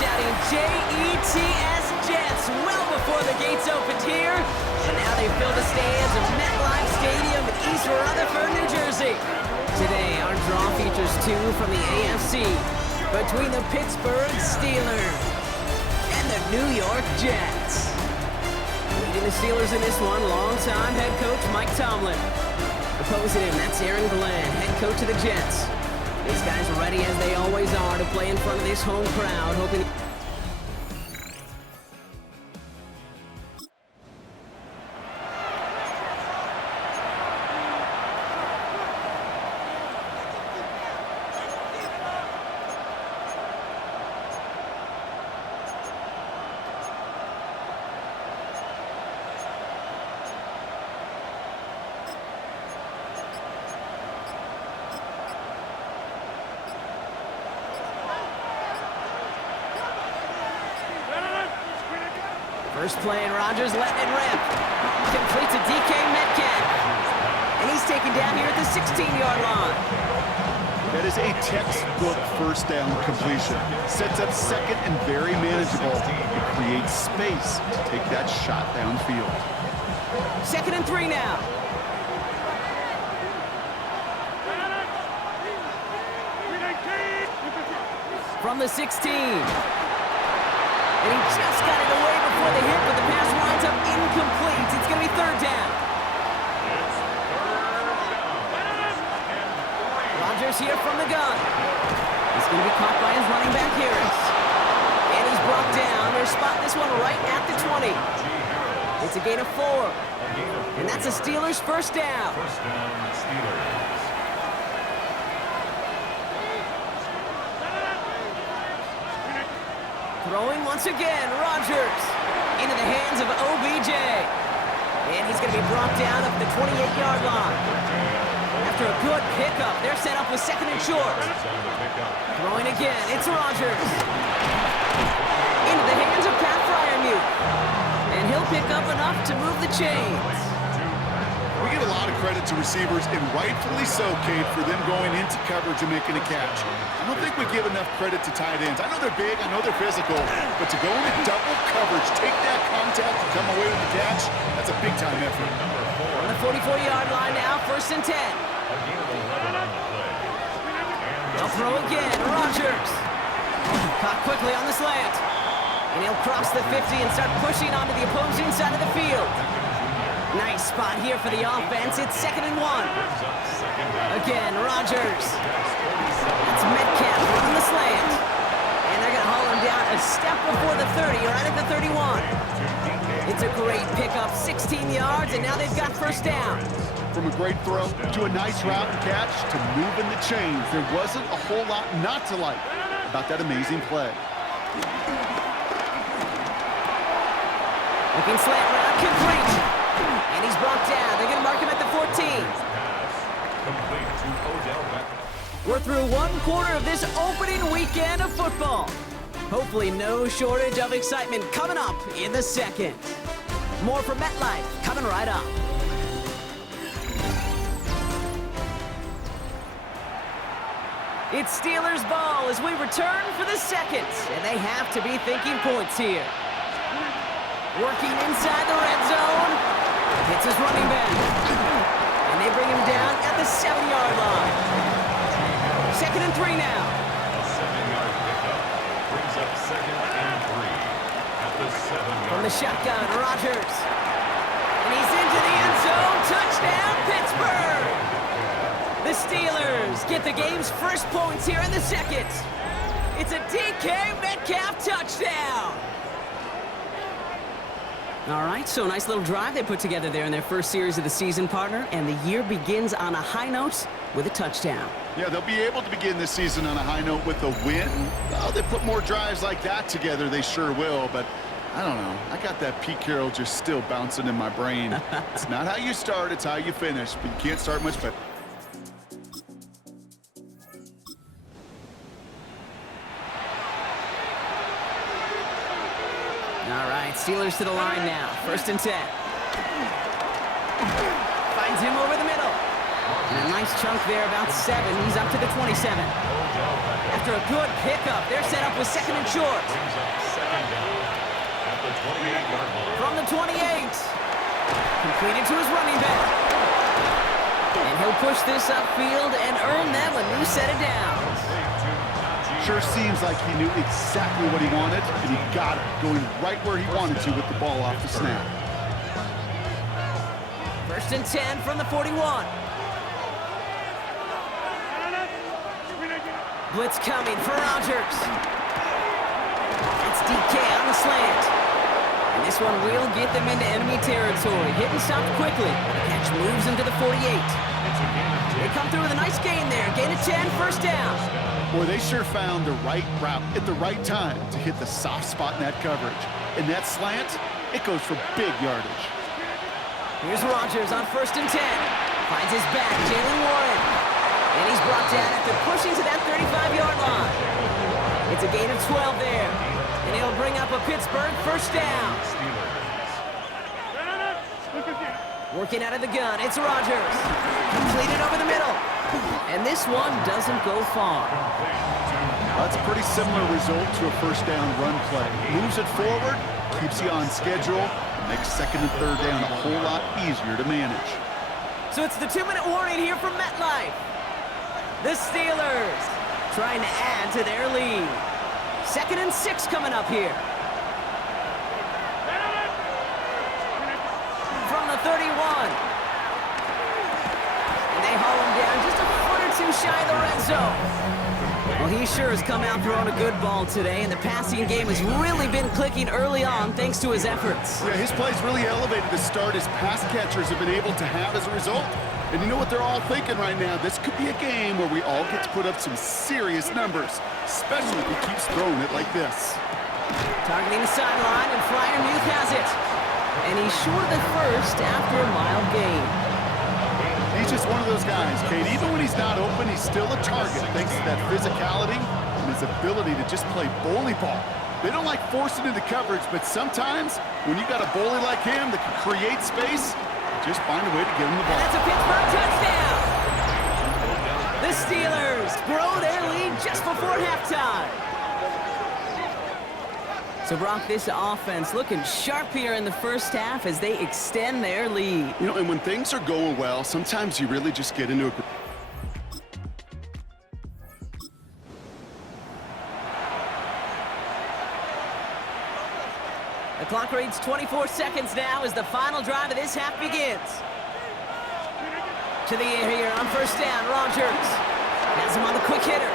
shouting J-E-T-S, Jets, well before the gates opened here. And now they fill the stands of MetLife Stadium in East Rutherford, New Jersey. Today, our draw features two from the AFC between the Pittsburgh Steelers and the New York Jets. Leading the Steelers in this one, longtime head coach Mike Tomlin. Opposing him, that's Aaron Glenn, head coach of the Jets. These guys are ready, as they always are, to play in front of this home crowd, hoping... First play, and Rodgers letting it rip. Complete to DK Metcalf. And he's taken down here at the 16-yard line. That is a textbook first down completion. Sets up second and very manageable. It creates space to take that shot downfield. 2nd and 3 now. From the 16. And he just got it away before the hit, but the pass winds up incomplete. It's going to be 3rd down. Rodgers here from the gun. He's going to be caught by his running back, Harris. And he's brought down. They're spotting this one right at the 20. It's a gain of 4. And that's a Steelers first down. Throwing once again, Rodgers into the hands of OBJ. And he's going to be brought down at the 28-yard line. After a good pickup, they're set up with 2nd and short. Throwing again, it's Rodgers. Into the hands of Pat Fryermuth. And he'll pick up enough to move the chains. We give a lot of credit to receivers, and rightfully so, Kate, for them going into coverage and making a catch. I don't think we give enough credit to tight ends. I know they're big, I know they're physical, but to go into double coverage, take that contact, and come away with the catch, that's a big-time effort. On the 44-yard line now, 1st and 10. They'll throw again, Rodgers. Caught quickly on the slant. And he'll cross the 50 and start pushing onto the opposing side of the field. Nice spot here for the offense. It's 2nd and 1. Again, Rodgers. That's Metcalf on the slant. And they're going to haul him down a step before the 30, right at the 31. It's a great pickup, 16 yards, and now they've got first down. From a great throw to a nice route and catch to moving the chains, there wasn't a whole lot not to like about that amazing play. Looking slant route, complete. And he's brought down. They're going to mark him at the 14. We're through one quarter of this opening weekend of football. Hopefully no shortage of excitement coming up in the second. More from MetLife coming right up. It's Steelers ball as we return for the second. And they have to be thinking points here. Working inside the red zone. Hits his running back. And they bring him down at the 7-yard line. 2nd and 3 now. A 7-yard pickup brings up 2nd and 3 at the 7-yard. From the shotgun, Rodgers. And he's into the end zone. Touchdown, Pittsburgh! The Steelers get the game's first points here in the second. It's a DK Metcalf touchdown. All right, so a nice little drive they put together there in their first series of the season, partner, and the year begins on a high note with a touchdown. Yeah, they'll be able to begin this season on a high note with a win. Oh, they put more drives like that together, they sure will, but I don't know. I got that Pete Carroll just still bouncing in my brain. It's not how you start, it's how you finish, but you can't start much better. All right, Steelers to the line now. 1st and 10. Finds him over the middle. And a nice chunk there, about 7. He's up to the 27. After a good pickup, they're set up with 2nd and short. Brings up second down at the 28-yard line. From the 28. Completed to his running back. And he'll push this upfield and earn them a new set of downs. Sure seems like he knew exactly what he wanted, and he got it, going right where he wanted to with the ball off the snap. 1st and 10 from the 41. Blitz coming for Rodgers. It's DK on the slant. And this one will get them into enemy territory. Hit and stopped quickly. The catch moves him to the 48. They come through with a nice gain there. Gain of 10, 1st down. Boy, they sure found the right route at the right time to hit the soft spot in that coverage. And that slant, it goes for big yardage. Here's Rodgers on 1st and 10. Finds his back, Jalen Warren. And he's brought down after pushing to that 35-yard line. It's a gain of 12 there. And he'll bring up a Pittsburgh 1st down. Working out of the gun, it's Rodgers. Completed over the middle. And this one doesn't go far. That's a pretty similar result to a 1st down run play. Moves it forward, keeps you on schedule, and makes 2nd and 3rd down a whole lot easier to manage. So it's the 2-minute warning here from MetLife. The Steelers trying to add to their lead. 2nd and 6 coming up here. From the 31. And they haul him down just a foot or 2 shy of the red zone. Well, he sure has come out throwing a good ball today, and the passing game has really been clicking early on thanks to his efforts. Yeah, his plays really elevated the start his pass catchers have been able to have as a result. And you know what they're all thinking right now? This could be a game where we all get to put up some serious numbers, especially if he keeps throwing it like this. Targeting the sideline, and Freiermuth has it. And he's short of the 1st after a mild gain. He's just one of those guys, Kate. Even when he's not open, he's still a target thanks to that physicality and his ability to just play bully ball. They don't like forcing into coverage, but sometimes when you got a bully like him that can create space, just find a way to get him the ball. And that's a Pittsburgh touchdown. The Steelers grow their lead just before halftime. So, Brock, this offense looking sharp here in the 1st half as they extend their lead. You know, and when things are going well, sometimes you really just get into a... The clock reads 24 seconds now as the final drive of this half begins. To the air here on 1st down, Rodgers has him on the quick hitter.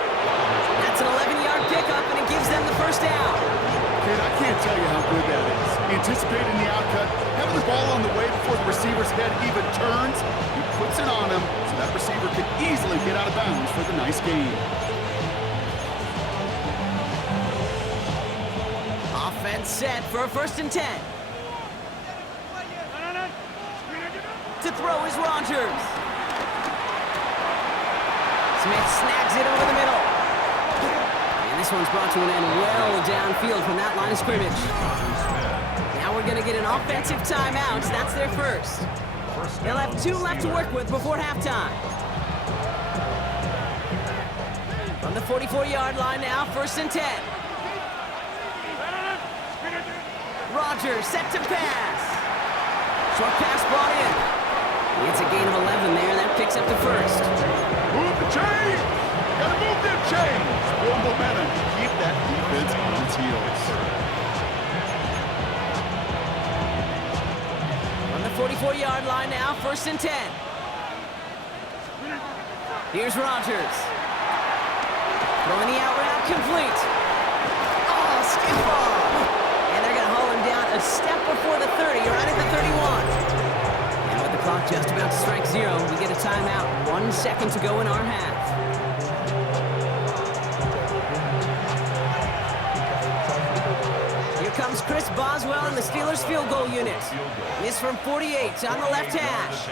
That's an 11-yard pickup, and it gives them the 1st down. Kid, I can't tell you how good that is. Anticipating the outcut, having the ball on the way before the receiver's head even turns, he puts it on him so that receiver can easily get out of bounds for the nice gain. Offense set for a 1st and 10. To throw is Rodgers. Smith snags it over the middle. And this one's brought to an end well downfield from that line of scrimmage. Now we're going to get an offensive timeout. That's their 1st. They'll have 2 left to work with before halftime. From the 44-yard line now, 1st and 10. Rodgers set to pass. Short pass brought in. It's a gain of 11 there. That picks up the 1st. Move the chains! Gotta move them chains! Build momentum to keep that defense on its heels. On the 44-yard line now, 1st and 10. Here's Rodgers. Throwing the out route complete. Oh, skip ball. And they're going to haul him down a step before the 30, right at the 31. And with the clock just about to strike 0, we get a timeout. 1 second to go in our half. Here comes Chris Boswell in the Steelers field goal unit. This from 48 on the left hash.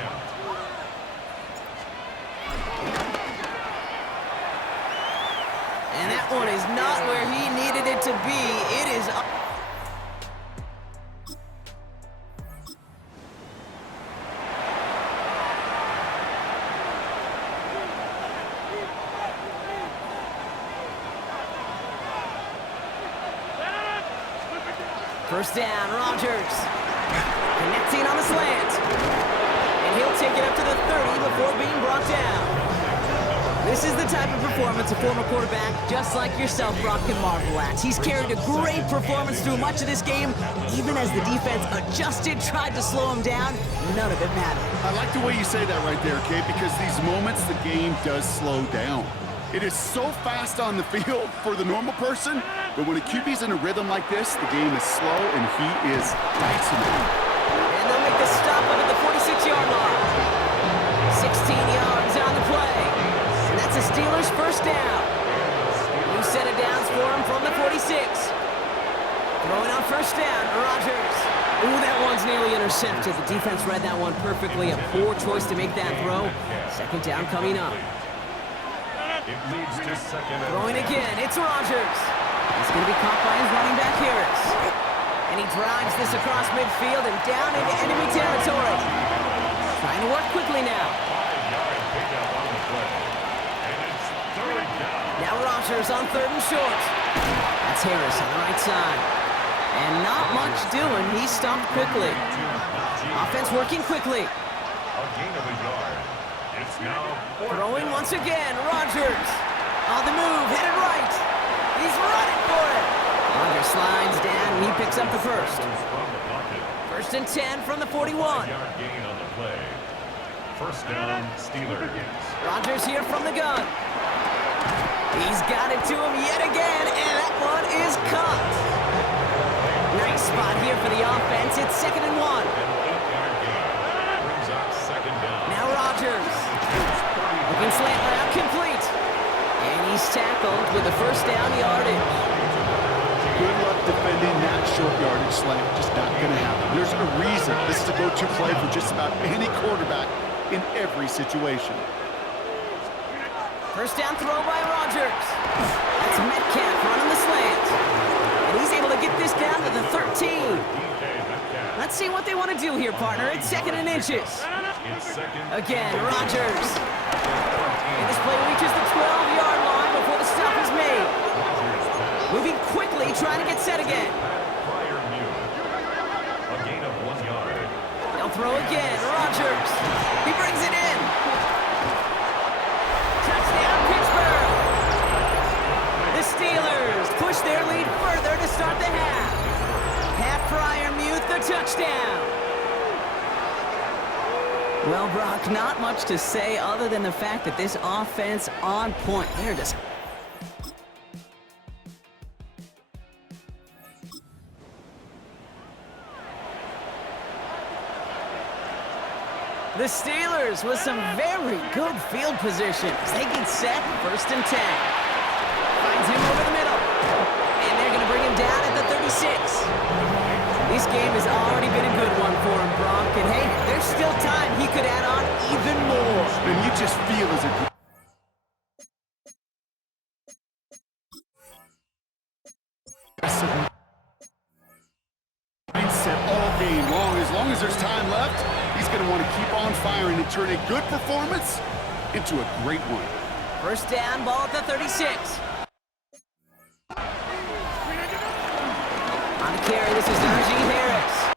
And that one is not where he needed it to be. It is... First down, Rodgers. Connecting on the slant. And he'll take it up to the 30 before being brought down. This is the type of performance a former quarterback, just like yourself, Brock, can marvel at. He's carried a great performance through much of this game. Even as the defense adjusted, tried to slow him down, none of it mattered. I like the way you say that right there, Kate, because these moments the game does slow down. It is so fast on the field for the normal person, but when a QB's in a rhythm like this, the game is slow and he is dicing it. And they'll make the stop up at the 46-yard line. 16 yards on the play. And that's the Steelers' first down. New set of downs for him from the 46. Throwing on first down, Rodgers. Ooh, that one's nearly intercepted. The defense read that one perfectly. A poor choice to make that throw. Second down coming up. It leads to second. Throwing again, it's Rodgers. He's going to be caught by his running back, Harris. And he drives this across midfield and down into enemy territory. Trying to work quickly now. 5-yard pickup on the play. And it's third down. Now Rodgers on third and short. That's Harris on the right side. And not much doing. He stopped quickly. Offense working quickly. A gain of a yard. It's now fourth Throwing down. once again, Rodgers. On the move, headed right. He's running for it. Rodgers slides down, and he picks up the first. From the pocket. First and 10 from the 41. 5-yard gain on the play. First down, Steelers. Rodgers here from the gun. He's got it to him yet again, and that one is caught. Nice spot here for the offense. It's second and 1. An 8-yard gain. Brings up second down. Now Rodgers. Looking slant route complete. And he's tackled with the first down yardage. Good luck defending that short yardage slant. Just not going to happen. There's a reason this is a go-to play for just about any quarterback in every situation. First down throw by Rodgers. That's Metcalf running the slant. And he's able to get this down to the 13. Let's see what they want to do here, partner. It's second and inches. It's second. Again, Rodgers. And this play reaches the 12-yard line before the stop is made. Moving quickly, trying to get set again. Prior new. A gain of 1 yard. They'll throw again. Rodgers. He brings it in. Touchdown, Pittsburgh. The Steelers push their lead further to start the half. Pat Fryermuth, the touchdown. Well, Brock, not much to say other than the fact that this offense on point. They're just... The Steelers with some very good field position as they get set, first and 10. Finds him over the middle. And they're going to bring him down at the 36. This game has already been a good one for him, Brock. And hey, there's still time he could add on even more. And you just feel as a mindset all game long. As long as there's time left, he's going to want to keep on firing and turn a good performance into a great one. First down, ball at the 36. On the carry, this is Najee Harris.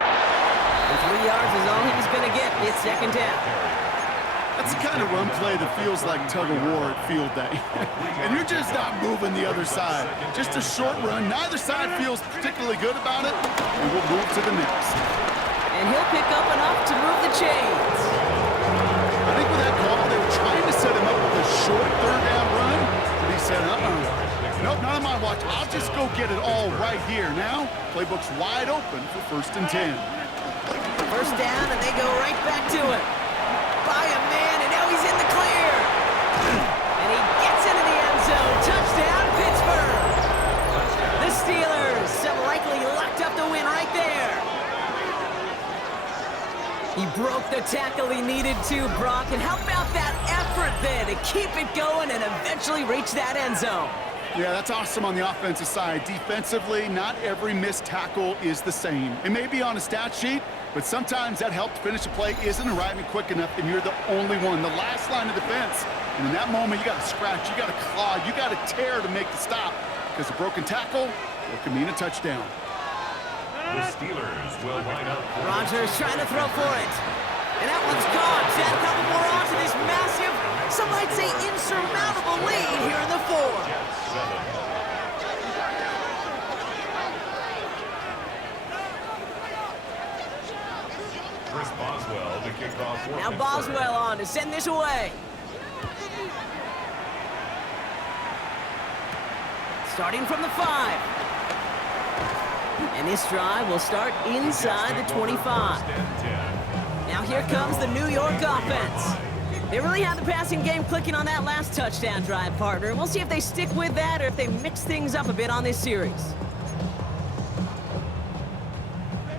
And 3 yards is all he's going to get. It's second down. That's the kind of run play that feels like tug-of-war at field day. And you're just not moving the other side. Just a short run. Neither side feels particularly good about it. And we'll move to the next. And he'll pick up enough to move the chains. I think with that call, they were trying to set him up with a short third down run. But he said, nope, not on my watch. I'll just go get it all right here. Now, playbook's wide open for first and 10. First down, and they go right back to it. By a man, and now he's in the clear. And he gets into the end zone. Touchdown, Pittsburgh. The Steelers have likely locked up the win right there. He broke the tackle he needed to, Brock. And how about that effort then to keep it going and eventually reach that end zone? Yeah, that's awesome on the offensive side. Defensively, not every missed tackle is the same. It may be on a stat sheet, but sometimes that help to finish a play isn't arriving quick enough, and you're the only one, the last line of defense. And in that moment, you got to scratch, you got to claw, you got to tear to make the stop, because a broken tackle, it can mean a touchdown. The Steelers will line up. Rodgers trying to throw for it. And that one's gone. To add a couple more on to this massive, some might say insurmountable lead here in the fourth. Jets 7. Chris Boswell to kick off for Now Pittsburgh. Boswell on to send this away. Starting from the 5. And this drive will start inside the 25. Now here comes the New York offense. They really had the passing game clicking on that last touchdown drive, partner. We'll see if they stick with that or if they mix things up a bit on this series.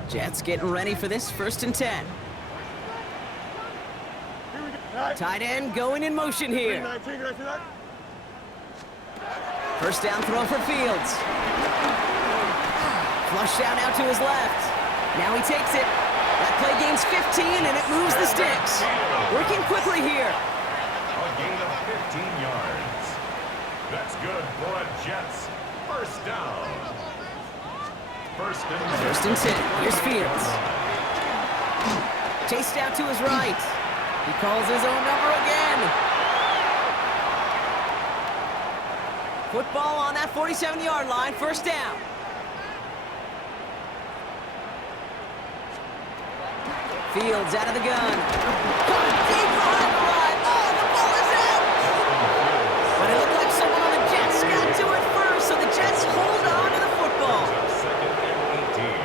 Jets getting ready for this 1st and 10. Tight end going in motion here. First down throw for Fields. Flush out to his left. Now he takes it. That play gains 15 and it moves the sticks. Working quickly here. A gain of 15 yards. That's good for a Jets first down. First and 10. Here's Fields. Chased out to his right. He calls his own number again. Football on that 47-yard line. First down. Fields out of the gun. Deep behind the line. Oh, the ball is out! But it looked like someone on the Jets got to it first, so the Jets hold on to the football. Second and 18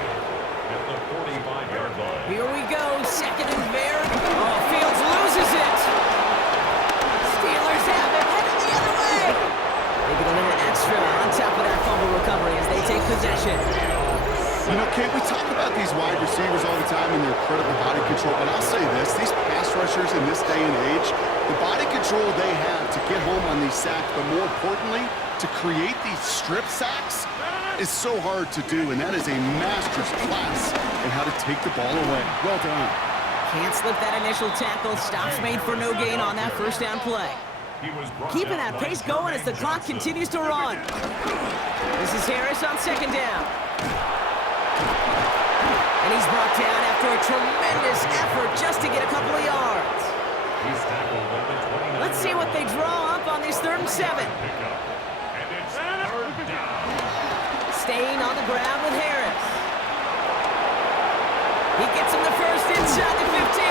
at the 45-yard line. Here we go, second and very. Oh, Fields loses it. Steelers have it, headed the other way. They get a little extra on top of that fumble recovery as they take possession. You know, Kate, we talk about these wide receivers all the time and their incredible body control, but I'll say this, these pass rushers in this day and age, the body control they have to get home on these sacks, but more importantly, to create these strip sacks is so hard to do, and that is a master's class in how to take the ball away. Well done. Can't slip that initial tackle. Stops made for no gain on that first down play. Keeping that pace going as the clock continues to run. This is Harris on second down. And he's brought down after a tremendous effort just to get a couple of yards. Let's see what they draw up on this 3rd and 7. And it's third down. Staying on the ground with Harris. He gets him the first inside the 15.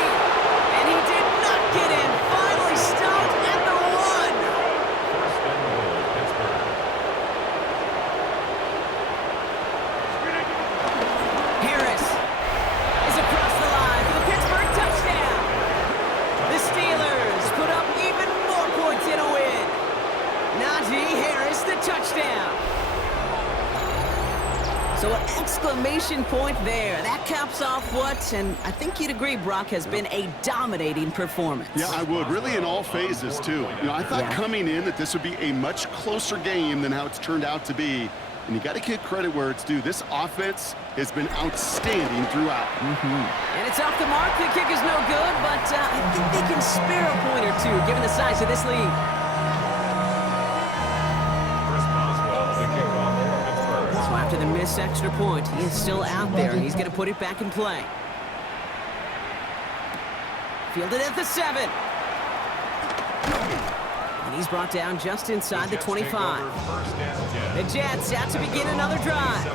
And he did not get in. Finally stopped at the 1. First and goal, Pittsburgh. Harris is across the line for the Pittsburgh touchdown. The Steelers put up even more points in a win. Najee Harris, the touchdown. So an exclamation point there. That caps off what, and I think you'd agree, Brock, has been a dominating performance. Yeah, I would. Really in all phases, too. You know, I thought coming in that this would be a much closer game than how it's turned out to be. And you got to give credit where it's due. This offense has been outstanding throughout. And it's off the mark. The kick is no good, but I think they can spare a point or two, given the size of this lead. Chris Boswell to kick off for Pittsburgh. So after the missed extra point, he is still out there, and he's going to put it back in play. Fielded at the 7. And he's brought down just inside the 25. The Jets out to begin another drive.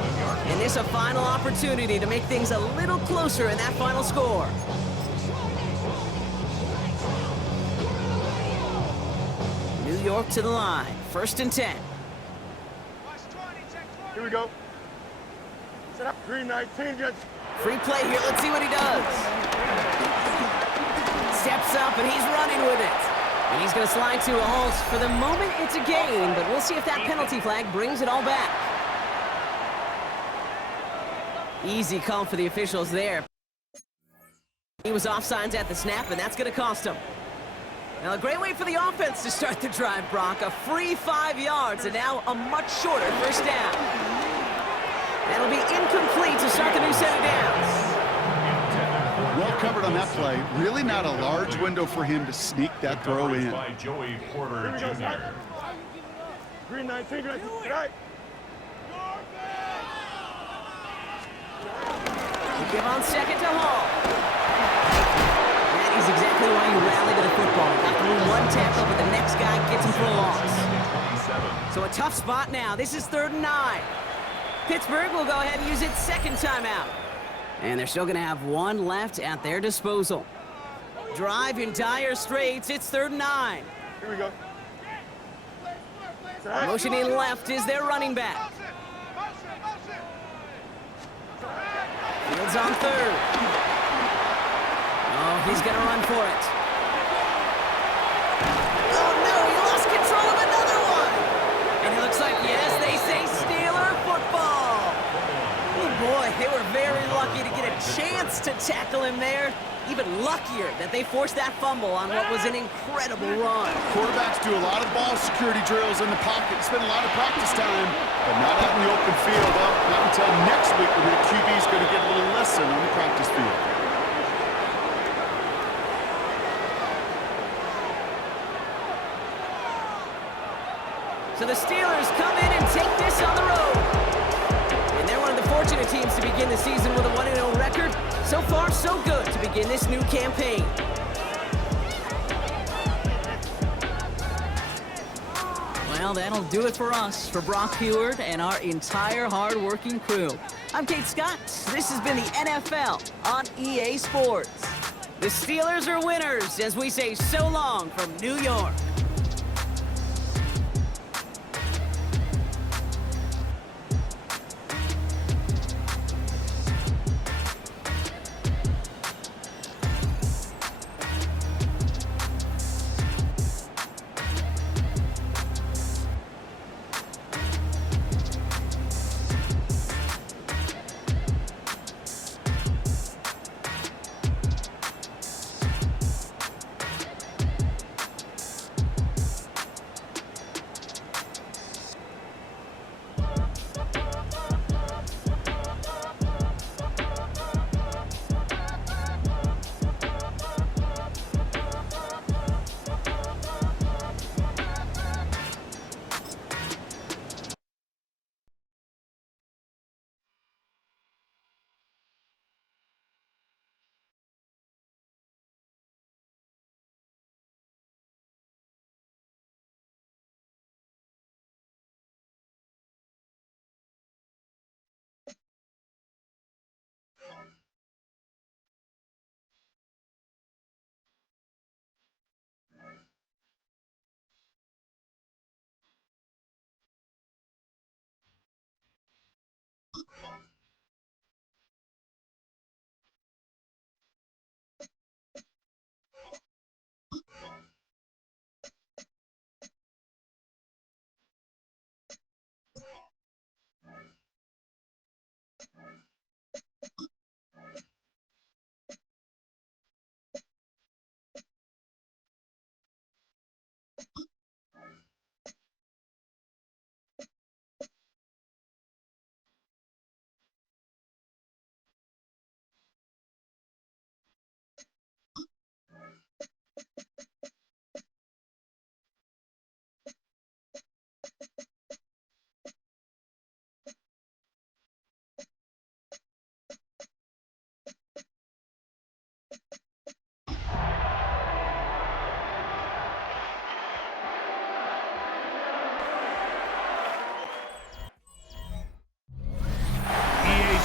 And this a final opportunity to make things a little closer in that final score. New York to the line. 1st and 10. Here we go. Set up green 19, Jets. Free play here. Let's see what he does. Steps up, and he's running with it. And he's going to slide to a halt. For the moment, it's a gain, but we'll see if that penalty flag brings it all back. Easy call for the officials there. He was offsides at the snap, and that's going to cost him. Now, a great way for the offense to start the drive, Brock. A free 5 yards, and now a much shorter first down. That'll be incomplete to start the new set of downs. Well covered on that play. Really not a large window for him to sneak that throw in. By Joey Porter Jr. Green 19, right. Give on second to Hall. That is exactly why you rally to the football. After one tackle, but the next guy gets him for a loss. So a tough spot now. This is 3rd and 9. Pittsburgh will go ahead and use its second timeout. And they're still going to have one left at their disposal. Drive in dire straits. It's 3rd and 9. Here we go. Motioning left is their running back. Fields on 3rd. Oh, he's going to run for it. Oh, no, he lost control of another one. And it looks like, yes, they say Steeler football. Oh, boy, they were very lucky to get a chance to tackle him there. Even luckier that they forced that fumble on what was an incredible run. Quarterbacks do a lot of ball security drills in the pocket, spend a lot of practice time, but not out in the open field. Well, not until next week when the QB is going to get a little lesson on the practice field. So the Steelers come in and take this on the road. And they're one of the fortunate teams to begin the season with a 1-0 record. So far, so good to begin this new campaign. Well, that'll do it for us, for Brock Heward and our entire hard-working crew. I'm Kate Scott. This has been the NFL on EA Sports. The Steelers are winners as we say so long from New York.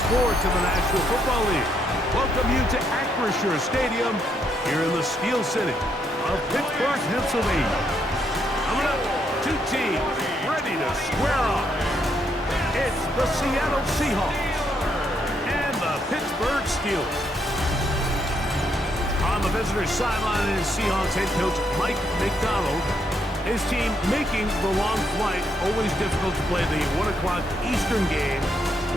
Sports in the National Football League welcome you to Acrisure Stadium here in the Steel City of Pittsburgh, Pennsylvania. Coming up, two teams ready to square off. It's the Seattle Seahawks and the Pittsburgh Steelers. On the visitor's sideline is Seahawks head coach Mike McDonald. His team making the long flight, always difficult to play the 1 o'clock Eastern game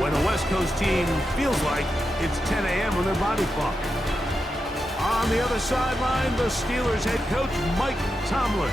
when a West Coast team feels like it's 10 a.m. on their body clock. On the other sideline, the Steelers head coach, Mike Tomlin.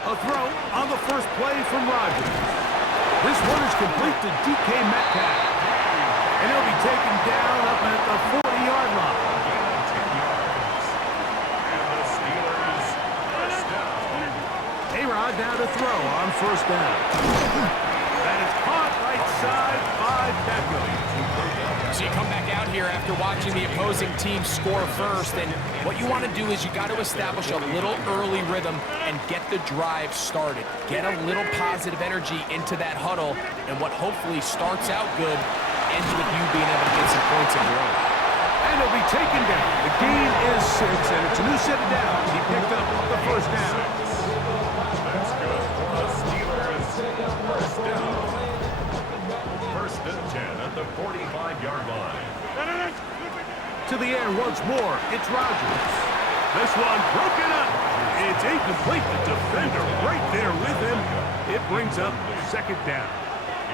A throw on the first play from Rodgers. This one is complete to DK Metcalf. And he'll be taken down up at the 40-yard line. And the Steelers first down. A-Rod now to throw on first down. That is caught right side by Beckham. So you come back out here after watching the opposing team score first, and what you want to do is you got to establish a little early rhythm and get the drive started. Get a little positive energy into that huddle, and what hopefully starts out good ends with you being able to get some points of your own. And he'll be taken down. The gain is 6, and it's a new set of downs. He picked up the first down. That's good for the Steelers. First down. First and 10 at the 45-yard line. To the air once more. It's Rodgers. This one broken up. It's incomplete. The defender right there with him. It brings up second down.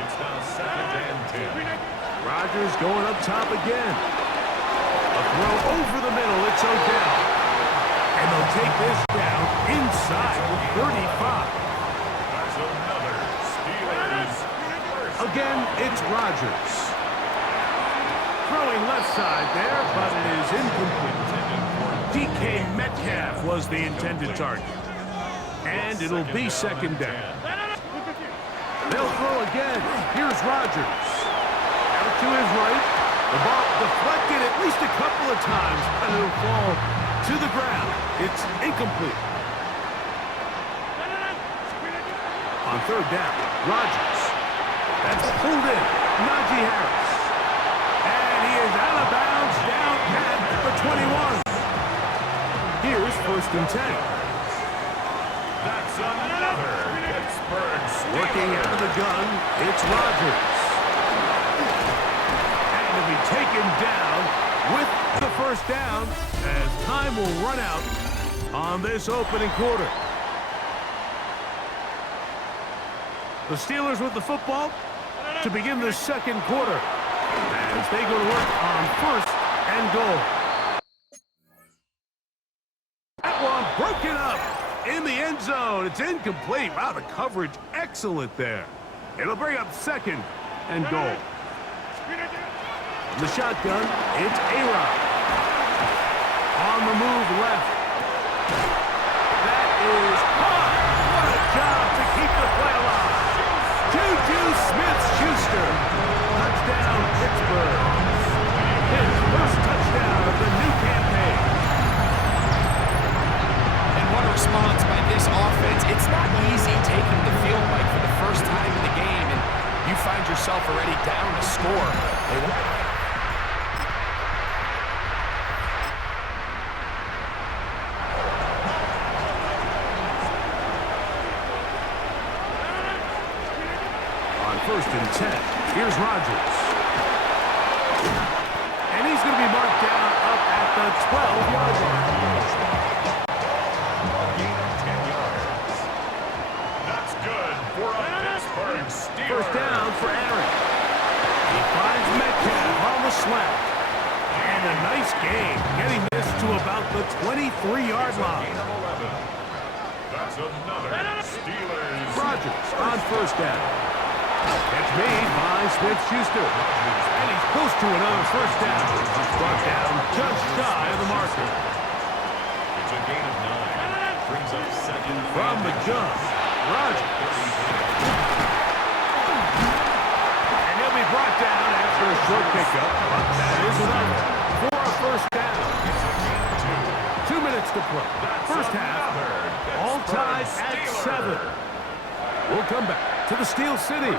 It's now second and 10. Rodgers going up top again. A throw over the middle. It's Odell. And they'll take this down inside the 35. That's another Steelers first. Again, it's Rodgers. Throwing left side there, but it is incomplete. DK Metcalf was the intended target. And it'll be second down. They'll throw again. Here's Rodgers. Out to his right. The ball deflected at least a couple of times, and it'll fall to the ground. It's incomplete. On third down, Rodgers. That's pulled in. Najee Harris. And he is out of bounds down at the 21. Here's first and 10. That's another Pittsburgh Steelers. Working out of the gun, it's Rodgers. And he'll be taken down with the first down as time will run out on this opening quarter. The Steelers with the football to begin the second quarter as they go to work on first and goal. That one broken up in the end zone. It's incomplete. Wow, the coverage excellent there. It'll bring up second and goal. The shotgun, it's A-Rod. On the move left. That is caught. What a job to keep the play alive. Juju Smith-Schuster. Touchdown, Pittsburgh. His first touchdown of the new campaign. And what a response by this offense. It's not easy taking the field, Mike, for the first time in the game, and you find yourself already down to score. First and 10. Here's Rodgers. And he's going to be marked down up at the 12-yard line. A gain of 10 yards. That's good for a Pittsburgh Steelers. First down for Aaron. He finds Metcalf on the slant. And a nice gain, getting this to about the 23-yard line. Gain of 11. That's another Steelers. Rodgers on first down. It's made by Smith-Schuster. And he's close to another first down. Brought down just shy of the marker. It's a gain of 9. Brings up second. From the gun, Rodgers. And he'll be brought down Steel City.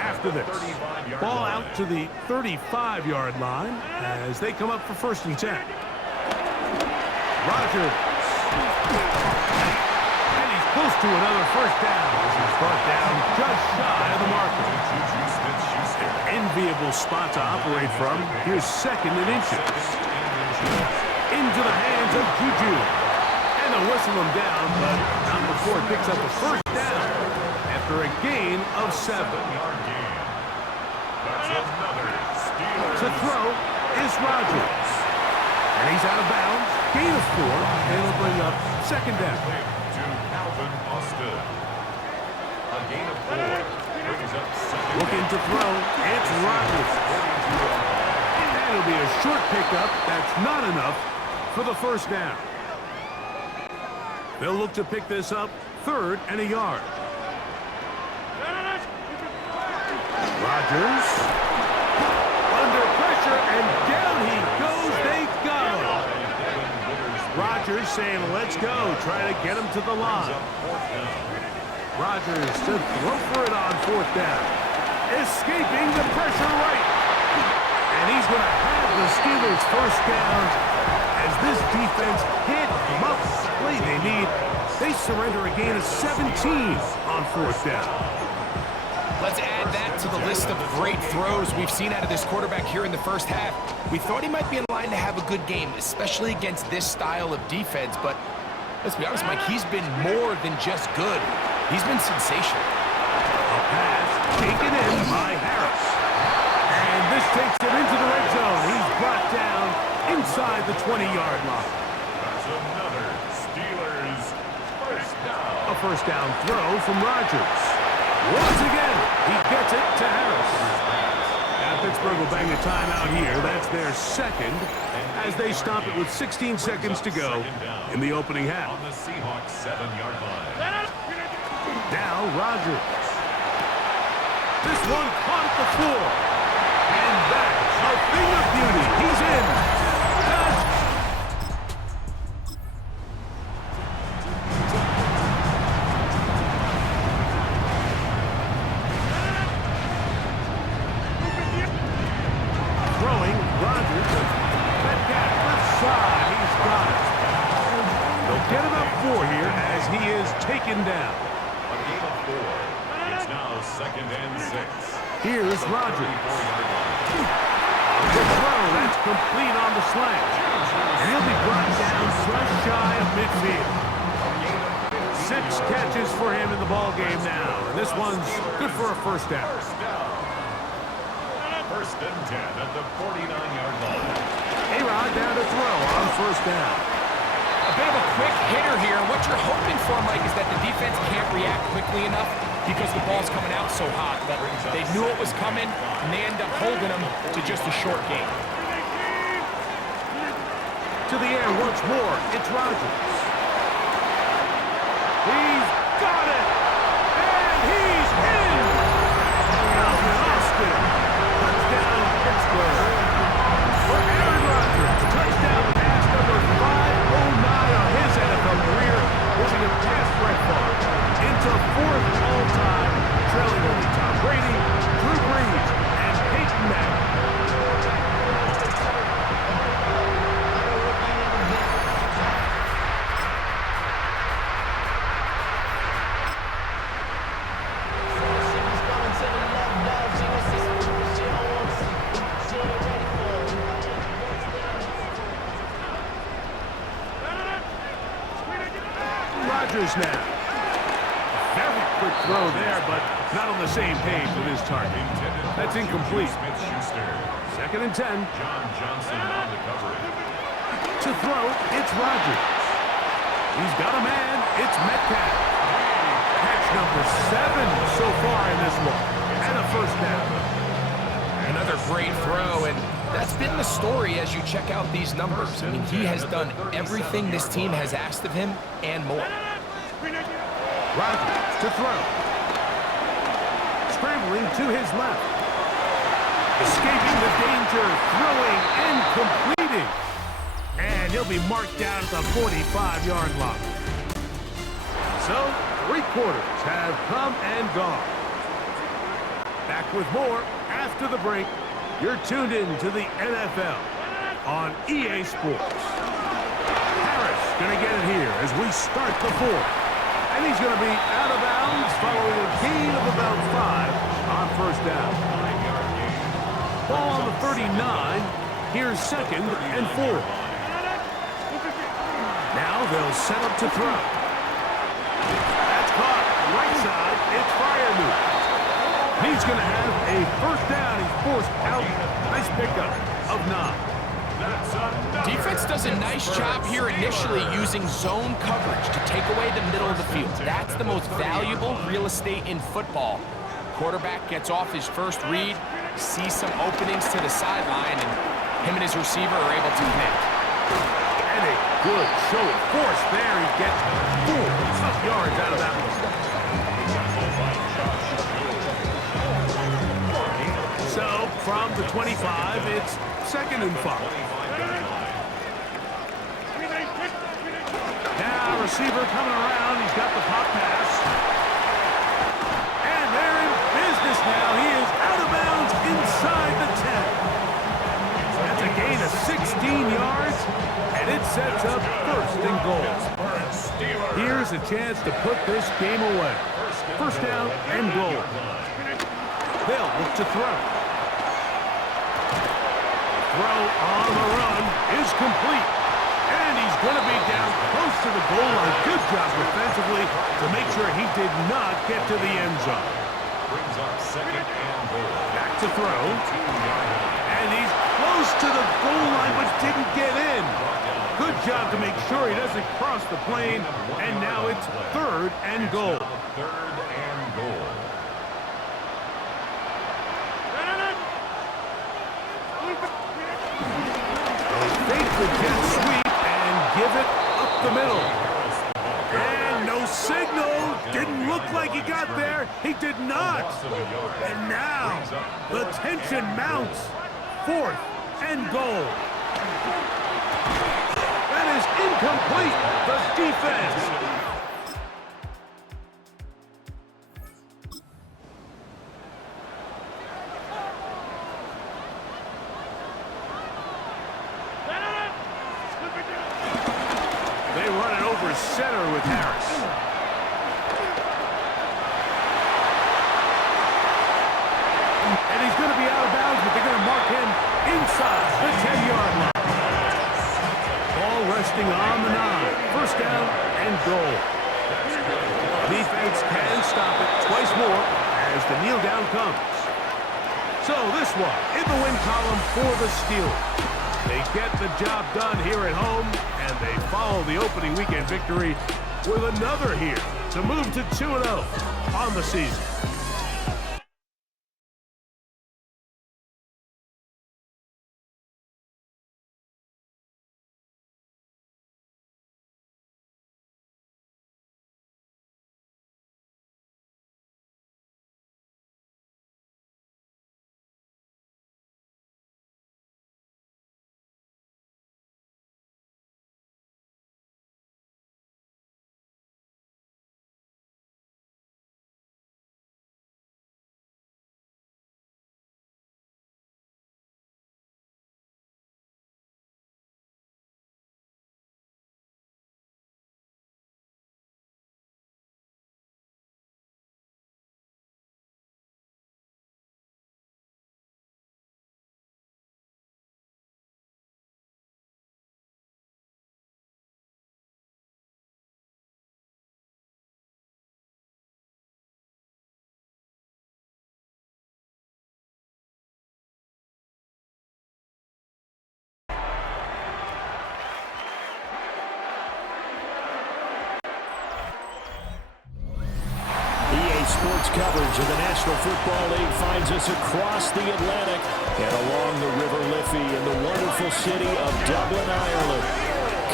After this, 35-yard ball line. out to the 35-yard line as they come up for 1st and 10. Rogers. And he's close to another 1st down as he's brought down just shy of the marker. Enviable spot to operate from. Here's 2nd and inches. Into the hands of Juju. And they'll whistle him down, but not before it picks up a 1st down after a gain of 7. To throw is Rogers. And he's out of bounds. Gain of 4, and it'll bring up 2nd down. To Calvin Austin. A gain of 4 brings up 2nd. Looking to throw, it's Rogers. And it'll be a short pickup. That's not enough for the 1st down. They'll look to pick this up 3rd and a yard. Rogers. Under pressure, and down he goes. They got him. Rogers saying, let's go. Try to get him to the line. Rogers to throw for it on 4th down. Escaping the pressure right. And he's going to have the Steelers' 1st down as this defense hit them up the play they need. They surrender a gain of 17 on 4th down. Let's add that to the list of great throws we've seen out of this quarterback here in the 1st half. We thought he might be in line to have a good game, especially against this style of defense, but let's be honest, Mike, he's been more than just good. He's been sensational. A pass taken in by Harris. And this takes it into the red zone. He's brought down inside the 20-yard line. That's another Steelers 1st down. A 1st down throw from Rogers. Once again, he gets it to Harris. Now Pittsburgh will bang a timeout here. That's their 2nd as they stop it with 16 seconds to go in the opening half. On the Seahawks 7-yard line. Now Rogers. This one caught at the floor. And that's a thing of beauty. He's in. Throwing Rogers. Metcalf left side. He's got it. They'll get him up 4 here as he is taken down. A gain of 4. It's now 2nd and 6. Here's Rogers. The throw, that's complete on the slant. And he'll be brought down just shy of midfield. 6 catches for him in the ball game now. And this one's good for a 1st down. 1st and 10 at the 49-yard line. A-Rod down to throw on 1st down. A bit of a quick hitter here, and what you're hoping for, Mike, is that the defense can't react quickly enough because the ball's coming out so hot. But they knew it was coming, and they end up holding them to just a short game. To the air once more, it's Rogers. He's got it! And he's in! Calvin Austin! Touchdown, Pittsburgh! For Aaron Rodgers, touchdown pass number 509 on his NFL career, moving him past Brett Favre into 4th all-time, trailing only Tom Brady, Drew Brees, and Peyton Manning. Rodgers now. Very quick throw there, but not on the same page with his target. That's incomplete. 2nd and 10. John Johnson on the coverage. To throw, it's Rogers. He's got a man. It's Metcalf. Catch number 7 so far in this one. And a 1st down. Another great throw, and that's been the story as you check out these numbers. I mean, he has done everything this team has asked of him and more. Rodgers to throw. Scrambling to his left. Escaping the danger, throwing and completing. And he'll be marked down at the 45-yard line. So, 3 quarters have come and gone. Back with more after the break. You're tuned in to the NFL on EA Sports. Harris going to get it here as we start the fourth. And he's going to be out of bounds following a gain of about 5 on first down. Ball on the 39. Here's 2nd and 4. Now they'll set up to throw. That's caught. Right side. It's Freiermuth. He's going to have a first down. He's forced out. Nice pickup of 9. Defense does a nice job here initially using zone coverage to take away the middle of the field. That's the most valuable real estate in football. Quarterback gets off his first read, sees some openings to the sideline, and him and his receiver are able to connect. And a good show of force there. He gets 4 yards out of that one. So, from the 25, it's 2nd and 5. Now, receiver coming around. He's got the pop pass. And they're in business now. He is out of bounds inside the 10. That's a gain of 16 yards, and it sets up 1st and goal. Here's a chance to put this game away. First down and goal. They'll look to throw. Throw on the run is complete. And he's going to be down close to the goal line. Good job defensively to make sure he did not get to the end zone. Brings up 2nd and goal. Back to throw. And he's close to the goal line but didn't get in. Good job to make sure he doesn't cross the plane. And now it's 3rd and goal. 3rd and goal. Fake the jet sweep and give it up the middle. And no signal. Didn't look like he got there. He did not. And now the tension mounts. 4th and goal. That is incomplete. The defense. They run it over center with Harris. And he's going to be out of bounds, but they're going to mark him inside the 10-yard line. Ball resting on the 9. First down and goal. Defense can stop it twice more as the kneel down comes. So this one in the win column for the Steelers. They get the job done here at home, and they follow the opening weekend victory with another here to move to 2-0 on the season. Sports coverage of the National Football League finds us across the Atlantic and along the River Liffey in the wonderful city of Dublin, Ireland.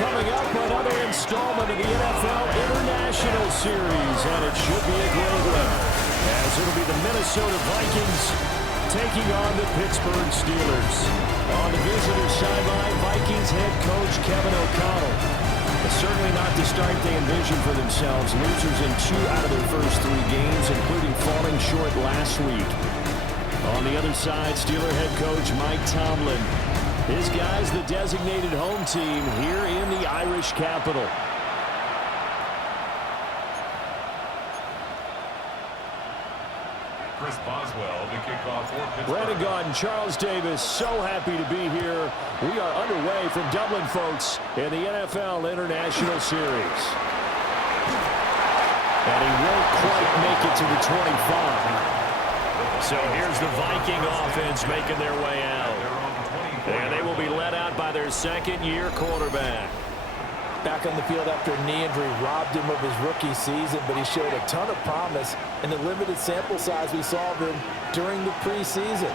Coming up, another installment of the NFL International Series, and it should be a great one, as it'll be the Minnesota Vikings taking on the Pittsburgh Steelers. On the visitor sideline, Vikings head coach Kevin O'Connell. But certainly not the start they envisioned for themselves. Losers in 2 out of their first 3 games, including falling short last week. On the other side, Steeler head coach Mike Tomlin. His guys, the designated home team here in the Irish capital. Chris Boswell to kick off for Pittsburgh. Brandon Gaudin, Charles Davis, so happy to be here. We are underway from Dublin, folks, in the NFL International Series. And he won't quite make it to the 25. So here's the Viking offense making their way out. And they will be led out by their second-year quarterback. Back on the field after a knee injury robbed him of his rookie season, but he showed a ton of promise in the limited sample size we saw of him during the preseason.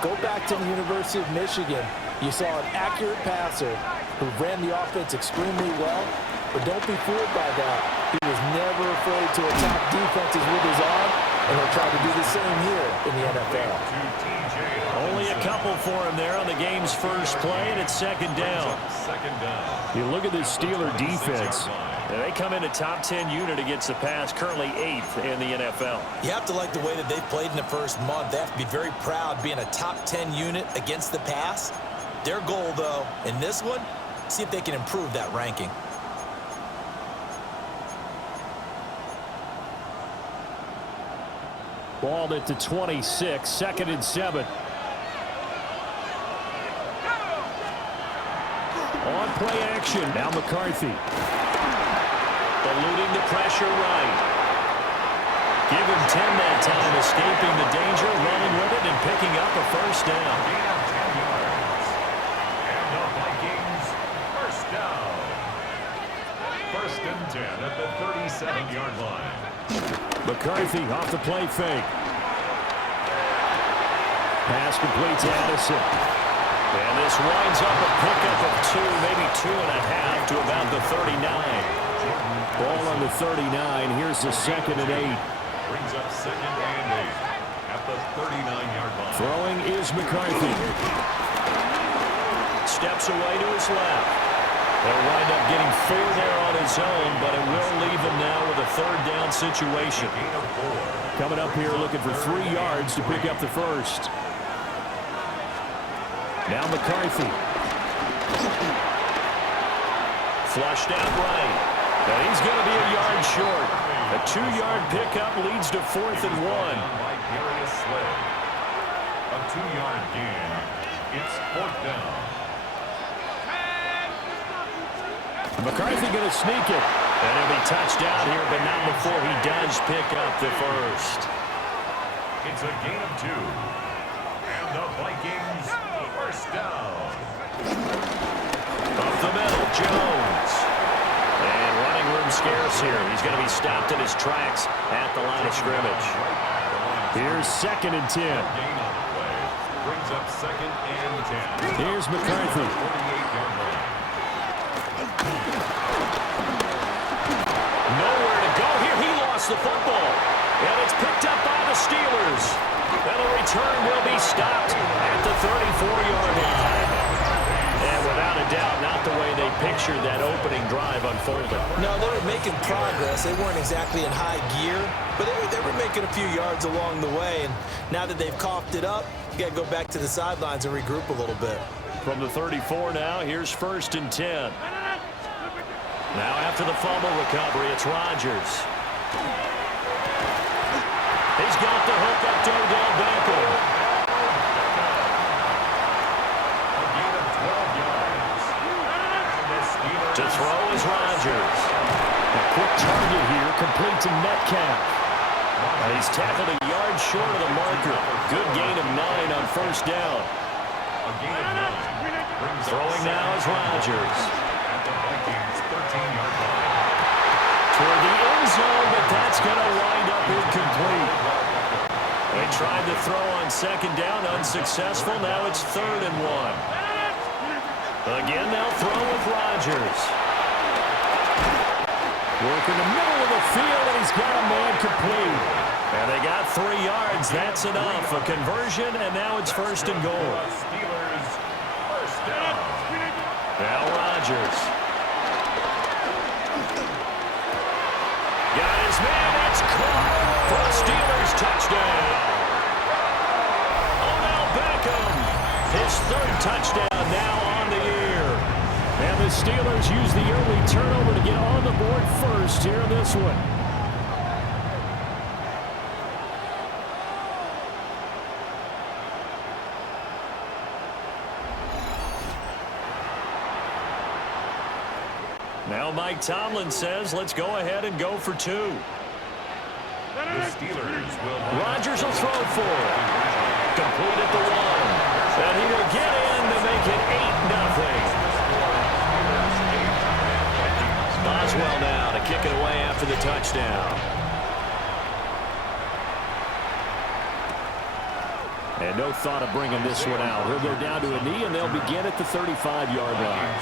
Go back to the University of Michigan. You saw an accurate passer who ran the offense extremely well, but don't be fooled by that. He was never afraid to attack defenses with his arm, and he'll try to do the same here in the NFL. Only a couple for him there on the game's first play, and it's second down. You look at this Steeler defense. They come in a top 10 unit against the pass, currently 8th in the NFL. You have to like the way that they've played in the first month. They have to be very proud being a top 10 unit against the pass. Their goal, though, in this one, see if they can improve that ranking. Ball at the 26, 2nd and 7. On play action, now McCarthy. Eluding the pressure right. Give him 10 that time, escaping the danger, running with it, and picking up a first down. And the Vikings, first down. 1st and 10 at the 37-yard line. McCarthy off the play fake. Pass complete to Addison. And this winds up a pickup of 2, maybe 2.5 to about the 39. Ball on the 39. Here's the 2nd and 8. Brings up 2nd and 8 at the 39-yard line. Throwing is McCarthy. Steps away to his left. They'll wind up getting 4 there on his own, but it will leave him now with a 3rd down situation. Coming up here looking for 3 yards to pick up the first. Now McCarthy. Flushed out right. And he's going to be a yard short. A 2-yard pickup leads to 4th and 1. A 2-yard gain. It's 4th down. McCarthy going to sneak it. And he'll be touched out here, but not before he does pick up the first. It's a gain of 2. And the Vikings, first down. Up the middle, Jones. And running room scarce here. He's going to be stopped in his tracks at the line of scrimmage. Here's 2nd and 10. Gain on the play. Brings up 2nd and 10. Here's McCarthy. 48-yard line. Nowhere to go here. He lost the football. And it's picked up by the Steelers. And the return will be stopped at the 34-yard line. And without a doubt, not the way they pictured that opening drive unfolding. No, they were making progress. They weren't exactly in high gear, but they were making a few yards along the way. And now that they've coughed it up, you got to go back to the sidelines and regroup a little bit. From the 34 now, here's 1st and 10. Now after the fumble recovery, it's Rodgers. He's got the hook up to Odell Beckham. A gain of 12 yards. To throw is Rodgers. A quick target here, complete to Metcalf. He's tackled a yard short of the marker. Good gain of 9 on 1st down. A gain of 9. Throwing now is Rodgers. At the Vikings, 13-yard line. Toward the end zone, but that's going to wind up incomplete. They tried to throw on 2nd down, unsuccessful. Now it's 3rd and 1. Again, they'll throw with Rodgers. Work in the middle of the field, and he's got a man complete. And they got 3 yards. That's enough. A conversion, and now it's 1st and goal. Steelers, first down. Now Rodgers. Got his man. It's caught for a Steelers touchdown. third touchdown now on the year. And the Steelers use the early turnover to get on the board first here in this one. Now Mike Tomlin says, let's go ahead and go for two. The Steelers will... Rodgers will throw for it. Complete at the one. And he will get in to make it 8-0. Boswell now to kick it away after the touchdown. And no thought of bringing this one out. He'll go down to a knee, and they'll begin at the 35-yard line.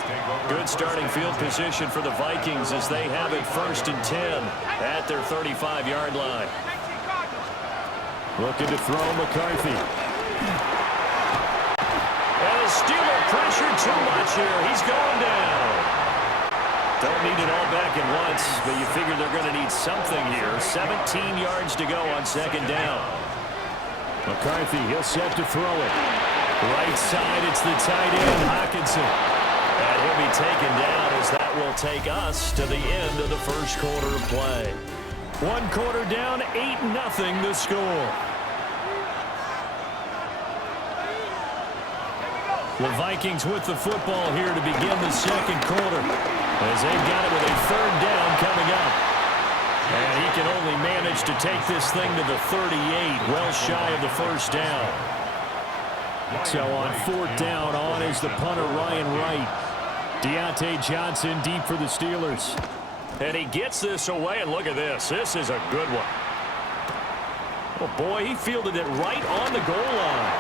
Good starting field position for the Vikings as they have it 1st and 10 at their 35-yard line. Looking to throw McCarthy. And the Steeler pressure too much here. He's going down. Don't need it all back at once, but you figure they're going to need something here. 17 yards to go on 2nd down. McCarthy, he'll set to throw it. Right side, it's the tight end, Hockenson. And he'll be taken down as that will take us to the end of the first quarter of play. 1 quarter down, 8-0 the score. The Vikings with the football here to begin the 2nd quarter as they've got it with a 3rd down coming up. And he can only manage to take this thing to the 38, well shy of the 1st down. So on 4th down, on is the punter Ryan Wright. Deontay Johnson deep for the Steelers. And he gets this away, and look at this. This is a good one. Oh, boy, he fielded it right on the goal line.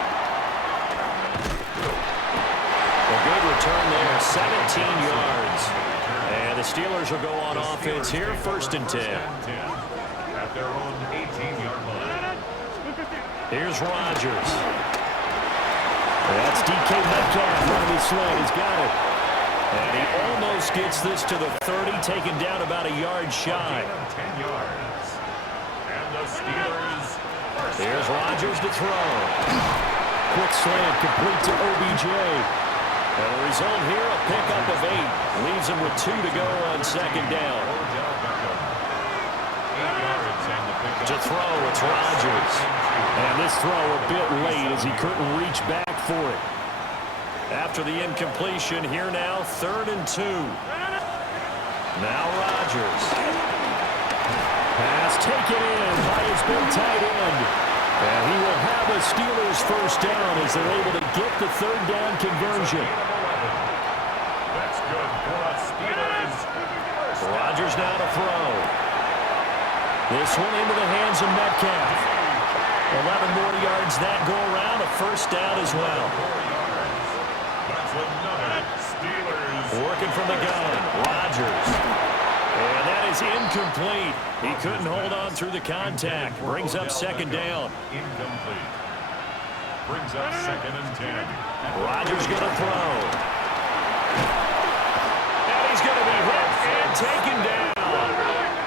A good return there, 17 yards. And the Steelers will go on offense here, 1st and 10. At their own 18-yard line. Here's Rodgers. That's DK Metcalf on the slant. He's got it. And he almost gets this to the 30, taken down about a yard shy. 10 yards. And the Steelers... Here's Rodgers to throw. Quick slant complete to OBJ. And the result here, a pickup of 8. Leaves him with 2 to go on 2nd down. To throw, it's Rodgers. And this throw a bit late as he couldn't reach back for it. After the incompletion, here now, 3rd and 2. Now Rodgers. Pass taken in by his big tight end. And he will have a Steelers 1st down as they're able to get the 3rd down conversion. That's good for the Steelers. Rodgers now to throw. This one into the hands of Metcalf. 11 more yards that go around, a 1st down as well. That's another Steelers. Working from the gun, Rodgers. And that is incomplete. He couldn't hold on through the contact. Brings up 2nd down. Incomplete. Brings up 2nd and 10. Rodgers going to throw. And he's going to be hit and taken down.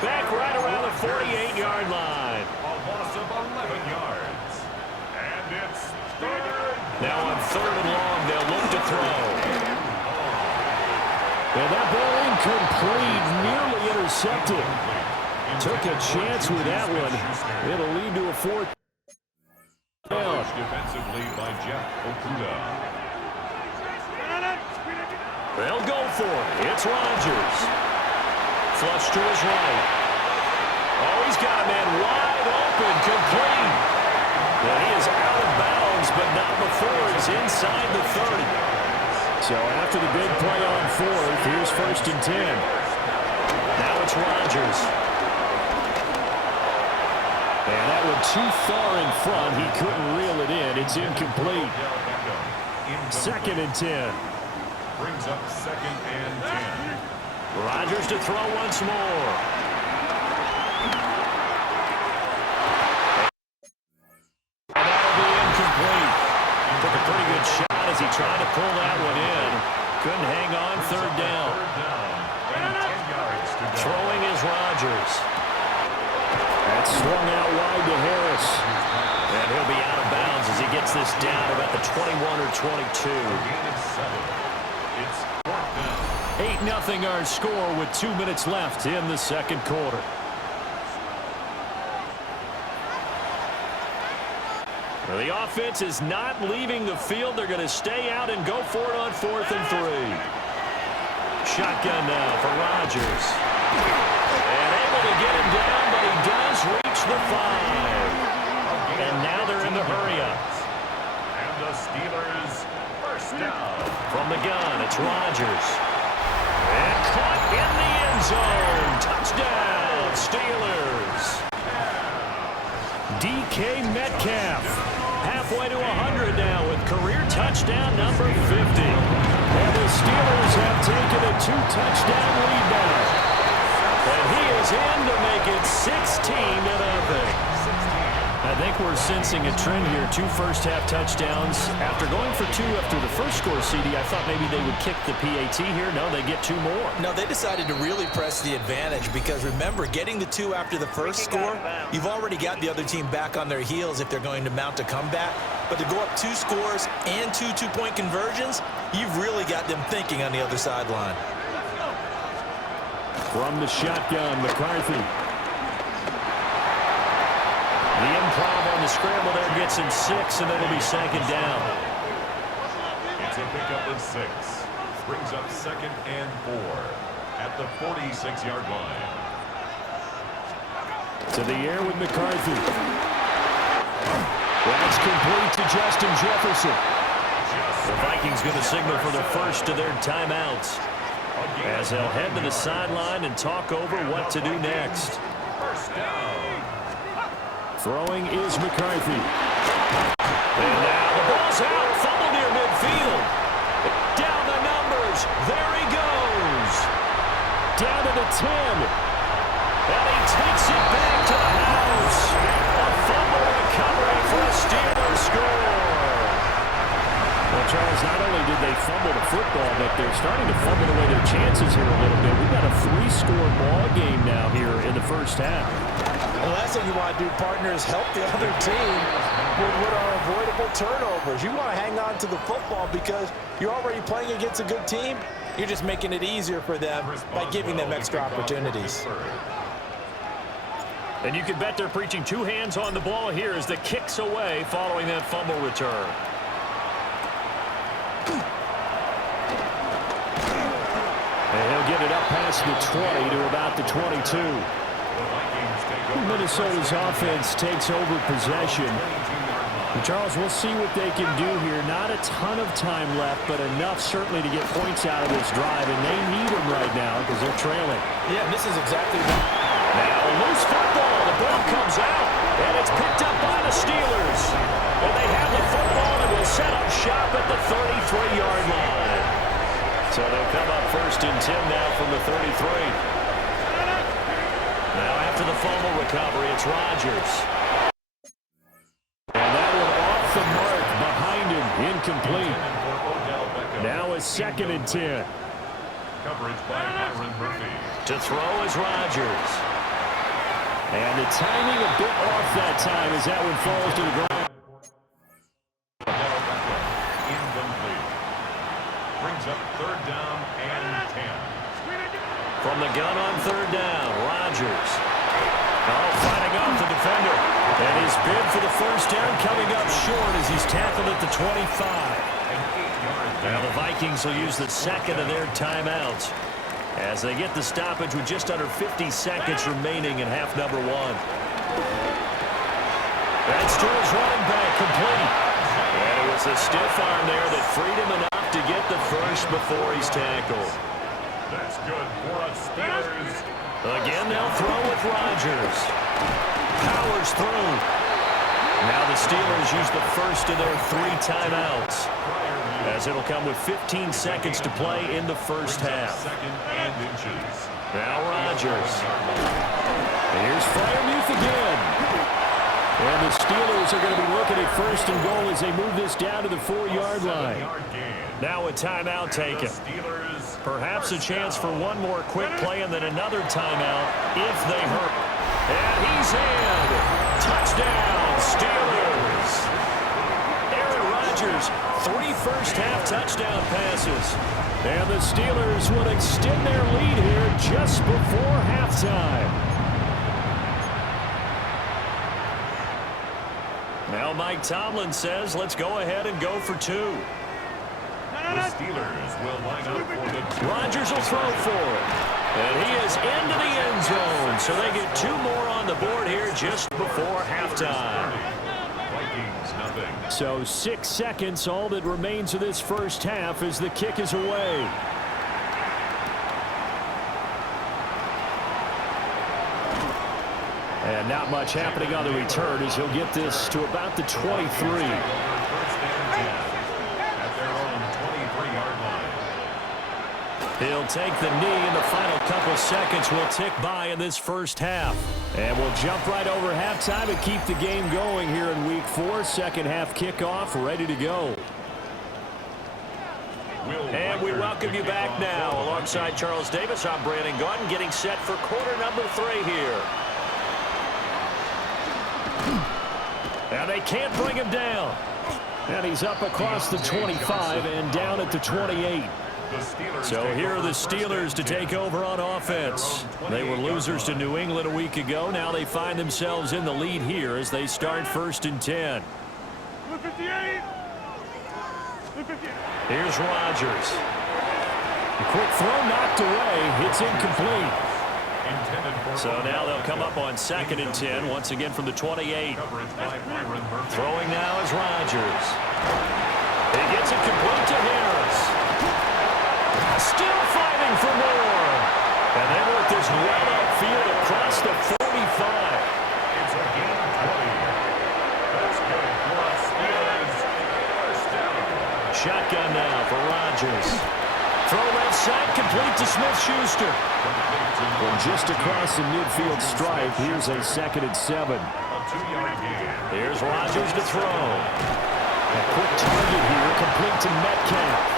Back right around the 48-yard line. A loss of 11 yards. And it's 3rd. Now on 3rd and long, they'll look to throw. And that ball incomplete, nearly intercepted. Took a chance with that one. It'll lead to a 4th down. Defensively by Jeff Okuda. They'll go for it. It's Rodgers. Flush to his right. Oh, he's got a man wide open, complete. And he is out of bounds, but not before he's inside the 30. So after the big play on 4th, here's 1st and 10. Now it's Rodgers. And that one too far in front. He couldn't reel it in. It's incomplete. 2nd and 10. Brings up 2nd and 10. Rodgers to throw once more. And that'll be incomplete. Took a pretty good shot as he tried to pull that one in. Couldn't hang on, 3rd down. Throwing is Rodgers. That's swung out wide to Harris. And he'll be out of bounds as he gets knocks this down about the 21 or 22. It's 4th down. 8-0 our score with 2 minutes left in the second quarter. Well, the offense is not leaving the field. They're going to stay out and go for it on 4th and 3. Shotgun now for Rodgers. And able to get him down, but he does reach the 5. And now they're in the hurry-up. And the Steelers, 1st down. From the gun, it's Rodgers. And caught in the end zone. Touchdown, Steelers. DK Metcalf. Halfway to 100 now with career touchdown number 50. And the Steelers have taken a 2-touchdown lead now. And he is in to make it 16-0. I think we're sensing a trend here. 2 first-half touchdowns. After going for 2 after the first score, CD, I thought maybe they would kick the PAT here. No, they get 2 more. No, they decided to really press the advantage because, remember, getting the 2 after the first score, you've already got the other team back on their heels if they're going to mount a comeback. But to go up 2 scores and 2 two-point conversions, you've really got them thinking on the other sideline. From the shotgun, McCarthy. The improv on the scramble there gets him 6, and it'll be 2nd down. It's a pickup of 6. Brings up 2nd and 4 at the 46-yard line. To the air with McCarthy. That's complete to Justin Jefferson. The Vikings going to signal for the first of their timeouts as they'll head to the sideline and talk over what to do next. 1st down. Throwing is McCarthy. And now the ball's out. Fumble near midfield. Down the numbers. There he goes. Down to the 10. And he takes it back to the house. A fumble recovery for a Steelers score. Well, Charles, not only did they fumble the football, but they're starting to fumble away their chances here a little bit. We've got a 3-score ball game now here in the first half. The last thing you want to do, partner, is help the other team with what are avoidable turnovers. You want to hang on to the football because you're already playing against a good team. You're just making it easier for them by giving them extra opportunities. And you can bet they're preaching 2 hands on the ball here as the kicks away following that fumble return. And he'll get it up past the 20 to about the 22. Minnesota's offense takes over possession. And Charles, we'll see what they can do here. Not a ton of time left, but enough certainly to get points out of this drive, and they need them right now because they're trailing. Yeah, and this is exactly what... Now a loose football. The ball comes out, and it's picked up by the Steelers. And they have the football and will set up shop at the 33-yard line. So they'll come up 1st and 10 now from the 33. Now after the fumble recovery, it's Rodgers. And that one off the mark behind him, incomplete. Now a 2nd and 10. Coverage by Byron Murphy. To throw is Rodgers. And the timing a bit off that time as that one falls to the ground. Incomplete. Brings up 3rd down and 10. From the gun on 3rd down, Rodgers. Oh, fighting off the defender. And his bid for the 1st down coming up short as he's tackled at the 25. Now the Vikings will use the 2nd of their timeouts as they get the stoppage with just under 50 seconds remaining in half number 1. That's to his running back, complete. And it was a stiff arm there that freed him enough to get the first before he's tackled. That's good for us Steelers. Again, they'll throw with Rodgers. Powers through. Now the Steelers use the first of their 3 timeouts, as it'll come with 15 seconds to play in the first half. 2nd and inches. Now Rodgers. And here's Freiermuth again. And the Steelers are going to be looking at 1st and goal as they move this down to the 4-yard line. Now a timeout taken. Perhaps a chance for one more quick play and then another timeout if they hurt. And he's in. Touchdown, Steelers. Rodgers, 3 first-half touchdown passes. And the Steelers will extend their lead here just before halftime. Now Mike Tomlin says, let's go ahead and go for 2. The Steelers will line up for the... Rodgers will throw for it. And he is into the end zone. So they get 2 more on the board here just before halftime. Vikings, nothing. So 6 seconds, all that remains of this first half as the kick is away. And not much happening on the return as he'll get this to about the 23. He'll take the knee, and the final couple seconds will tick by in this first half. And we'll jump right over halftime and keep the game going here in Week 4. Second half kickoff ready to go. And we welcome you back now. Alongside Charles Davis, I'm Brandon Gaudin, getting set for quarter number 3 here. And they can't bring him down. And he's up across the 25 and down at the 28. So here are the Steelers to take over on offense. They were losers to New England a week ago. Now they find themselves in the lead here as they start 1st and 10. Here's Rodgers. A quick throw knocked away. It's incomplete. So now they'll come up on 2nd and 10, once again from the 28. Throwing now is Rodgers. He gets it complete to Harris. Still fighting for more. And they work this well upfield across the 45. It's a game of 20. That's good for us. Steelers. First down. Shotgun now for Rodgers. Throw left side, complete to Smith-Schuster. From just across the midfield stripe, here's a 2nd and 7. A 2-yard gain. Here's Rodgers to throw. A quick target here, complete to Metcalf.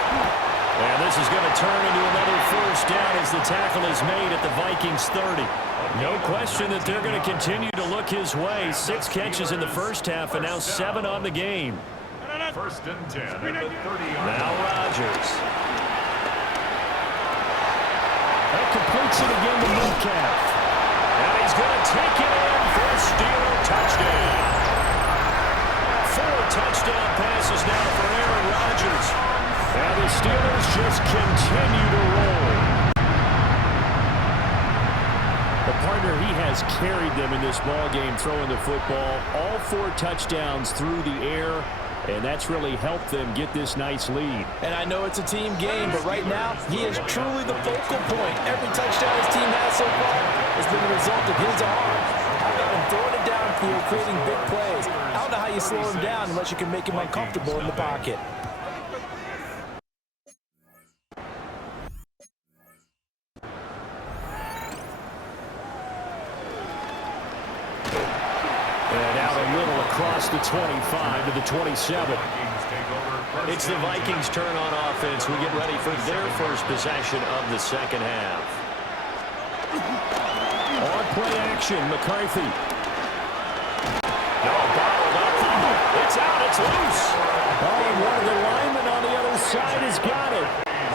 And this is going to turn into another first down as the tackle is made at the Vikings 30. No question that they're going to continue to look his way. 6 catches in the first half and now 7 on the game. 1st and 10 at the 30-yard. Now Rodgers. That completes it again to Metcalf. And he's going to take it in for a Steeler touchdown. 4 touchdown passes now for Aaron Rodgers. And the Steelers just continue to roll. The partner, he has carried them in this ball game, throwing the football. All 4 touchdowns through the air, and that's really helped them get this nice lead. And I know it's a team game, but right now, he is truly the focal point. Every touchdown his team has so far has been the result of his arm. How about him throwing it downfield, creating big plays? I don't know how you slow him down unless you can make him uncomfortable in the pocket. Across the 25 to the 27. It's the Vikings' turn on offense. We get ready for their first possession of the second half. On play action, McCarthy. No, bottled up. It's out. It's loose. Oh, and one of the linemen on the other side has got it.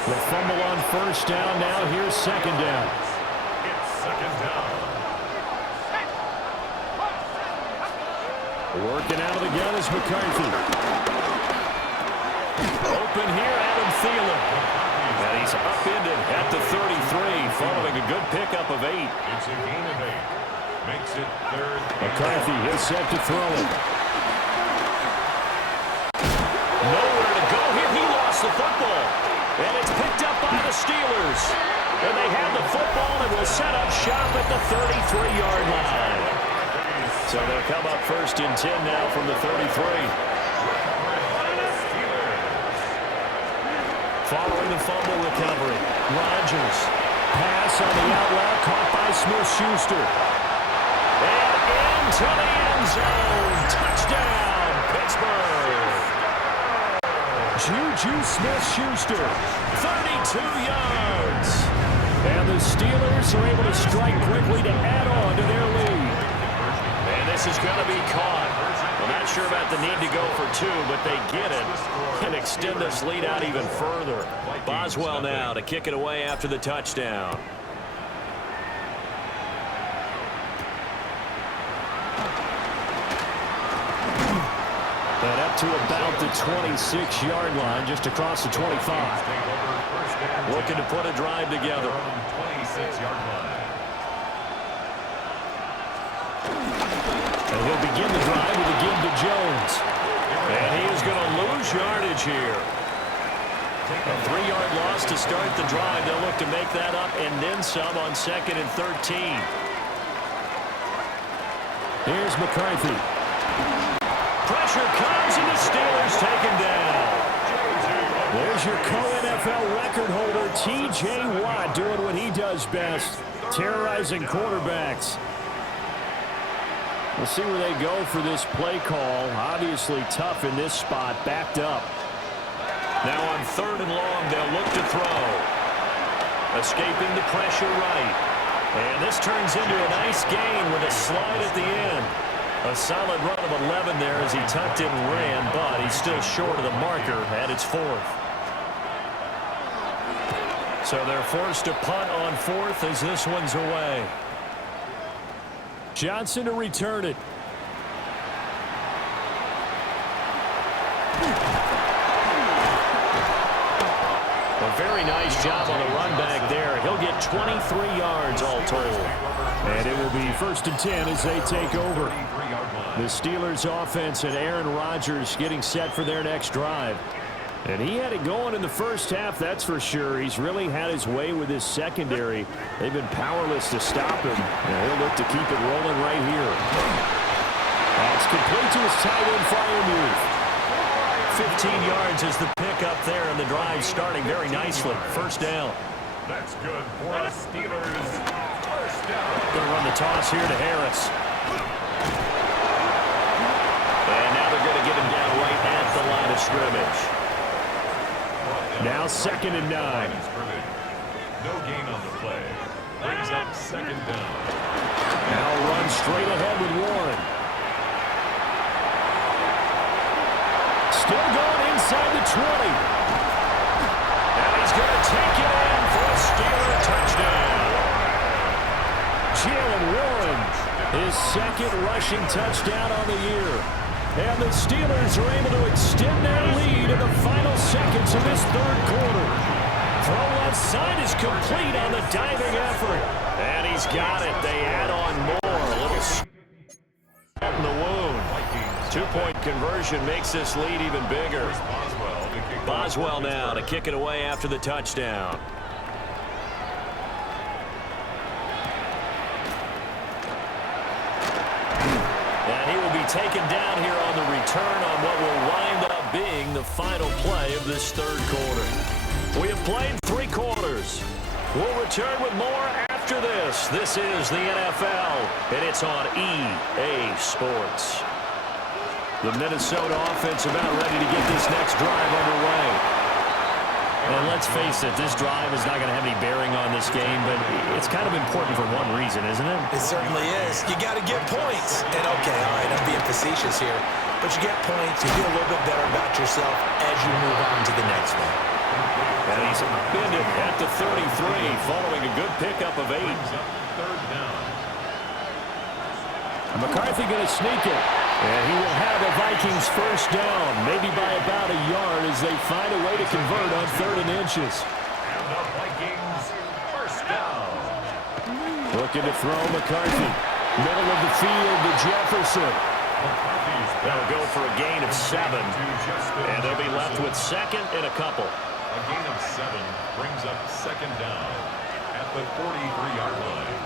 The fumble on first down. Now here's 2nd down. It's 2nd down. Working out of the gun is McCarthy. Open here, Adam Thielen. And he's upended at the 33, following a good pickup of 8. It's a gain of 8. Makes it 3rd. McCarthy is set to throw it. Nowhere to go here. He lost the football. And it's picked up by the Steelers. And they have the football and will set up shop at the 33-yard line. So they'll come up 1st and 10 now from the 33. Following the fumble recovery, Rodgers. Pass on the out route, caught by Smith-Schuster. And into the end zone. Touchdown, Pittsburgh. Juju Smith-Schuster, 32 yards. And the Steelers are able to strike quickly to add on to their lead. And this is going to be caught. Well, not sure about the need to go for two, but they get it and extend this lead out even further. Boswell now to kick it away after the touchdown. And up to about the 26-yard line, just across the 25. Looking to put a drive together. 26-yard line. And he'll begin the drive with a give to Jones. And he is going to lose yardage here. A 3-yard loss to start the drive. They'll look to make that up and then some on 2nd and 13. Here's McCarthy. Pressure comes and the Steelers take him down. There's your co-NFL record holder, T.J. Watt, doing what he does best, terrorizing quarterbacks. We'll see where they go for this play call. Obviously tough in this spot, backed up. Now on 3rd and long, they'll look to throw. Escaping the pressure right. And this turns into a nice gain with a slide at the end. A solid run of 11 there as he tucked it and ran, but he's still short of the marker at its 4th. So they're forced to punt on 4th as this one's away. Johnson to return it. A very nice job on the run back there. He'll get 23 yards all told. And it will be 1st and 10 as they take over. The Steelers offense and Aaron Rodgers getting set for their next drive. And he had it going in the first half, that's for sure. He's really had his way with his secondary. They've been powerless to stop him. And he'll look to keep it rolling right here. That's complete to his tight end Freiermuth. 15 yards is the pickup there, and the drive starting very nicely. 1st down. That's good for the Steelers. 1st down. Going to run the toss here to Harris. And now they're going to get him down right at the line of scrimmage. Now 2nd and 9. No gain on the play. Brings up 2nd down. Now run straight ahead with Warren. Still going inside the 20. And he's going to take it in for a Steeler touchdown. Jalen Warren, his 2nd rushing touchdown on the year. And the Steelers are able to extend their lead in the final seconds of this 3rd quarter. Throw left side is complete on the diving effort. And he's got it. They add on more. A little in the wound. 2-point conversion makes this lead even bigger. Boswell now to kick it away after the touchdown. And he will be taken down here on the return on what will wind up being the final play of this 3rd quarter. We have played 3 quarters. We'll return with more after this. This is the NFL, and it's on EA Sports. The Minnesota offense about ready to get this next drive underway. And let's face it, this drive is not going to have any bearing on this game, but it's kind of important for one reason, isn't it? It certainly is. You got to get points. And okay, all right, I'm being facetious here, but you get points, you feel a little bit better about yourself as you move on to the next one. And he's ended at the 33 following a good pickup of 8. 3rd down. McCarthy going to sneak it. And he will have the Vikings 1st down, maybe by about a yard as they find a way to convert on 3rd and inches. And the Vikings 1st down. Looking to throw McCarthy. Middle of the field to Jefferson. That'll go for a gain of 7. And they'll be left with 2nd and a couple. A gain of 7 brings up 2nd down at the 43-yard line.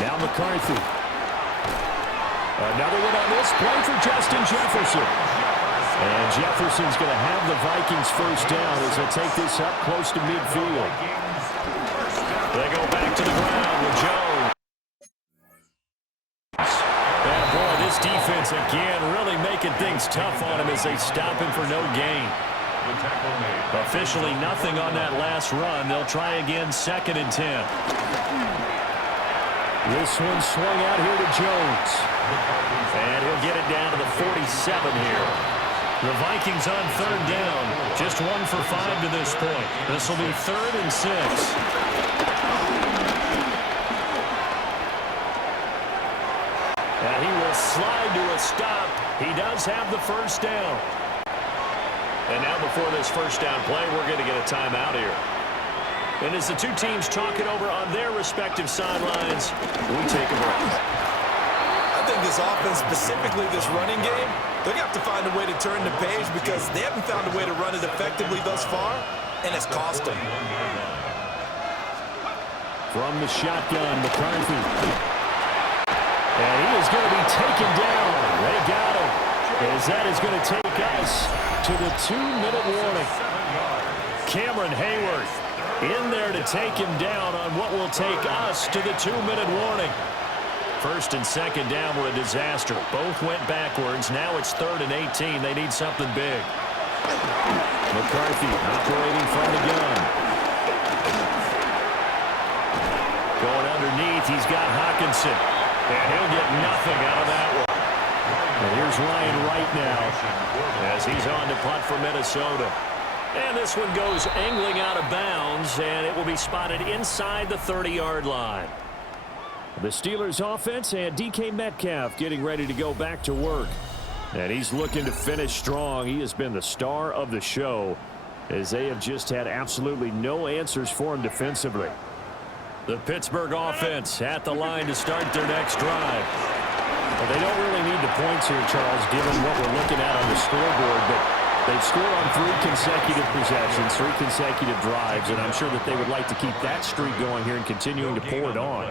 Now McCarthy. Another one on this play for Justin Jefferson. And Jefferson's going to have the Vikings 1st down as they take this up close to midfield. They go back to the ground with Jones. And boy, this defense again really making things tough on him as they stop him for no gain. Officially nothing on that last run. They'll try again 2nd and 10. This one swung out here to Jones. And he'll get it down to the 47 here. The Vikings on third down. Just 1 for 5 to this point. This will be 3rd and 6. And he will slide to a stop. He does have the first down. And now before this first down play, we're going to get a timeout here. And as the two teams talk it over on their respective sidelines, we take a break. I think this offense, specifically this running game, they're going to have to find a way to turn the page because they haven't found a way to run it effectively thus far, and it's cost them. From the shotgun, McCarthy. And he is going to be taken down. They got him. As that is going to take us to the 2-minute warning. Cameron Hayward in there to take him down on what will take us to the 2-minute warning. First and second down were a disaster. Both went backwards. Now it's 3rd and 18. They need something big. McCarthy operating from the gun. Going underneath, he's got Hawkinson. And he'll get nothing out of that one. And here's Ryan Wright now as he's on to punt for Minnesota. And this one goes angling out of bounds, and it will be spotted inside the 30-yard line. The Steelers offense and DK Metcalf getting ready to go back to work. And he's looking to finish strong. He has been the star of the show as they have just had absolutely no answers for him defensively. The Pittsburgh offense at the line to start their next drive. Well, they don't really need the points here, Charles, given what we're looking at on the scoreboard, but they've scored on 3 consecutive possessions, 3 consecutive drives, and I'm sure that they would like to keep that streak going here and continuing to pour it on.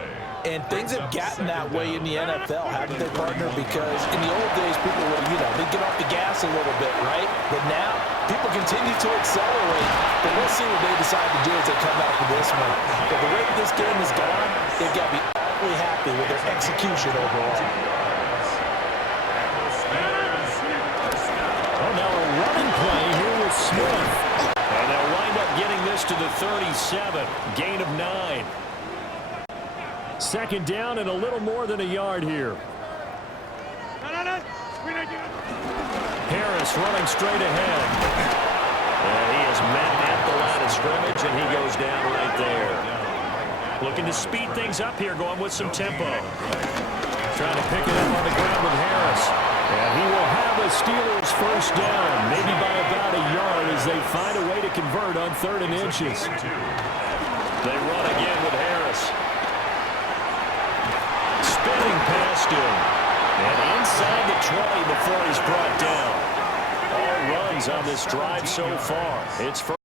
And things have gotten that way in the NFL, haven't they, partner? Because in the old days, people would, they'd get off the gas a little bit, right? But now, people continue to accelerate. But we'll see what they decide to do as they come out for this one. But the way that this game has gone, they've got to be awfully happy with their execution overall. Oh, now a running play here with Smith. And they'll wind up getting this to the 37. Gain of 9. Second down and a little more than a yard here. Harris running straight ahead. And he is met at the line of scrimmage, and he goes down right there. Looking to speed things up here, going with some tempo. Trying to pick it up on the ground with Harris. And he will have the Steelers first down, maybe by about a yard as they find a way to convert on 3rd and inches. They run again with Harris. Spinning past him. And inside the 20 before he's brought down. All runs on this drive so far. It's first.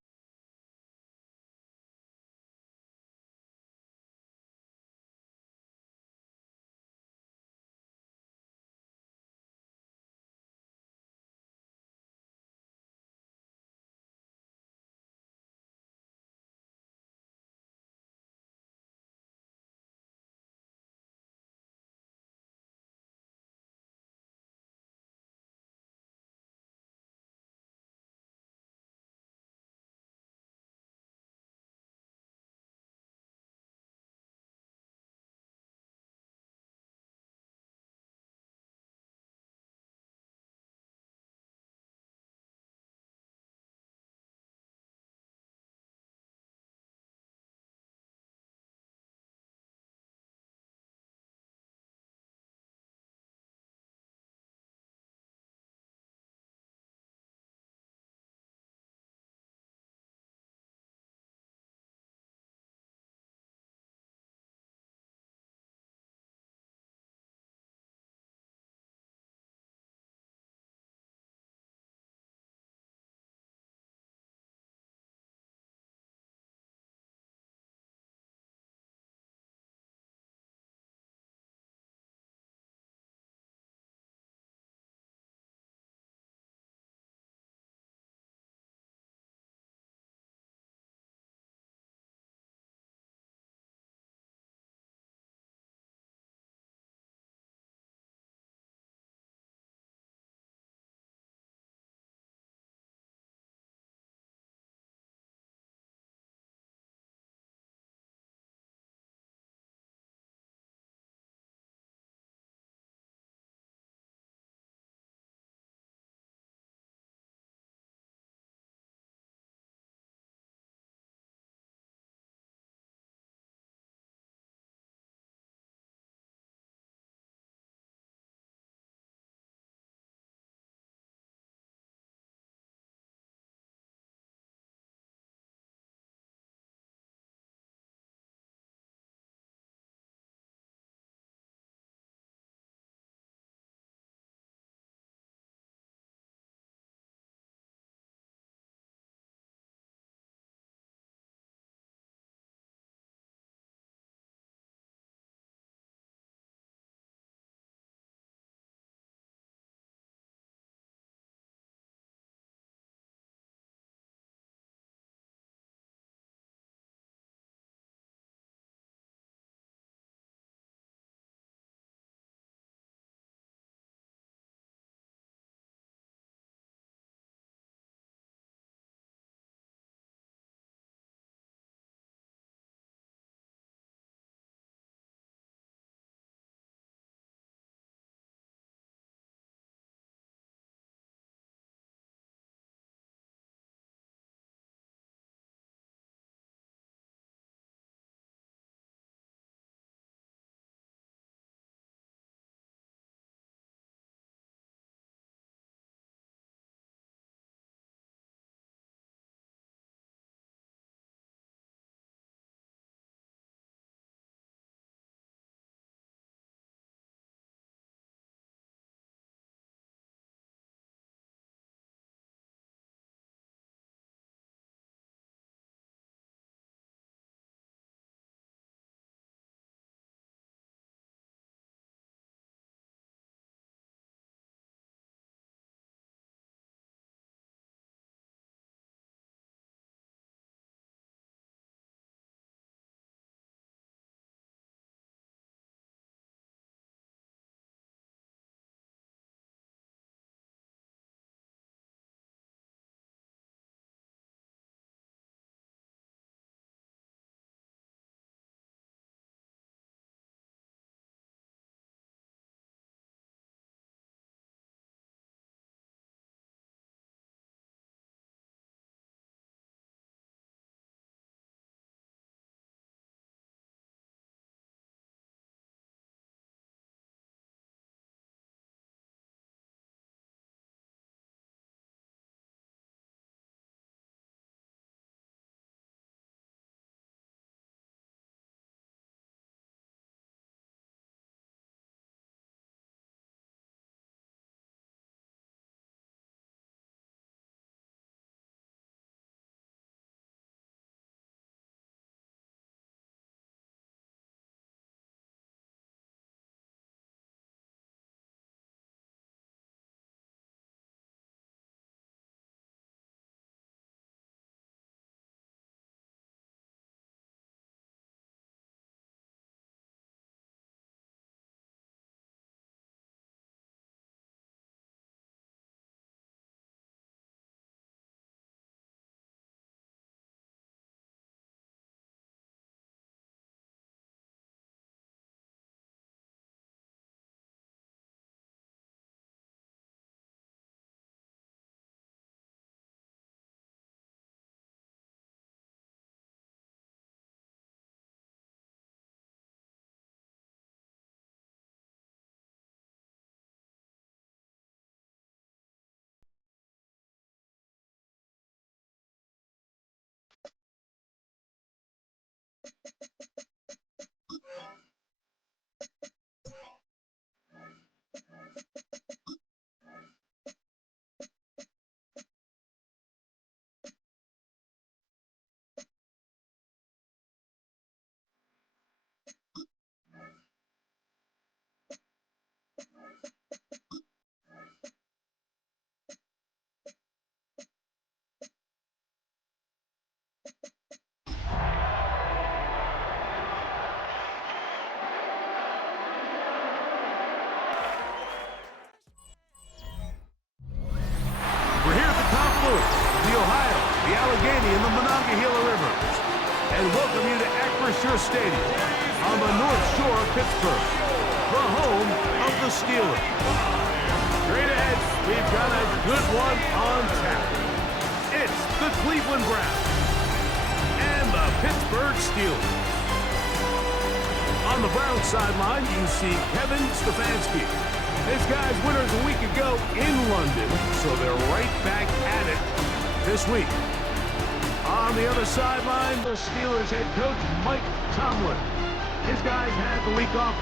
We're here at the confluence of the Ohio, the Allegheny, and the Monongahela Rivers. And welcome you to Acrisure Stadium on the North Shore of Pittsburgh, the home of the Steelers. Straight ahead, we've got a good one on tap. It's the Cleveland Browns and the Pittsburgh Steelers. On the Browns sideline, you see Kevin Stefanski. These guys winners a week ago in London, so they're right back at it this week. On the other sideline, the Steelers head coach Mike Tomlin. His guys had the week off.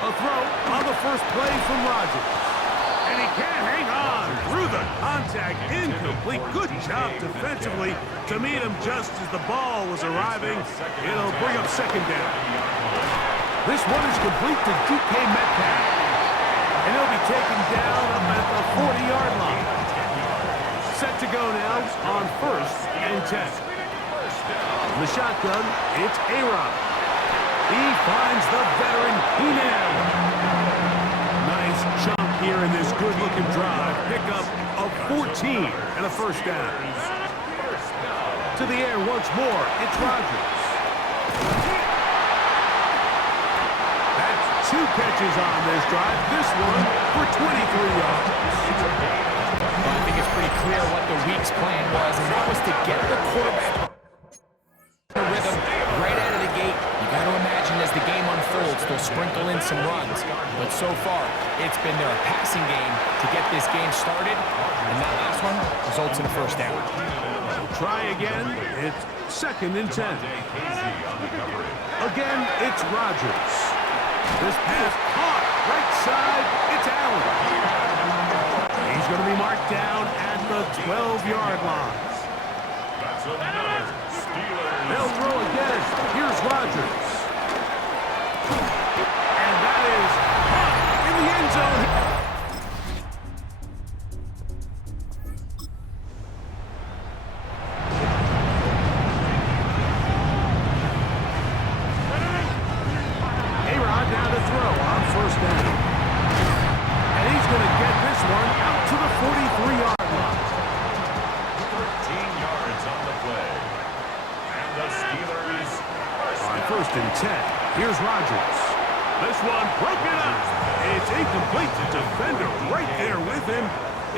A throw on the first play from Rodgers. And he can't hang on through the contact. Incomplete. Good job defensively to meet him just as the ball was arriving. It'll bring up second down. This one is complete to DK Metcalf. And he'll be taken down up at the 40-yard line. Set to go now on 1st and 10. In the shotgun, it's A-Rod. He finds the veteran Heenan. Nice chunk here in this good-looking drive. Pickup of 14 and a first down. To the air once more, it's Rodgers. That's 2 catches on this drive. This one for 23 yards. Well, I think it's pretty clear what the week's plan was, and that was to get the quarterback the rhythm right out of the gate. You got to imagine as the game unfolds, they'll sprinkle in some runs. But so far, it's been their passing game to get this game started, and that last one results in a first down. Try again. It's 2nd and 10. Again, it's Rodgers. This pass caught right side. It's Allen. He's going to be marked down at the 12-yard line. They'll throw again. Here's Rodgers. And that is caught in the end zone. A-Rod down to throw on 1st down. And he's going to get this one out to the 43-yard line. 13 yards on the play. And the Steelers On 1st and 10, here's Rodgers. This one broken up. It's incomplete to defender right there with him.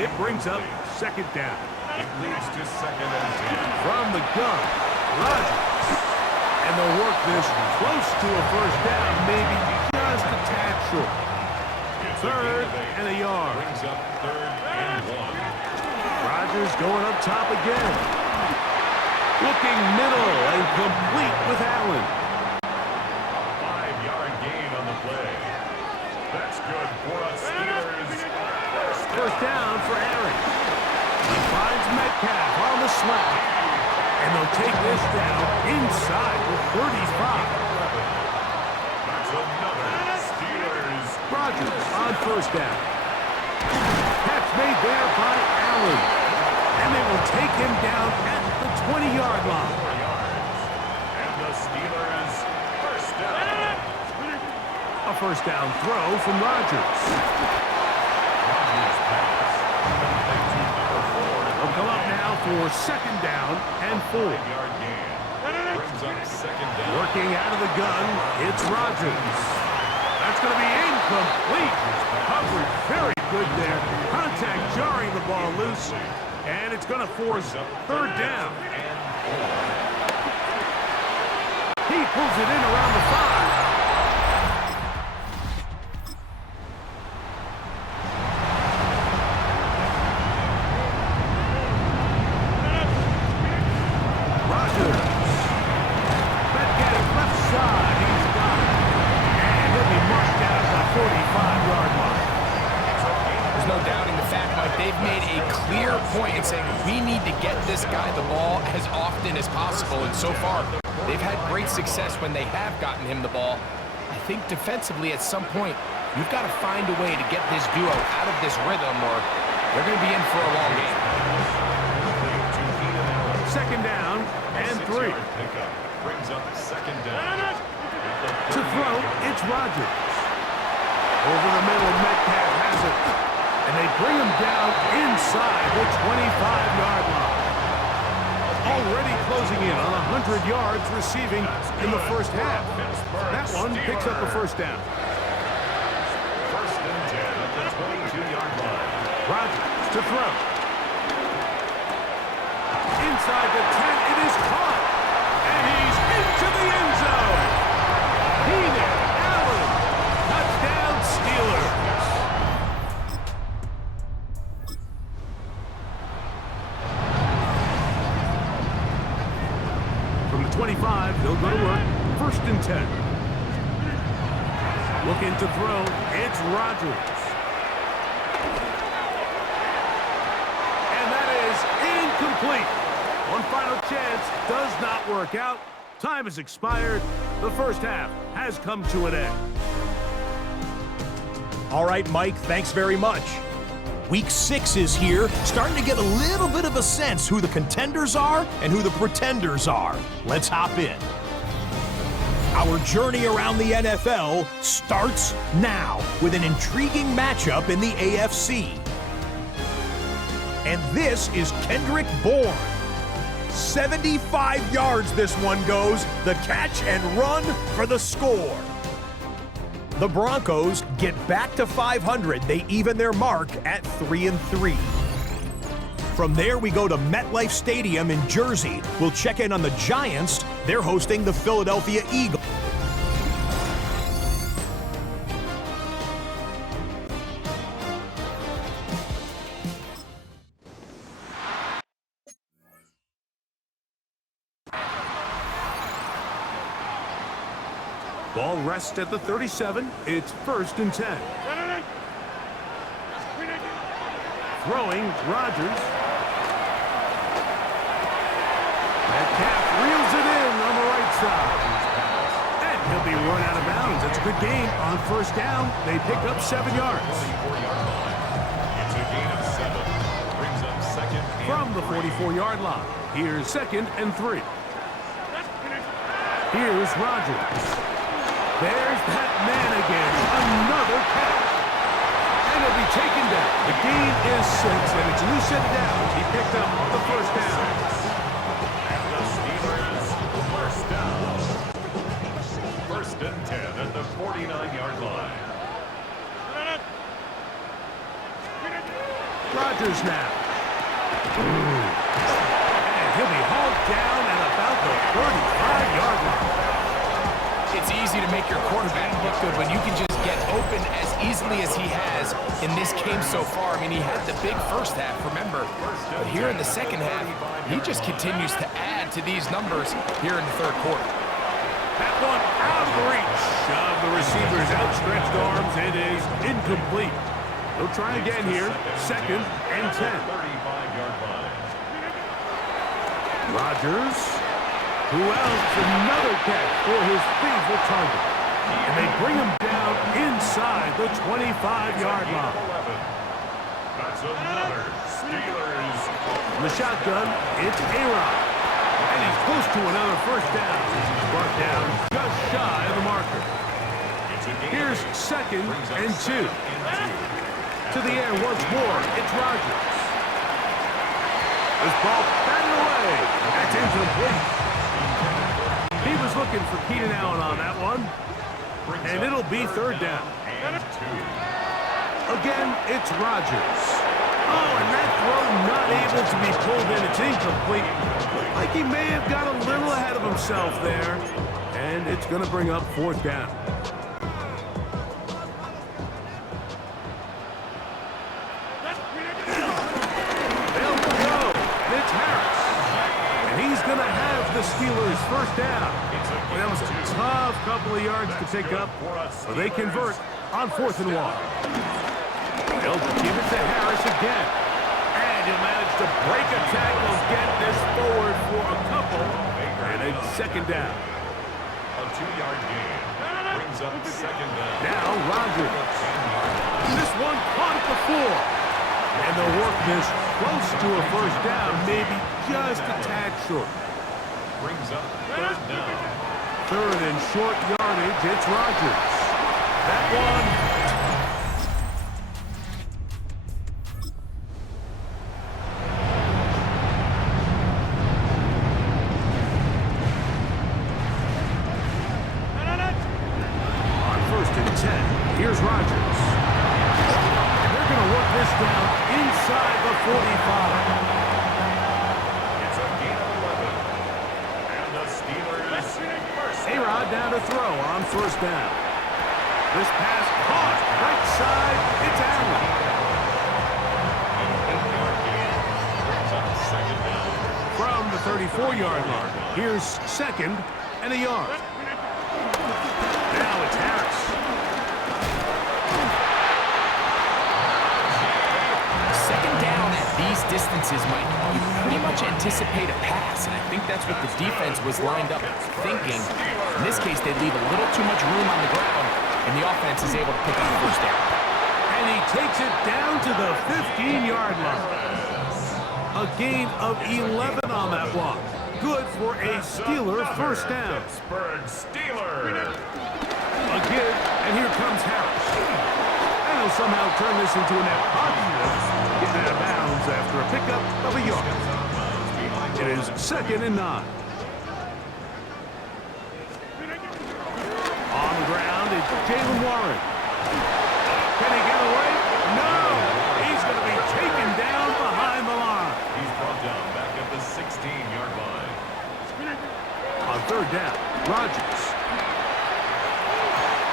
It brings up 2nd down. It leads to 2nd and 10. From the gun, Rodgers. And they'll work this close to a first down, maybe just a tad short. 3rd and a yard. Brings up 3rd and 1. Rodgers going up top again. Looking middle and complete with Allen. A 5-yard gain on the play. That's good for a Steelers First down for Aaron. He finds Metcalf on the slap. And they'll take this down inside the 35. That's another Steelers. Rodgers on 1st down. Catch made there by Allen. And they will take him down at the 20-yard line. 4 yards. And the Steelers first down. A first down throw from Rodgers. Rodgers pass. They'll come up now for 2nd down and 4. 5-yard gain. Brings up 2nd down. Working out of the gun, it's Rodgers. That's going to be incomplete. Covered very good there. Contact jarring the ball loose, and it's going to force third down. He pulls it in around the 5. So far, they've had great success when they have gotten him the ball. I think defensively at some point, you've got to find a way to get this duo out of this rhythm or they're going to be in for a long game. Second down and 3. Brings up second down. To throw, it's Rodgers. Over the middle, Metcalf has it. And they bring him down inside the 25-yard line. Already closing in on 100 yards receiving in the first half. That one picks up a first down. First and 10 at the 22-yard line. Rodgers to throw. Inside the 10, it is caught. And he's into the end zone. Keenan Allen. Touchdown Steelers. From the 25, they'll go to work. First and 10. Looking to throw, it's Rodgers. And that is incomplete. One final chance does not work out. Time has expired. The first half has come to an end. All right, Mike, thanks very much. Week 6 is here, starting to get a little bit of a sense who the contenders are and who the pretenders are. Let's hop in. Our journey around the NFL starts now with an intriguing matchup in the AFC. And this is Kendrick Bourne. 75 yards this one goes, the catch and run for the score. The Broncos get back to 500. They even their mark at 3-3. From there, we go to MetLife Stadium in Jersey. We'll check in on the Giants. They're hosting the Philadelphia Eagles. Ball rests at the 37. It's first and 10. Throwing, Rodgers. Metcalf reels it in on the right side. And he'll be run out of bounds. It's a good game on first down. They pick up 7 yards. It's a gain of 7. Brings up second From the 44-yard line. Here's second and 3. Here's Rodgers. There's that man again. Another catch. And he'll be taken down. The gain is 6, and it's a new set of downs. He picked up the first down. And the Steelers first down. First and 10 at the 49-yard line. Rodgers now. And he'll be hauled down at about the 35-yard line. It's easy to make your quarterback look good when you can just get open as easily as he has in this game so far. I mean, he had the big first half, remember. But here in the second half, he just continues to add to these numbers here in the third quarter. That one out of the reach of the receiver's outstretched arms. It is incomplete. They'll try again here. Second and 10. 35-yard line. Rodgers. Who else? Another catch for his favorite target. And they bring him down inside the 25-yard line. That's another Steelers. From the shotgun, it's A-Rod. And he's close to another first down. He's brought down just shy of the marker. Here's second and 2. To the air once more, it's Rodgers. This ball batted away. That's incomplete. He was looking for Keenan Allen on that one. And it'll be third down. Again, it's Rodgers. Oh, and that throw not able to be pulled in. It's incomplete. Like he may have got a little ahead of himself there. And it's going to bring up 4th down. They'll go. And it's Harris. And he's going to have the Steelers' 1st down. That was a tough couple of yards to pick up, but they convert on 4th and 1. They'll give it to Harris again. And he'll manage to break a tackle, get this forward for a couple, and a 2nd down. A 2-yard gain brings up 2nd down. Now Rodgers. This one caught at the 4. And they'll work this close to a 1st down, maybe just a tad short. Brings up 3rd down. 3rd and short yardage, it's Rodgers. That one. On 1st and 10, here's Rodgers. And they're going to work this down inside the 45. It's a gain of 11. And the Steelers first. A-Rod down to throw on 1st down. This pass caught right side. It's Allen. An 8-yard gain brings up 2nd down. From the 34-yard line, here's 2nd and a yard. Now it's Harris. Second down at these distances, Mike, you pretty much anticipate a pass, and I think that's what the defense was lined up thinking. In this case, they leave a little too much room on the ground, and the offense is able to pick up the 1st down. And he takes it down to the 15-yard line. A gain of 11 on that block. Good for a Steeler 1st down. Pittsburgh Steelers. A give, and here comes Harris. And he'll somehow turn this into a net positive. Getting out of bounds after a pickup of a yard. It is 2nd and 9. On the ground, it's Jalen Warren. Can he get away? No! He's going to be taken down behind the line. He's brought down back at the 16-yard line. On 3rd down, Rodgers.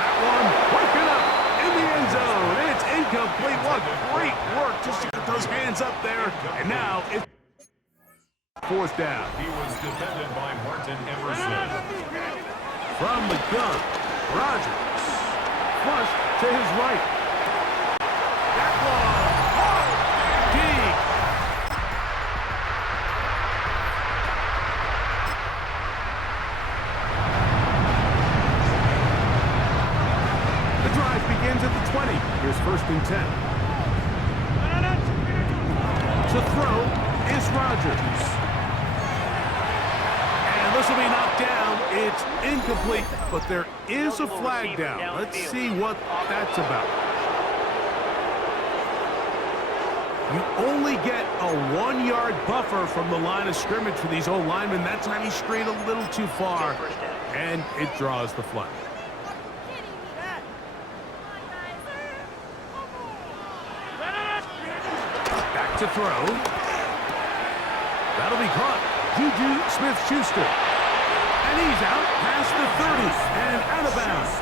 That one broken up in the end zone. It's incomplete. What great work just to get those hands up there. And now it's 4th down. He was defended by Martin Emerson. From the gun, Rodgers. Flush to his right. That one. Deep. The drive begins at the 20. Here's 1st and 10. To throw is Rodgers. And this will be knocked down. It's incomplete, but there is a flag down. Let's see what that's about. You only get a 1-yard buffer from the line of scrimmage for these old linemen. That time he strayed a little too far, and it draws the flag. Back to throw. That'll be caught. Juju Smith-Schuster. And he's out past the 30 and out of bounds.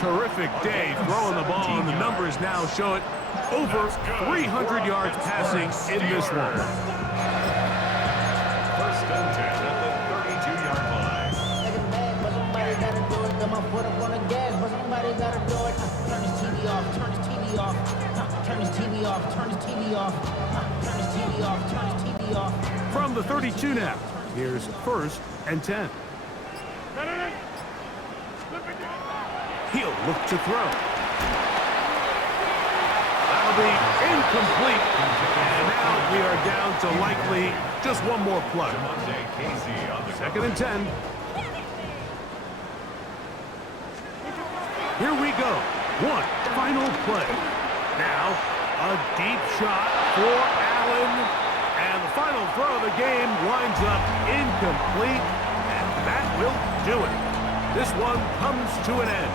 Terrific day throwing the ball, and the numbers now show it over 300 yards passing in this one. 1st and 10 at the 32-yard line. But somebody gotta do it. Got my foot up on the gas, but somebody gotta do it. Turn his TV off, turn his TV off. Turn his TV off, turn his TV off. Turn his TV off, turn his TV off. From the 32 now, here's 1st and 10. He'll look to throw. That'll be incomplete. And now we are down to likely just one more play. 2nd and 10. Here we go. One final play. Now, a deep shot for Allen. And the final throw of the game winds up incomplete. And that will do it. This one comes to an end.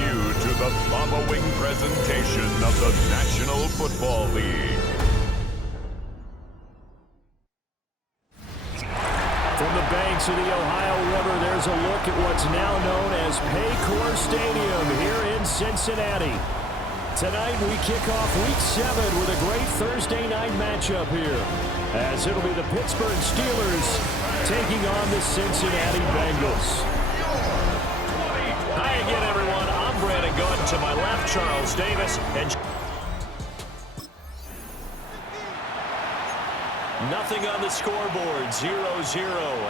you to the following presentation of the National Football League. From the banks of the Ohio River, there's a look at what's now known as Paycor Stadium here in Cincinnati. Tonight we kick off Week 7 with a great Thursday night matchup here, as it'll be the Pittsburgh Steelers taking on the Cincinnati Bengals. Hi again, everyone. I'm Brandon Gordon. To my left, Charles Davis. And nothing on the scoreboard. 0-0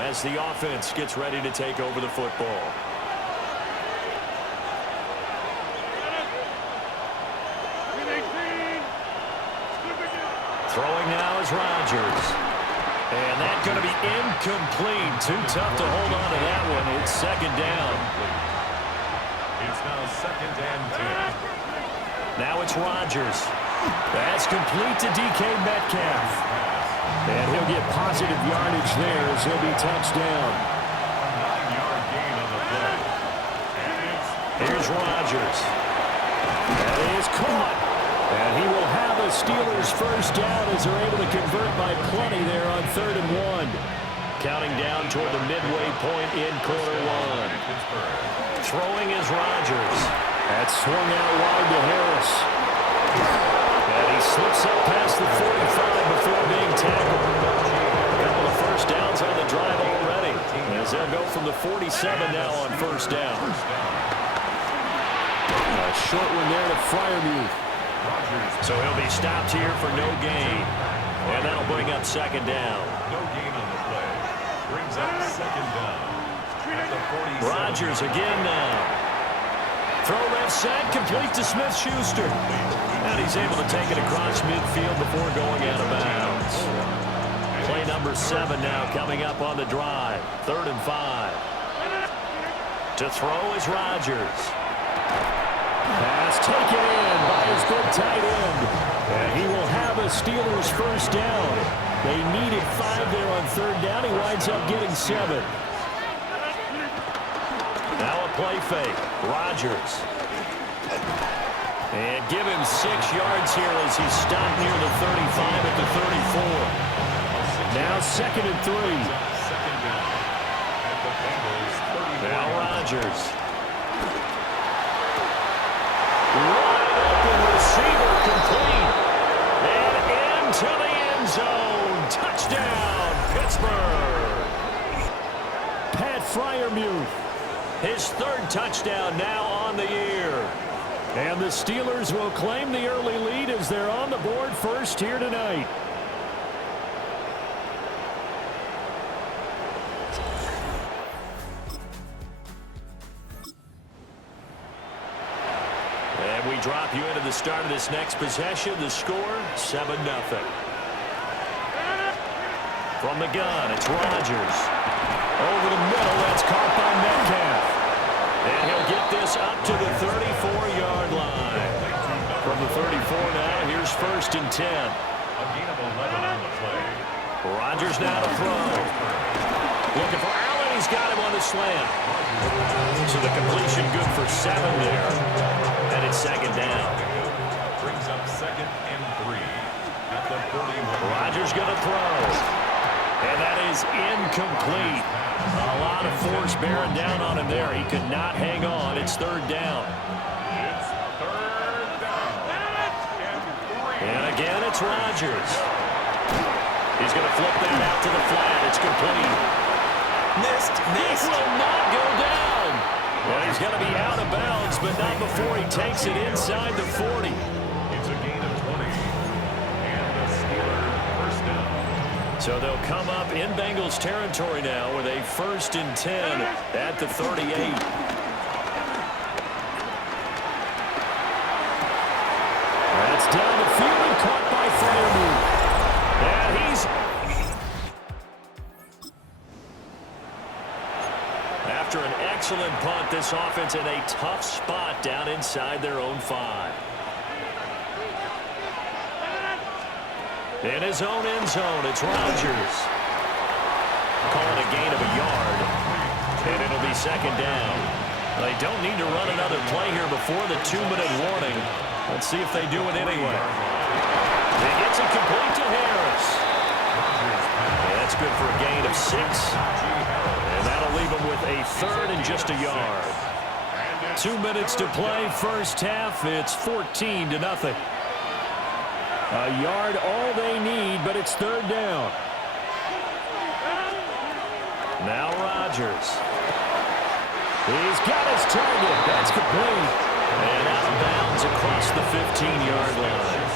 as the offense gets ready to take over the football. Throwing now is Rodgers. And that's going to be incomplete. Too tough to hold on to that one. It's second down. It's now 2nd and 10. Now it's Rodgers. That's complete to DK Metcalf. And he'll get positive yardage there as he'll be touchdown. A 9-yard gain on the play. Here's Rodgers. That is caught. And he will have a Steelers first down as they're able to convert by plenty there on 3rd and 1. Counting down toward the midway point in quarter 1. Throwing is Rodgers. That's swung out wide to Harris. And he slips up past the 45 before being tackled. A couple of first downs on the drive already, as they'll go from the 47 now on first down. A short one there to Freiermuth. So he'll be stopped here for no gain. And that'll bring up second down. No gain on the play. Brings up second down. At the 47. Rodgers again now. Throw left side, complete to Smith-Schuster. And he's able to take it across midfield before going out of bounds. Play number 7 now coming up on the drive. 3rd and 5. To throw is Rodgers. Pass taken in by his big tight end. And he will have a Steelers first down. They needed 5 there on 3rd down. He winds up getting 7. Now a play fake. Rodgers. And give him 6 yards here as he's stopped near the 35 at the 34. Now 2nd and 3. Second down. At the Bengals 31. Now Rodgers. Wide open receiver complete. And into the end zone. Touchdown, Pittsburgh. Pat Freiermuth. His 3rd touchdown now on the year. And the Steelers will claim the early lead as they're on the board first here tonight. And we drop you into the start of this next possession. The score, 7-0. From the gun, it's Rodgers. Over the middle, that's caught by Metcalf. And he'll get this up to the 34-yard line. From the 34 now, here's 1st and 10. A gain of 11 on the play. Rodgers now to throw. Looking for Allen. He's got him on the slant. So the completion good for 7 there. And it's second down. Brings up 2nd and 3. At the 41. Rodgers going to throw. And that is incomplete. A lot of force bearing down on him there. He could not hang on. It's 3rd down. It's 3rd down. And again, it's Rodgers. He's going to flip that out to the flat. It's complete. Missed. This will not go down. Well, he's going to be out of bounds, but not before he takes it inside the 40. It's a gain of 20. And the Steelers first down. So they'll come up in Bengals territory now with a 1st and 10 at the 38. That's down the field and caught by Freiermuth. And he's... After an excellent punt, this offense in a tough spot down inside their own 5. In his own end zone, it's Rodgers. Calling a gain of a yard. And it'll be second down. They don't need to run another play here before the 2-minute warning. Let's see if they do it anyway. He gets it complete to Harris. Yeah, that's good for a gain of 6. And that'll leave him with a 3rd and just a yard. 2 minutes to play, first half. It's 14-0. A yard all they need, but it's 3rd down. Now Rodgers. He's got his target. That's complete. And out of bounds across the 15-yard line.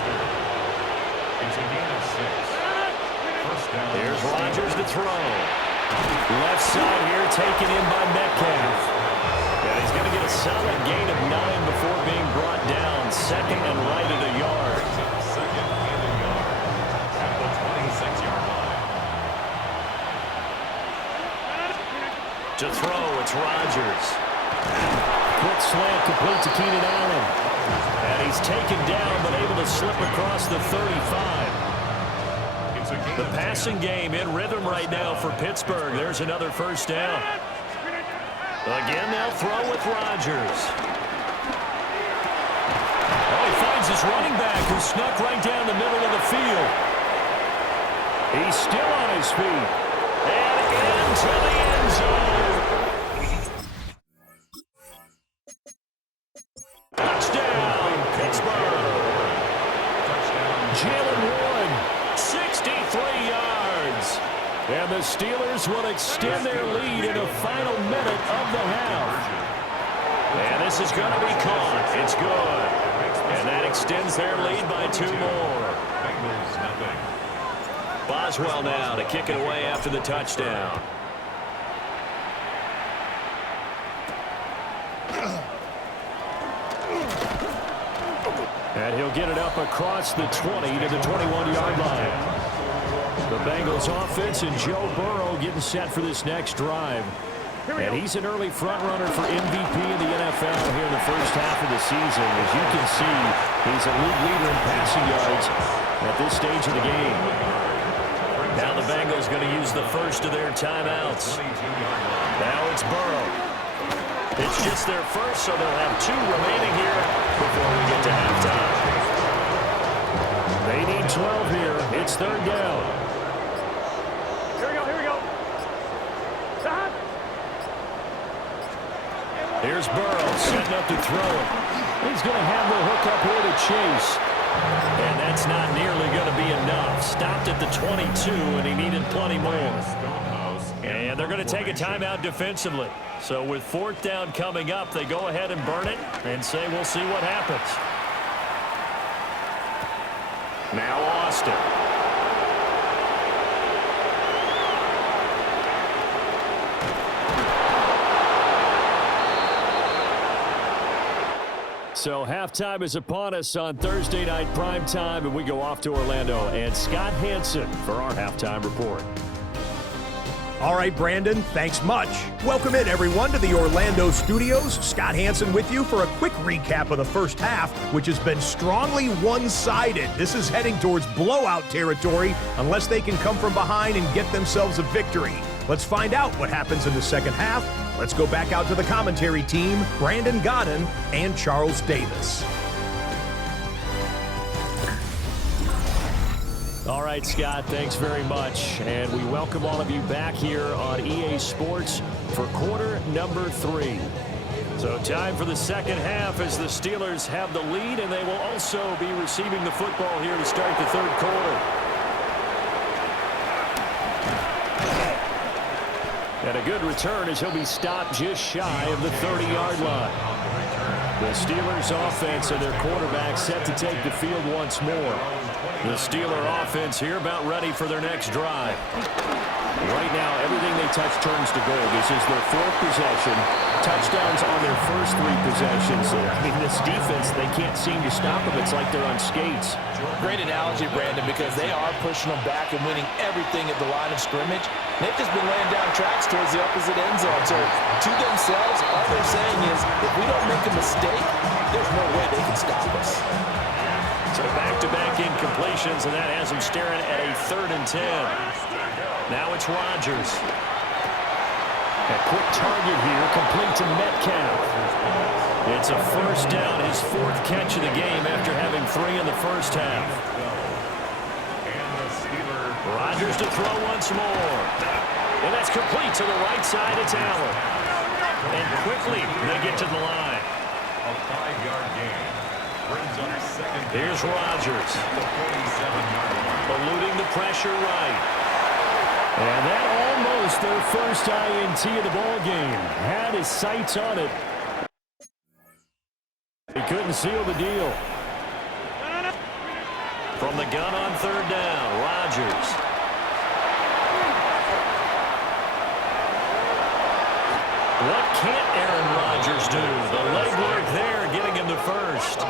Here's Rodgers to throw. Left side here taken in by Metcalf. And he's going to get a solid gain of 9 before being brought down. 2nd and right at a yard. 2nd and a yard at the 26-yard line. To throw, it's Rodgers. Quick slant complete to Keenan Allen. And he's taken down but able to slip across the 35. The passing game in rhythm right now for Pittsburgh. There's another first down. Again, they'll throw with Rodgers. Oh, he finds his running back who snuck right down the middle of the field. He's still on his feet. And into the end zone. Touchdown, Pittsburgh. Jalen Warren, 63 yards. And the Steelers will extend their lead in the final minute of the half. And this is going to be caught. It's good. And that extends their lead by 2 more. Boswell now to kick it away after the touchdown. And he'll get it up across the 20 to the 21-yard line. The Bengals offense and Joe Burrow getting set for this next drive. And he's an early front-runner for MVP in the NFL here in the first half of the season. As you can see, he's a league leader in passing yards at this stage of the game. Now the Bengals going to use the first of their timeouts. Now it's Burrow. It's just their first, so they'll have 2 remaining here before we get to halftime. They need 12 here. It's 3rd down. Here we go. Here's Burrow setting up to throw it. He's going to have the hook up here to Chase. And that's not nearly going to be enough. Stopped at the 22, and he needed plenty more. And they're going to take a timeout defensively. So with 4th down coming up, they go ahead and burn it and say we'll see what happens. Now Austin. So halftime is upon us on Thursday night primetime, and we go off to Orlando. And Scott Hansen for our halftime report. All right, Brandon, thanks much. Welcome in, everyone, to the Orlando studios. Scott Hansen with you for a quick recap of the first half, which has been strongly one-sided. This is heading towards blowout territory unless they can come from behind and get themselves a victory. Let's find out what happens in the second half. Let's go back out to the commentary team, Brandon Godden and Charles Davis. All right, Scott, thanks very much. And we welcome all of you back here on EA Sports for quarter number 3. So time for the second half as the Steelers have the lead, and they will also be receiving the football here to start the 3rd quarter. And a good return as he'll be stopped just shy of the 30-yard line. The Steelers offense and their quarterback set to take the field once more. The Steeler offense here about ready for their next drive. Right now, everything they touch turns to gold. This is their 4th possession. Touchdowns on their first 3 possessions. I mean, this defense, they can't seem to stop them. It's like they're on skates. Great analogy, Brandon, because they are pushing them back and winning everything at the line of scrimmage. They've just been laying down tracks towards the opposite end zone. So to themselves, all they're saying is, if we don't make a mistake, there's no way they can stop us. So back-to-back incompletions, and that has them staring at a 3rd and 10. Now it's Rodgers. A quick target here, complete to Metcalf. It's a first down, his fourth catch of the game after having 3 in the first half. Rodgers to throw once more. And that's complete to the right side. It's Allen. And quickly, they get to the line. A 5-yard gain. Brings up second. Here's Rodgers. The 47-yard line. Eluding the pressure right. And that almost their first INT of the ball game. Had his sights on it. He couldn't seal the deal. From the gun on third down, Rodgers. What can't Aaron Rodgers do? The legwork there, getting him the first.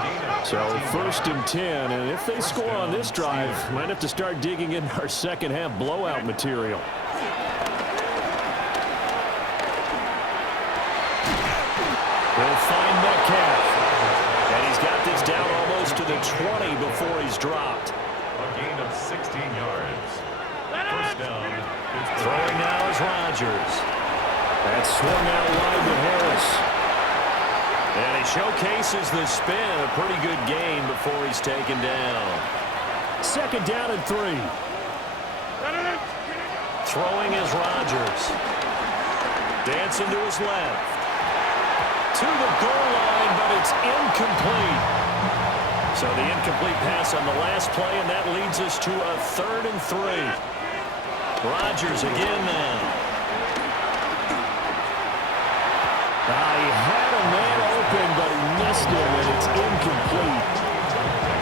So first and 10, and if they score on this drive, might have to start digging in our second half blowout material. He'll find Metcalf. And he's got this down almost to the 20 before he's dropped. A gain of 16 yards. First down. Throwing now is Rodgers. That swung out wide to Harris. And he showcases the spin. A pretty good gain before he's taken down. Second down and 3. Throwing is Rodgers. Dancing to his left. To the goal line, but it's incomplete. So the incomplete pass on the last play, and that leads us to a 3rd and 3. Rodgers again now. He had a man open, but he missed him, and it's incomplete.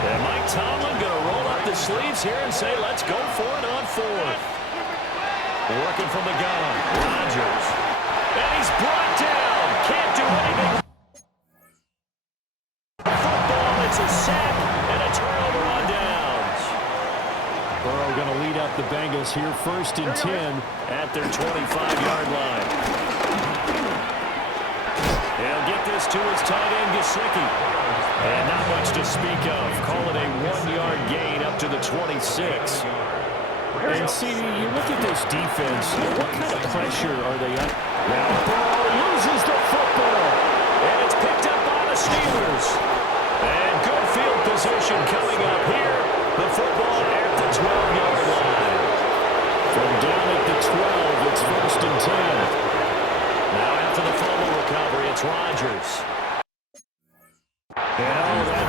And Mike Tomlin going to roll up the sleeves here and say, let's go for it on 4th. Working from the gun, Rodgers. And he's brought down. Can't do anything. Football, it's a sack and a turnover on downs. Burrow going to lead up the Bengals here, 1st and 10 at their 25-yard line. He'll get this to his tight end, Gesicki. And not much to speak of. Call it a 1-yard gain up to the 26. And CD, you look at this defense, what kind of pressure are they under? Now Burrow loses the football. And it's picked up by the Steelers. And good field position coming up here. The football at the 12-yard line. From down at the 12, it's 1st and 10. Now after the fumble recovery, it's Rodgers. And that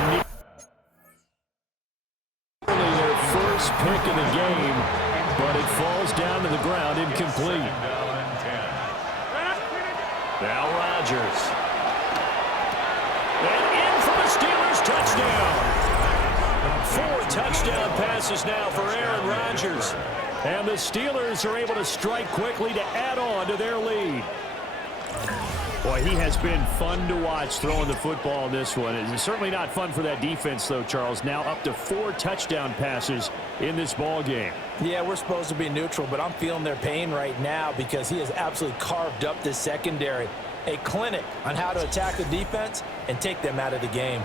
nearly their first pick of the game, but it falls down to the ground incomplete. Now Rodgers. And in for the Steelers touchdown. 4 touchdown passes now for Aaron Rodgers. And the Steelers are able to strike quickly to add on to their lead. Boy, he has been fun to watch throwing the football in this one. It's certainly not fun for that defense, though, Charles. Now up to 4 touchdown passes in this ball game. Yeah, we're supposed to be neutral, but I'm feeling their pain right now because he has absolutely carved up this secondary. A clinic on how to attack the defense and take them out of the game.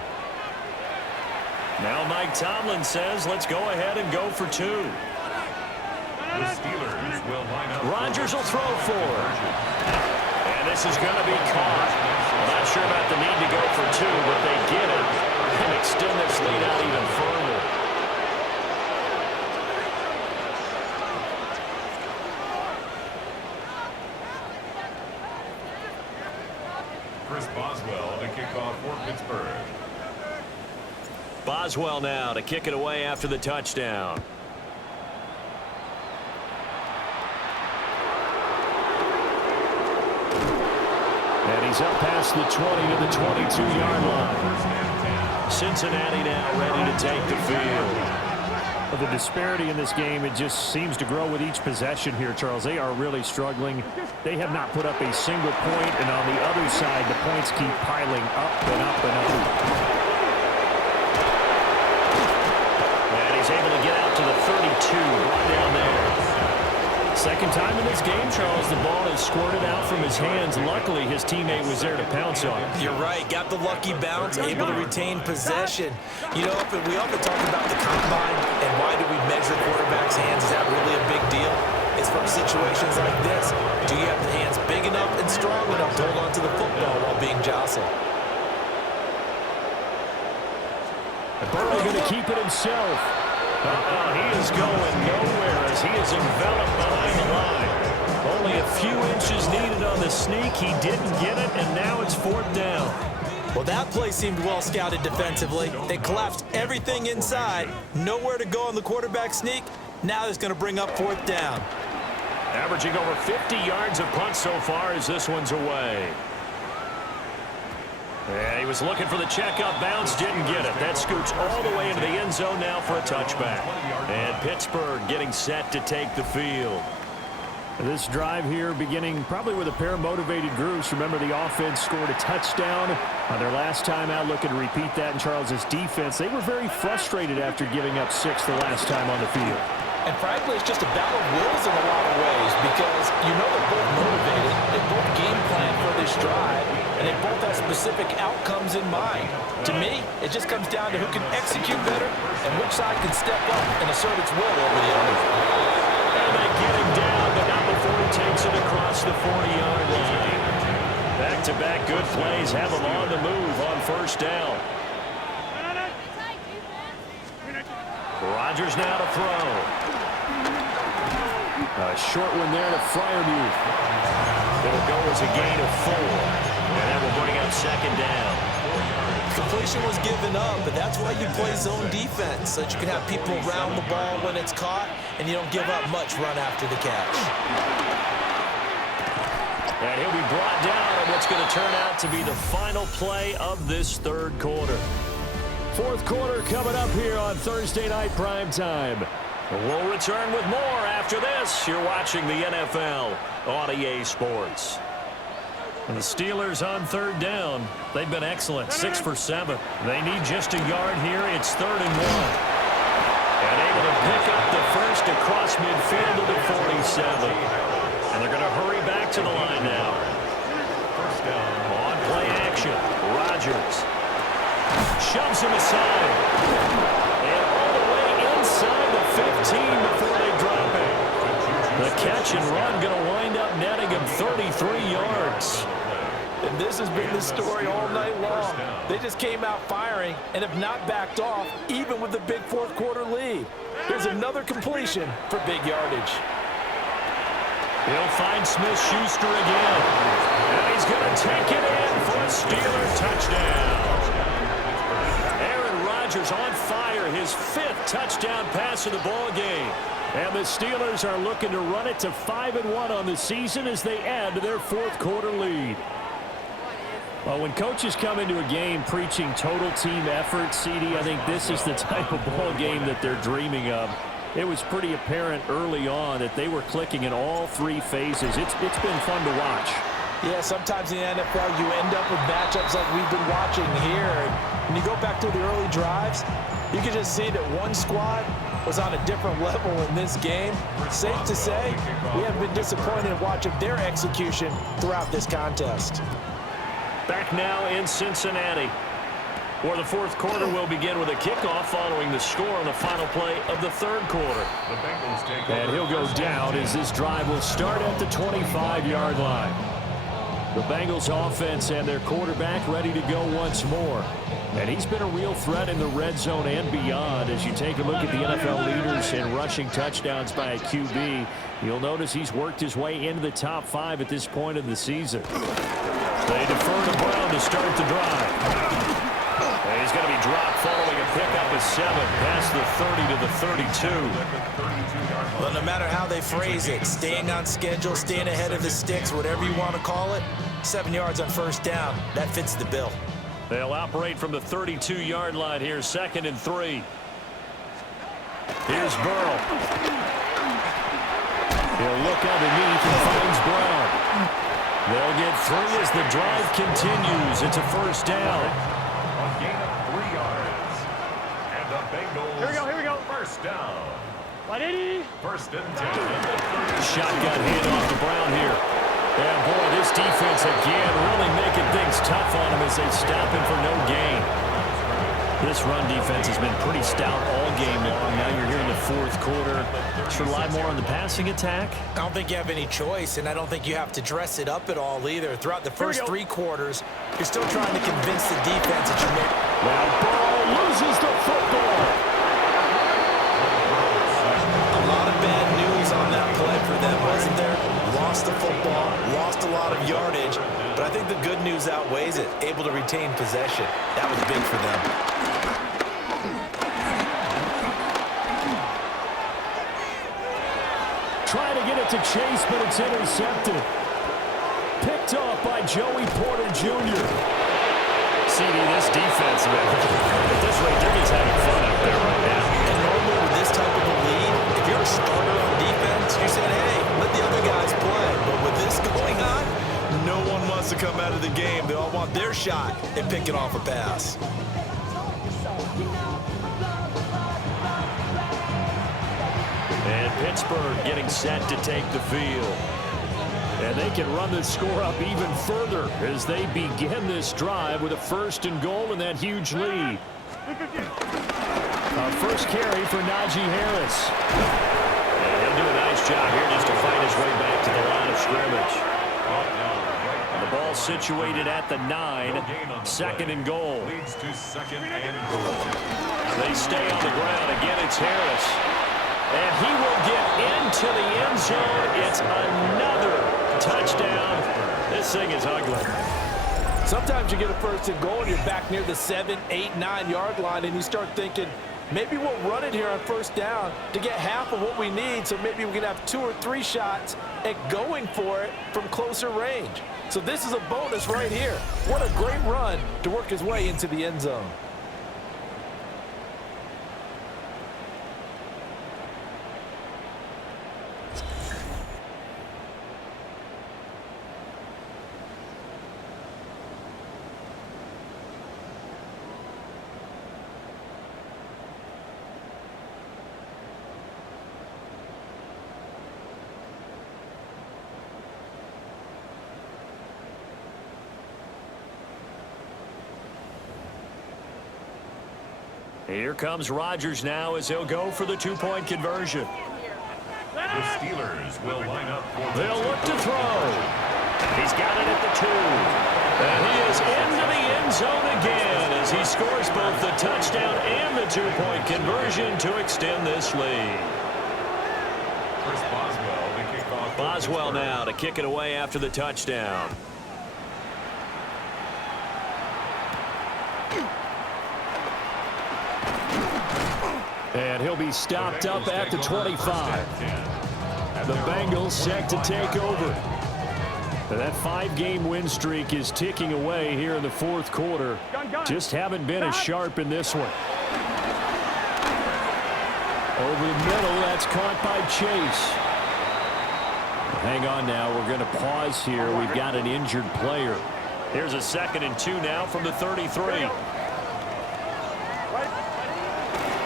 Now Mike Tomlin says, let's go ahead and go for 2. The Steelers will line up. Rodgers will throw 4. And this is going to be caught. I'm not sure about the need to go for 2, but they get it and extend this lead out even further. Chris Boswell to kick off for Pittsburgh. Boswell now to kick it away after the touchdown. And he's up past the 20 to the 22-yard line. Cincinnati now ready to take the field. The disparity in this game, it just seems to grow with each possession here, Charles. They are really struggling. They have not put up a single point, and on the other side, the points keep piling up and up and up. And he's able to get out to the 32, right down there. Second time in this game, Charles, the ball is squirted out from his hands. Luckily, his teammate was there to pounce on it. You're right. Got the lucky bounce, able to retain possession. You know, we often talk about the combine and why do we measure quarterbacks' hands. Is that really a big deal? is from situations like this. Do you have the hands big enough and strong enough to hold on to the football while being jostled? Burrow going to keep it himself. He is going nowhere as he is enveloped behind the line. Only a few inches needed on the sneak. He didn't get it, and now it's 4th down. Well, that play seemed well scouted defensively. They collapsed everything inside. Nowhere to go on the quarterback sneak. Now it's going to bring up 4th down. Averaging over 50 yards of punt so far as this one's away. And he was looking for the checkup bounce, didn't get it. That scoots all the way into the end zone now for a touchback. And Pittsburgh getting set to take the field. This drive here beginning probably with a pair of motivated groups. Remember, the offense scored a touchdown on their last time out. Looking to repeat that in Charles's defense. They were very frustrated after giving up 6 the last time on the field. And frankly, it's just a battle of wills in a lot of ways because you know they're both motivated. They both game plan for this drive, and they both have specific outcomes in mind. To me, it just comes down to who can execute better and which side can step up and assert its will over the other. And they get him down, but not before he takes it across the 40-yard line. Back-to-back good plays have him on the move on 1st down. Rodgers now to throw. A short one there to Freiermuth. It'll go as a gain of 4. And that will bring up 2nd down. Completion was given up, but that's why you play zone defense, so that you can have people around the ball when it's caught, and you don't give up much run after the catch. And he'll be brought down on what's going to turn out to be the final play of this 3rd quarter. 4th quarter coming up here on Thursday Night Primetime. We'll return with more after this. You're watching the NFL on EA Sports. And the Steelers on 3rd down. They've been excellent, 6 for 7. They need just a yard here. It's 3rd and 1. And able to pick up the first across midfield to the 47. And they're going to hurry back to the line now. 1st down. On play action, Rodgers shoves him aside. And all the way inside the 15 before they drop it. The catch and run going to wind up netting him 33 yards. And this has been the story all night long. They just came out firing and have not backed off, even with the big 4th quarter lead. Here's another completion for big yardage. He'll find Smith-Schuster again. And he's going to take it in for a Steeler touchdown. Aaron Rodgers on fire, his 5th touchdown pass of the ball game. And the Steelers are looking to run it to 5-1 on the season as they add to their 4th quarter lead. Well, when coaches come into a game preaching total team effort, CD, I think this is the type of ball game that they're dreaming of. It was pretty apparent early on that they were clicking in all 3 phases. It's been fun to watch. Yeah, sometimes in the NFL you end up with matchups like we've been watching here. And when you go back to the early drives, you can just see that one squad was on a different level in this game. Safe to say, we have been disappointed in watching their execution throughout this contest. Back now in Cincinnati, where the 4th quarter will begin with a kickoff following the score on the final play of the 3rd quarter. And he'll go down as this drive will start at the 25-yard line. The Bengals offense and their quarterback ready to go once more. And he's been a real threat in the red zone and beyond. As you take a look at the NFL leaders in rushing touchdowns by a QB, you'll notice he's worked his way into the top 5 at this point of the season. They defer to Brown to start the drive. And he's going to be dropped following a pickup of 7 past the 30 to the 32. Well, no matter how they phrase it, staying on schedule, staying ahead of the sticks, whatever you want to call it, 7 yards on 1st down, that fits the bill. They'll operate from the 32-yard line here, 2nd and 3. Here's Burrow. He'll look underneath and finds Brown. They'll get 3 as the drive continues. It's a 1st down. A gain of 3 yards. And the Bengals. Here we go. 1st down. 1st and 10. Shotgun handoff to Brown here. And boy, this defense again really making things tough on him as they stop him for no gain. This run defense has been pretty stout all game long. Now you're here in the fourth quarter. Should rely more on the passing attack? I don't think you have any choice, and I don't think you have to dress it up at all either. Throughout the first 3 quarters, you're still trying to convince the defense that you're making. Now Burrow loses the football. A lot of bad news on that play for them, wasn't there? Lost the football, lost a lot of yardage, but I think the good news outweighs it. Able to retain possession. That was big for them. Trying to get it to Chase, but it's intercepted. Picked off by Joey Porter Jr. CD, this defense, man, at this rate, they're just having fun out there right now. And normally with this type of a lead, if you're a starter on defense, you're saying, hey, let the other guys play. But with this going on, no one wants to come out of the game. They all want their shot at picking off a pass. And Pittsburgh getting set to take the field. And they can run the score up even further as they begin this drive with a 1st and goal and that huge lead. First carry for Najee Harris. And he'll do a nice job here just to fight his way back to the line of scrimmage. The ball situated at the 9, 2nd and goal. They stay on the ground. Again, it's Harris. And he will get into the end zone. It's another touchdown. This thing is ugly. Sometimes you get a 1st and goal and you're back near the 7, 8, 9-yard line and you start thinking, maybe we'll run it here on 1st down to get half of what we need, so maybe we can have 2 or 3 shots at going for it from closer range. So this is a bonus right here. What a great run to work his way into the end zone. Here comes Rodgers now as he'll go for the 2-point conversion. The Steelers will line up for They'll look to throw. He's got it at the 2. And he is into the end zone again as he scores both the touchdown and the 2-point conversion to extend this lead. Chris Boswell to kick off. Boswell now to kick it away after the touchdown. And he'll be stopped up at the 25. The Bengals set to take over. That 5-game win streak is ticking away here in the 4th quarter. Just haven't been as sharp in this one. Over the middle, that's caught by Chase. Hang on now, we're going to pause here. We've got an injured player. Here's a 2nd and 2 now from the 33.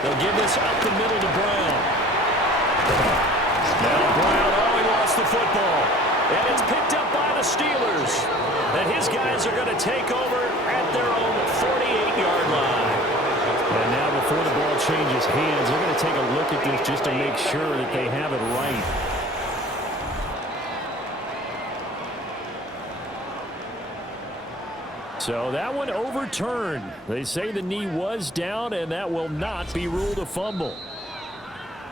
They'll give this up the middle to Brown. Now Brown, he lost the football. And it's picked up by the Steelers. And his guys are going to take over at their own 48-yard line. And now before the ball changes hands, they're going to take a look at this just to make sure that they have it right. So that one overturned. They say the knee was down, and that will not be ruled a fumble.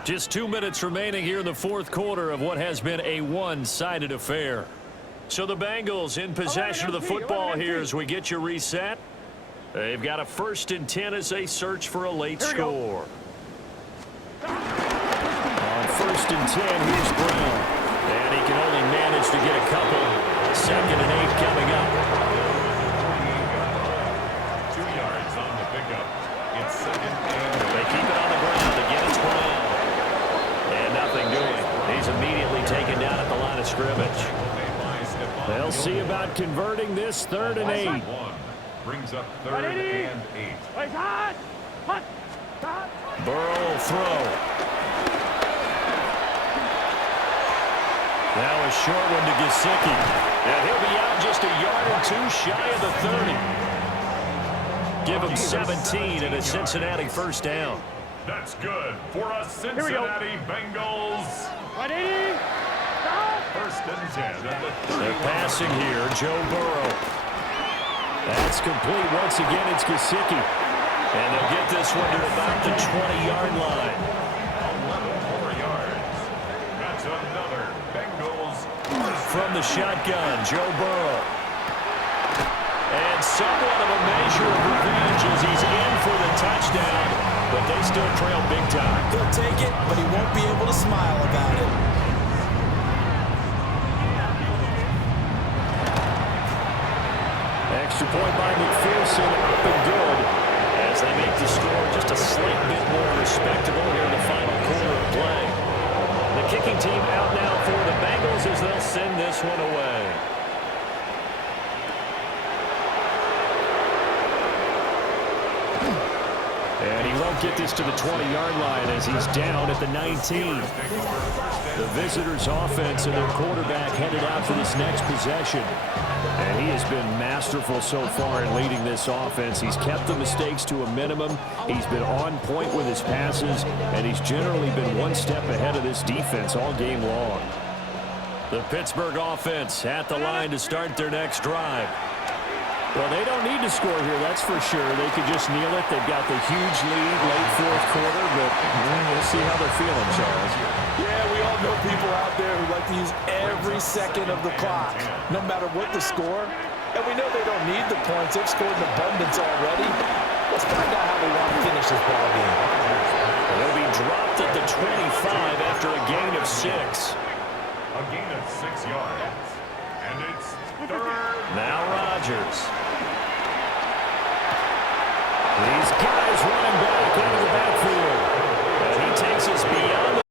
Just 2 minutes remaining here in the 4th quarter of what has been a one-sided affair. So the Bengals in possession of the football here as we get you reset. They've got a 1st and 10 as they search for a late score. On 1st and 10, here's Brown. And he can only manage to get a couple. 2nd and 8 coming up. They keep it on the ground. Again, it's Brown. And nothing doing. He's immediately taken down at the line of scrimmage. They'll see about converting this 3rd and 8. Brings up 3rd and 8. Burrow will throw. Now a short one to Gesicki. And he'll be out just a yard or 2 shy of the 30. Give him 17 and a Cincinnati first down. That's good for a Cincinnati Bengals. First and 10 at the 30. They're passing here, Joe Burrow. That's complete once again. It's Gesicki. And they'll get this one to about the 20-yard line. 11 more yards. That's another Bengals. From the shotgun, Joe Burrow. And somewhat of a measure of revenge as he's in for the touchdown, but they still trail big time. He'll take it, but he won't be able to smile about it. Extra point by McPherson, up and good, as they make the score just a slight bit more respectable here in the final quarter of play. The kicking team out now for the Bengals as they'll send this one away. And he won't get this to the 20-yard line as he's down at the 19. The visitors' offense and their quarterback headed out for this next possession. And he has been masterful so far in leading this offense. He's kept the mistakes to a minimum. He's been on point with his passes, and he's generally been one step ahead of this defense all game long. The Pittsburgh offense at the line to start their next drive. Well, they don't need to score here, that's for sure. They could just kneel it. They've got the huge lead late fourth quarter, but we'll see how they're feeling, Charles. Yeah, we all know people out there who like to use every second of the clock, no matter what the score. And we know they don't need the points. They've scored in abundance already. Let's find out how they want to finish this ball game. They'll be dropped at the 25 after a gain of 6. A gain of 6 yards. And it's third. Now Rodgers. These guys running back out of the backfield. And he takes us beyond the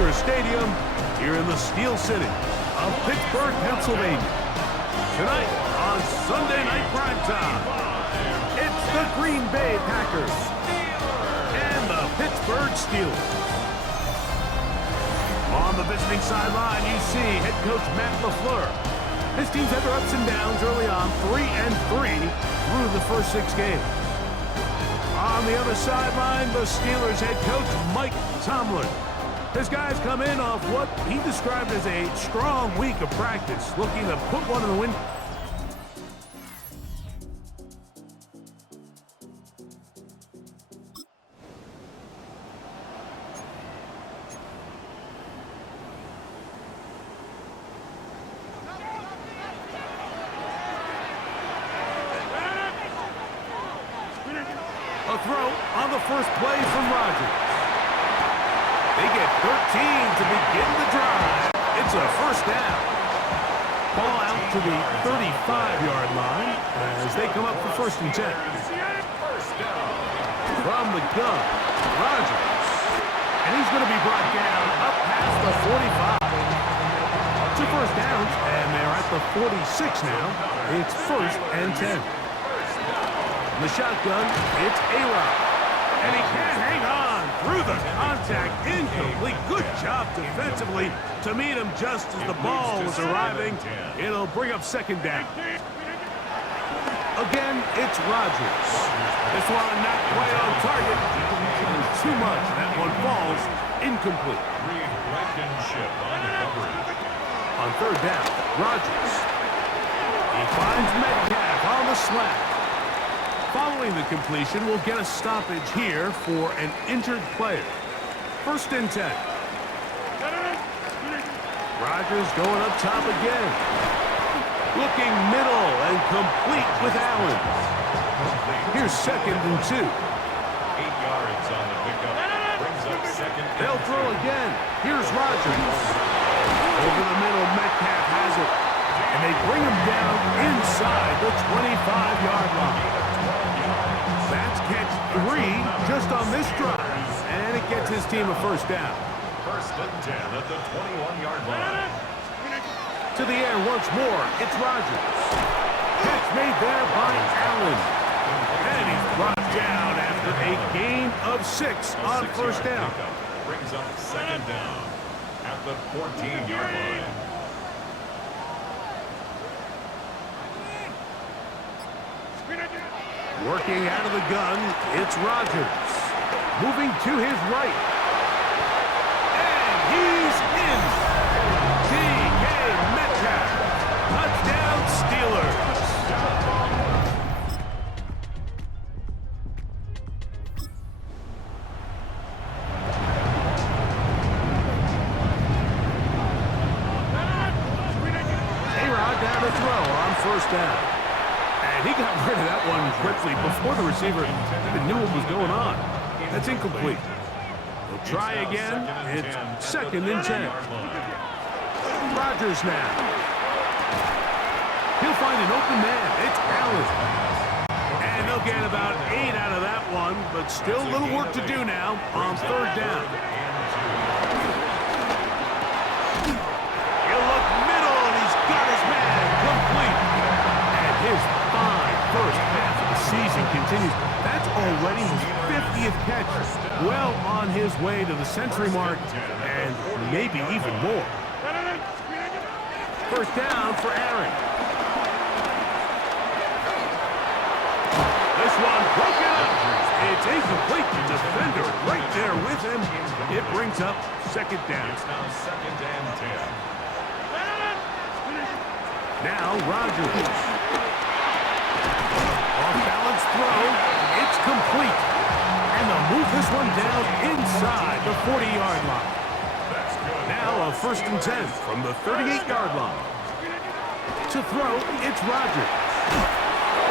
Acrisure Stadium here in the Steel City of Pittsburgh, Pennsylvania. Tonight on Sunday Night Primetime, it's the Green Bay Packers and the Pittsburgh Steelers. On the visiting sideline, you see head coach Matt LaFleur. His teams had their ups and downs early on, 3-3 through the first 6 games. On the other sideline, the Steelers head coach Mike Tomlin. His guys come in off what he described as a strong week of practice, looking to put one in the win. A throw on the first play from Rodgers. They get 13 to begin the drive. It's a first down. Ball out to the 35-yard line as they come up for 1st and 10. From the gun, Rodgers. And he's going to be brought down up past the 45. 2 first downs, and they're at the 46 now. It's 1st and 10. The shotgun, it's A-Rod. And he can't hang on through the contact. Incomplete. Good job defensively to meet him just as the ball was arriving. It'll bring up 2nd down. Again, it's Rodgers. This one not quite on target. Too much. That one falls incomplete. On 3rd down, Rodgers. He finds Metcalf on the slant. Following the completion, we'll get a stoppage here for an injured player. 1st and 10. Rodgers going up top again. Looking middle and complete with Allen. Here's 2nd and 2. 8 yards on the pickup. Brings up 2nd. They'll throw again. Here's Rodgers. Over the middle, Metcalf has it. And they bring him down inside the 25-yard line. That's catch 3 just on this drive. And it gets his team a 1st down. 1st and 10 at the 21-yard line. To the air once more, it's Rodgers. Catch made there by Allen. And he's brought down after a gain of 6 on 1st down. Brings up 2nd down at the 14-yard line. Working out of the gun, it's Rodgers. Moving to his right. And he's in. D.K. Metcalf. Touchdown, Steelers. A-Rod down to throw on 1st down. And he got rid of that one quickly before the receiver even knew what was going on. That's incomplete. They'll try again. It's 2nd and 10. Rodgers now. He'll find an open man. It's Allen. And they'll get about 8 out of that one, but still a little work to do now on 3rd down. He'll look middle, and he's got his man complete. And his first half of the season continues. That's already his 50th catch. Well on his way to the century mark, and maybe even more. 1st down for Aaron. This one broken up. It's incomplete. The defender right there with him. It brings up 2nd down. It's now 2nd and 10. Now Rodgers. Off-balance throw, it's complete. And they'll move this one down inside the 40-yard line. Now a 1st and 10 from the 38-yard line. To throw, it's Rodgers.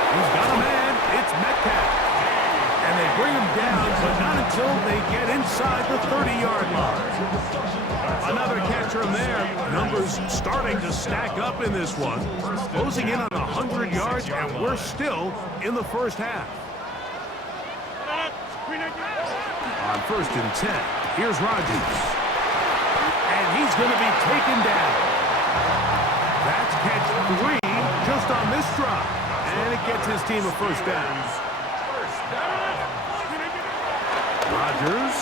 He's got a man, it's Metcalf. And they bring him down, but not until they get inside the 30-yard line. Another catch from there. Numbers starting to stack up in this one. Closing in on 100 yards, and we're still in the 1st half. On 1st and 10, here's Rodgers. And he's going to be taken down. That's catch 3 just on this drive. And it gets his team a first down. Rodgers.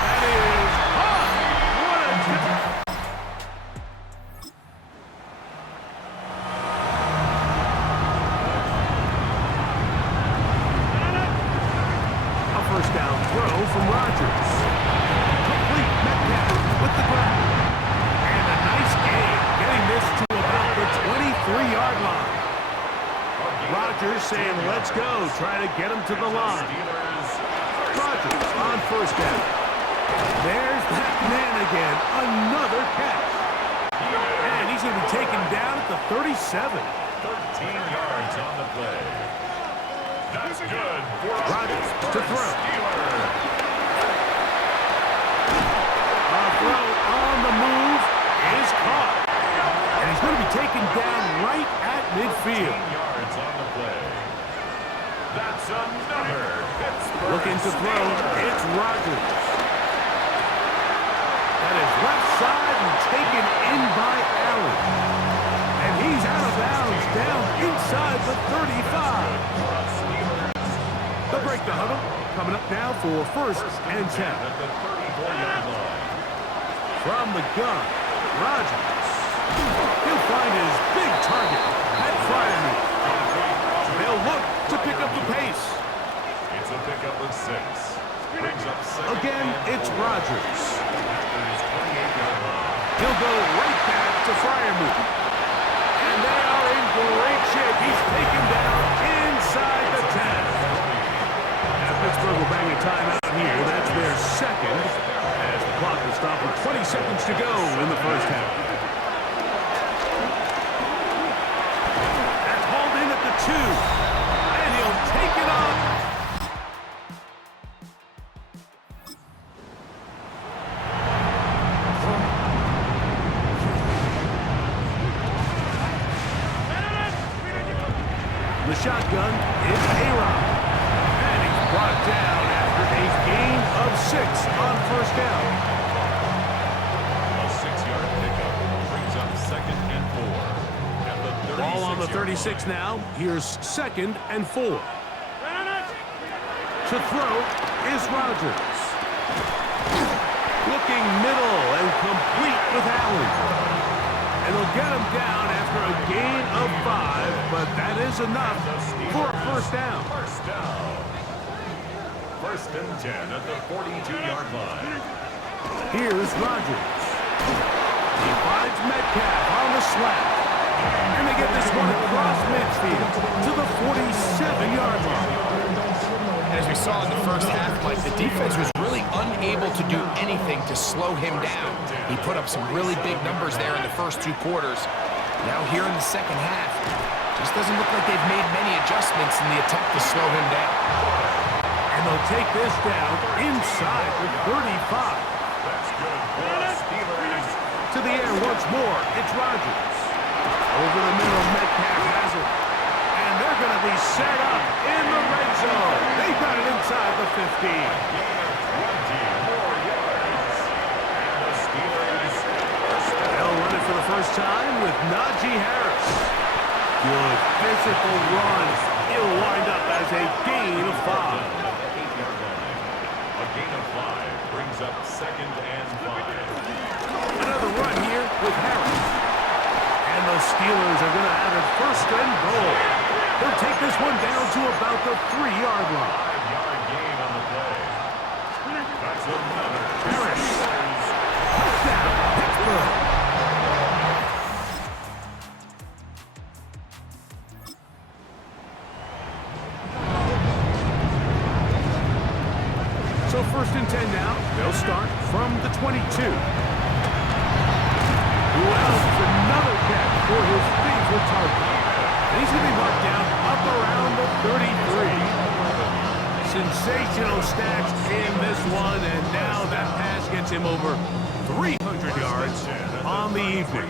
That is hot. What a first down throw from Rodgers. Complete. Metcalf with the grab. And a nice gain, getting this to about the 23-yard line. Rodgers saying, let's go. Try to get him to the line. Rodgers on first down. There's that man again. Another catch. And he's going to be taken down at the 37. 13 yards on the play. That's good. Rodgers to throw. A throw on the move is caught. And he's going to be taken down right at midfield. Yards on the play. That's another Pittsburgh. Looking to throw. It's Rodgers. That is left side and taken in by Allen. And he's out of bounds down inside the 35. They'll break the huddle. Coming up now for first and 10. At the 34-yard line. From the gun, Rodgers. He'll find his big target at Fryermuth. They'll look to pick up the pace. It's a pickup of 6. Brings up 7. Again, it's Rodgers. After his 28-yard line. He'll go right back to Fryermuth. And they are in great shape. He's taken down inside the 10. Pittsburgh will bang a timeout here. That's their second, as the clock will stop with 20 seconds to go in the first half. That's hauled in at the 2, and he'll take it on. The shotgun is A-Rod. Brought down after a gain of 6 on first down. A 6-yard pickup brings up 2nd and 4. At the 36 Ball on the 36 now. Here's 2nd and 4. To throw is Rodgers. Looking middle and complete with Allen. And they'll get him down after a gain of 5, but that is enough for a first down. First down. First and 10 at the 42-yard line. Here's Rodgers. He finds Metcalf on the slap. And they get this one across midfield to the 47-yard line. As we saw in the first half, Mike, the defense was really unable to do anything to slow him down. He put up some really big numbers there in the first 2 quarters. Now here in the second half, just doesn't look like they've made many adjustments in the attempt to slow him down. And they'll take this down inside the 35. That's good for the Steelers. To the air once more, it's Rodgers. Over the middle, Metcalf has it. And they're going to be set up in the red zone. They got it inside the 15. 20 more yards. And the Steelers They'll run it for the first time with Najee Harris. Good physical run. It'll wind up as a gain of 5. A gain of 5 brings up 2nd and 5. Another run here with Harris. And the Steelers are going to have it first and goal. They'll take this one down to about the 3-yard line. 5-yard gain on the play. That's another. Harris. Down, Pittsburgh. So first and 10 now. They'll start from the 22. Wells, another catch for his favorite target. And he's going to be marked down up around the 33. Sensational stacks in this one, and now that pass gets him over 300 yards on the evening.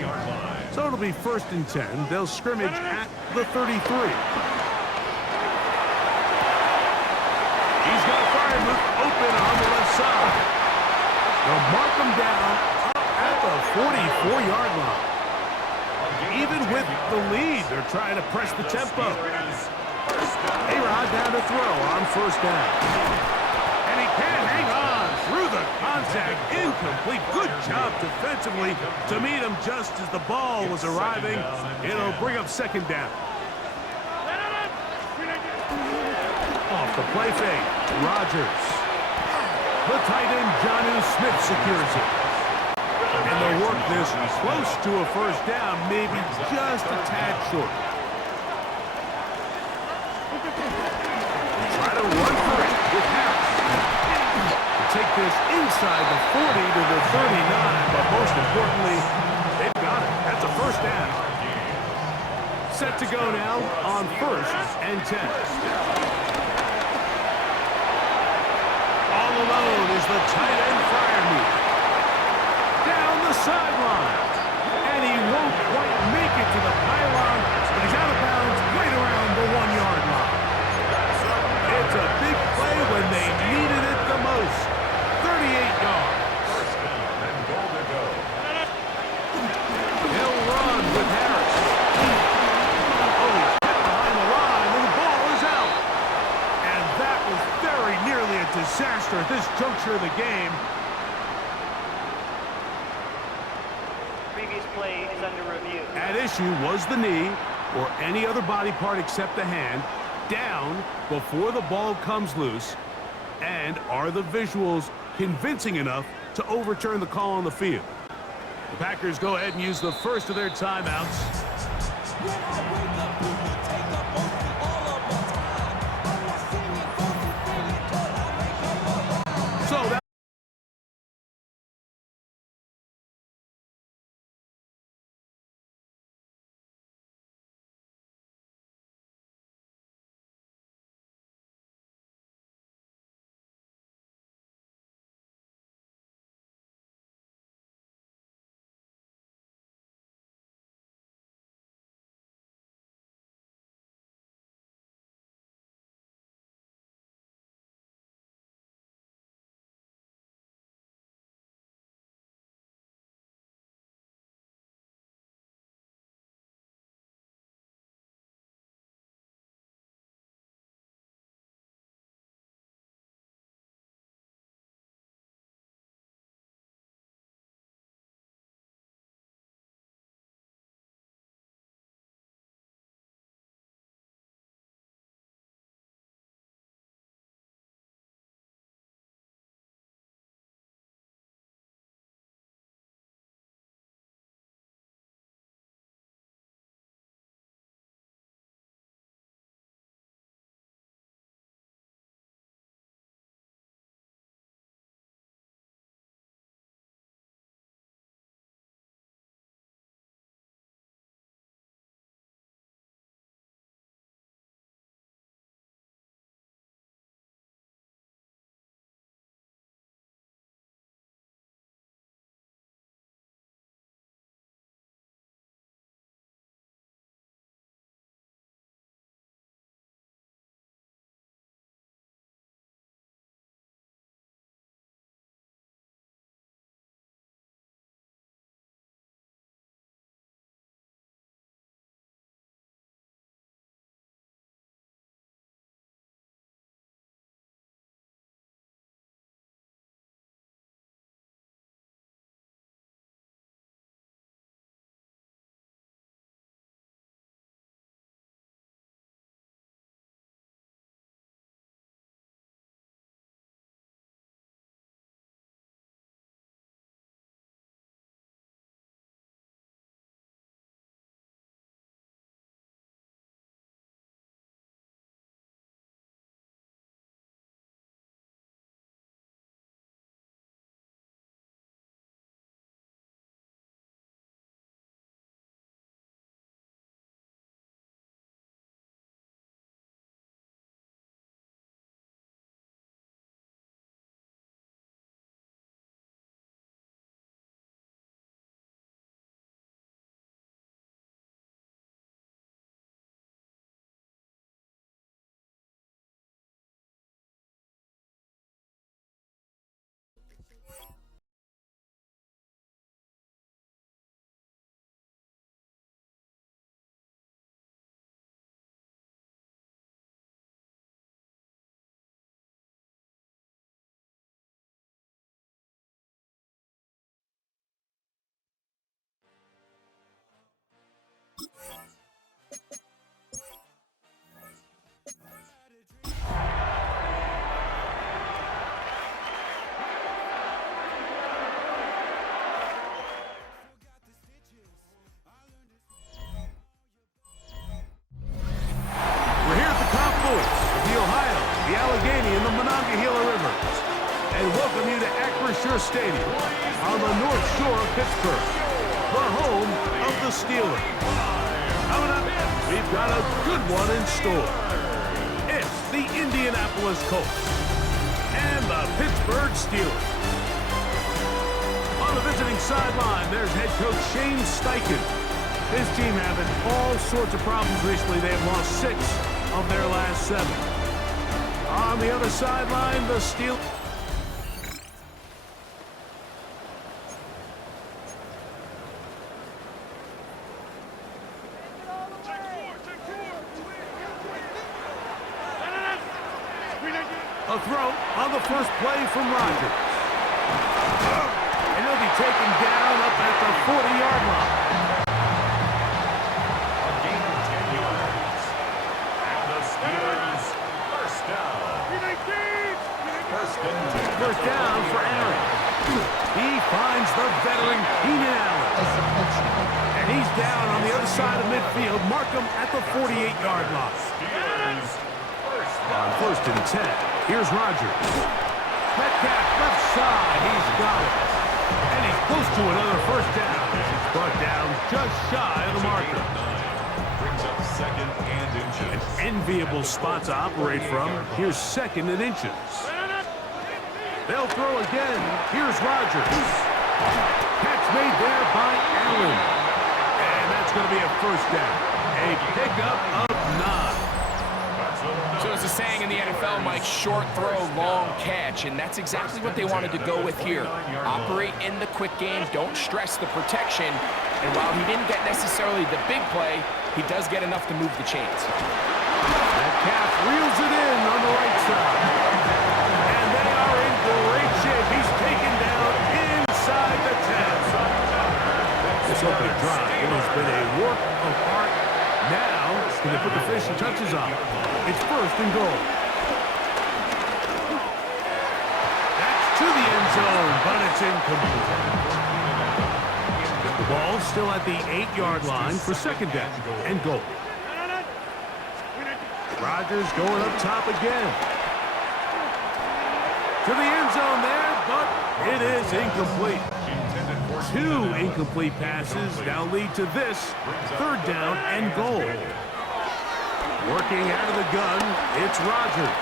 So it'll be first and 10. They'll scrimmage at the 33. He's got to fire. Freiermuth open on the left side. They'll mark him down up at the 44-yard line. Even with the lead, they're trying to press the tempo. A-Rod down to throw on first down. And he can't hang on through the contact. Incomplete. Good job defensively to meet him just as the ball was arriving. It'll bring up second down. Off the play fake, Rodgers. The tight end, Jonnu Smith, secures it. And they'll work this close to a first down, maybe just a tad short. Try to run for it with Harris. Take this inside the 40 to the 39, but most importantly, they've got it. That's a first down. Set to go now on 1st and 10. All alone is the tight end Freiermuth. Down the sideline. And he won't quite make it to the pylon, but he's out of bounds right around the 1-yard line. It's a big play when they needed it the most. 38 yards. First down and goal to go. He'll run with Harris. Oh, he's hit behind the line, and the ball is out. And that was very nearly a disaster at this juncture of the game. Previous play is under review. At issue was the knee, or any other body part except the hand, down before the ball comes loose. And are the visuals convincing enough to overturn the call on the field? The Packers go ahead and use the first of their timeouts. So that and welcome you to Acrisure Stadium on the North Shore of Pittsburgh, the home of the Steelers. Coming up, we've got a good one in store. It's the Indianapolis Colts and the Pittsburgh Steelers. On the visiting sideline, there's head coach Shane Steichen. His team having all sorts of problems recently. They have lost 6 of their last 7. On the other sideline, the Steelers. A throw on the first play from Rodgers. And he'll be taken down up at the 40-yard line. A gain of 10 yards. And the Steelers first down. First down for Aaron. He finds the veteran Keenan Allen. And he's down on the other side of midfield. Mark him at the 48-yard line. Steelers first down. On 1st and 10. Here's Rodgers. Metcalf left side. He's got it. And he's close to another first down. He's brought down just shy of the marker. Brings up 2nd and inches. An enviable spot to operate from. Here's 2nd and inches. They'll throw again. Here's Rodgers. Catch made there by Allen. And that's going to be a first down. A pickup of 9. So there's a saying in the NFL, Mike, short throw, long catch, and that's exactly what they wanted to go with here. Operate in the quick game, don't stress the protection, and while he didn't get necessarily the big play, he does get enough to move the chains. Metcalf reels it in on the right side. And they are in great shape. He's taken down inside the 10. This opening drive has been a work of art. Now, can they put the finishing touches on? It's 1st and goal. That's to the end zone, but it's incomplete. The ball's still at the 8-yard line for 2nd down and goal. Rodgers going up top again. To the end zone there, but it is incomplete. 2 incomplete passes now lead to this 3rd down and goal. Working out of the gun, it's Rodgers.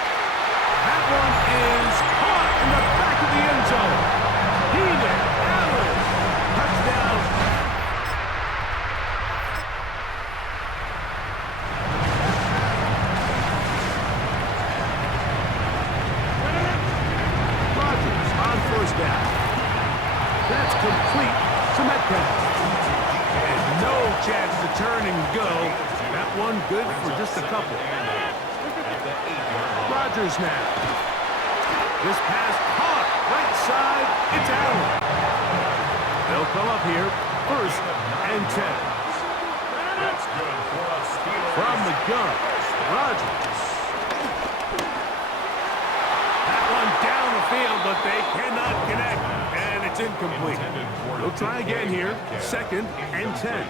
That one is caught in the back of the end zone. Keenan Allen, touchdown. Rodgers on 1st down. That's complete to Metcalf. And no chance to turn and go. That one good for just a couple. Rodgers now. This pass caught. Right side. It's Allen. They'll come up here. 1st and 10. That's good for a Steelers. From the gun, Rodgers. That one down the field, but they cannot connect. And it's incomplete. They'll try again here. 2nd and 10.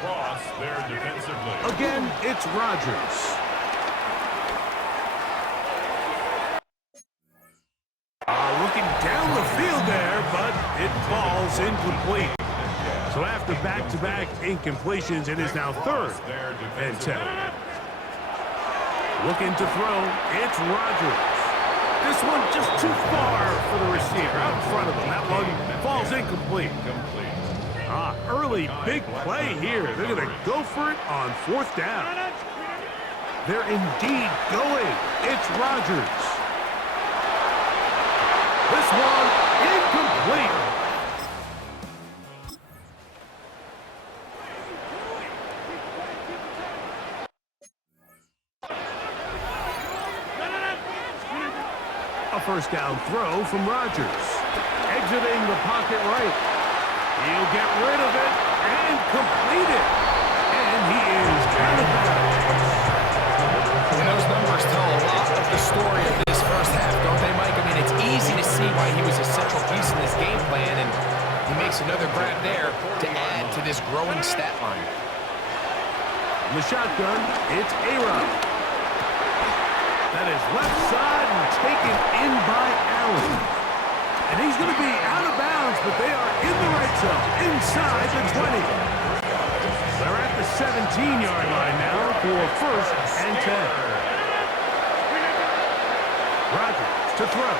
Cross there defensively. Again, it's Rodgers. Looking down the field there, but it falls incomplete. So after back-to-back incompletions, it is now 3rd and 10. Looking to throw, it's Rodgers. This one just too far for the receiver out in front of him. That one falls incomplete. Early big play here. They're going to go for it on 4th down. They're indeed going. It's Rodgers. This one incomplete. A 1st down throw from Rodgers. Exiting the pocket right. He'll get rid of it and complete it. And he is out of bounds. And those numbers tell a lot of the story of this first half, don't they, Mike? I mean, it's easy to see why he was a central piece in this game plan, and he makes another grab there to add to this growing stat line. In the shotgun, it's A-Rod. That is left side and taken in by Allen. And he's going to be out of bounds, but they are in the right zone, inside the 20. They're at the 17-yard line now for first and 10. Rodgers to throw.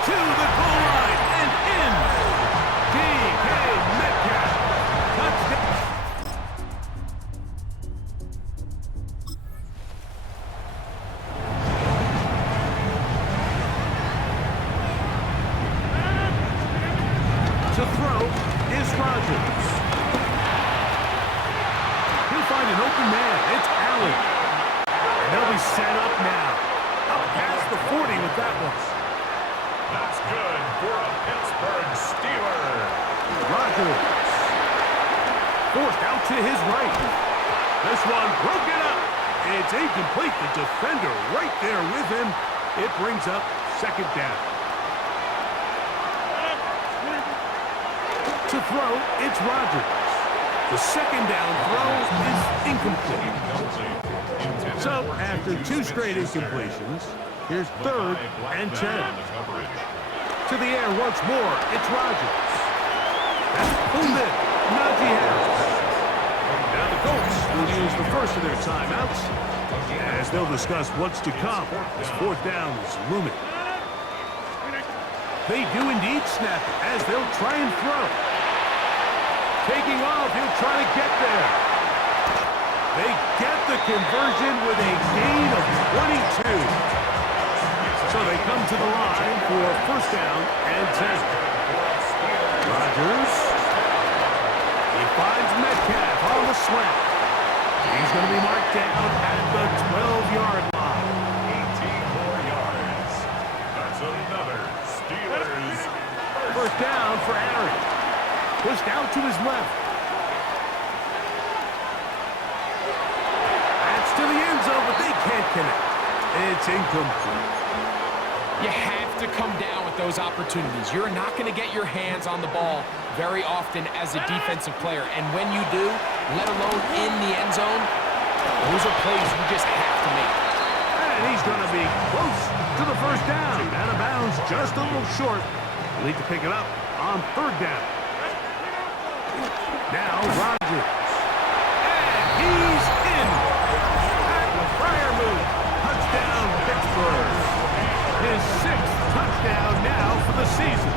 To the goal line and in. DK Metcalf. Touchdown. To throw is Rodgers. He'll find an open man. It's Allen. And they'll be set up now. Up past the 40 with that one. That's good for a Pittsburgh Steeler. Rodgers. Forced out to his right. This one broken up. It's incomplete. The defender right there with him. It brings up second down. To throw, it's Rodgers. The second down throw is incomplete. So, after two straight incompletions, here's third and 10. To the air once more, it's Rodgers. That's pulled in. Najee Harris. Now the Colts will use the first of their timeouts as they'll discuss what's to come as fourth down is looming. They do indeed snap it as they'll try and throw. Taking off, he'll try to get there. They get the conversion with a gain of 22. So they come to the line for first down and 10. Rodgers. He finds Metcalf on the slant. He's going to be marked down at the 12-yard line. 18 more yards. That's another Steelers. First down for Aaron. Pushed out to his left. That's to the end zone, but they can't connect. It's incomplete. You have to come down with those opportunities. You're not going to get your hands on the ball very often as a defensive player. And when you do, let alone in the end zone, those are plays you just have to make. And he's going to be close to the first down. Out of bounds, just a little short. We'll need to pick it up on third down. Now Rodgers. And he's in. At the Fryer move. Touchdown, Pittsburgh. His sixth touchdown now for the season.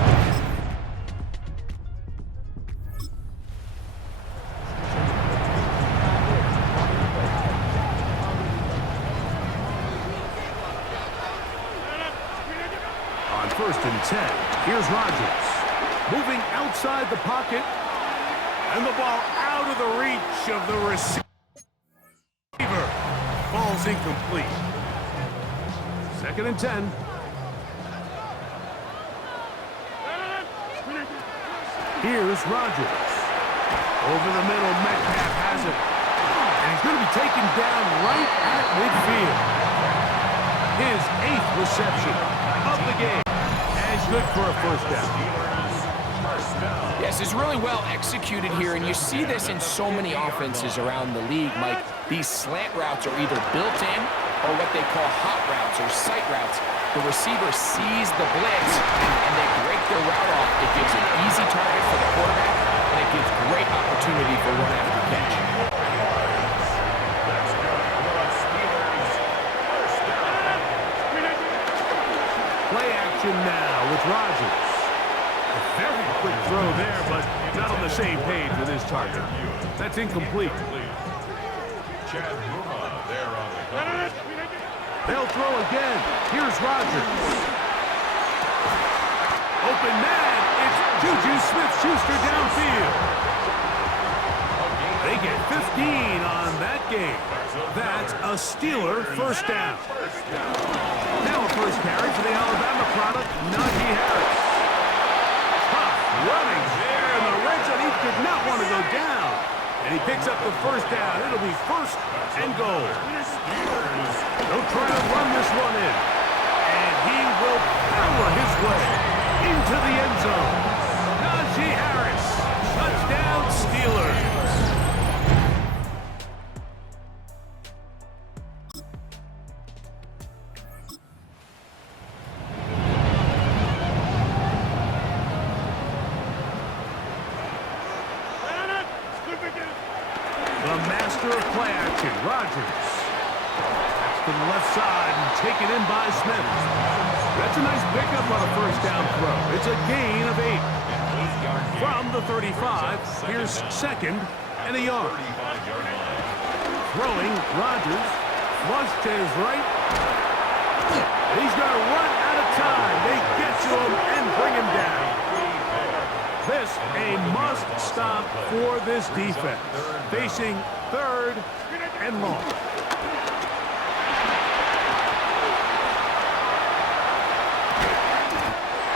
On first and 10, here's Rodgers. Moving outside the pocket. And the ball out of the reach of the receiver. Ball's incomplete. Second and 10. Here's Rodgers. Over the middle, Metcalf has it. And he's going to be taken down right at midfield. His 8th reception of the game. And good for a first down. Yes, it's really well executed here, and you see this in so many offenses around the league, Mike. These slant routes are either built in or what they call hot routes or sight routes. The receiver sees the blitz, and they break their route off. It gives an easy target for the quarterback, and it gives great opportunity for run after catch. Play action now with Rodgers. A very quick throw there, but not on the same page with his target. That's incomplete. They'll throw again. Here's Rodgers. Open man. It's Juju Smith-Schuster downfield. They get 15 on that game. That's a Steeler first down. Now a first carry for the Alabama product, Najee Harris. Running there in the red zone. He did not want to go down. And he picks up the first down. It'll be first and goal. They'll try to run this one in. And he will power his way into the end zone. Najee Harris. Touchdown, Steelers. The master of play action, Rodgers. That's to the left side and taken in by Smith. That's a nice pickup on a first down throw. It's a gain of 8. From the 35, here's second and a yard. Throwing, Rodgers. Flush to his right. He's going to run out of time. They get to him and bring him down. This a must-stop for this defense. Facing third and long.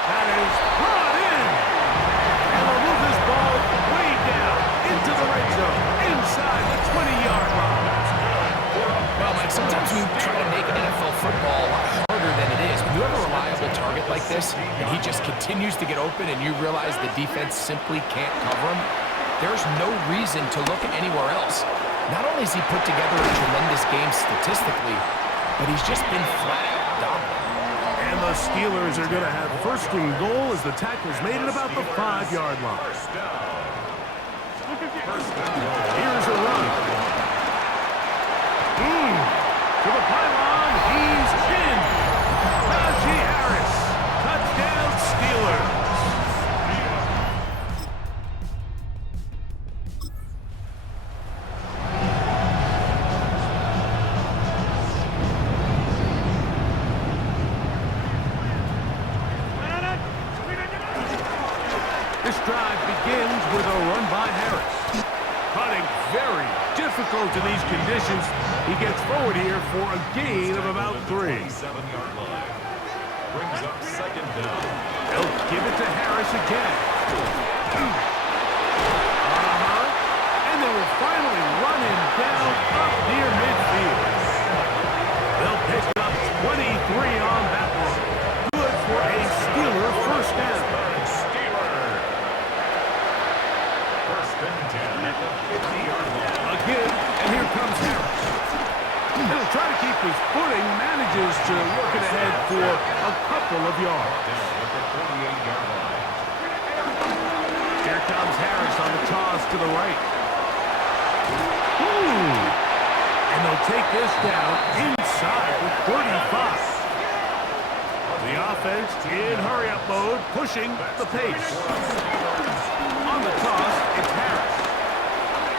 That is brought in. And they'll move this ball way down into the red zone, inside the 20-yard line. Well, Mike, sometimes we try to make NFL football a lot harder than it is. When you have a reliable target like this, and he just continues to get open, and you realize the defense simply can't cover him, there's no reason to look anywhere else. Not only has he put together a tremendous game statistically, but he's just been flat-out dominant. And the Steelers are going to have first and goal as the tackle's made at about the 5-yard line. Here's a run. To the pylon, he's in. Najee Harris, touchdown Steelers. This drive begins with a run by Harris. Cutting very difficult in these conditions. He gets forward here for a gain of about 3. Brings up second down. They'll give it to Harris again. And they will finally run him down up near midfield. They'll pick up 23 on that one. Good for a Steeler first down. Again, and here comes Harris. He'll try to keep his footing, manages to work it ahead for a couple of yards. Here comes Harris on the toss to the right. And they'll take this down inside the 35. The offense in hurry-up mode, pushing the pace. On the toss, it's Harris.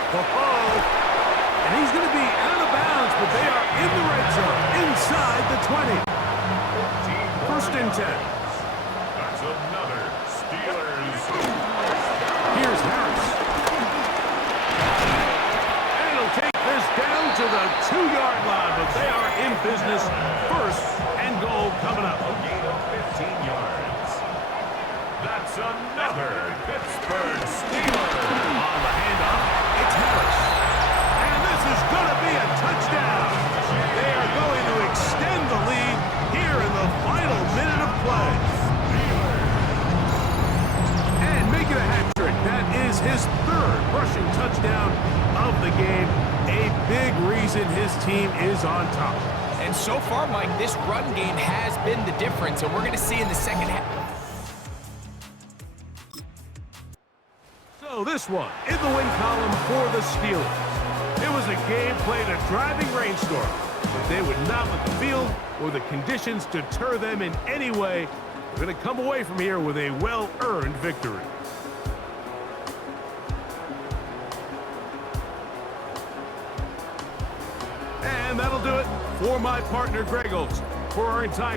And he's going to be out of bounds, but they are in the red zone, inside the 20. First and 10. That's another Steelers. Here's Harris. And he'll take this down to the 2-yard line, but they are in business. First and goal coming up. A gain of 15 yards. That's another Pittsburgh Steelers. On the handoff, it's Harris. And this is going to be a touchdown. They are going to extend the lead here in the final minute of play. And make it a hat trick. That is his 3rd rushing touchdown of the game. A big reason his team is on top. And so far, Mike, this run game has been the difference, and we're going to see in the second half. So this one in the win column for the Steelers. It was a game played a driving rainstorm, but they would not let the field or the conditions deter them in any way. They're going to come away from here with a well-earned victory. And that'll do it for my partner, Greg Olson. For our entire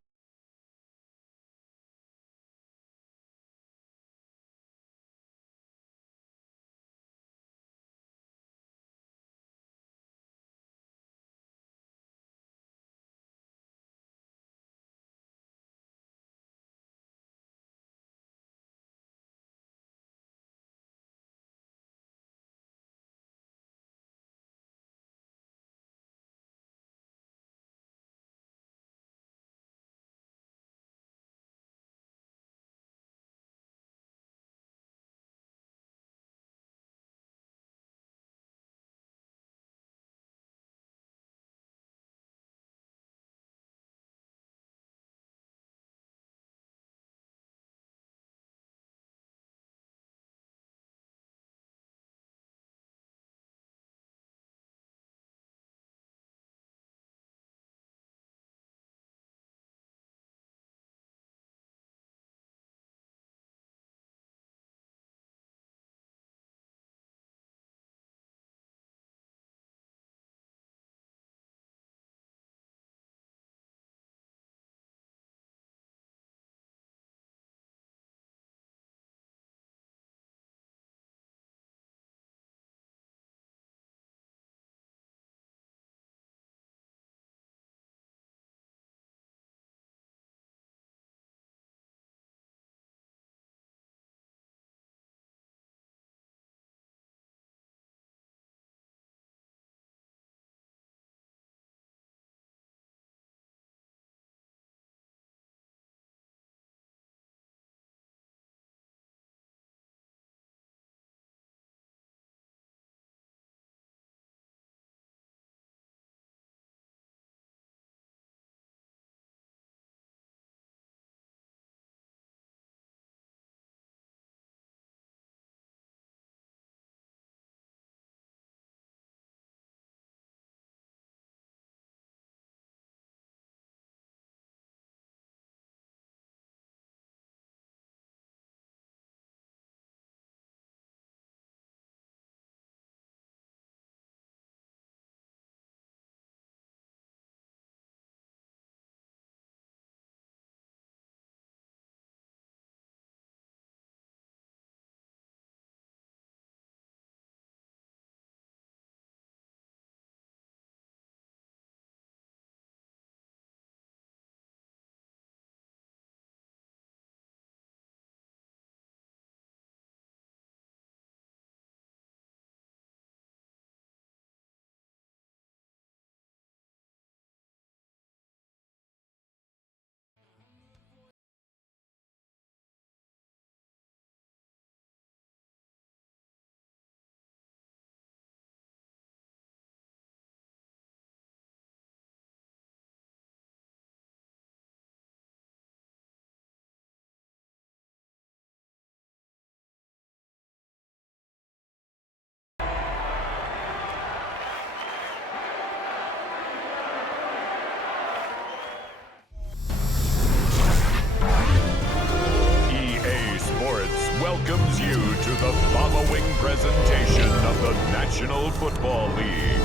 presentation of the National Football League.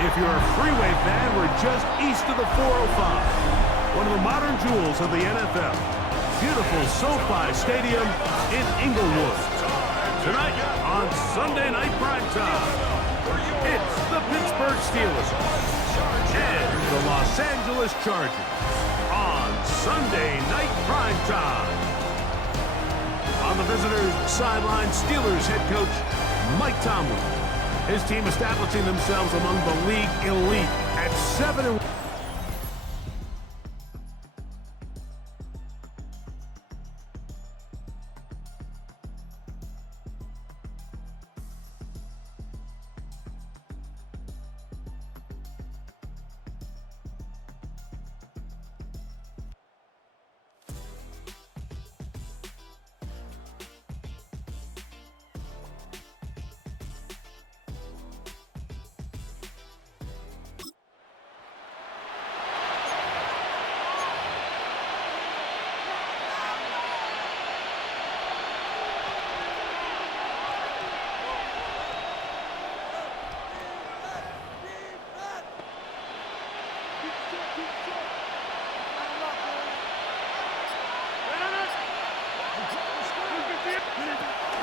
If you're a freeway fan, we're just east of the 405. One of the modern jewels of the NFL. Beautiful SoFi Stadium in Inglewood. Tonight on Sunday Night Primetime, it's the Pittsburgh Steelers and the Los Angeles Chargers on Sunday Night Primetime. On the visitors' sideline, Steelers head coach Mike Tomlin. His team establishing themselves among the league elite at 7-1.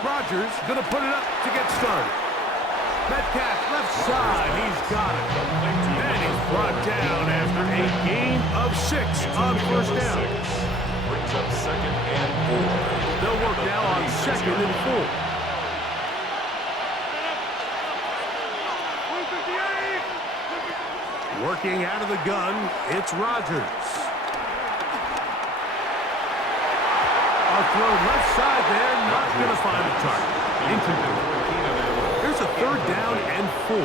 Rodgers gonna put it up to get started. Metcalf left side, he's got it. And he's brought down after a gain of 6 on first down. Brings up 2nd and 4. They'll work now on 2nd and 4. Working out of the gun, it's Rodgers. A throw left side there, not going to find a target. Incomplete. Here's a 3rd down and 4.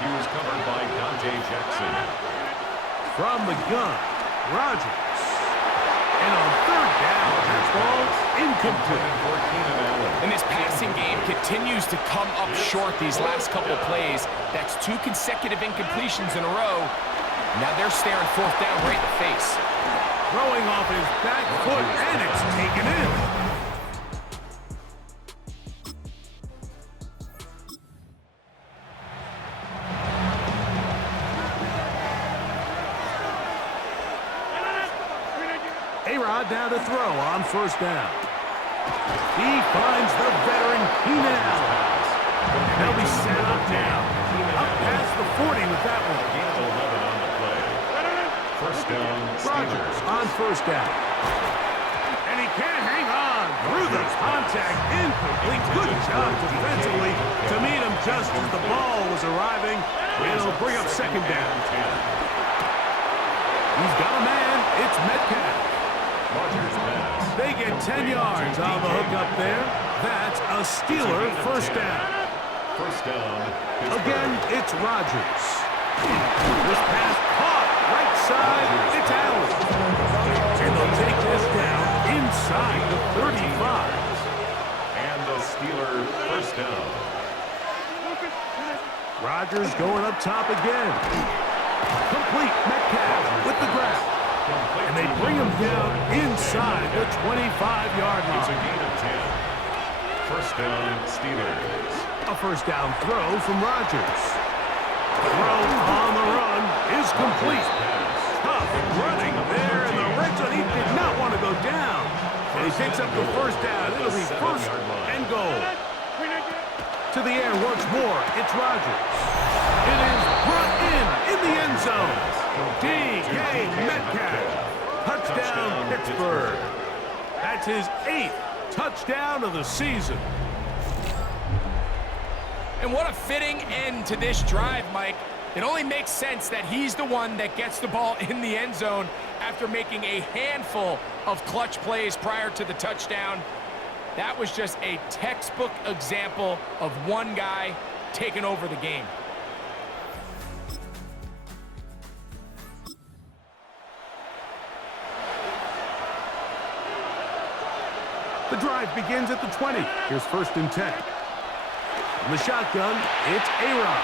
He was covered by Dante Jackson. From the gun, Rodgers. And on 3rd down, that ball's incomplete. And this passing game continues to come up short these last couple of plays. That's 2 consecutive incompletions in a row. Now they're staring 4th down right in the face. Throwing off his back foot, and it's taken in. A-Rod down to throw on 1st down. He finds the veteran Keenan Allen. They'll be set up now. Up past the 40 with that one. Gain of 11 on the play. 1st down, Rodgers on 1st down. And he can't hang on through the contact. Incomplete. Good job defensively to meet him just as the ball was arriving. It'll bring up 2nd down. He's got a man. It's Metcalf. They get 10 yards on the hook up there. That's a Steeler 1st down. 1st down. Again, it's Rodgers. This pass caught. Right side, it's Allen. And they'll take this down inside the 35. And the Steeler 1st down. Rodgers going up top again. Complete. Metcalf with the grab. And they bring him down inside the 25-yard line. It's a gain of 10. 1st down, Steelers. A 1st down throw from Rodgers. Throw on the run is complete. Tough running there in the red zone. He did not want to go down. And he picks up the 1st down. It'll be 1st and goal. To the air once more. It's Rodgers. It is brought in the end zone. D.K. Metcalf. Touchdown, Pittsburgh. That's his 8th touchdown of the season. And what a fitting end to this drive, Mike. It only makes sense that he's the one that gets the ball in the end zone after making a handful of clutch plays prior to the touchdown. That was just a textbook example of one guy taking over the game. The drive begins at the 20. Here's 1st and 10. From the shotgun, it's A-Rod.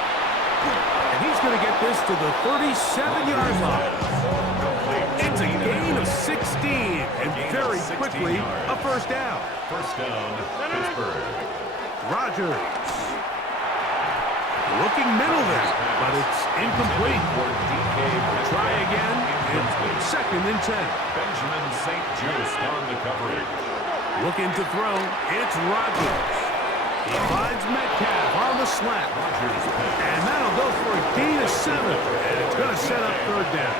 And he's going to get this to the 37-yard line. It's a gain of 16, and very quickly, a first down. First down, Pittsburgh. Rodgers. Looking middle there, but it's incomplete. Try again. It's 2nd and 10. Benjamin St. Just on the coverage. Looking to throw. It's Rodgers. He finds Metcalf on the slant. And that'll go for a gain of 7. And it's going to set up 3rd down.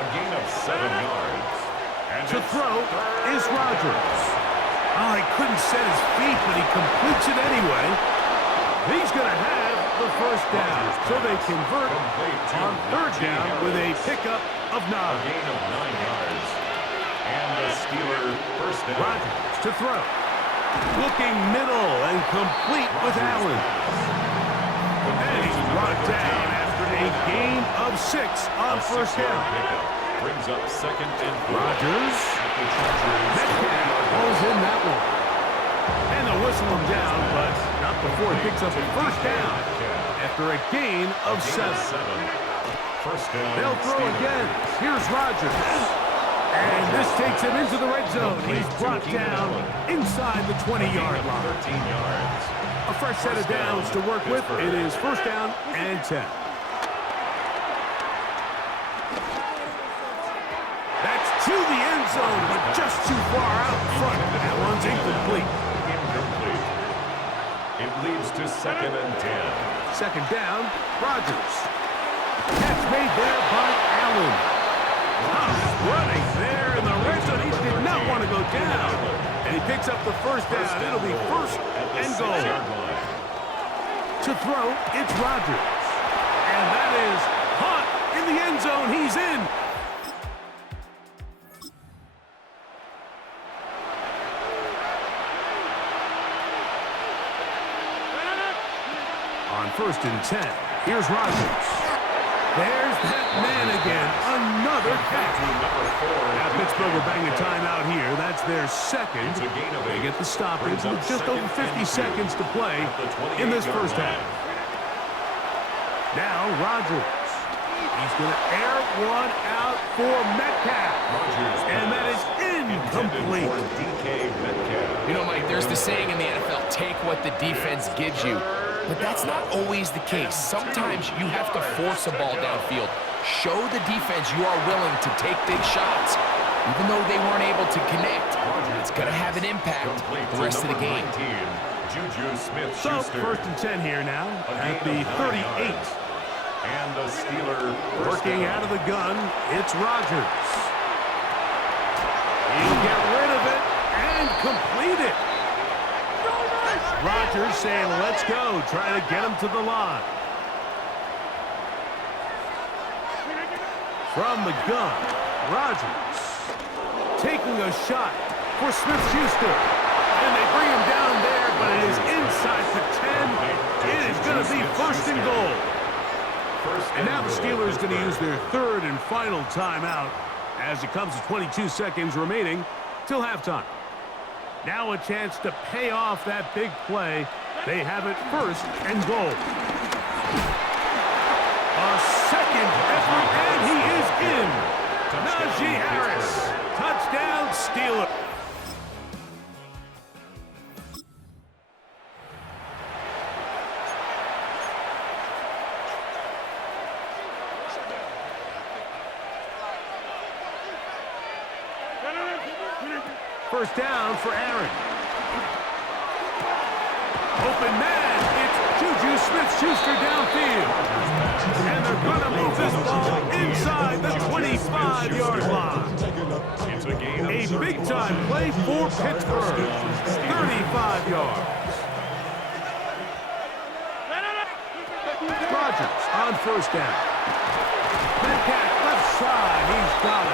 A gain of 7 yards. And To throw is Rodgers. Oh, he couldn't set his feet, but he completes it anyway. He's going to have the first down. So they convert on 3rd down with a pickup of 9. A gain of 9 yards. And the Steeler first down. Rodgers to throw. Looking middle and complete with Allen. And he's brought down after a gain of 6 on first down. Brings up 2nd and 4. Rodgers. Metcalf pulls in that one. And they'll whistle him down, but not before he picks up a first down after a gain of 7. First down. They'll throw again. Here's Rodgers. And this takes him into the red zone. He's brought down inside the 20-yard line. 13 yards. A fresh set of downs to work with. It is first down and 10. That's to the end zone, but just too far out in front. That one's incomplete. Incomplete. It leads to 2nd and 10. 2nd down, Rodgers. Catch made there by Allen. Running there in the red zone. He did not want to go down. And he picks up the first down. It'll be 1st and goal. To throw, it's Rodgers. And that is caught in the end zone. He's in. On 1st and 10, here's Rodgers. There's that man again. Another catch. Now Pittsburgh will bang a timeout here. That's their 2nd. They get the stoppage with just over 50 seconds to play in this first half. Now Rodgers. He's going to air one out for Metcalf. And that is incomplete. You know, Mike, there's the saying in the NFL, take what the defense gives you. But that's not always the case. Sometimes you have to force a ball downfield. Show the defense you are willing to take big shots. Even though they weren't able to connect, it's going to have an impact the rest of the game. So, 1st and 10 here now at the 38. And the Steeler working out of the gun, it's Rodgers. He'll get rid of it and complete it. Rodgers saying, let's go, trying to get him to the line. From the gun, Rodgers taking a shot for Smith-Schuster. And they bring him down there, but it is inside the 10. It is going to be 1st and goal. And now the Steelers going to use their 3rd and final timeout as it comes to 22 seconds remaining till halftime. Now a chance to pay off that big play. They have it 1st and goal. A 2nd effort, and he is in. Najee Harris. Touchdown, Steelers. First down for Aaron. Open man, it's Juju Smith-Schuster downfield. And they're going to move this ball inside the 25-yard line. A big-time play for Pittsburgh. 35 yards. Rodgers on 1st down. Metcalf left side, he's got it.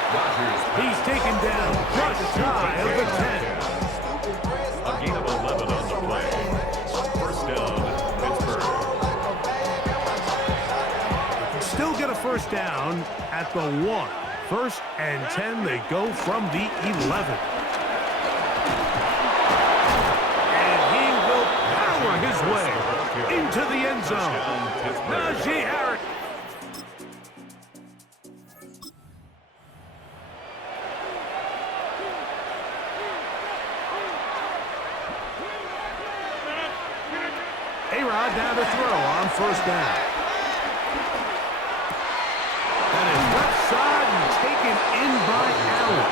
He's taken down just shy of the 10. A gain of 11 on the play. 1st down, Pittsburgh. Still get a 1st down at the 1. 1st and 10, they go from the 11. And he will power his way into the end zone. Najee Harris. A-Rod down to throw on first down. And it's left side and taken in by Allen.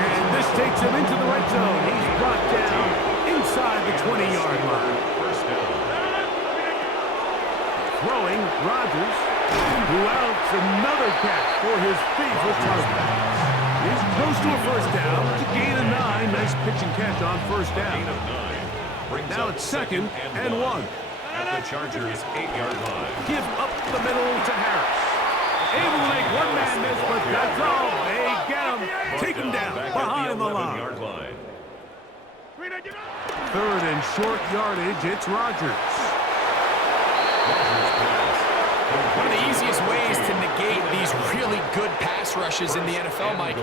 And this takes him into the red zone. He's brought down inside the 20-yard line. Throwing, Rodgers, who outs another catch for his favorite touchdown. He's close to a first down to gain a 9. Nice pitch and catch on first down. Now it's 2nd and 1. At the Chargers' 8-yard line. Give up the middle to Harris. Able to make one man miss, but that's all. They get him. Take him down behind the line. 3rd and short yardage. It's Rodgers. One of the easiest ways to negate these really good pass rushes in the NFL, Mike,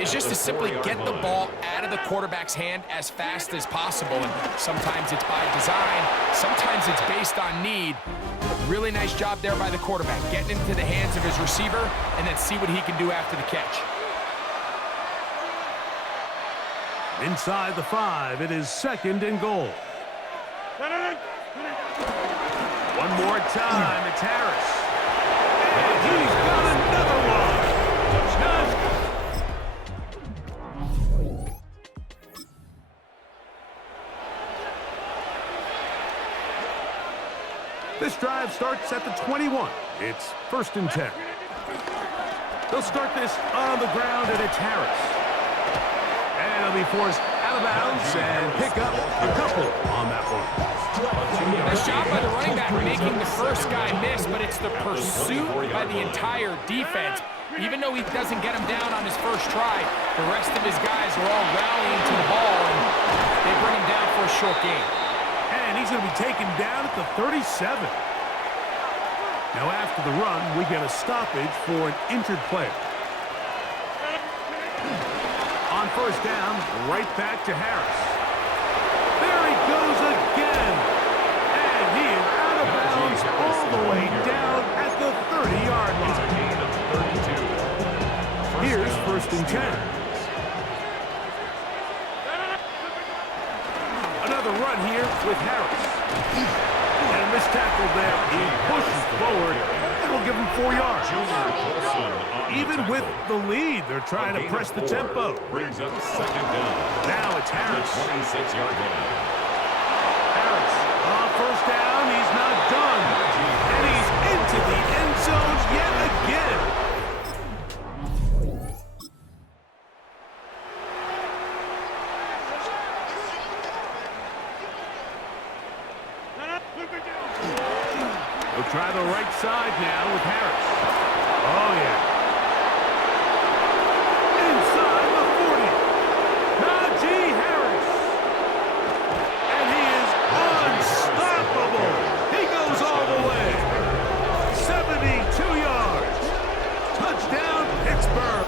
is just to simply get the ball out of the quarterback's hand as fast as possible. And sometimes it's by design, sometimes it's based on need. But really nice job there by the quarterback, getting into the hands of his receiver and then see what he can do after the catch. Inside the 5, it is 2nd and goal. One more time, it's Harris. And he's got another one. Touchdown. This drive starts at the 21. It's 1st and 10. They'll start this on the ground, and it's Harris. And he'll be forced out of bounds and pick up a couple on that one. Nice job by the running back making the first guy miss, but it's the pursuit by the entire defense. Even though he doesn't get him down on his first try, the rest of his guys are all rallying to the ball, and they bring him down for a short gain. And he's going to be taken down at the 37. Now after the run, we get a stoppage for an injured player. On first down, right back to Harris. There he goes again. And he is out of bounds all the way down at the 30-yard line. Here's 1st and 10. Another run here with Harris. And this tackle there, he pushes forward. That'll give him 4 yards. Even with the lead, they're trying to press the tempo. Brings up 2nd down. Now it's Harris. 26-yard line. Harris on first down. He's not done. And he's into the end zone yet again. We'll try the right side now with Harris. Oh, yeah. Inside the 40. Najee Harris. And he is unstoppable. He goes all the way. 72 yards. Touchdown, Pittsburgh.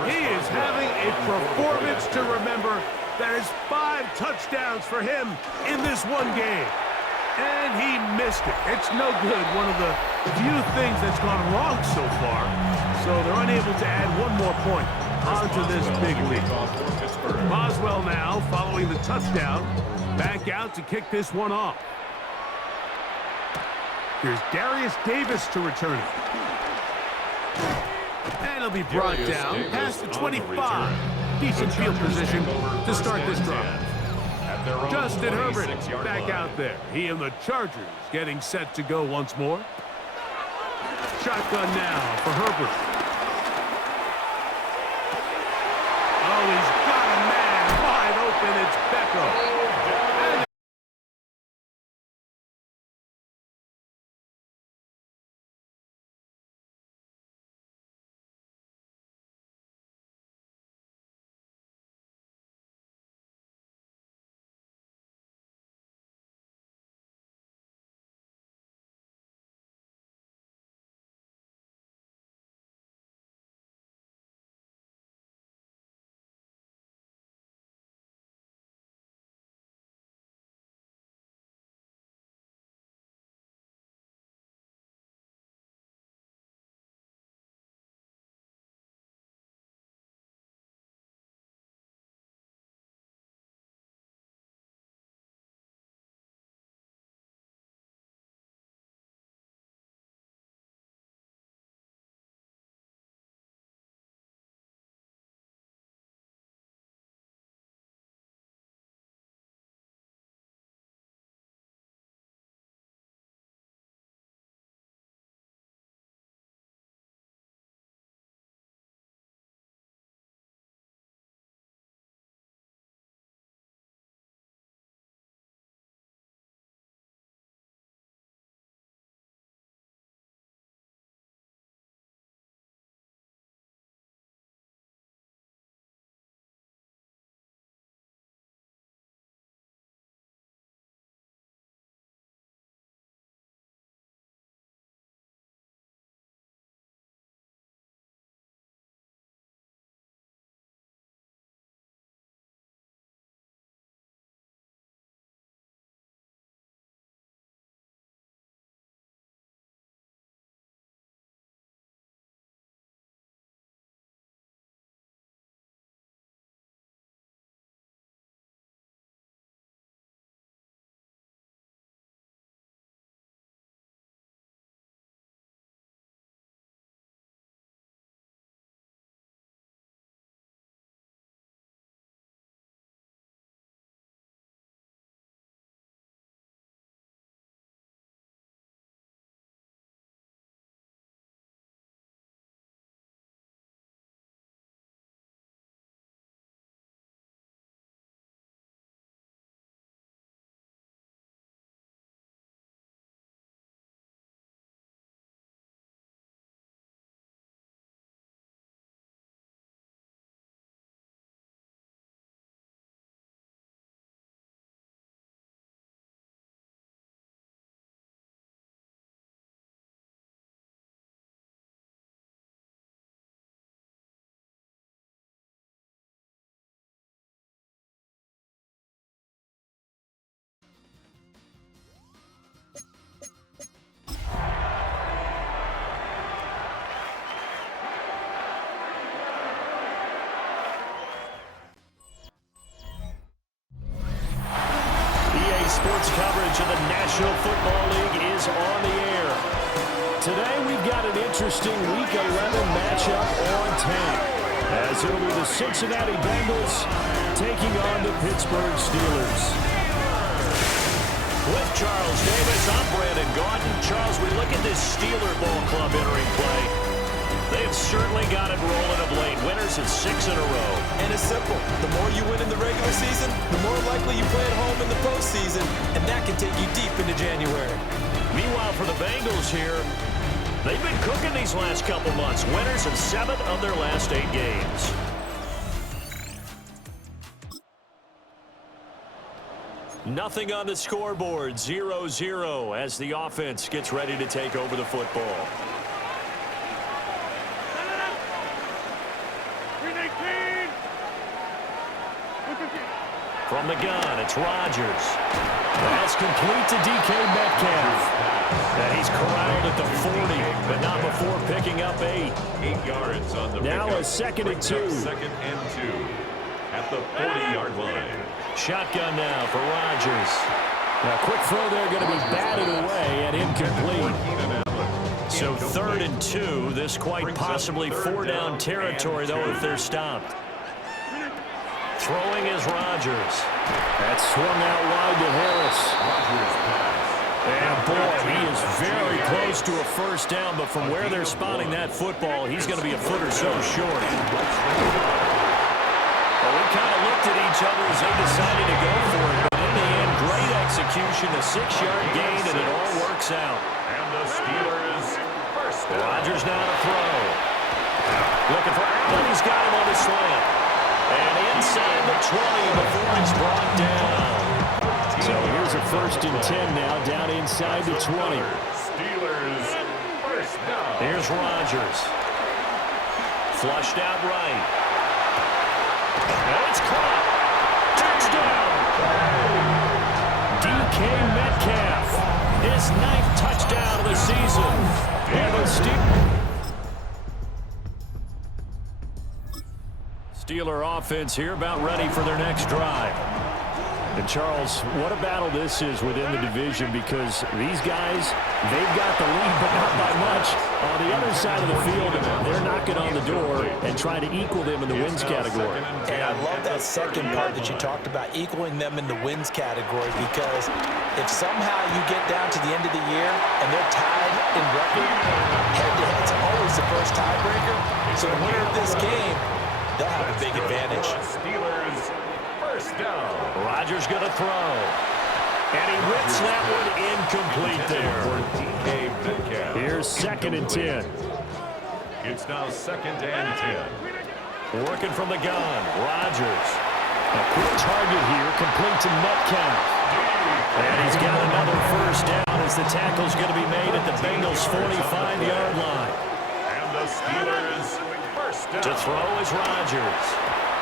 He is having a performance to remember. That is 5 touchdowns for him in this one game. And he missed it. It's no good. One of the few things that's gone wrong so far. So they're unable to add one more point onto this big lead. Boswell now, following the touchdown, back out to kick this one off. Here's Darius Davis to return it. And he'll be brought down past the 25. Decent field position to start this drive. Justin Herbert back out there. He and the Chargers getting set to go once more. Shotgun now for Herbert. Oh, he's got a man wide open. It's Beckham. Today we've got an interesting Week 11 matchup on tap, as it'll be the Cincinnati Bengals taking on the Pittsburgh Steelers. With Charles Davis, I'm Brandon Gaudin. Charles, we look at this Steeler ball club entering play. They have certainly got it rolling of late. Winners of 6 in a row. And it's simple. The more you win in the regular season, the more likely you play at home in the postseason, and that can take you deep into January. Meanwhile, for the Bengals here, they've been cooking these last couple months. Winners of 7 of their last 8 games. Nothing on the scoreboard, 0-0 as the offense gets ready to take over the football. From the gun, it's Rodgers. That's complete to DK Metcalf. And he's corralled at the 40, but not before picking up 8. 8 yards on the now pickup. a 2nd and 2. 2nd and 2 at the 40-yard line. Shotgun now for Rodgers. A quick throw there going to be batted away and incomplete. So 3rd and 2. This quite possibly 4-down territory, though, if they're stopped. Throwing is Rodgers. That's swung out wide to Harris. And boy, he is very close to a first down, but from where they're spotting that football, he's going to be a foot or so short. Well, we kind of looked at each other as they decided to go for it, but in the end, great execution, a 6-yard gain, and it all works out. And the Steelers first down. Rodgers now to throw. Looking for Allen, he's got him on the slant. And inside the 20 before it's brought down. So here's a 1st and 10 now, down inside the 20. Steelers first down. Here's Rodgers. Flushed out right. And it's caught. Touchdown. DK Metcalf. His 9th touchdown of the season. And the Steeler offense here about ready for their next drive. And Charles, what a battle this is within the division, because these guys, they've got the lead, but not by much. On the other side of the field, they're knocking on the door and trying to equal them in the wins category. And I love that second part that you talked about, equaling them in the wins category, because if somehow you get down to the end of the year and they're tied in record, head-to-head's always the first tiebreaker. So the winner of this game, they'll have a big advantage. Steelers first down. Rodgers going to throw. And he rips that one incomplete there. DK Metcalf. Here's 2nd and 10. It's now 2nd and 10. Working from the gun, Rodgers. A quick target here, complete to Metcalf. And he's got another first down as the tackle's going to be made at the Bengals' 45-yard line. And the Steelers first down. To throw is Rodgers.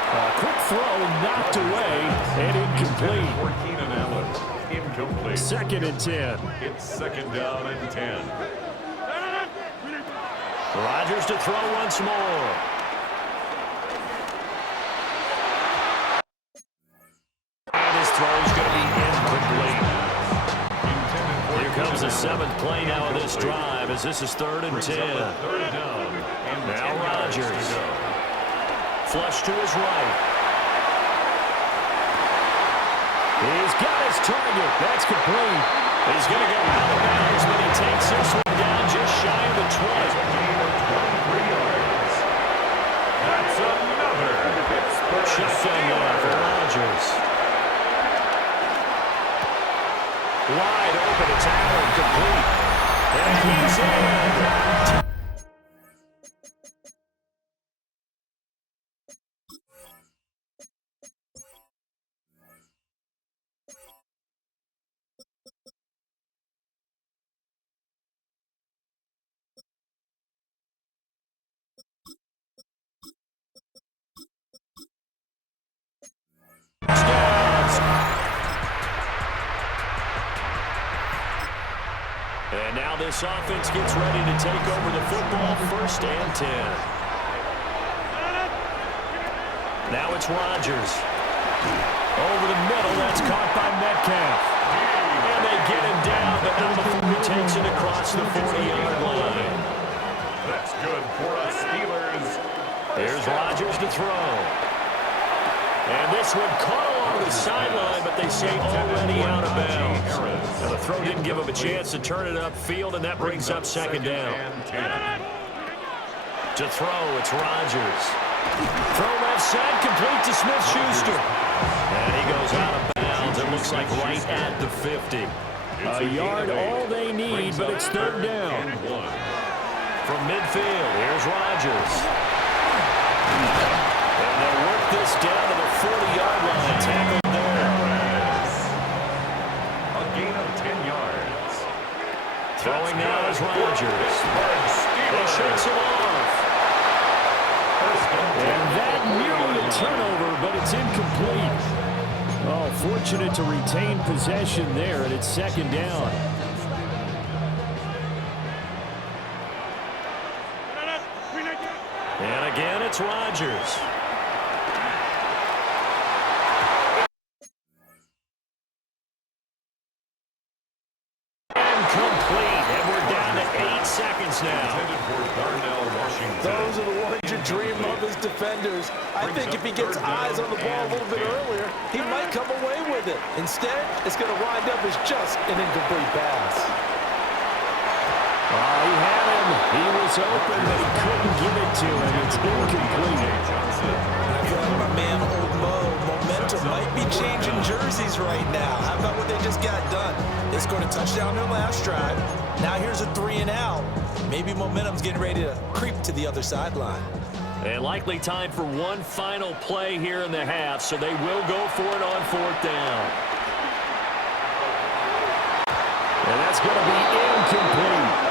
A quick throw knocked away and incomplete. 14 and Allen. Incomplete. 2nd and 10. It's 2nd down and 10. Rodgers to throw once more. And his throw's going to be incomplete. Here comes the 7th play now of this drive, as this is 3rd and 10. 3rd down. And Now Rodgers. Flush to his right. He's got his target. That's complete. He's going to go out of bounds, but he takes this one down just shy of the 20. That's another Pittsburgh Shotgun now for Rodgers. Wide open, it's Allen, complete. And he's in. And now this offense gets ready to take over the football, 1st and 10. Now it's Rodgers. Over the middle, that's caught by Metcalf. And they get him down, but not before he takes it across the 40-yard line. That's good for the Steelers. Here's Rodgers to throw. And this one caught along the sideline, but they say already out of bounds. And the throw didn't give him a chance to turn it upfield, and that brings up second down. To throw, it's Rodgers. Throw left side, complete to Smith-Schuster. And he goes out of bounds. It looks like right at the 50. A yard all they need, but it's third down. From midfield, here's Rodgers. And they'll work this down to the 40-yard line. Tackled there. A gain of 10 yards. Throwing now is Rodgers. He shakes him off. And that nearly a turnover, but it's incomplete. Oh, fortunate to retain possession there, and it's second down. And again, it's Rodgers. Incomplete, and we're down to 8 seconds now. Those are the ones you dream of as defenders. I think if he gets eyes on the ball a little bit earlier, he might come away with it. Instead, it's going to wind up as just an incomplete pass. Oh, he had him. He was open, but he couldn't give it to him. It's incomplete. I feel like my man, Old Mo, momentum might be changing jerseys right now. How about what they just got done? They scored a touchdown their last drive. Now here's a 3-and-out. Maybe momentum's getting ready to creep to the other sideline. And likely time for one final play here in the half, so they will go for it on fourth down. And that's going to be incomplete.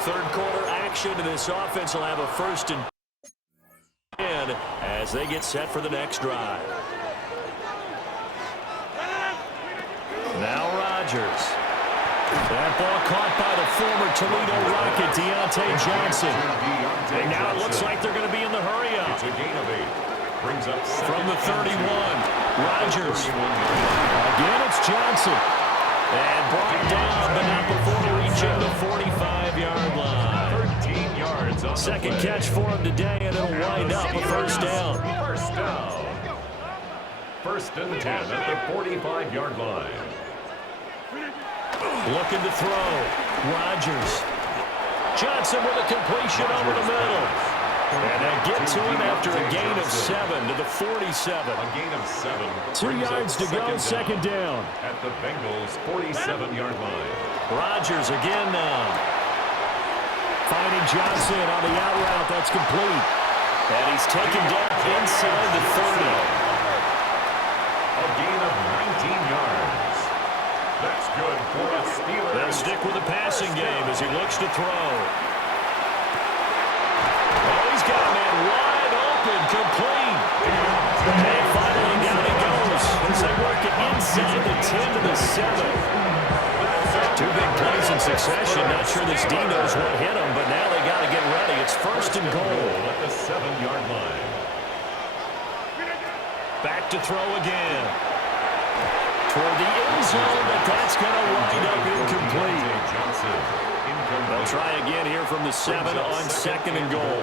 Third quarter action, and this offense will have a 1st and 10 as they get set for the next drive. Now Rodgers. That ball caught by the former Toledo Rocket, Deontay Johnson. And now it looks like they're going to be in the hurry-up. It's a gain of 8. Brings up from the 31. Rodgers. Again, it's Johnson. And brought down, but not before reaching the 45-yard line. 13 yards on second catch for him today, and it'll wind up a first down. First down. 1st and 10 at the 45-yard line. Looking to throw. Rodgers. Johnson with a completion over the middle. And they get to him after a gain of 7 to the 47. A gain of 7. 2 yards to go, second down. At the Bengals' 47-yard line. Rodgers again now. Finding Johnson on the out route. That's complete. And he's taken down inside the 30. A gain of 19 yards. That's good for the Steelers. They'll stick with the passing game as he looks to throw. Oh, he's got a man wide open, complete. And finally down he goes as they work it inside the 10 to the 7. 2 big plays in succession. Not sure this D knows what hit him, but now they got to get ready. It's 1st and goal. At the 7-yard line. Back to throw again. Toward the end zone, but that's going to wind up incomplete. They'll try again here from the 7 on 2nd and goal.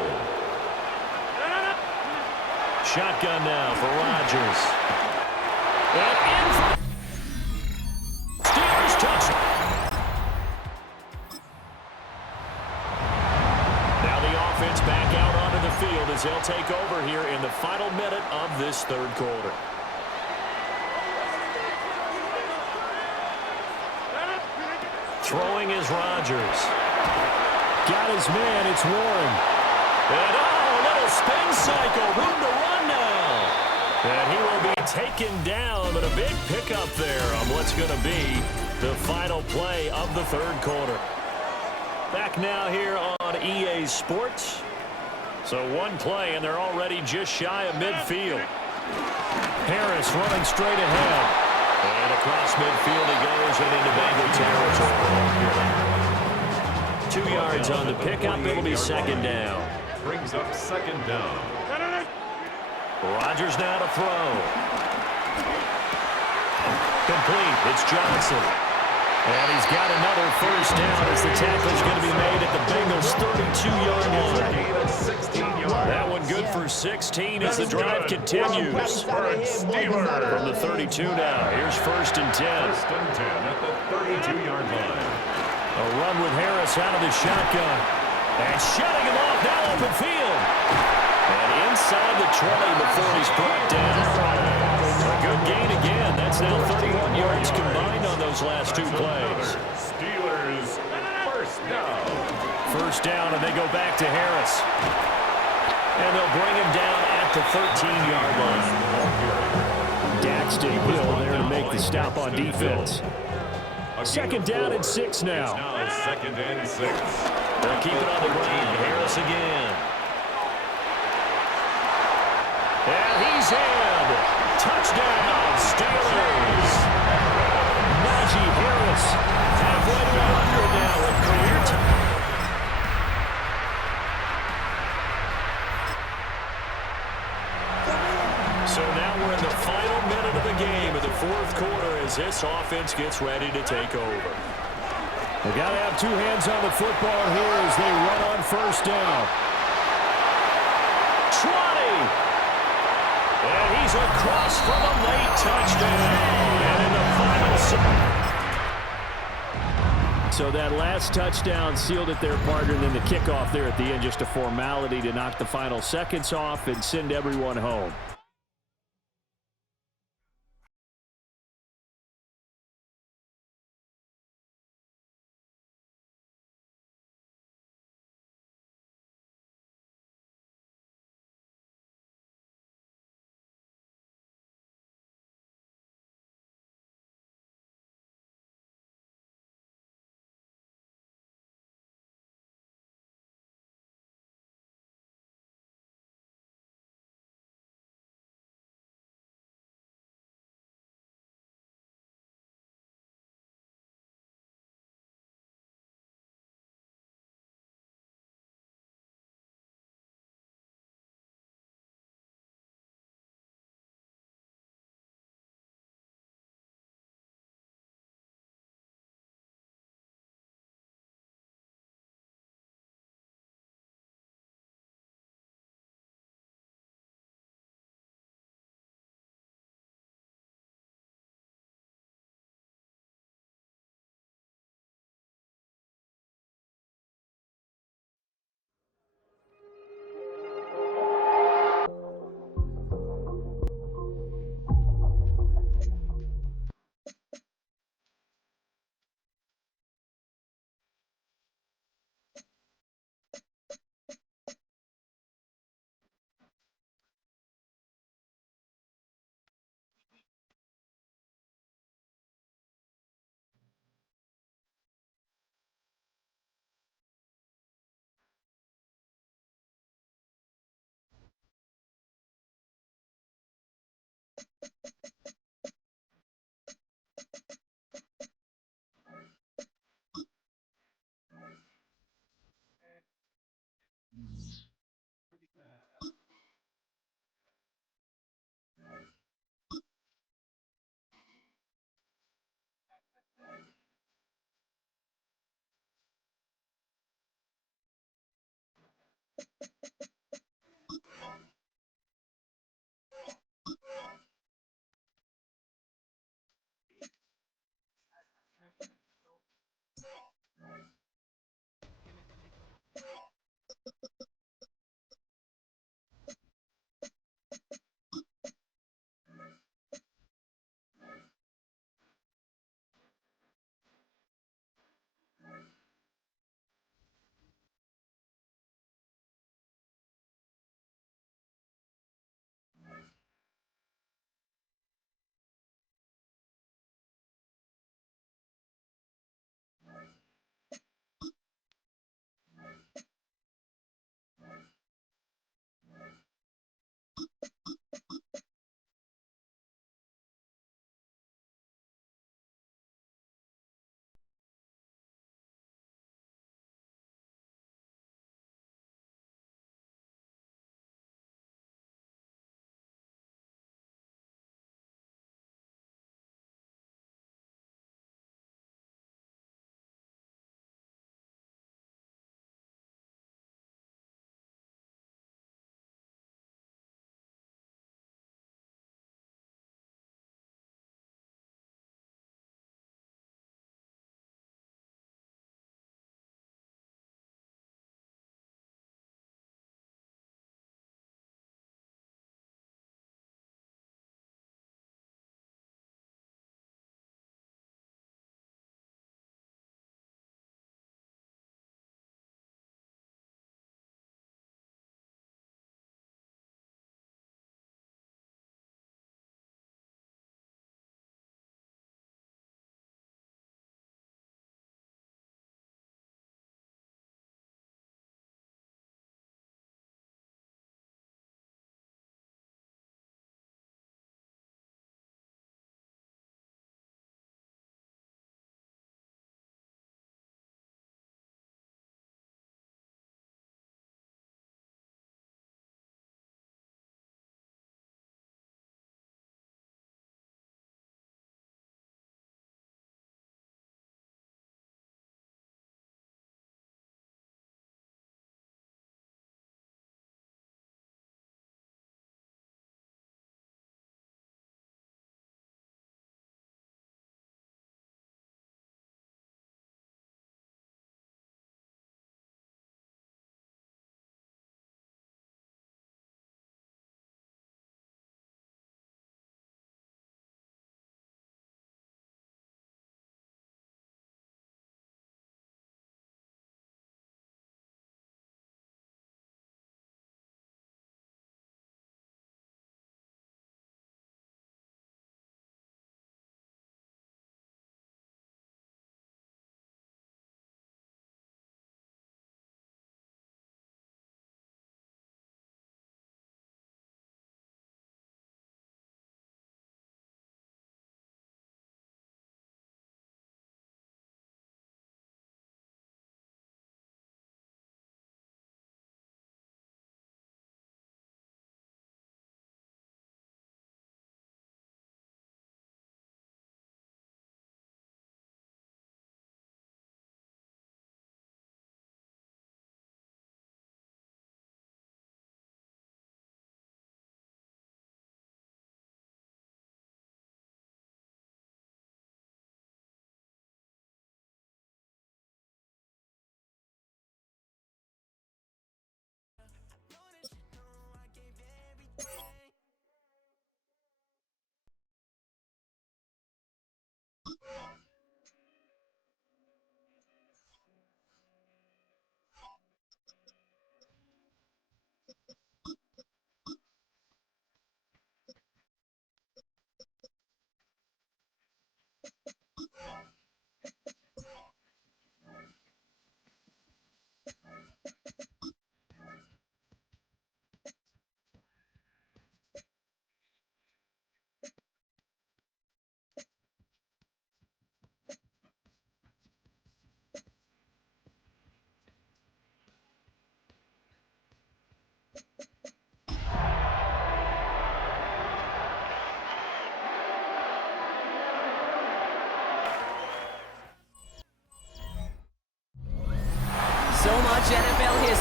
Shotgun now for Rodgers. And in for Steelers touchdown. Now the offense back out onto the field as they'll take over here in the final minute of this third quarter. Throwing is Rodgers. Got his man, it's Warren. And a little spin cycle, room to run now. And he will be taken down, but a big pickup there on what's going to be the final play of the third quarter. Back now here on EA Sports. So one play, and they're already just shy of midfield. Harris running straight ahead. And across midfield he goes and into Bengal territory. 2 yards on the pickup. It'll be second down. Brings up second down. Rodgers now to throw. Complete. It's Johnson. And he's got another first down as the tackle's going to be made at the Bengals' 32-yard line. That one good for 16 as the drive continues. From the 32 now, here's 1st and 10. 1st and 10 at the 32-yard line. A run with Harris out of the shotgun. And shutting him off, now open field. And inside the 20 before he's brought down. A good gain again. That's now 31 yards combined on those last 2 plays. Steelers, 1st down. 1st down, and they go back to Harris. And they'll bring him down at the 13-yard line. Daxton Hill there to make the stop on defense. 2nd down and 6 now. Now 2nd and 6. They'll keep it on the ground. Harris again. And he's in. Touchdown, Steelers. Najee Harris, halfway to 100 now with career time. So now we're in the final minute of the game in the 4th quarter as this offense gets ready to take over. They got to have 2 hands on the football here as they run on 1st down. 20. And he's across for the late touchdown. And in the final. So that last touchdown sealed it there, partner. And then the kickoff there at the end, just a formality to knock the final seconds off and send everyone home.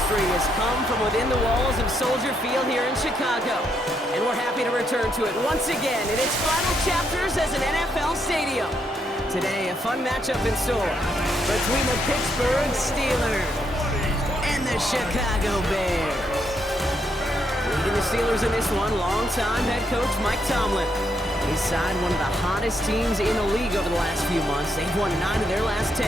history has come from within the walls of Soldier Field here in Chicago. And we're happy to return to it once again in its final chapters as an NFL stadium. Today, a fun matchup in store between the Pittsburgh Steelers and the Chicago Bears. Leading the Steelers in this one, longtime head coach Mike Tomlin. His side, one of the hottest teams in the league over the last few months. They've won 9 of their last 10.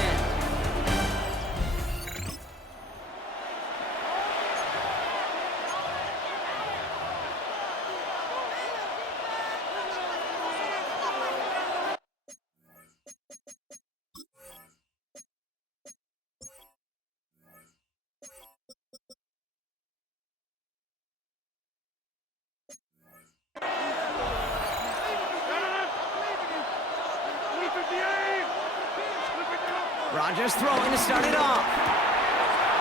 Rodgers throwing to start it off.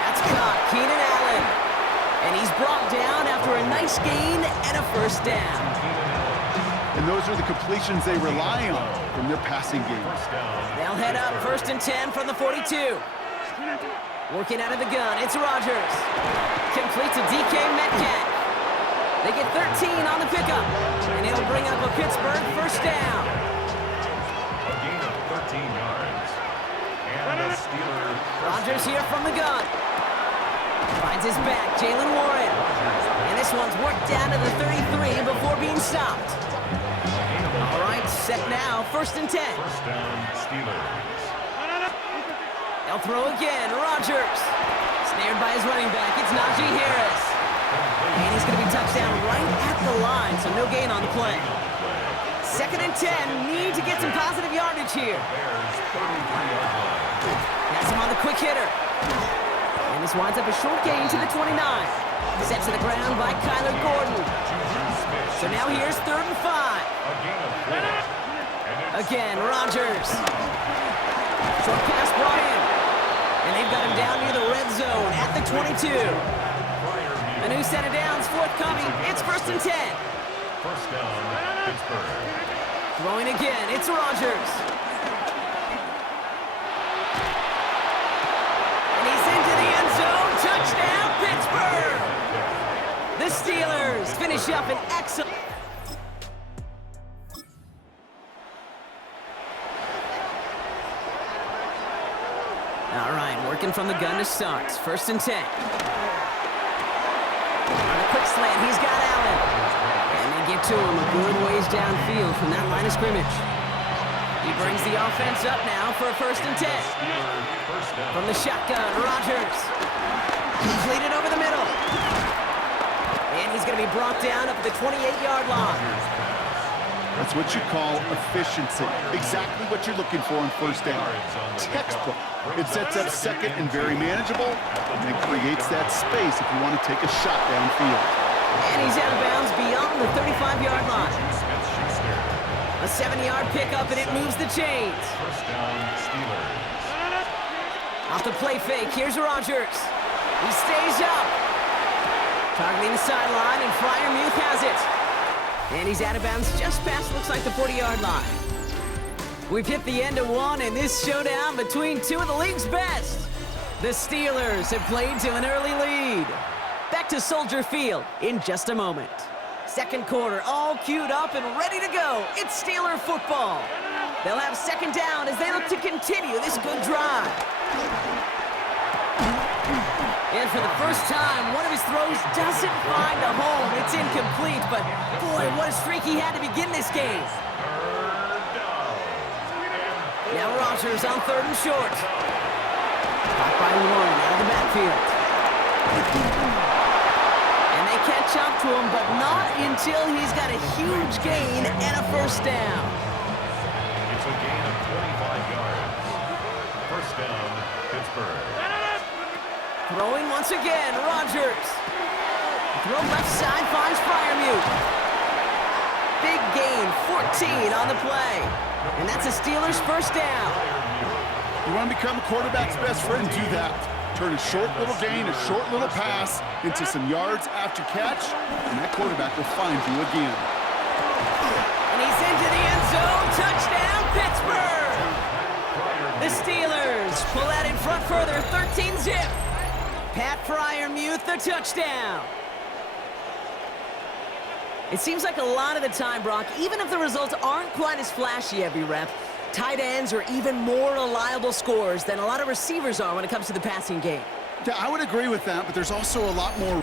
That's caught, Keenan Allen. And he's brought down after a nice gain and a first down. And those are the completions they rely on from their passing game. They'll head up 1st and 10 from the 42. Working out of the gun, it's Rodgers. Complete to DK Metcalf. They get 13 on the pickup. And it'll bring up a Pittsburgh first down. A gain of 13 yards. And the Steelers. Rodgers here from the gun. Finds his back, Jalen Warren. And this one's worked down to the 33 before being stopped. All right, set now, 1st and 10. First down, Steelers. They'll throw again, Rodgers. Snared by his running back, it's Najee Harris. And he's going to be touched down right at the line, so no gain on the play. 2nd and 10, need to get some positive yardage here. Has him on the quick hitter. And this winds up a short gain to the 29. Set to the ground by Kyler Gordon. So now here's 3rd and 5. Again, Rodgers. Short pass brought in. And they've got him down near the red zone at the 22. A new set of downs forthcoming. It's 1st and 10. First down, Pittsburgh. Throwing again, it's Rodgers. And he's into the end zone. Touchdown, Pittsburgh! The Steelers finish up an excellent... All right, working from the gun to start. 1st and 10. On a quick slant, he's got Allen. And they get to him a good ways downfield from that line of scrimmage. He brings the offense up now for a 1st and 10. From the shotgun, Rodgers. Completed over the middle. And he's going to be brought down up at the 28-yard line. That's what you call efficiency. Exactly what you're looking for on 1st down. Textbook. It sets up 2nd and very manageable, and it creates that space if you want to take a shot downfield. And he's out of bounds beyond the 35-yard line. A 7-yard pickup, and it moves the chains. First down, Steelers. Off the play fake, here's Rodgers. He stays up. Targeting the sideline, and Freiermuth has it. And he's out of bounds just past, looks like, the 40-yard line. We've hit the end of one in this showdown between two of the league's best. The Steelers have played to an early lead. Back to Soldier Field in just a moment. 2nd quarter, all queued up and ready to go. It's Steeler football. They'll have 2nd down as they look to continue this good drive. And for the first time, one of his throws doesn't find a home. It's incomplete, but boy, what a streak he had to begin this game. Now Rodgers on 3rd and short. Caught by Warren out of the backfield. And they catch up to him, but not until he's got a huge gain and a 1st down. It's a gain of 25 yards. First down, Pittsburgh. Throwing once again, Rodgers. Throw left side finds Freiermuth. Big gain, 14 on the play. And that's a Steelers 1st down. You want to become a quarterback's best friend, do that. Turn a short little gain, a short little pass into some yards after catch, and that quarterback will find you again. And he's into the end zone. Touchdown, Pittsburgh! The Steelers pull out in front further, 13-zip. Pat Fryermuth, the touchdown. It seems like a lot of the time, Brock, even if the results aren't quite as flashy every rep, tight ends are even more reliable scorers than a lot of receivers are when it comes to the passing game. Yeah, I would agree with that, but there's also a lot more.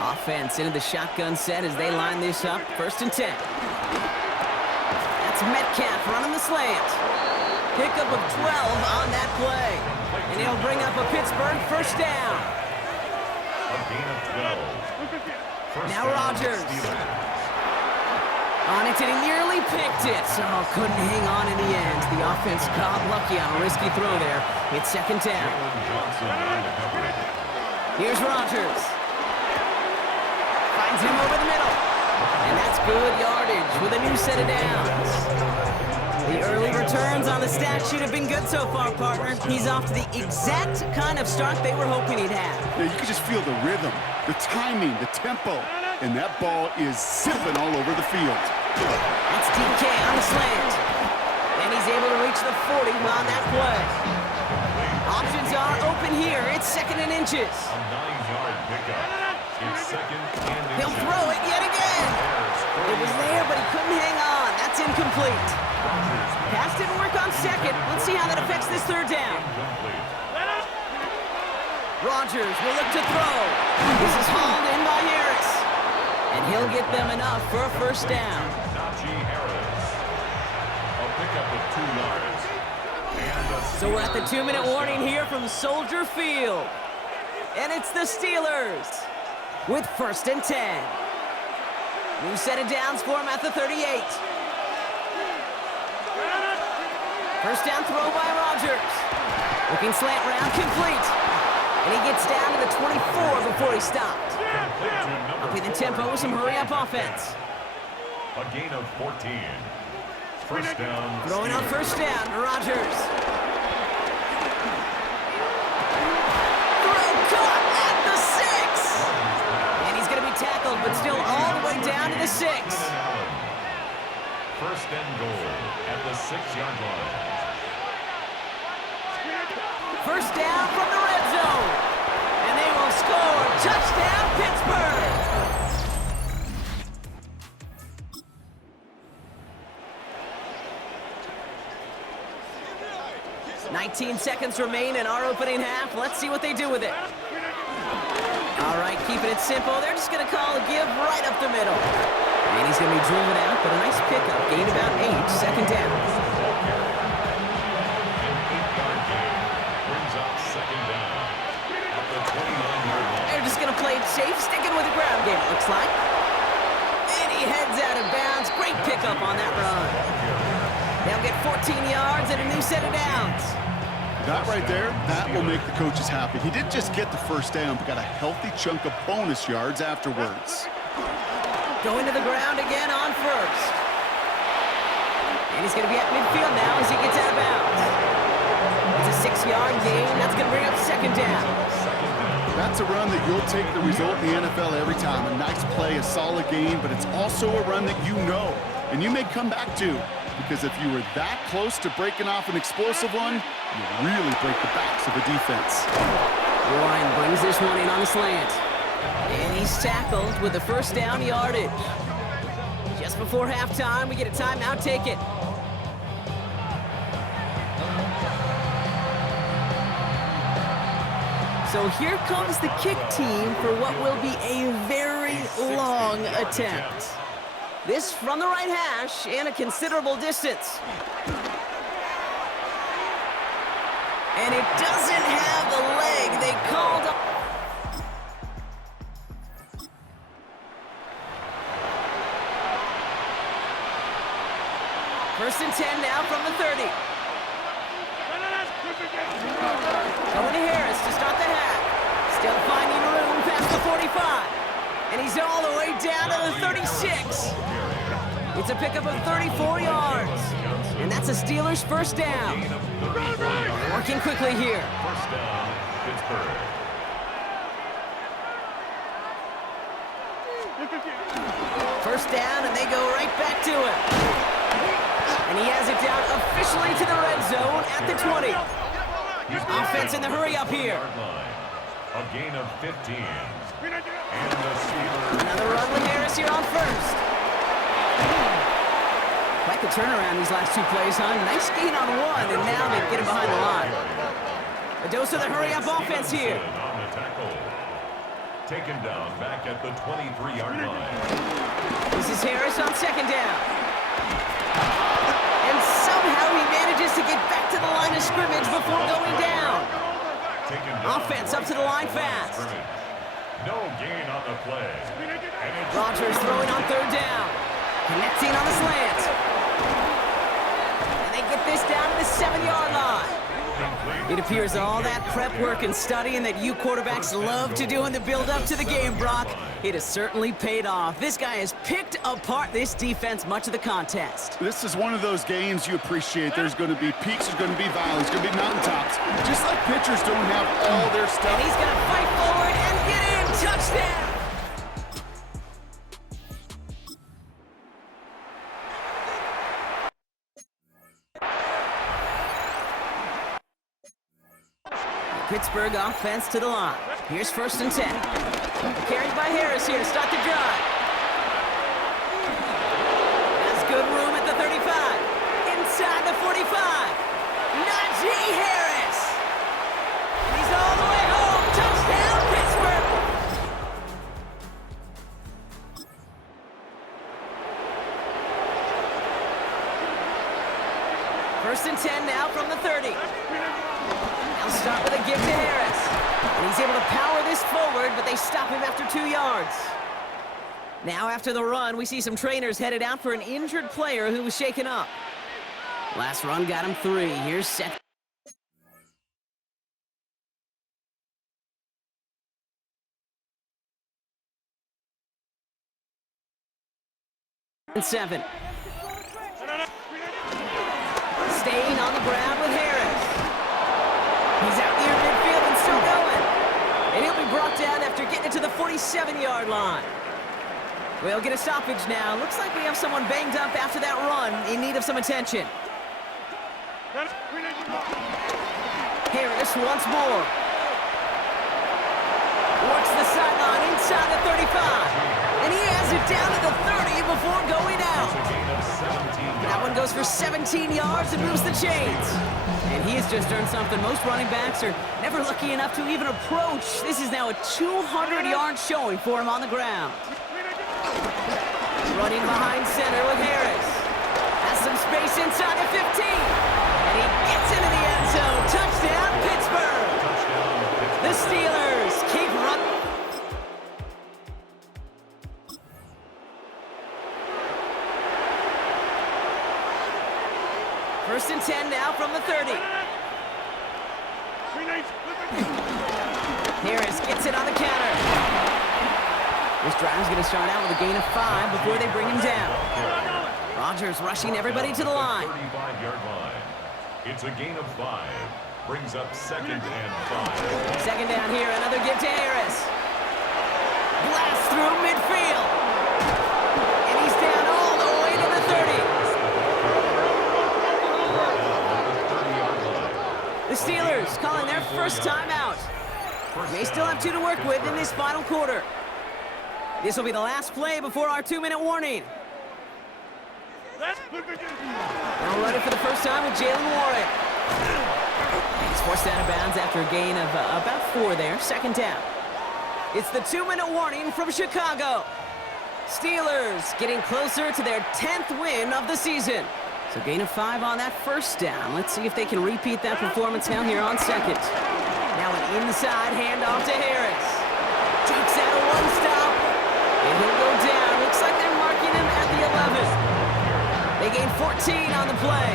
Offense into the shotgun set as they line this up. 1st and 10. That's Metcalf running the slant. Pickup of 12 on that play. And he'll bring up a Pittsburgh 1st down. A gain of 12. Now Rodgers. On it, and he nearly picked it. Oh, couldn't hang on in the end. The offense got lucky on a risky throw there. It's 2nd down. Here's Rodgers. Finds him over the middle. And that's good yardage with a new set of downs. The early returns on the stat sheet have been good so far, partner. He's off to the exact kind of start they were hoping he'd have. Yeah, you can just feel the rhythm, the timing, the tempo. And that ball is zipping all over the field. That's DK on the slant. And he's able to reach the 40 on that play. Options are open here. It's 2nd and inches. A 9-yard pickup. It's 2nd and inches. He'll throw it yet again. It was there, but he couldn't hang on. That's incomplete. Pass didn't work on 2nd. Let's see how that affects this 3rd down. Rodgers will look to throw. This is hauled in by Harris. And he'll get them enough for a 1st down. Najee Harris. A pickup of 2 yards. So we're at the 2-minute warning here from Soldier Field. And it's the Steelers with 1st and 10. New set of downs for him at the 38. 1st down throw by Rodgers. Looking slant round, complete. And he gets down to the 24 before he stopped. Upping the tempo with some hurry-up offense. A gain of 14. 1st down. Throwing on 1st down, Rodgers. Throw caught at the 6. And he's going to be tackled, but still all the way down to the 6. 1st and goal at the 6-yard line. 1st down from the red zone. And they will score. Touchdown, Pittsburgh. 19 seconds remain in our opening half. Let's see what they do with it. All right, keeping it simple. They're just going to call a give right up the middle. And he's going to be driven out, but a nice pickup. Gain about 8, 2nd down. They're just going to play it safe, sticking with the ground game, it looks like. And he heads out of bounds. Great pickup on that run. They'll get 14 yards and a new set of downs. That right there, that will make the coaches happy. He didn't just get the 1st down, but got a healthy chunk of bonus yards afterwards. Going to the ground again on 1st. And he's going to be at midfield now as he gets out of bounds. It's a 6-yard gain. That's going to bring up 2nd down. That's a run that you'll take the result in the NFL every time. A nice play, a solid gain, but it's also a run that you know and you may come back to. Because if you were that close to breaking off an explosive one, you really break the backs of the defense. Warren brings this one in on the slant. And he's tackled with the 1st down yardage. Just before halftime, we get a timeout. Take it. So here comes the kick team for what will be a very long attempt. This from the right hash and a considerable distance. And it doesn't have the leg they called up. First and 10 now from the 30. Going to Harris to start the half. Still finding room past the 45. And he's all the way down to the 36. It's a pickup of 34 yards. And that's a Steelers 1st down. Working quickly here. 1st down, Pittsburgh. First down, and they go right back to it. And he has it down officially to the red zone at the 20. Offense in the hurry up here. A gain of 15. And the Steelers. Another run with Harris here on first. Quite the turnaround these last two plays, huh? Nice gain on one, and now they get him behind the line. A dose of the hurry-up offense here. On the tackle. Taken down back at the 23-yard line. This is Harris on second down. And somehow he manages to get back to the line of scrimmage before going down. Offense up to the line fast. No gain on the play. Rodgers throwing on third down. Connecting on the slant. And they get this down to the 7-yard line. It appears all that prep work and studying that you quarterbacks love to do in the build-up to the game, Brock, it has certainly paid off. This guy has picked apart this defense much of the contest. This is one of those games you appreciate. There's going to be peaks, there's going to be valleys, there's going to be mountaintops. Just like pitchers don't have all their stuff. And he's going to fight forward and get in. Touchdown! Pittsburgh offense to the line. Here's 1st and 10. Carried by Harris here to start the drive. Has good room at the 35. Inside the 45. Najee Harris. And he's all the way home. Touchdown, Pittsburgh. First and 10 now from the 30. They'll start with a give to Harris. And he's able to power this forward, but they stop him after 2 yards. Now after the run, we see some trainers headed out for an injured player who was shaken up. Last run got him 3. Here's set. And 7. Staying on the ground with Harris. He's out near midfield and still going. And he'll be brought down after getting it to the 47-yard line. We'll get a stoppage now. Looks like we have someone banged up after that run in need of some attention. Harris once more. Works the sideline inside the 35. And he has it down to the 30 before going out. That one goes for 17 yards and moves the chains. And he has just earned something most running backs are never lucky enough to even approach. This is now a 200-yard showing for him on the ground. Running behind center with Harris. Has some space inside the 15. And he gets into the end zone. Touchdown, Pittsburgh. The Steelers keep running. First and 10 now from the 30. Harris gets it on the counter. This drive's going to start out with a gain of 5 before they bring him down. Rodgers rushing everybody to the line. 35-yard line. It's a gain of 5. Brings up 2nd and 5. Second down here, another give to Harris. Blast through midfield. And he's down all the way to the 30. The Steelers calling their first timeout. They still have 2 to work with in this final quarter. This will be the last play before our 2-minute warning. They'll run it for the first time with Jalen Warren. He's forced out of bounds after a gain of about 4 there. 2nd down. It's the 2-minute warning from Chicago. Steelers getting closer to their 10th win of the season. So gain of 5 on that first down. Let's see if they can repeat that performance now here on second. Now an inside handoff to Harris. Takes out a one-stop. And he'll go down. Looks like they're marking him at the 11. They gain 14 on the play.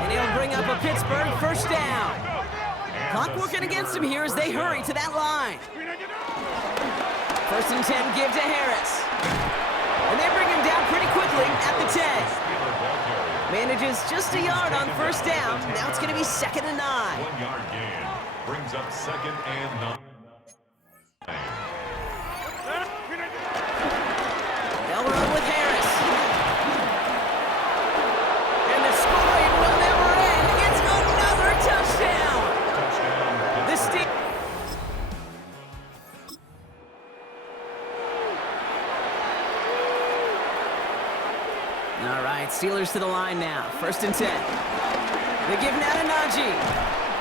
And he'll bring up a Pittsburgh first down. Clock working against him here as they hurry to that line. First and 10 give to Harris. And they bring him down pretty quickly at the 10. Manages just a yard on first down. Now it's going to be 2nd and 9. 1-yard gain. Brings up 2nd and 9. They'll run with Harris. All right, Steelers to the line now. 1st and 10. They give now to Najee.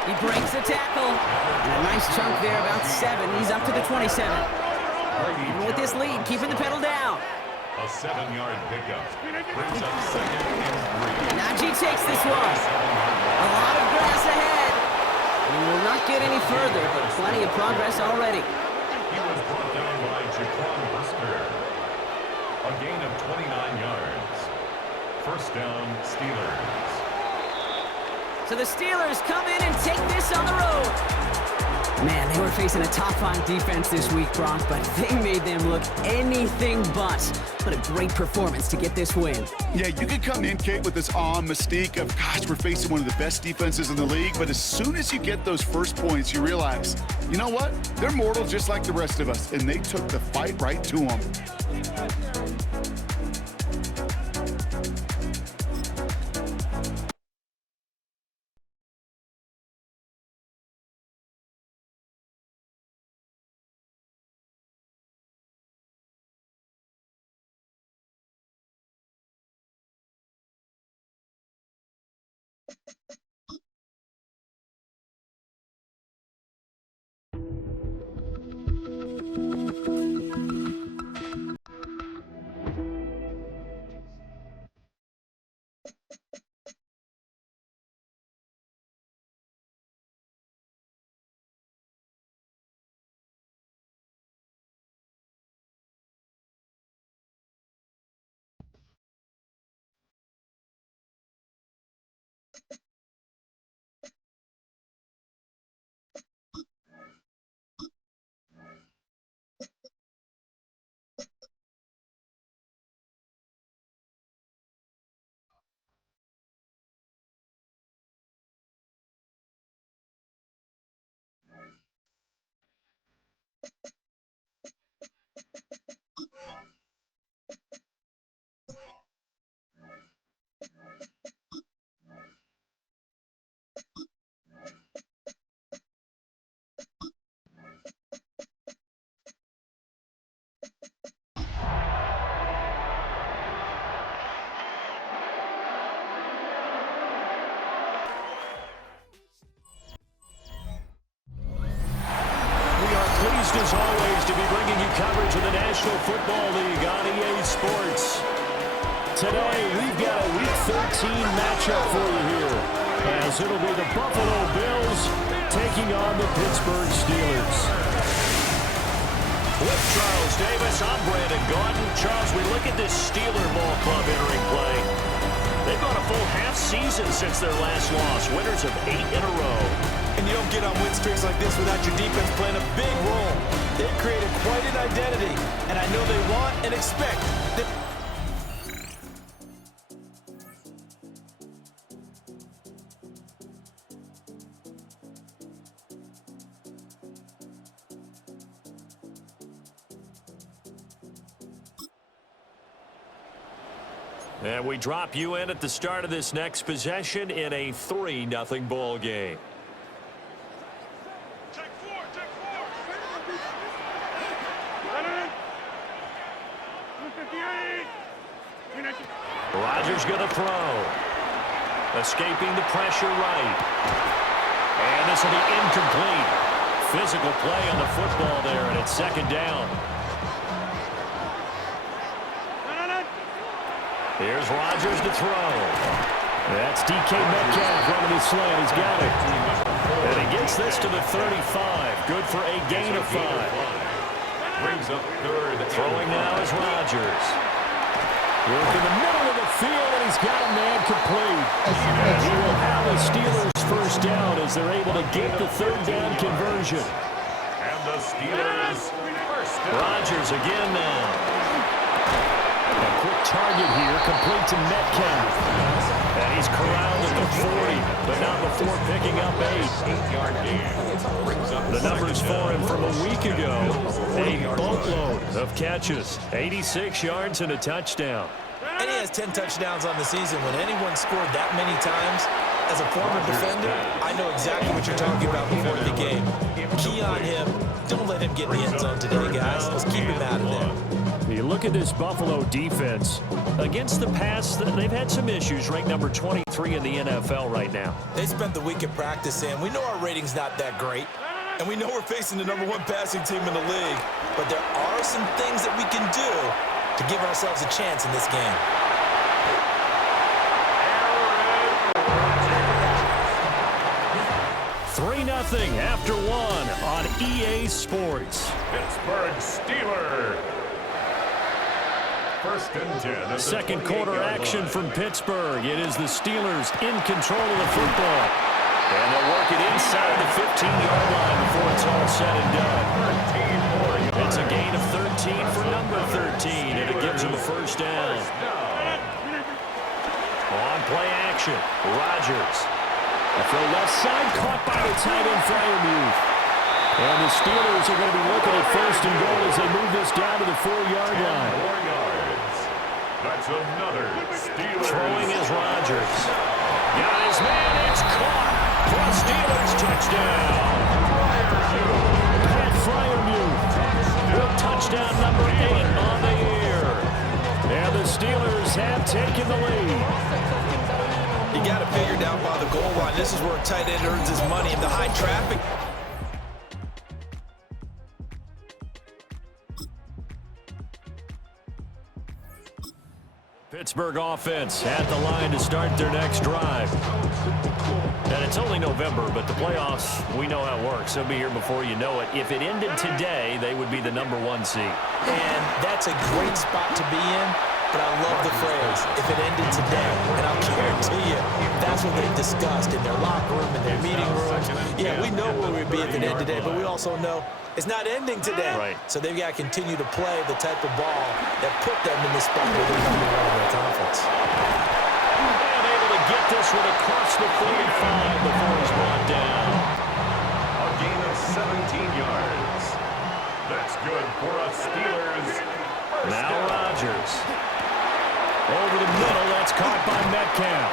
He breaks the tackle. And a nice chunk there, about 7. He's up to the 27. Even with this lead, keeping the pedal down. A 7-yard pickup. Brings up 2nd and 3. Najee takes this one. A lot of grass ahead. He will not get any further, but plenty of progress already. He was brought down by Jaquan Brisker. A gain of 29 yards. 1st down, Steelers. So the Steelers come in and take this on the road. Man, they were facing a top-5 defense this week, Brock, but they made them look anything but. What a great performance to get this win. Yeah, you can come in, Kate, with this awe and mystique of, gosh, we're facing one of the best defenses in the league, but as soon as you get those first points, you realize, you know what? They're mortal just like the rest of us, and they took the fight right to them. As always, to be bringing you coverage of the National Football League on EA Sports. Today, we've got a Week 13 matchup for you here, as it'll be the Buffalo Bills taking on the Pittsburgh Steelers. With Charles Davis, I'm Brandon Gaudin. Charles, we look at this Steeler ball club entering play. They've gone a full half season since their last loss, winners of 8 in a row. And you don't get on win streaks like this without your defense playing a big role. They've created quite an identity, and I know they want and expect that. And we drop you in at the start of this next possession in a 3-0 ball game. Rodgers going to throw. Escaping the pressure right. And this will be incomplete. Physical play on the football there, and it's 2nd down. Here's Rodgers to throw. That's DK Metcalf running his slant. He's got it. And he gets this to the 35. Good for a gain of 5. Brings up 3rd. Throwing now is Rodgers. Work in the middle of the field, and he's got a man complete. And he will have the Steelers first down as they're able to get the 3rd down conversion. And the Steelers first down. Rodgers again now. A quick target here, complete to Metcalf. And he's corralled at the 40, but not before picking up 8. 8-yard gain. Brings up The numbers for him from a week ago, a boatload of catches, 86 yards and a touchdown. And he has 10 touchdowns on the season. When anyone scored that many times, as a former defender, I know exactly what you're talking about before the game. Key on him. Don't let him get in the end zone today, guys. Let's keep him out of there. He looks look at this Buffalo defense. Against the pass, they've had some issues, ranked number 23 in the NFL right now. They spent the week at practice, and we know our rating's not that great. And we know we're facing the #1 passing team in the league. But there are some things that we can do to give ourselves a chance in this game. 3-0 after 1 on EA Sports. Pittsburgh Steelers. First and 10. Second quarter action from Pittsburgh. It is the Steelers in control of the football. And they'll work it inside the 15-yard line before it's all said and done. It's a gain of 13 for number 13, and it gives them a first down. On play action, Rodgers. From left side, caught by the tight end, Freiermuth. And the Steelers are going to be looking at first and goal as they move this down to the 4-yard line. 4 yards. That's another Steelers. Throwing is Rodgers. Got his man, it's caught for a Steelers touchdown. Pat Freiermuth with touchdown number 8 on the year. And the Steelers have taken the lead. You got to figure down by the goal line. This is where a tight end earns his money in the high traffic. Pittsburgh offense at the line to start their next drive. And it's only November, but the playoffs, we know how it works. They'll be here before you know it. If it ended today, they would be the #1 seed. And that's a great spot to be in. But I love the phrase, if it ended today. And I'll guarantee you, that's what they've discussed in their locker room, in their meeting rooms. Yeah, we know where we'd be if it ended today, but we also know it's not ending today. Right. So they've got to continue to play the type of ball that put them in this spot where they're going to be winning their conference. And able to get this one across the 45 before he's brought down. A gain of 17 yards. That's good for a Steelers. Now Rodgers. Over the middle, that's caught by Metcalf.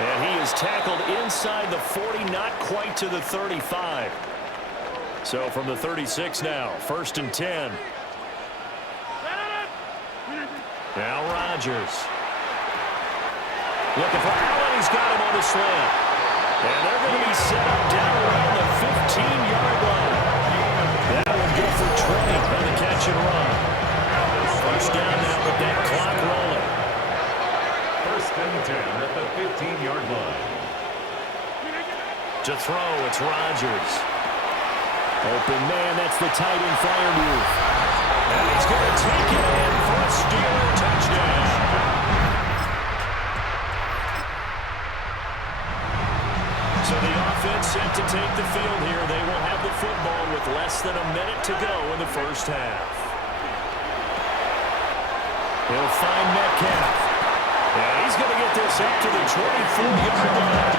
And he is tackled inside the 40, not quite to the 35. So from the 36 now, first and 10. Now Rodgers. Looking for Allen, he's got him on the slant. And they're going to be set up down around the 15-yard line. That will go for 20 on the catch and run. First down now with that clock rolling. First and 10 at the 15-yard line. To throw, it's Rodgers. Open man, that's the tight end Freiermuth. And he's going to take it in for a Steeler touchdown. So the offense set to take the field here. They will have the football with less than a minute to go in the first half. He'll find Metcalf. And he's going to get this up to the 24-yard line.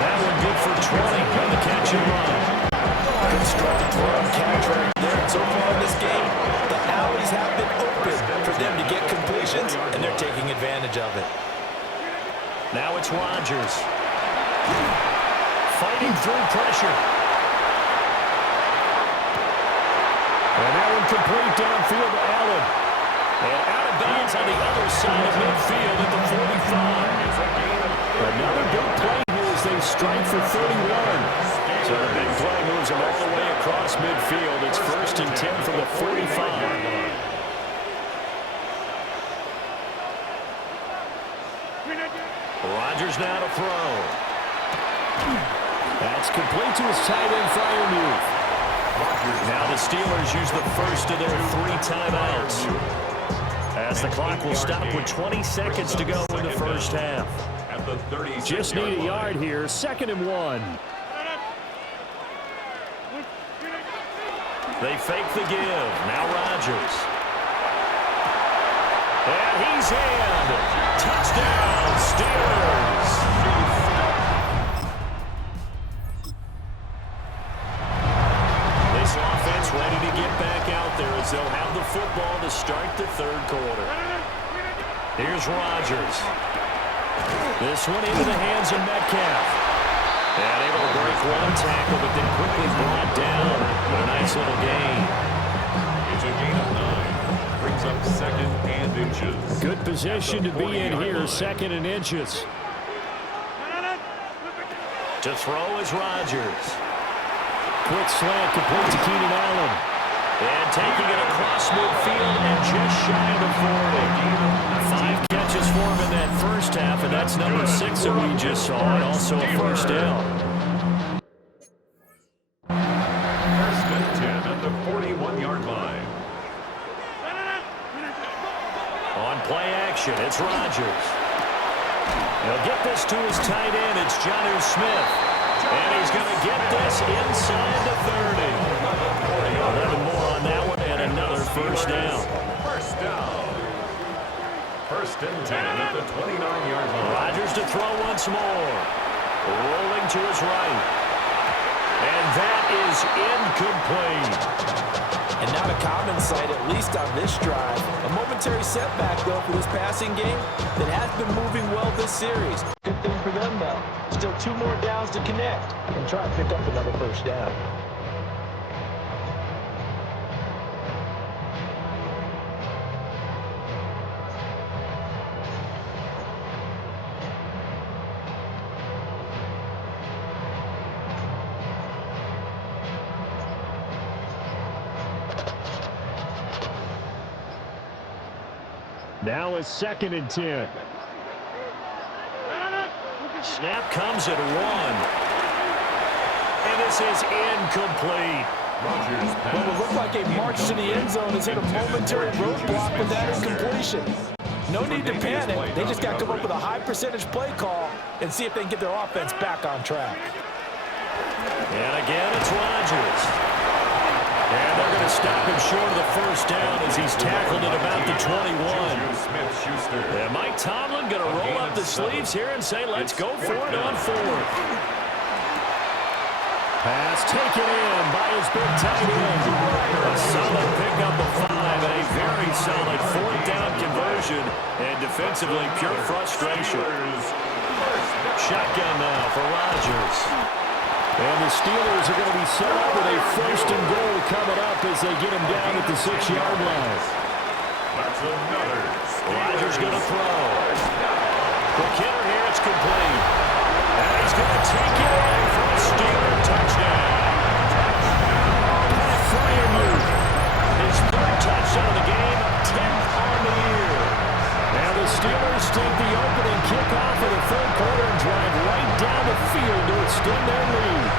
That one good for 20 on the catch and run. Good strong throw and catch right there. And so far in this game, the alleys have been open for them to get completions, and they're taking advantage of it. Now it's Rodgers. Fighting through pressure. And that one complete downfield to Allen. And out of bounds on the other side of midfield at the 45. Another big play here as they strike for 31. So the big play moves them all the way across midfield. It's first and 10 from the 45. Rodgers now to throw. That's complete to his tight end, Freiermuth. Now the Steelers use the first of their 3 timeouts. As the clock will stop with 20 seconds to go in the first half. Just need a yard here, 2nd and 1. They fake the give. Now Rodgers. And he's in. Touchdown, Steelers. This offense ready to get back out there as they'll have the football to start the 3rd quarter. Here's Rodgers. This one into the hands of Metcalf. And able to break one tackle, but then quickly brought down. But a nice little gain. It's a gain of 9. Brings up and inches. Good position to be in here, 2nd and inches. To throw is Rodgers. Quick slant complete to Keenan Allen. And taking it across midfield and just shy of the 40. 5 catches for him in that first half, and that's number 6 that we just saw, and also a first down. First and 10 at the 41-yard line. On play action, it's Rodgers. He'll get this to his tight end. It's Jonnu Smith. And he's going to get this inside the 30. 11 more on that one, and another first down. First down. First and 10 at the 29-yard line. Rodgers to throw once more. Rolling to his right. And that is incomplete. And not a common sight, at least on this drive. A momentary setback, though, for this passing game that has been moving well this series. Good thing for them, though. Still 2 more downs to connect and try to pick up another first down. Now is 2nd and 10. Snap comes at 1. And this is incomplete. Well, it looked like a march to the end zone has hit a momentary roadblock with that incompletion. No need to panic. They just got to come up with a high percentage play call and see if they can get their offense back on track. And again, it's Rodgers. And they're going to stop him short of the first down as he's tackled at about the 21. And Mike Tomlin going to roll up the sleeves here and say, let's go for it on 4th. Pass taken in by his big tight end. A solid pickup of 5 and a very solid 4th down conversion. And defensively, pure frustration. Shotgun now for Rodgers. And the Steelers are going to be set up with a 1st and goal coming up as they get him down at the 6-yard line. That's another. Rodgers going to throw. Quick hitter here, it's complete. And he's going to take it in for a Steeler touchdown. Pat Fryermuth, his 3rd touchdown of the game, 10th on the year. And the Steelers take the opening kickoff of the 3rd quarter and drive right down the field to extend their lead.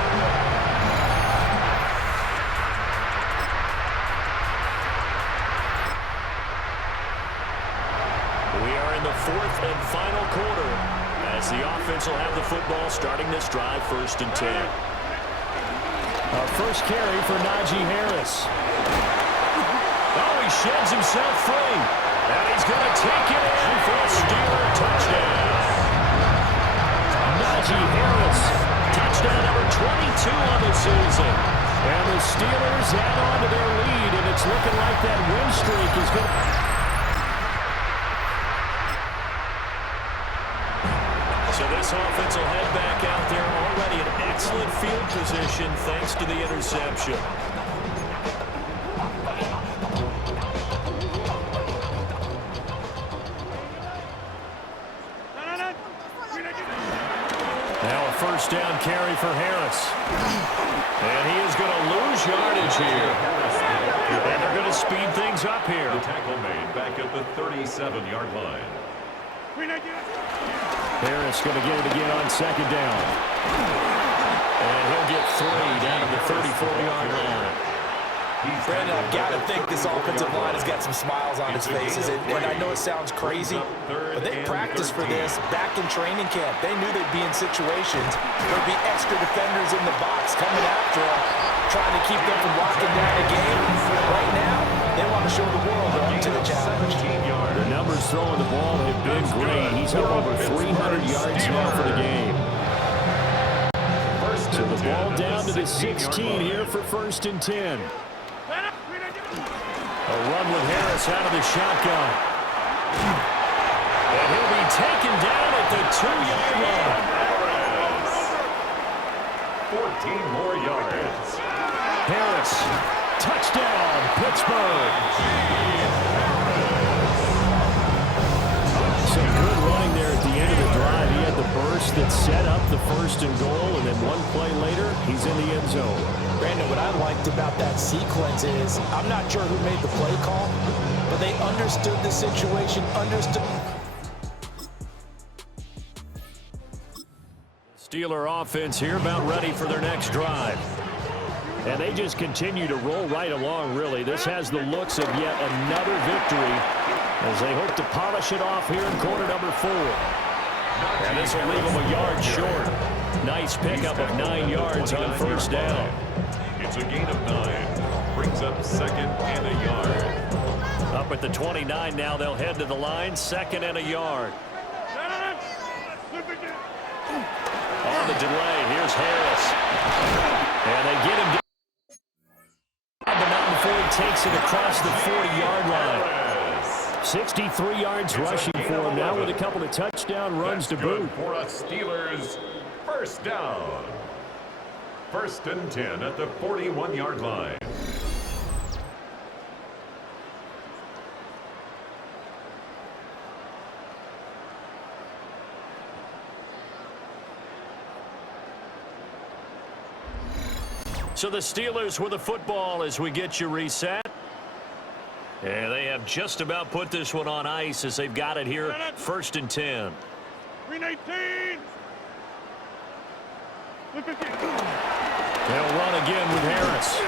We are in the 4th and final quarter as the offense will have the football starting this drive 1st and 10. Our first carry for Najee Harris. Oh, he sheds himself free. And he's going to take it in for a Steeler touchdown. Najee Harris, touchdown number 22 on the season. And the Steelers add on to their lead, and it's looking like that win streak is going to... So this offense will head back out there already in excellent field position thanks to the interception. Now a first down carry for Harris. And he is going to lose yardage here. And they're going to speed things up here. The tackle made back at the 37-yard line. Harris going to get it again on 2nd down. And he'll get 3 down to the 34-yard line. Brandon, I've got to think this offensive line has got some smiles on its faces. And I know it sounds crazy, but they practiced for this back in training camp. They knew they'd be in situations where there'd be extra defenders in the box coming after them, trying to keep them from locking down a game. Right now, they want to show the world they're up to the challenge. The numbers throwing the ball have been great. He's up over 300 yards now for the game. So the ball down to the 16 here for 1st and 10. A run with Harris out of the shotgun. And he'll be taken down at the 2-yard line. 14 more yards. Harris, touchdown, Pittsburgh. pass that set up the first and goal, and then one play later, he's in the end zone. Brandon, what I liked about that sequence is, I'm not sure who made the play call, but they understood the situation, understood. Steeler offense here about ready for their next drive. And they just continue to roll right along, really. This has the looks of yet another victory as they hope to polish it off here in quarter number 4. And this will leave them a yard short. Nice pickup of 9 yards on first down. It's a gain of 9. Brings up second and a yard. Up at the 29 now, they'll head to the line. Second and a yard. On the delay, here's Harris. And they get him down. But not before he takes it across the 40-yard line. 63 yards rushing for him now with a couple of touchdown runs to boot. For us Steelers, first down. First and 10 at the 41-yard line. So the Steelers with the football as we get you reset. And they have just about put this one on ice as they've got it here. First and 10. 319. They'll run again with Harris.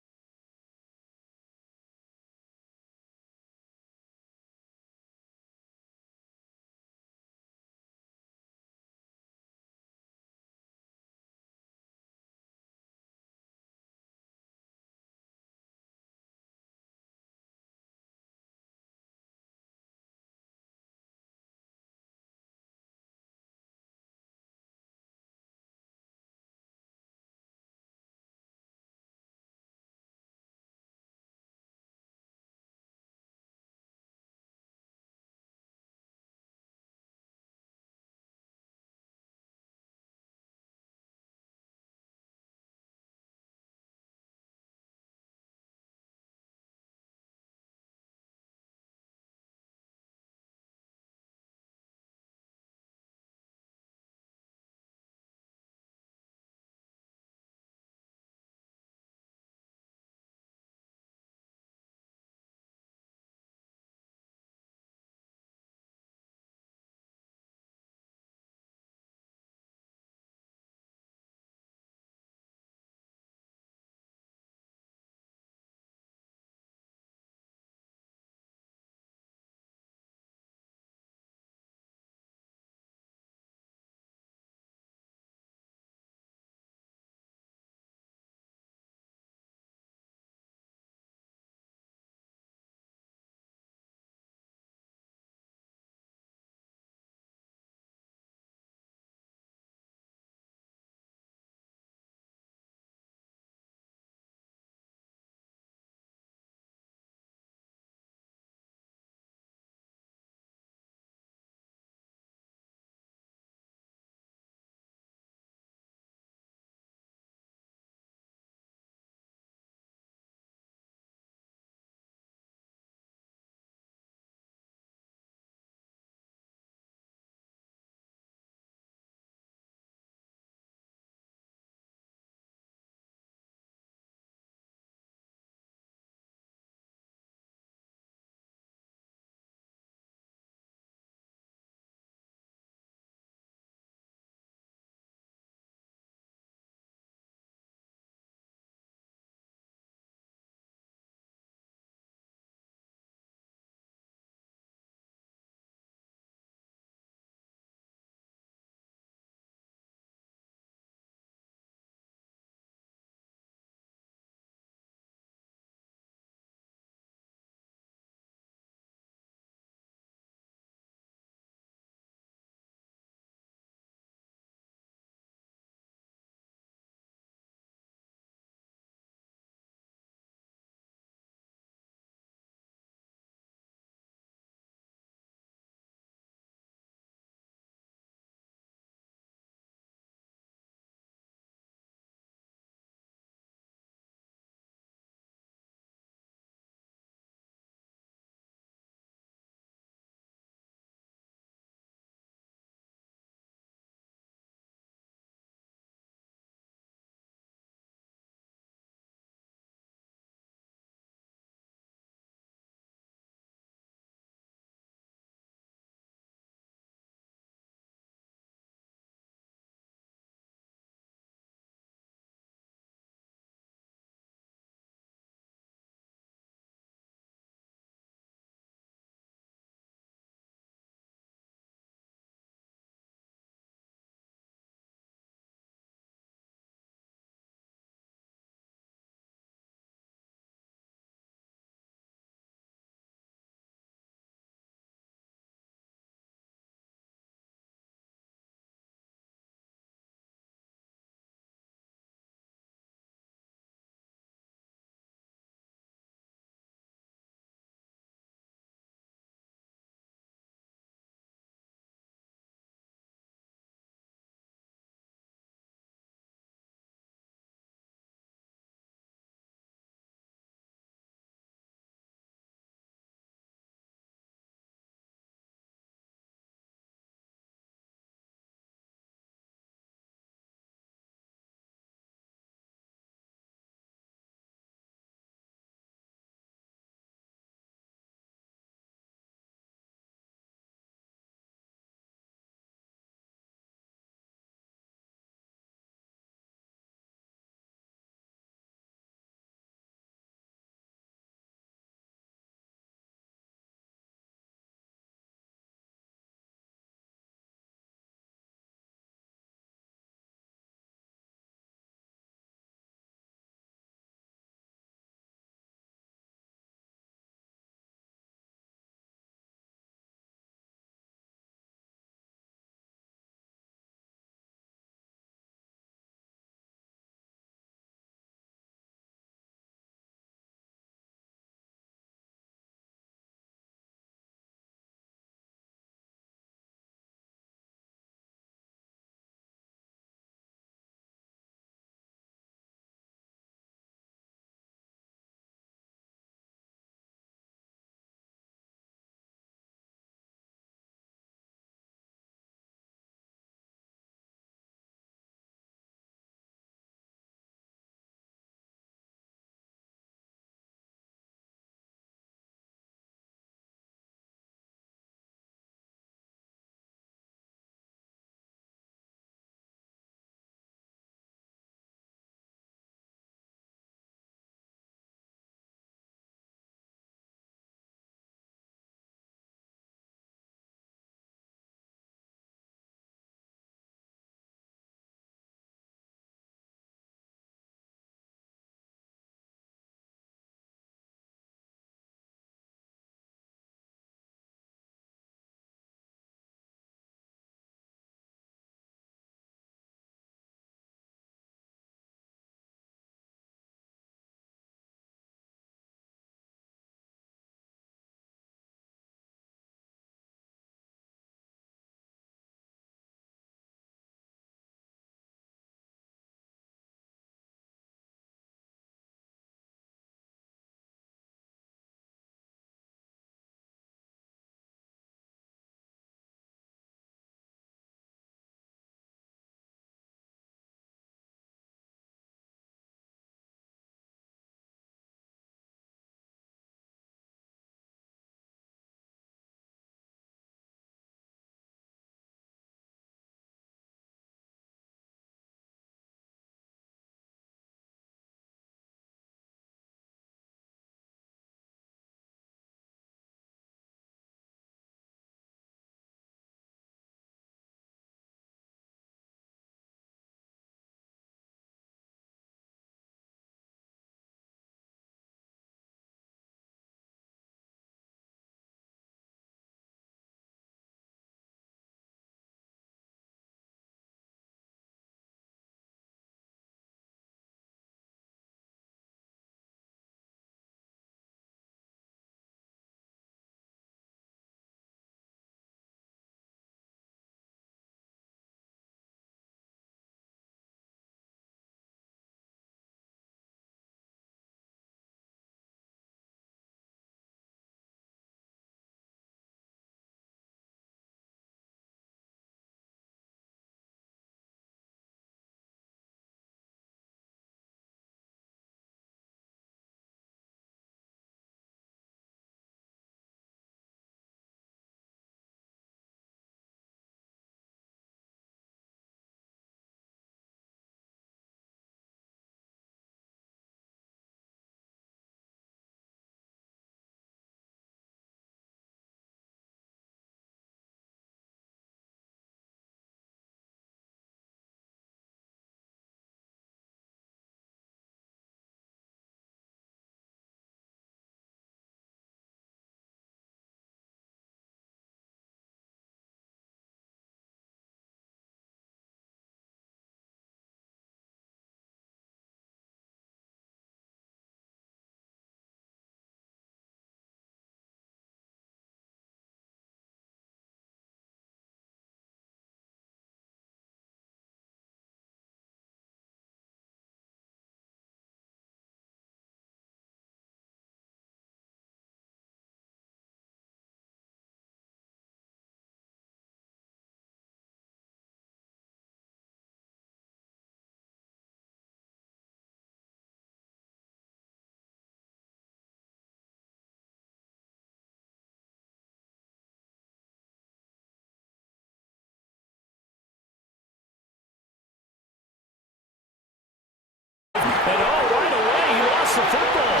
the football.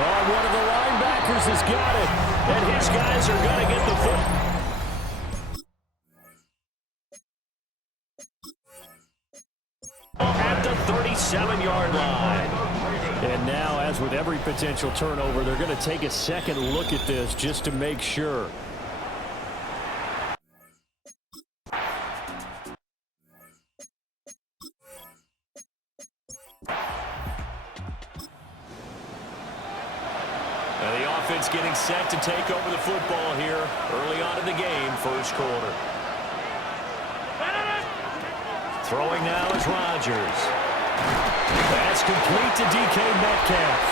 Oh, one of the linebackers has got it. And his guys are going to get the football. At the 37-yard line. And now, as with every potential turnover, they're going to take a second look at this just to make sure. And the offense getting set to take over the football here early on in the game, first quarter. Throwing now is Rodgers. That's complete to DK Metcalf.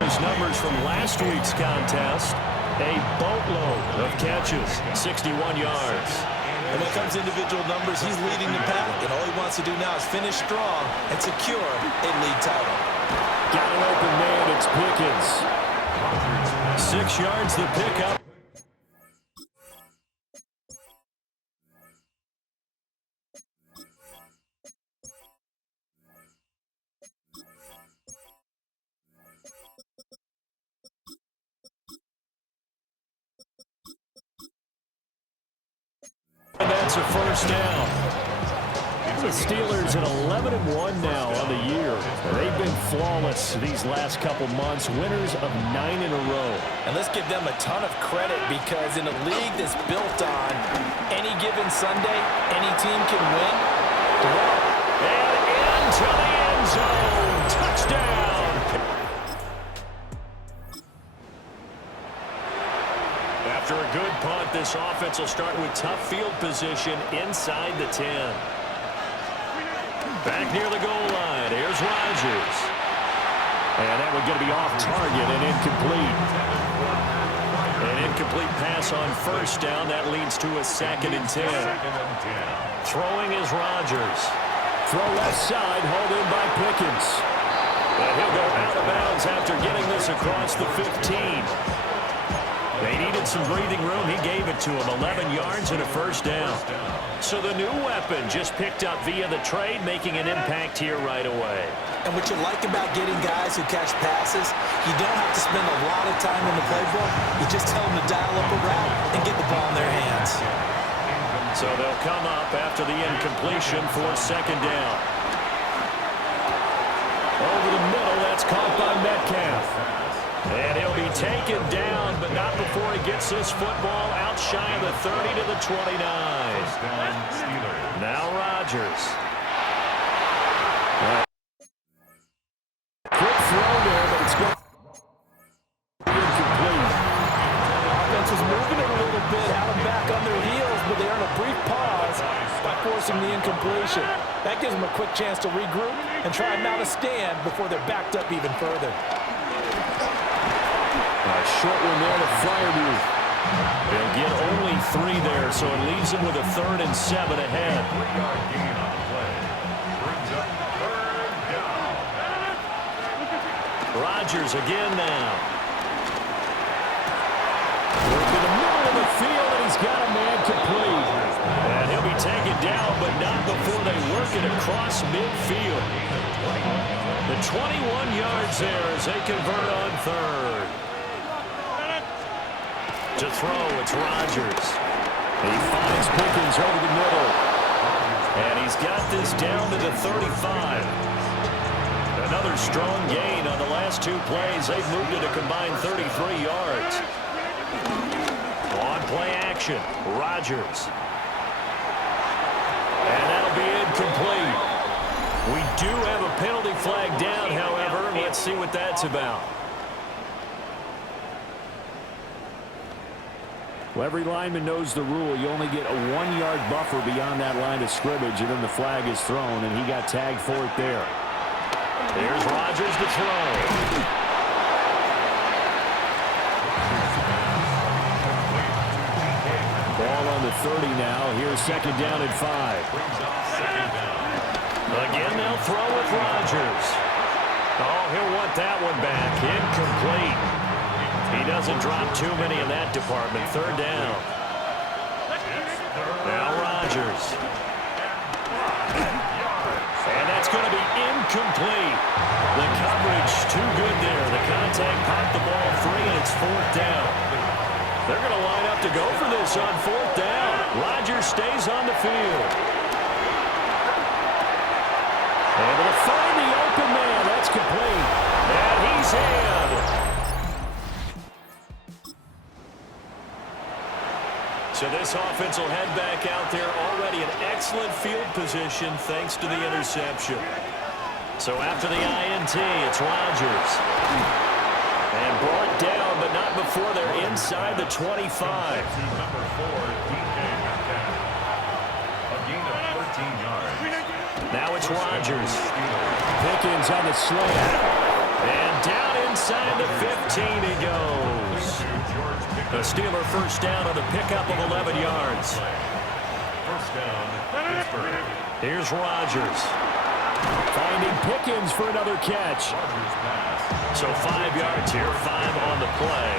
His numbers from last week's contest, a boatload of catches, 61 yards. And when it comes to individual numbers, he's leading the pack, and all he wants to do now is finish strong and secure a league title. Got an open man, it's Pickens. 6 yards the pickup. And that's a first down. The Steelers at 11-1 now on the year. They've been flawless these last couple months, winners of 9 in a row. And let's give them a ton of credit because in a league that's built on any given Sunday, any team can win. And into the end zone. Touchdown. After a good punt, this offense will start with tough field position inside the 10. Back near the goal line, here's Rodgers. And that one's going to be off target and incomplete. An incomplete pass on first down. That leads to a 2nd and 10. Throwing is Rodgers. Throw left side, hauled in by Pickens. And he'll go out of bounds after getting this across the 15. They needed some breathing room. He gave it to him. 11 yards and a first down. So the new weapon just picked up via the trade, making an impact here right away. And what you like about getting guys who catch passes, you don't have to spend a lot of time in the playbook. You just tell them to dial up a route and get the ball in their hands. So they'll come up after the incompletion for 2nd down. Over the middle, that's caught by Metcalf. And he'll be taken down, but not before he gets this football out shy of the 30 to the 29. Now Rodgers. Quick throw there, but it's going incomplete. Offense was moving it a little bit, had them back on their heels, but they earn a brief pause by forcing the incompletion. That gives them a quick chance to regroup and try and mount a stand before they're backed up even further. A short one there to Fryermuth. They'll get only 3 there, so it leaves them with a 3rd and 7 ahead. 3-yard gain on the play. Brings up 3rd down. Rodgers again now. Work in the middle of the field, and he's got a man complete. And he'll be taken down, but not before they work it across midfield. The 21 yards there as they convert on 3rd. To throw, it's Rodgers. He finds Pickens over the middle. And he's got this down to the 35. Another strong gain on the last 2 plays. They've moved it a combined 33 yards. On play action, Rodgers. And that'll be incomplete. We do have a penalty flag down, however. Let's see what that's about. Well, every lineman knows the rule. You only get a 1-yard buffer beyond that line of scrimmage, and then the flag is thrown, and he got tagged for it there. Here's Rodgers to throw. Ball on the 30 now. Here's 2nd down and 5. Again, they'll throw with Rodgers. Oh, he'll want that one back. Incomplete. He doesn't hasn't dropped too many in that department. Third down. Now Rodgers. And that's going to be incomplete. The coverage too good there. The contact popped the ball free, and it's fourth down. They're going to line up to go for this on fourth down. Rodgers stays on the field. Able to find the open man. That's complete. And he's in. So this offense will head back out there, already in excellent field position thanks to the interception. So after the INT, it's Rodgers. And brought down, but not before they're inside the 25. Number 4, DK Metcalf. A gain of 13 yards. Now it's Rodgers. Pickens on the slant. And down inside the 15 he goes. The Steeler first down on the pickup of 11 yards. First down, Pittsburgh. Here's Rodgers. Finding Pickens for another catch. Rodgers pass. So 5 yards here, 5 on the play.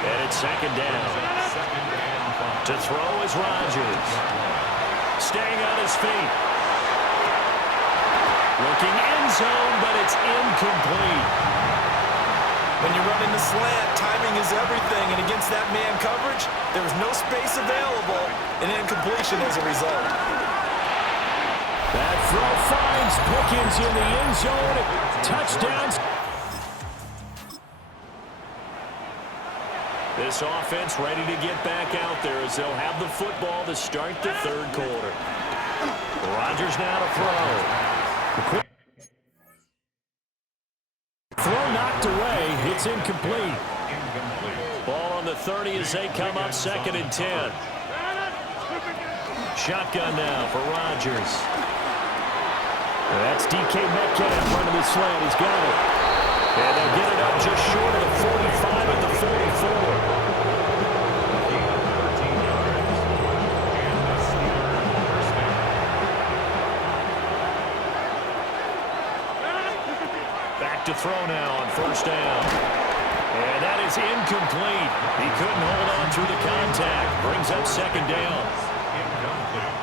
And it's second down. Second and 5. To throw is Rodgers. Staying on his feet. Looking end zone, but it's incomplete. When you're running the slant, timing is everything, and against that man coverage, there was no space available, and incompletion as a result. That throw finds Pickens in the end zone. Touchdowns. This offense ready to get back out there as they'll have the football to start the third quarter. Rodgers now to throw. Throw knocked away. It's incomplete. Ball on the 30 as they come up second and 10. Shotgun now for Rodgers. That's DK Metcalf running the slant. He's got it. And they'll get it up just short of the 45 at the 44. To throw now on first down. And that is incomplete. He couldn't hold on through the contact. Brings up second down. Incomplete.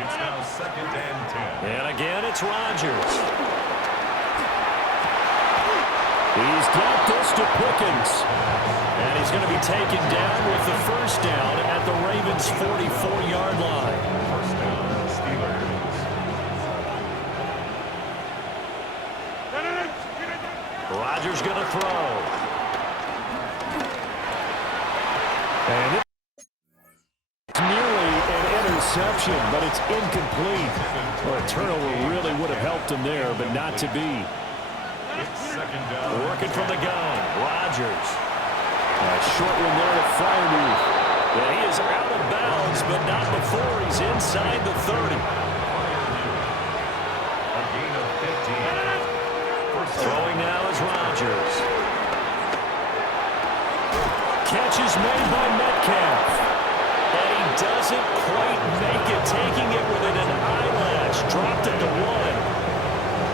It's now second and 10. And again, it's Rodgers. He's got this to Pickens. And he's going to be taken down with the first down at the Ravens' 44-yard line. First down, Steelers. Rodgers going to throw. And it's nearly an interception, but it's incomplete. Well, a turnover really would have helped him there, but not to be. It's second down. Working from the gun, Rodgers. A short one there to Freiermuth. Yeah, he is out of bounds, but not before he's inside the 30. A gain of 15. Throwing now is Rodgers. Catch is made by Metcalf. And he doesn't quite make it, taking it within an eyelash. Dropped it to 1.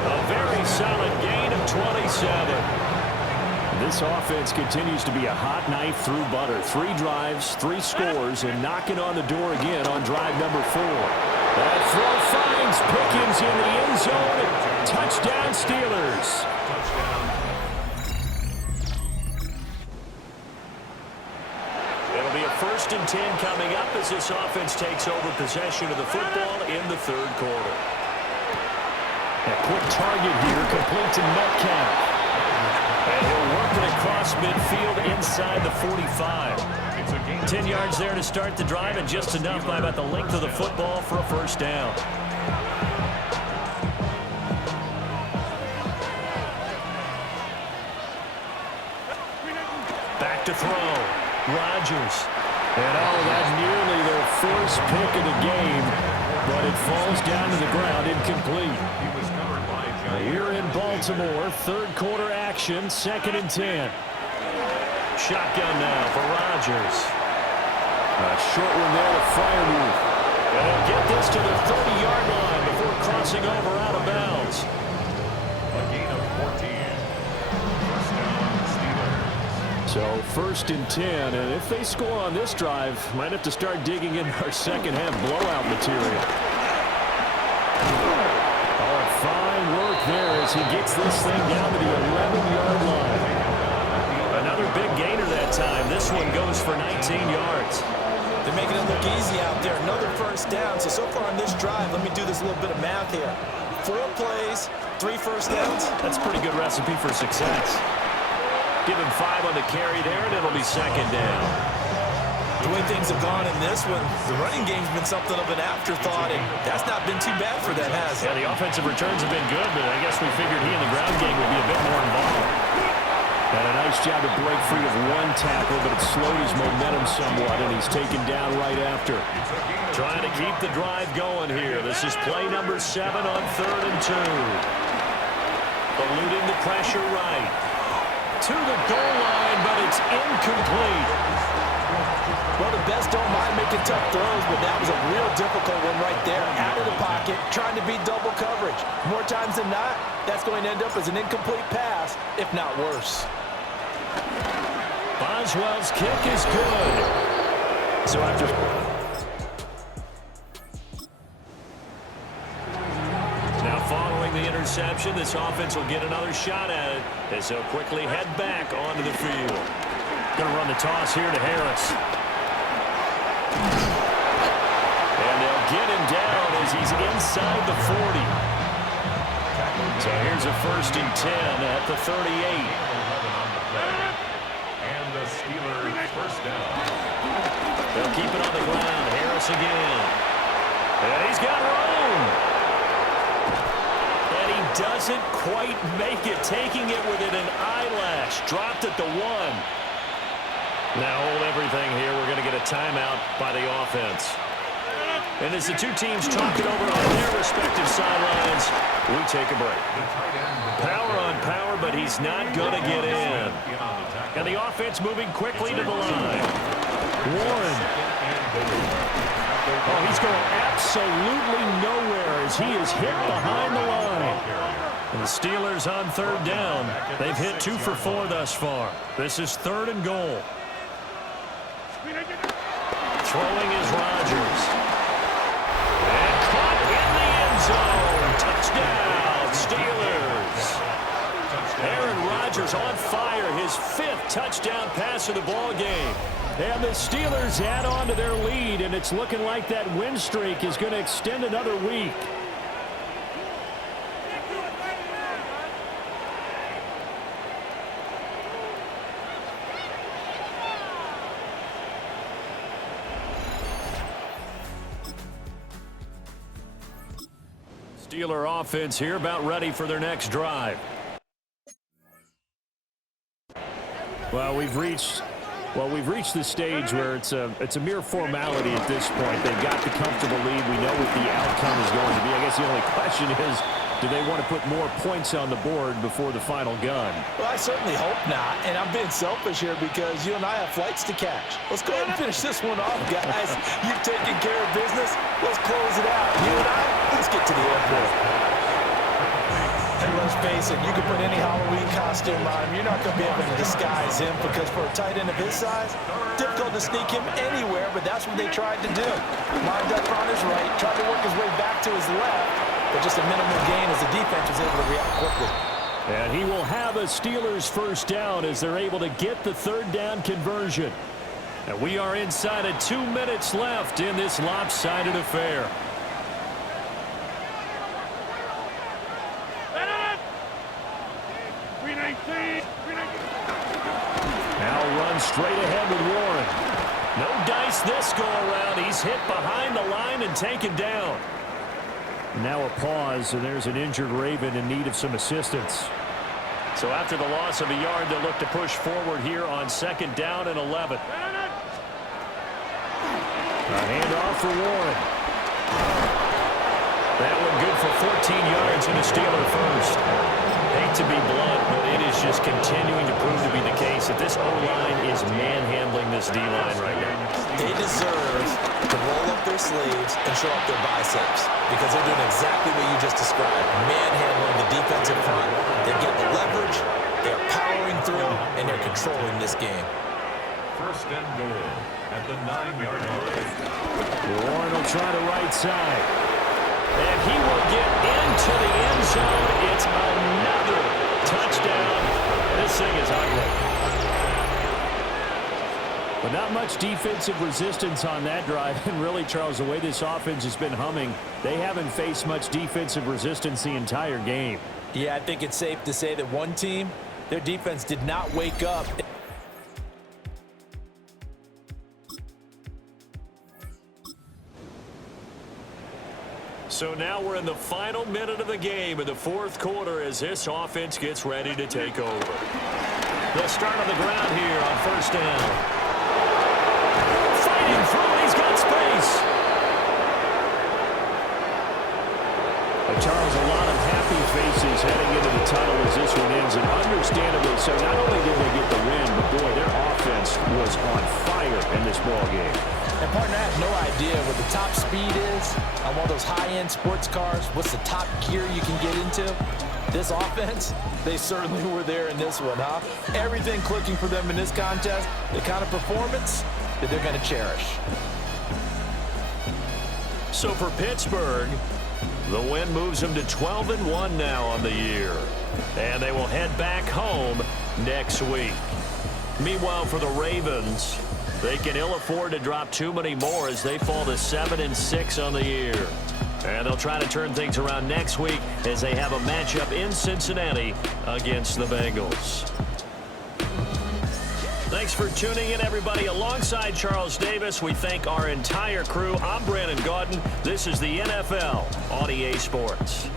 A very solid gain of 27. This offense continues to be a hot knife through butter. 3 drives, 3 scores, and knocking on the door again on drive number 4. That throw finds Pickens in the end zone. Touchdown, Steelers. It'll be a first and 10 coming up as this offense takes over possession of the football in the third quarter. A quick target here, complete to Metcalf. And he'll work it across midfield inside the 45. 10 yards there to start the drive, and just enough by about the length of the football for a first down. Back to throw. Rodgers. And that nearly their first pick of the game, but it falls down to the ground incomplete. He was covered by Giants. Here in Baltimore, third quarter action, second and 10. Shotgun now for Rodgers. A short one there to Freiermuth. And he'll get this to the 30-yard line before crossing over out of bounds. A gain of 14. First down, Steelers. So 1st and 10, and if they score on this drive, might have to start digging in our second half blowout material. Oh, fine work there as he gets this thing down to the 11-yard line. Another big gainer that time. This one goes for 19 yards. They're making it look easy out there. Another first down. So far on this drive, let me do this little bit of math here. 4 plays, 3 first downs. That's a pretty good recipe for success. Give him 5 on the carry there, and it'll be second down. The way things have gone in this one, the running game's been something of an afterthought, and that's not been too bad for them, has it? Yeah, the offensive returns have been good, but I guess we figured he in the ground game would be a bit more involved. And a nice job to break free of 1 tackle, but it slowed his momentum somewhat, and he's taken down right after. Trying to keep the drive going here. This is play number 7 on 3rd and 2. Eluding the pressure right. To the goal line, but it's incomplete. Well, the best don't mind making tough throws, but that was a real difficult one right there. Out of the pocket, trying to beat double coverage. More times than not, that's going to end up as an incomplete pass, if not worse. Boswell's kick is good. So after... Now following the interception, this offense will get another shot at it as they'll quickly head back onto the field. Going to run the toss here to Harris. And they'll get him down as he's inside the 40. So here's a 1st and 10 at the 38. And the Steelers first down. They'll keep it on the ground. Harris again. And he's got room. And he doesn't quite make it, taking it within an eyelash. Dropped at the 1. Now hold everything here. We're going to get a timeout by the offense. And as the two teams talk it over on their respective sidelines, we take a break. Power on power, but he's not going to get in. And the offense moving quickly to the line. Warren. Oh, he's going absolutely nowhere as he is hit behind the line. And the Steelers on 3rd down. They've hit 2 for 4 thus far. This is 3rd and goal. Throwing is Rodgers. And caught in the end zone. Touchdown, Steelers. Aaron Rodgers on fire. His 5th touchdown pass of the ball game. And the Steelers add on to their lead, and it's looking like that win streak is going to extend another week. Steeler offense here about ready for their next drive. Well, we've reached the stage where it's a mere formality at this point. They've got the comfortable lead. We know what the outcome is going to be. I guess the only question is, do they want to put more points on the board before the final gun? Well, I certainly hope not, and I'm being selfish here because you and I have flights to catch. Let's go ahead and finish this one off, guys. You've taken care of business. Let's close it out. You and I, let's get to the airport. And let's face it, you can put any Halloween costume on him. You're not going to be able to disguise him because for a tight end of his size, difficult to sneak him anywhere, but that's what they tried to do. Lined up on his right, tried to work his way back to his left, but just a minimal gain as the defense was able to react quickly. And he will have a Steelers first down as they're able to get the 3rd down conversion. And we are inside of 2 minutes left in this lopsided affair. Now run straight ahead with Warren. No dice this go around. He's hit behind the line and taken down. Now a pause, and there's an injured Raven in need of some assistance. So after the loss of a yard, they'll look to push forward here on 2nd down and 11. A handoff for Warren. That one good for 14 yards and a Steeler first. Hate to be blunt, but it is just continuing to prove to be the case that this O-line is manhandling this D-line right now. They deserve to roll up their sleeves and show up their biceps because they're doing exactly what you just described, manhandling the defensive front. They're getting the leverage. They're powering through, and they're controlling this game. First and goal at the 9-yard line. Warren will try the right side. And he will get into the end zone. It's another touchdown. This thing is ugly. But not much defensive resistance on that drive. And really, Charles, the way this offense has been humming, they haven't faced much defensive resistance the entire game. Yeah, I think it's safe to say that one team, their defense did not wake up. So now we're in the final minute of the game in the fourth quarter as this offense gets ready to take over. They'll start on the ground here on first down. Fighting through, he's got space. Charles, a lot of happy faces heading into the tunnel as this one ends, and understandably so. Not only did they get the win, but boy, their offense was on fire in this ball game. And partner, I have no idea what the top speed is on one of those high-end sports cars. What's the top gear you can get into? This offense, they certainly were there in this one, huh? Everything clicking for them in this contest, the kind of performance that they're going to cherish. So for Pittsburgh, the win moves them to 12-1 now on the year. And they will head back home next week. Meanwhile, for the Ravens, they can ill afford to drop too many more as they fall to 7-6 on the year. And they'll try to turn things around next week as they have a matchup in Cincinnati against the Bengals. Thanks for tuning in, everybody. Alongside Charles Davis, we thank our entire crew. I'm Brandon Gaudin. This is the NFL on EA Sports.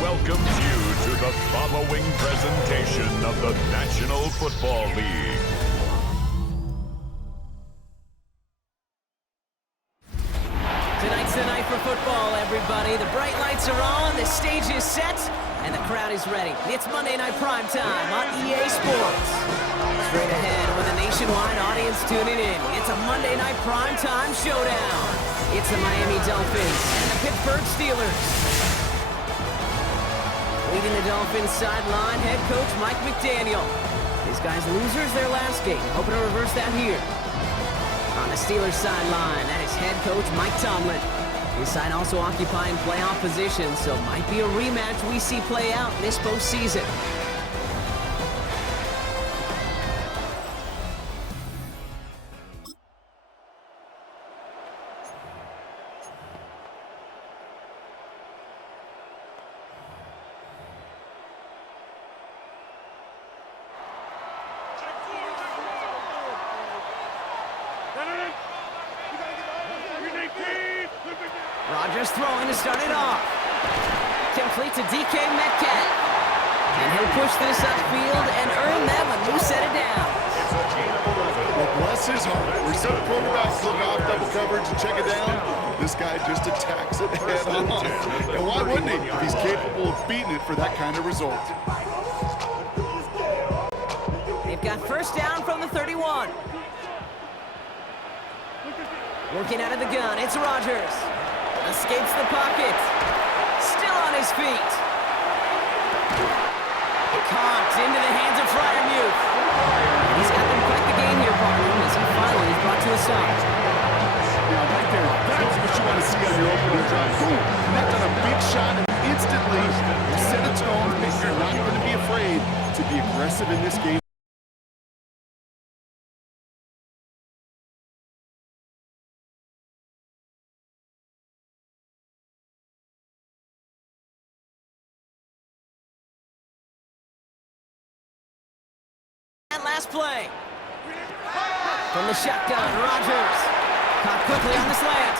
Welcomes you to the following presentation of the National Football League. Tonight's the night for football, everybody. The bright lights are on, the stage is set, and the crowd is ready. It's Monday Night Primetime on EA Sports. Straight ahead with a nationwide audience tuning in. It's a Monday Night Primetime showdown. It's the Miami Dolphins and the Pittsburgh Steelers. Leading the Dolphins sideline, head coach Mike McDaniel. These guys losers their last game. Hoping to reverse that here. On the Steelers sideline, that is head coach Mike Tomlin. His side also occupying playoff position, so might be a rematch we see play out this postseason. Rodgers throwing to start it off. Complete to DK Metcalf. And he'll push this upfield and earn them a new set of downs. Well, bless his heart. We said quarterbacks look off double coverage and check it down. This guy just attacks it head on. And why wouldn't he if he's capable of beating it for that kind of result? They've got first down from the 31. Working out of the gun, it's Rodgers. Escapes the pocket. Still on his feet. Caught into the hands of Fryermuth. And he's got them quite the game here, partner, as he finally is brought to a stop. Now, right there, that's what you want to see on your opening drive. Boom! Connect on a big shot, and instantly you set a tone that you're not going to be afraid to be aggressive in this game. And last play. From the shotgun, Rodgers. Caught quickly on the slant.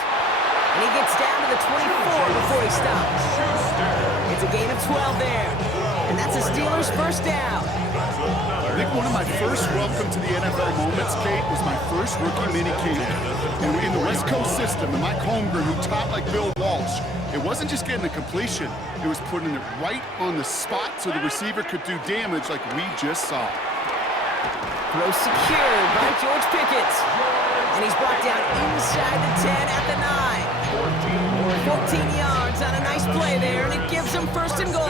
And he gets down to the 24 before he stops. It's a gain of 12 there. And that's a Steelers first down. I think one of my first welcome to the NFL moments, Kate, was my first rookie mini camp. And in the West Coast system, and Mike Holmgren, who taught like Bill Walsh, it wasn't just getting a completion, it was putting it right on the spot so the receiver could do damage like we just saw. Throw secured by George Pickett. And he's brought down inside the 10 at the 9. 14 yards on a nice play there, and it gives them first and goal.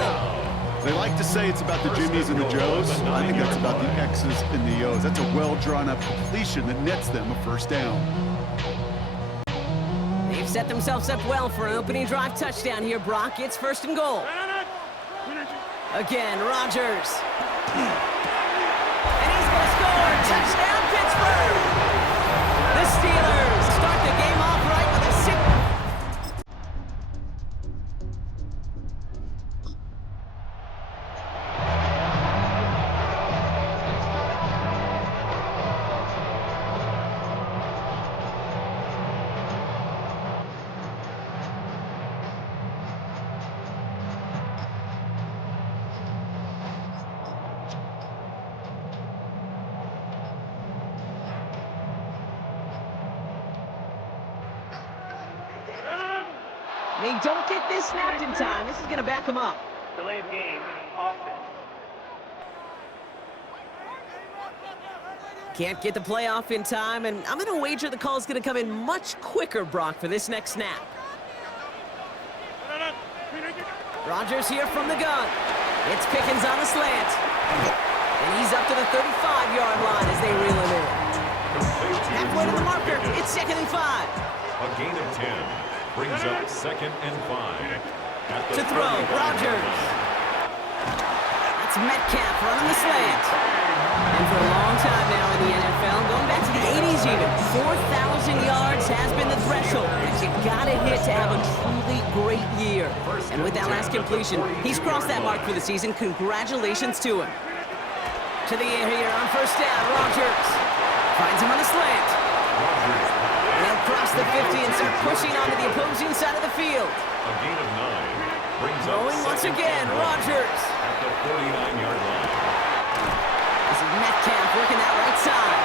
They like to say it's about the Jimmies and the Joes. I think that's about the X's and the O's. That's a well-drawn-up completion that nets them a first down. They've set themselves up well for an opening drive touchdown here, Brock. It's first and goal. Again, Rodgers. And he's going to score. Touchdown, Pittsburgh! The Steelers start the game off right with a 6. They don't get this snapped in time. This is going to back them up. Delay of game, offense. Can't get the playoff in time, and I'm going to wager the call is going to come in much quicker, Brock, for this next snap. Rodgers here from the gun. It's Pickens on the slant. And he's up to the 35-yard line as they reel him in. Halfway to the marker. It's second and 5. A gain of 10 brings up second and 5. To throw, Rodgers. That's Metcalf running the slant. And for a long time now in the NFL, going back to the 80s even, 4,000 yards has been the threshold that you gotta hit to have a truly great year. And with that last completion, he's crossed that mark for the season. Congratulations to him. To the air here on first down, Rodgers. Finds him on the slant. And he'll cross the 50 and start pushing onto the opposing side of the field. A gain of 9 brings up Throwing once again, Rodgers. at the 49-yard line. This is Metcalf working that right side.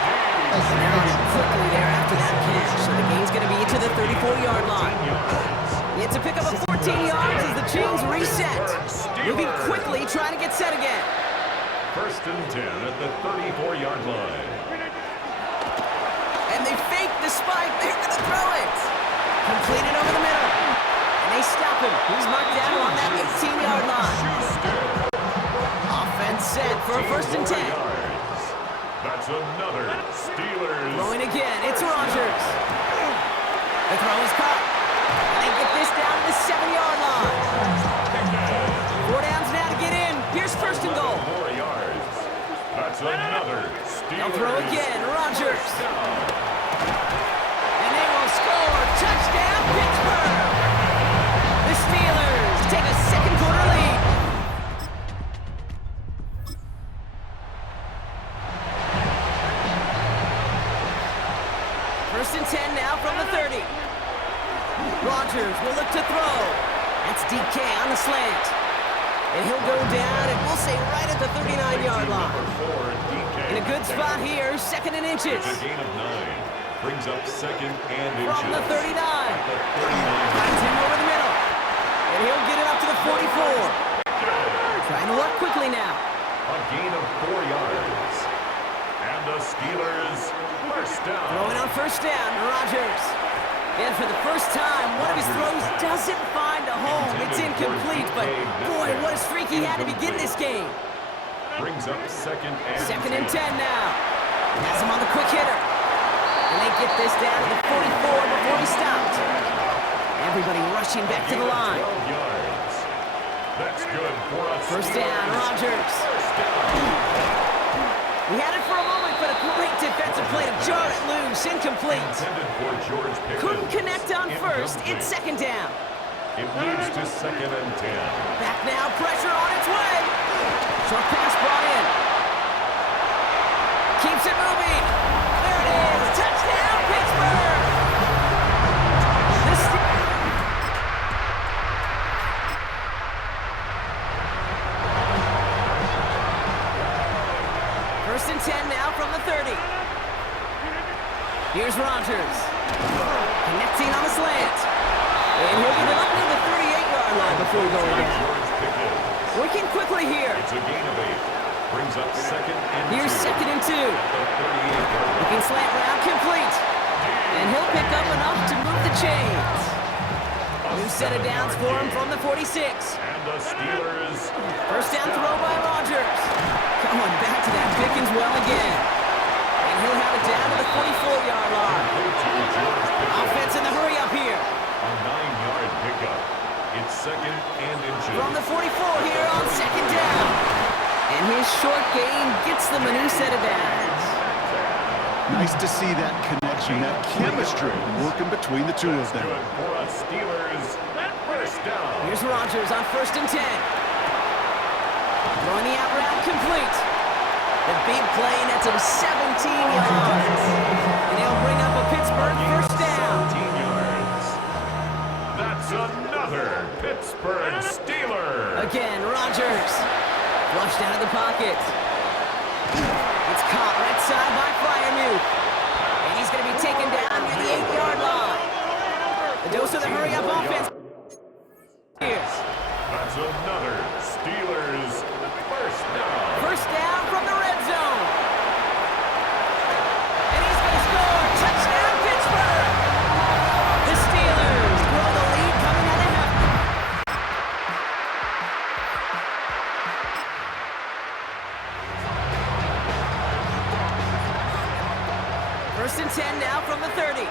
And they're on it quickly there after that catch. So the game's going to be to the 34-yard line. It's a pickup of 14 yards as the chains reset. Moving quickly, trying to get set again. First and 10 at the 34-yard line. And they fake the spike. They're going to throw it. Completed over the middle. And they stop him. He's marked down on that 18-yard line. Offense set for a first and 10. That's another Steelers. Throwing again. It's Rodgers. The throw is caught. And they get this down to the 7-yard line. 4 downs now to get in. Here's first and goal. 4 yards. That's another Steelers. They'll throw again. Rodgers. And they will score. Touchdown, Pittsburgh. The Steelers take a second quarter lead. First and 10 now from the 30. Rodgers will look to throw. That's DK on the slant. And he'll go down, and we'll say right at the 39-yard line. In a good spot here, 2nd and inches. It's a gain of 9. Brings up 2nd and inches. From the 39. Finds him over the middle. And he'll get it up to the 44. Trying to work quickly now. A gain of 4 yards. And the Steelers first down. Throwing on first down, Rodgers. And for the first time, one of his throws doesn't find a home. It's incomplete, but boy, what a streak he had to begin this game. Brings up 2nd and 2nd and 10 now. Has him on the quick hitter. And they get this down to the 44 before he stopped. Everybody rushing back to the line. 12 yards. That's good for us. First down, Rodgers. He had it for a moment, but a great defensive play to jar it loose. Incomplete. Couldn't connect on first. It's 2nd down. It moves to 2nd and 10. Back now, pressure on its way. Short pass brought in. Keeps it moving. There it is. Touchdown, Pittsburgh. First and 10 now from the 30. Here's Rodgers. Connecting on the slant. And he'll get it up to the 38-yard line before going down. Working quickly here. It's a gain of 8. Brings up 2nd and 2. Here's 2nd and 2. Looking slant route complete. And he'll pick up enough to move the chains. New set of downs for him from the 46. And the Steelers. First down throw by Rodgers. Going back to that Pickens well again. And he'll have it down to the 44-yard line. Offense in the hurry up here. A 9-yard pickup. It's 2nd and inches. From the 44 here on 2nd down. And his short gain gets them a new set of downs. Nice to see that connection, that chemistry working between the two of them. Good for us Steelers. First down. Here's Rodgers on 1st and 10. Throwing the out route complete. The big play nets him 17 yards. And he'll bring up a Pittsburgh first down. 17 yards. That's another Pittsburgh Steeler. Again, Rodgers. Flushed out of the pocket. It's caught right side by Freiermuth. And he's going to be taken down near the 8-yard line. The dose of the hurry-up offense. Here. That's another Steelers first down. First down from the red zone. And he's going to score. Touchdown, Pittsburgh. The Steelers grow the lead coming out of half. First and 10 now from the 30.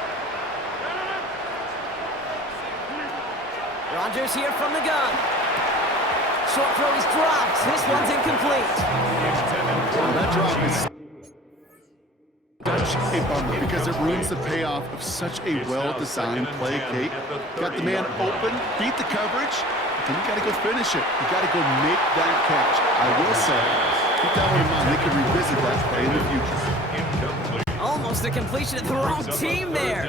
Rodgers here from the gun. Short throw is dropped. This one's incomplete. That drop is such a bummer because it ruins the payoff of such a well-designed play, Kate. Got the man open, beat the coverage, then you got to go finish it. You got to go make that catch. I will say, keep that one in mind. They could revisit that play in the future. Almost a completion of the wrong team there.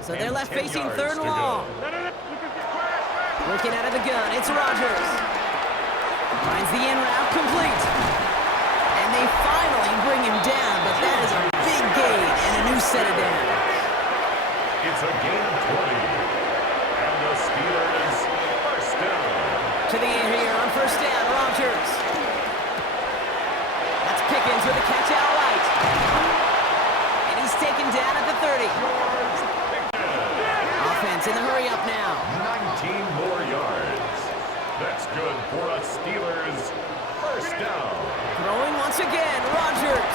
So they're left facing 3rd and long. Looking out of the gun, it's Rodgers. Finds the in route complete. And they finally bring him down, but that is a big gain and a new set of downs. It's a gain of 20. And the Steelers first down. To the air here on first down, Rodgers. That's Pickens with a catch out right. And he's taken down at the 30. Offense in the hurry up now. 19 more yards. That's good for us Steelers. First down. Throwing once again, Rodgers.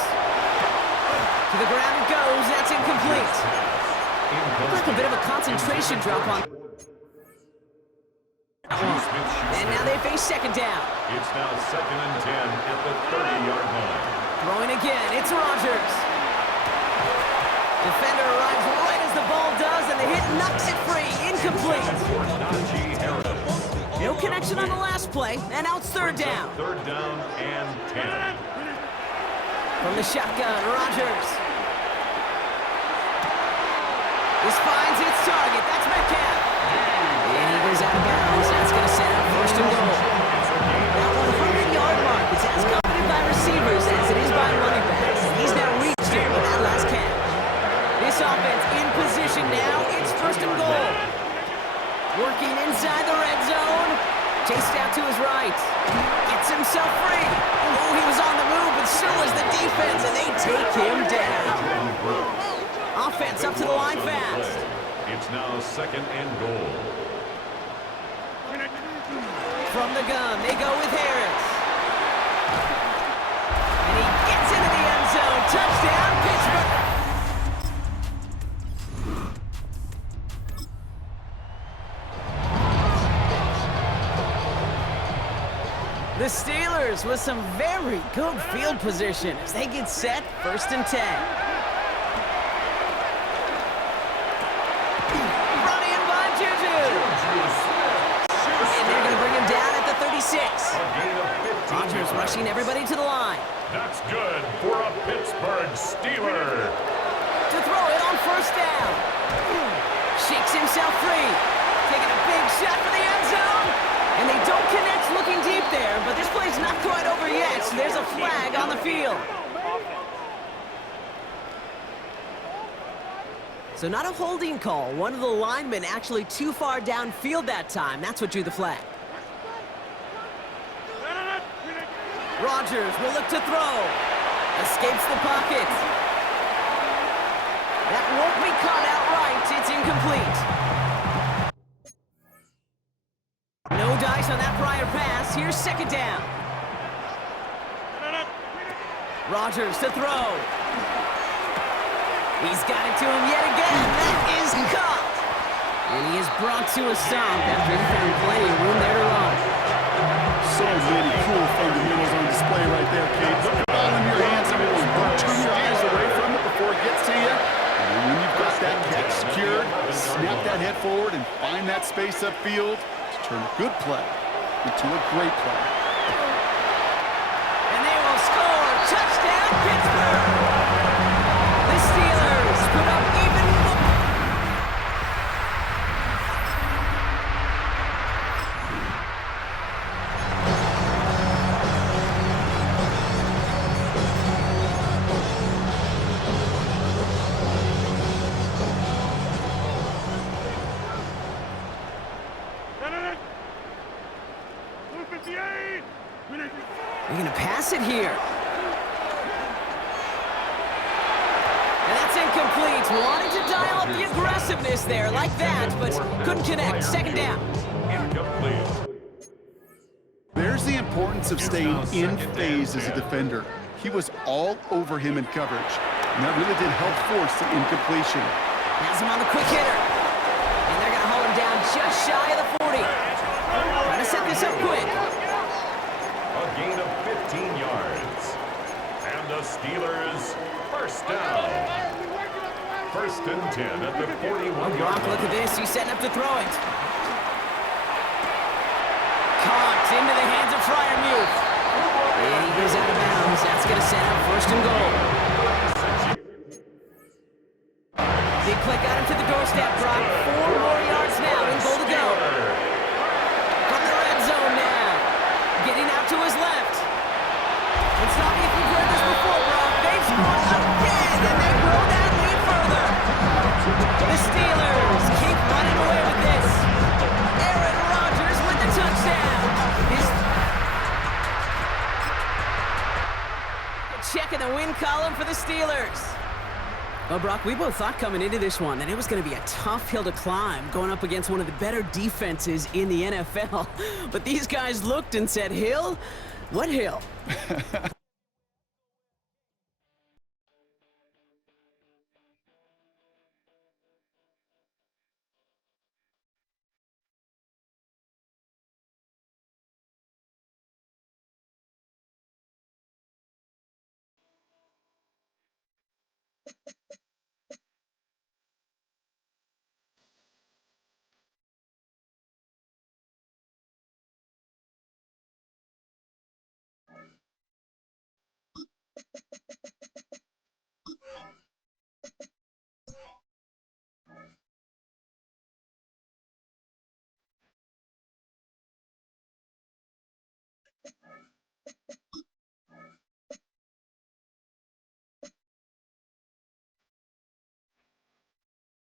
To the ground it goes. That's incomplete. Looks like a bit of a concentration drop on. And now they face 2nd down. It's now 2nd and 10 at the 30-yard line. Throwing again. It's Rodgers. Defender arrives right as the ball does, and the hit knocks it free. Incomplete. No connection on the last play, and now it's 3rd down. 3rd down and 10. From the shotgun, Rodgers. This finds its target. That's Metcalf. And he goes out of bounds. That's going to set up first and goal. That 100-yard mark is as coveted by receivers as it is by running backs. And he's now reached it with that last catch. This offense in position now. It's first and goal. Working inside the red zone. Chased out to his right. Gets himself free. Oh, he was on the move, but so was the defense, and they take him down. Offense up to the line fast. It's now second and goal. From the gun, they go with Harris. And he gets into the end zone. Touchdown, Pittsburgh. The Steelers with some very good field position as they get set first and 10. Brought in by Juju. And they're going to bring him down at the 36. Rodgers rushing everybody to the line. That's good for a Pittsburgh Steeler. To throw it on first down. Shakes himself free. Taking a big shot for the end zone. And they don't connect looking deep there, but this play's not quite over yet. So there's a flag on the field. So not a holding call. One of the linemen actually too far downfield that time. That's what drew the flag. Rodgers will look to throw. Escapes the pocket. That won't be caught outright. It's incomplete. No dice on that prior pass. Here's second down. Rodgers to throw. He's got it to him yet again. That is caught. And he is brought to a stop after he found plenty of room there to run. So many cool fundamentals on display right there, Kate. Put the ball in your hands, everyone. Don't turn your eyes away from it before it gets to you. And when you've got that catch secured, snap that head forward and find that space upfield. Turn a good play into a great play. And they will score. Touchdown, Pittsburgh! The Steelers put up even more. They're going to pass it here. And that's incomplete. Wanted to dial up the aggressiveness there like that, but couldn't connect. Second down. There's the importance of staying in phase as a defender. He was all over him in coverage, and that really did help force the incompletion. Has him on the quick hitter. And they're going to hold him down just shy of the 40. Trying to set this up quick. A gain of 15 yards. And the Steelers first down. First and 10 at the 41-yard line. Look at this. He's setting up to throw it. Caught into the hands of Fryermuth. And he goes out of bounds. That's going to set up first and goal. Big play got him to the doorstep, Brock. 4 more yards now and goal to go. From the red zone now. Getting out to his left. It's not if you've heard this before, Brock. They've scored again, and they grow that lead further. The Steelers keep running away with this. Aaron Rodgers with the touchdown. Check in the win column for the Steelers. Well, Brock, we both thought coming into this one that it was going to be a tough hill to climb going up against one of the better defenses in the NFL. But these guys looked and said, hill? What hill?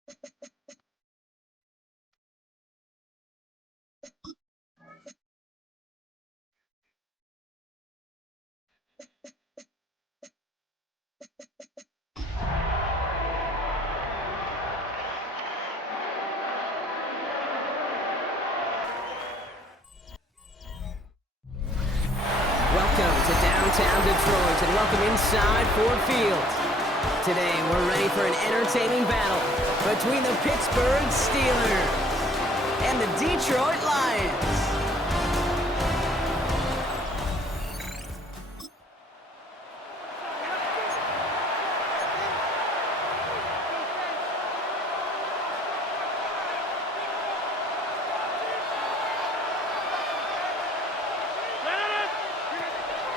Welcome to downtown Detroit and welcome inside Ford Field. Today we're ready for an entertaining battle between the Pittsburgh Steelers and the Detroit Lions.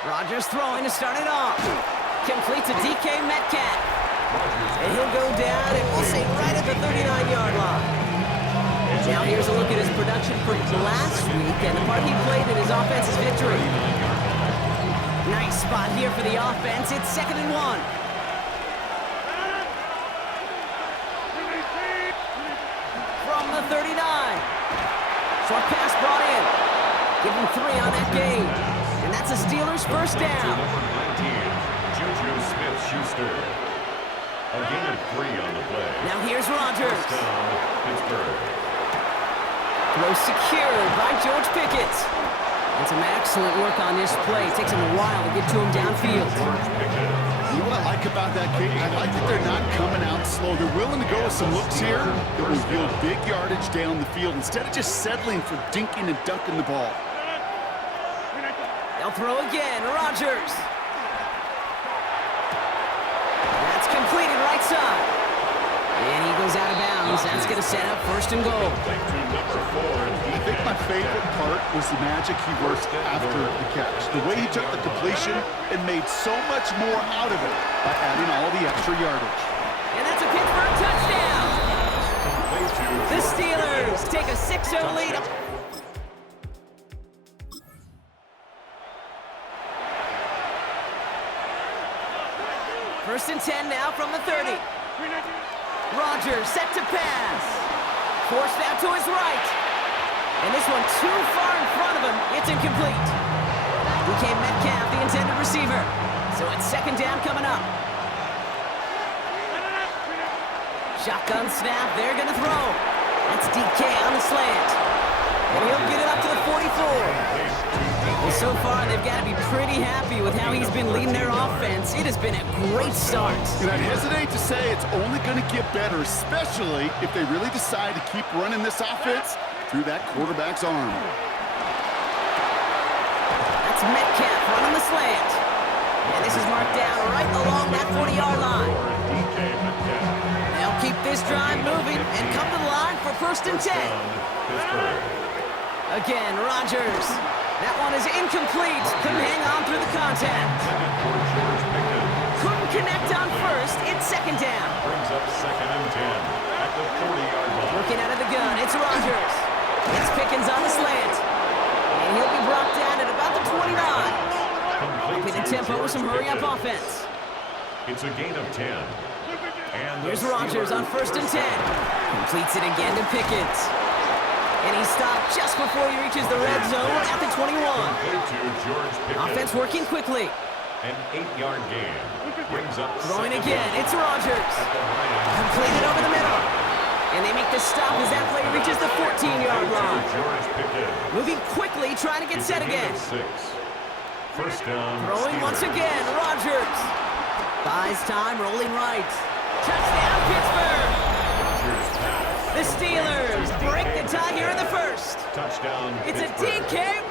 Rodgers throwing to start it off. Complete to DK Metcalf. And he'll go down and we'll say right at the 39-yard line. Now here's a look at his production from last week and the part he played in his offense's victory. Nice spot here for the offense. It's 2nd and 1. From the 39. Short pass brought in. Give him 3 on that game. And that's a Steelers first down. Juju Smith-Schuster. A gain of 3 on the play. Now here's Rodgers. First down, Pittsburgh. Throw secured by George Pickett. And some excellent work on this play. It takes him a while to get to him downfield. You know what I like about that kick? I like that they're not coming out slow. They're willing to go with some looks here that will yield big yardage down the field instead of just settling for dinking and dunking the ball. They'll throw again. Rodgers. That's completed right side. And he goes out of bounds. That's going to set up 1st and goal. I think my favorite part was the magic he worked after the catch. The way he took the completion and made so much more out of it by adding all the extra yardage. And that's a Pittsburgh touchdown. The Steelers take a 6-0 lead. First and 10 now from the 30. Rodgers set to pass. Forced out to his right. And this one too far in front of him. It's incomplete. DK Metcalf, the intended receiver. So it's 2nd down coming up. Shotgun snap. They're going to throw. That's DK on the slant. And he'll get it up to the 44. Well, so far, they've got to be pretty happy with how he's been leading their offense. It has been a great start. And I'd hesitate to say it's only going to get better, especially if they really decide to keep running this offense through that quarterback's arm. That's Metcalf running the slant. And this is marked down right along that 40-yard line. They'll keep this drive moving and come to the line for 1st and 10. Again, Rodgers. That one is incomplete. Couldn't hang on through the contact. Couldn't connect on 1st. It's 2nd down. Brings up 2nd and 10 at the 40-yard line. Looking out of the gun, it's Rodgers. It's Pickens on the slant. And he'll be brought down at about the 29. Upping the tempo with some hurry-up offense. It's a gain of 10. And here's Rodgers on 1st and 10. Completes it again to Pickens. And he stopped just before he reaches the red zone at the 21. Offense working quickly. An 8-yard gain. Brings up throwing again. It's Rodgers. Completed over the middle. And they make the stop as that play reaches the 14-yard line. Moving quickly, trying to get set again. 6. First down. Throwing once again. Rodgers. Buys time, rolling right. Touchdown, Pittsburgh. The Steelers break the tie here in the 1st. Touchdown. It's a DK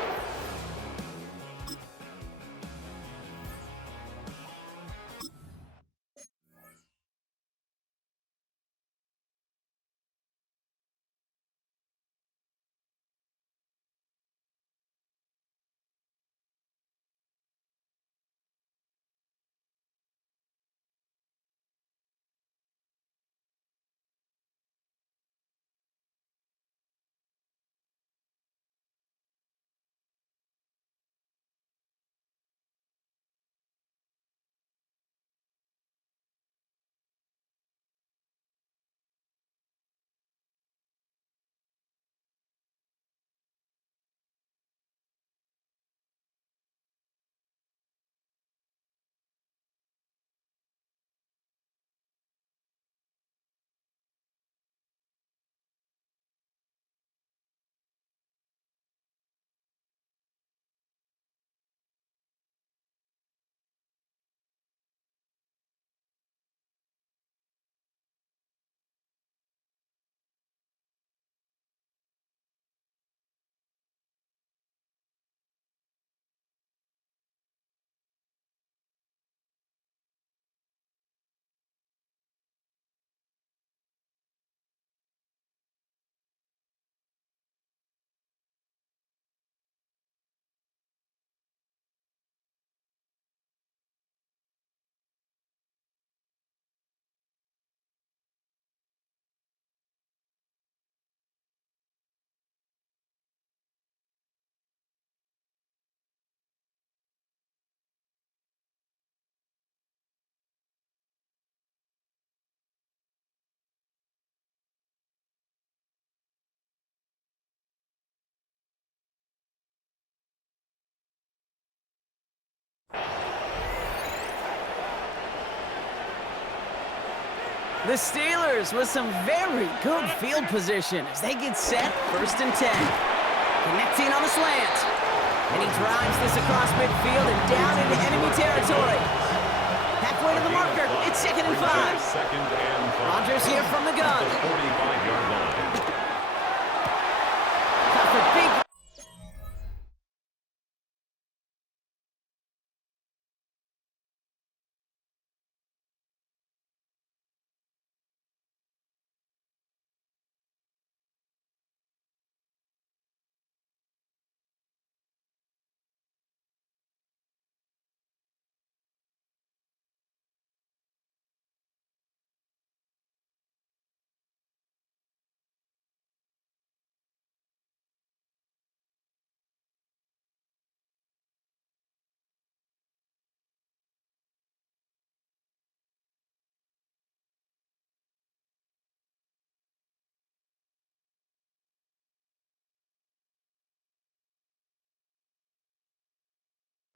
The Steelers with some very good field position as they get set, 1st and 10. Connecting on the slant. And he drives this across midfield and down into enemy territory. Halfway to the marker, it's 2nd and 5. Rodgers here from the gun. 45-yard line. Got the big...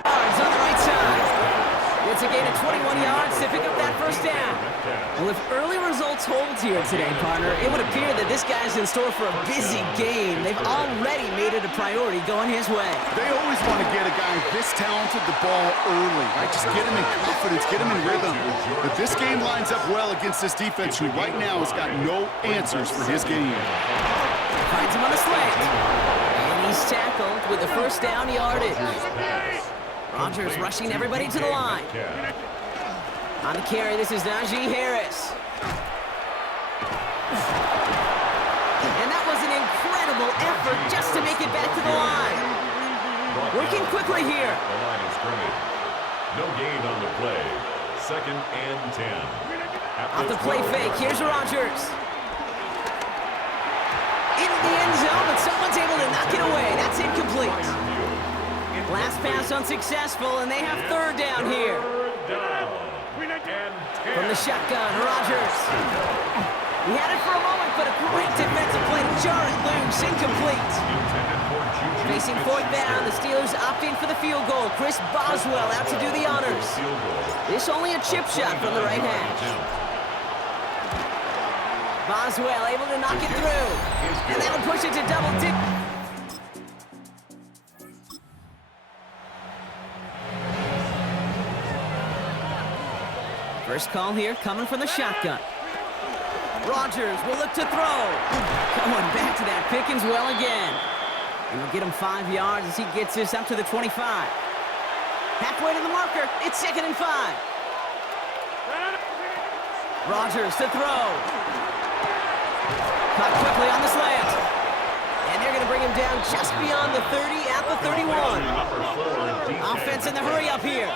on the right side. It's a gain of 21 yards to pick up that 1st down. Well, if early results hold here today, partner, it would appear that this guy's in store for a busy game. They've already made it a priority going his way. They always want to get a guy this talented the ball early, right? Just get him in confidence, get him in rhythm. But this game lines up well against this defense who right now has got no answers for his game. Finds him on the slant. And he's tackled with the 1st down yardage. Rodgers rushing everybody to the line. On the carry, this is Najee Harris. And that was an incredible effort just to make it back to the line. Working quickly here. The line is scrimmage. No gain on the play. 2nd and 10. Off the play fake, here's Rodgers. Into the end zone, but someone's able to knock it away. That's incomplete. Last pass unsuccessful, and they have 3rd down here. From the shotgun, Rodgers. He had it for a moment, but a great defensive play to jar it loose. Incomplete. Facing 4th down, the Steelers opting for the field goal. Chris Boswell out to do the honors. This only a chip shot from the right hash. Boswell able to knock it through. And that'll push it to double digits. First call here coming from the shotgun. Rodgers will look to throw. Going back to that Pickens well again. And we'll get him 5 yards as he gets this up to the 25. Halfway to the marker, it's 2nd and 5. Rodgers to throw. Caught quickly on the slant. And they're going to bring him down just beyond the 30 at the 31. Offense in the hurry up here.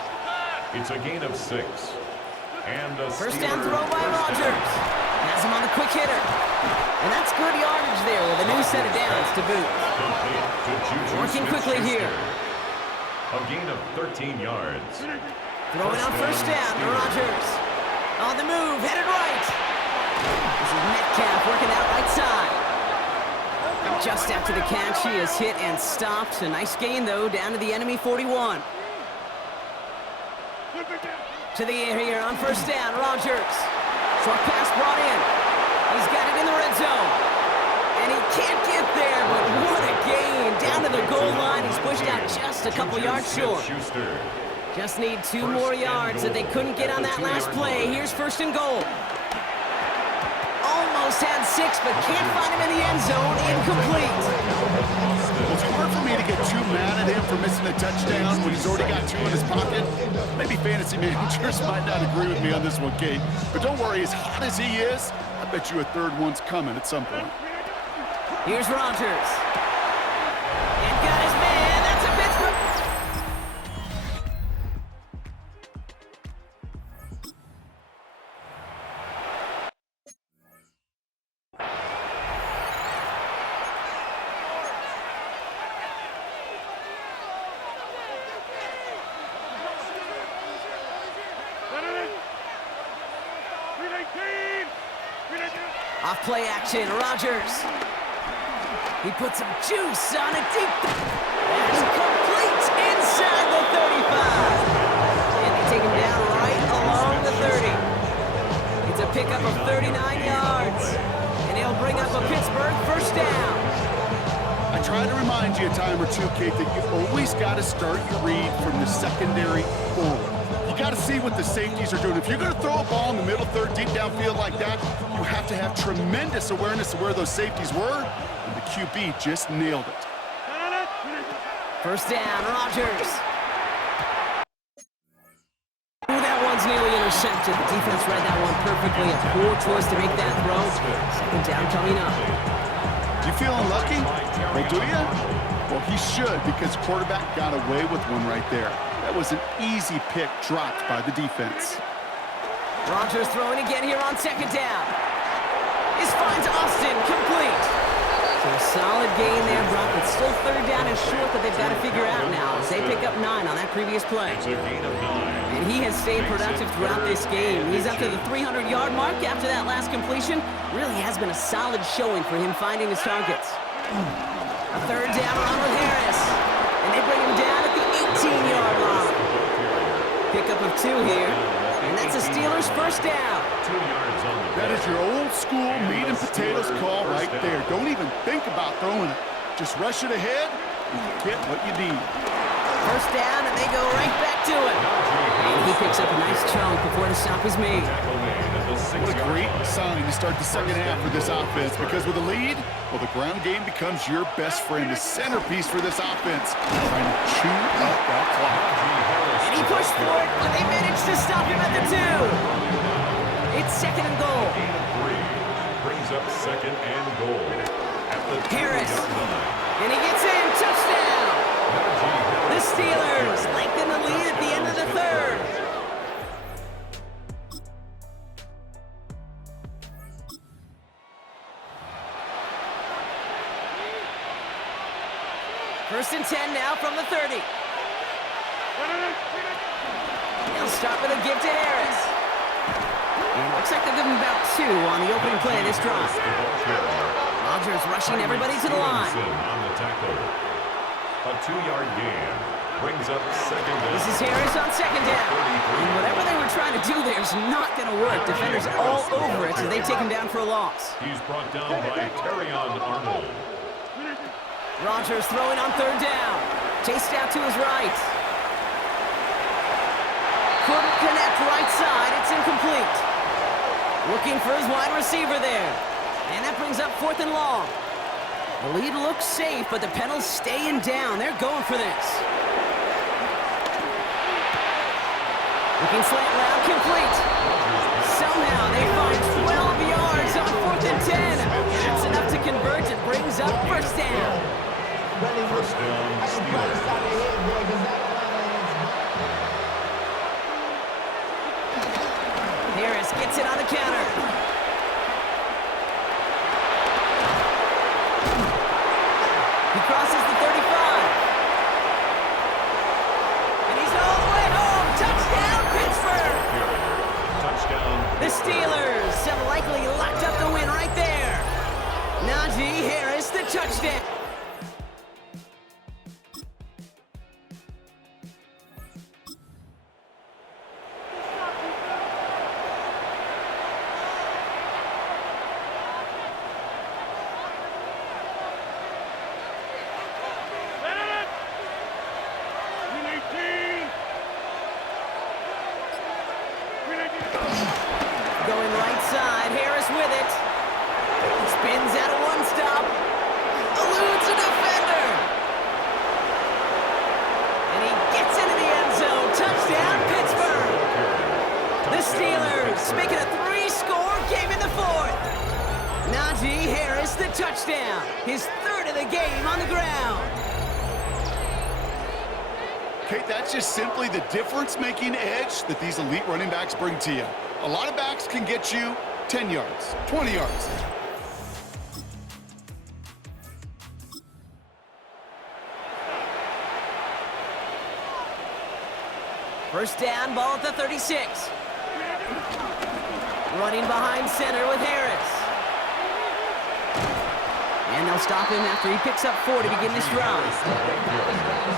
It's a gain of 6. And a 1st down throw by Rodgers. Has him on the quick hitter. And that's good yardage there with a new set of downs to boot. Working quickly here. A gain of 13 yards. Throwing out 1st down to Rodgers. On the move, headed right. This is Metcalf working that right side. Just after the catch, he is hit and stopped. A nice gain, though, down to the enemy 41. To the air here on 1st down, Rodgers. Short pass brought in. He's got it in the red zone. And he can't get there, but what a gain. Down to the goal line, he's pushed out just a couple yards short. Just need 2 more yards that they couldn't get on that last play. Here's 1st and goal. Almost had 6, but can't find him in the end zone. Incomplete. It's hard for me to get too mad at him for missing a touchdown when he's already got 2 in his pocket. Maybe fantasy managers might not agree with me on this one, Kate. But don't worry, as hot as he is, I bet you a 3rd one's coming at some point. Here's Rodgers. And got his man. That's a Pittsburgh. Off play action, Rodgers. He puts some juice on it deep. That's complete inside the 35. And they take him down right along the 30. It's a pickup of 39 yards. And he'll bring up a Pittsburgh first down. I try to remind you a time or two, Kate, that you always got to start your read from the secondary forward. You got to see what the safeties are doing. If you're going to throw a ball in the middle third, deep downfield like that, you have to have tremendous awareness of where those safeties were, and the QB just nailed it. First down, Rodgers. Ooh, that one's nearly intercepted. The defense read that one perfectly. A poor choice to make that throw. Second down coming up. You feeling lucky? Well, do you? Well, he should, because quarterback got away with one right there. That was an easy pick dropped by the defense. Rodgers throwing again here on second down. This finds Austin, complete. So a solid gain there, Brock. It's still third down and short that they've got to figure out now as they pick up 9 on that previous play. It's a gain of 9. And he has stayed productive throughout this game. He's up to the 300-yard mark after that last completion. Really has been a solid showing for him finding his targets. A third down Ronald Harris. And they bring him down at the 18-yard line. Pickup of 2 here. And that's a Steelers first down. 2 yards on the That is your old school meat and potatoes call right there. Don't even think about throwing it. Just rush it ahead and get what you need. First down, and they go right back to it. And he picks up a nice chunk before the stop is made. What a great sign to start the second half for this offense, because with a lead, well, the ground game becomes your best friend, the centerpiece for this offense, trying to chew up that clock. And he pushed for it, but they managed to stop him at the 2. It's second and goal. Brings up second and goal at the Harris. 2-yard line. And he gets in. Touchdown. The Steelers lengthen the lead at the end of the third. First and 10 now from the 30. They'll start with a give to Harris. And looks like they'll give him about 2 on the opening play of this drive. Rodgers rushing everybody to the line. On the tackle. A 2-yard gain. Brings up second down. This is Harris on second down. And whatever they were trying to do there is not going to work. Defenders all over it, so they take him down for a loss. He's brought down by Terrion Arnold. Rodgers throwing on third down. Chased out to his right. Couldn't connect right side. It's incomplete. Looking for his wide receiver there. And that brings up 4th and long. The lead looks safe, but the Penals staying down. They're going for this. Looking slant route, complete. Somehow they find 12 yards on 4th and 10. That's enough to convert. It brings up first down. First down, Steelers. Harris gets it on the counter. He crosses the 35. And he's all the way home. Touchdown, Pittsburgh! Touchdown. The Steelers have likely locked up the win right there. Najee Harris, the touchdown. Going right side, Harris with it. Spins out of one stop. Eludes a defender. And he gets into the end zone. Touchdown, Pittsburgh. The Steelers making a 3-score game in the 4th. Najee Harris, the touchdown. His 3rd of the game on the ground. Kate, that's just simply the difference-making edge that these elite running backs bring to you. A lot of backs can get you 10 yards, 20 yards. First down, ball at the 36. Running behind center with Harris. And they'll stop him after he picks up 4 to begin this drive.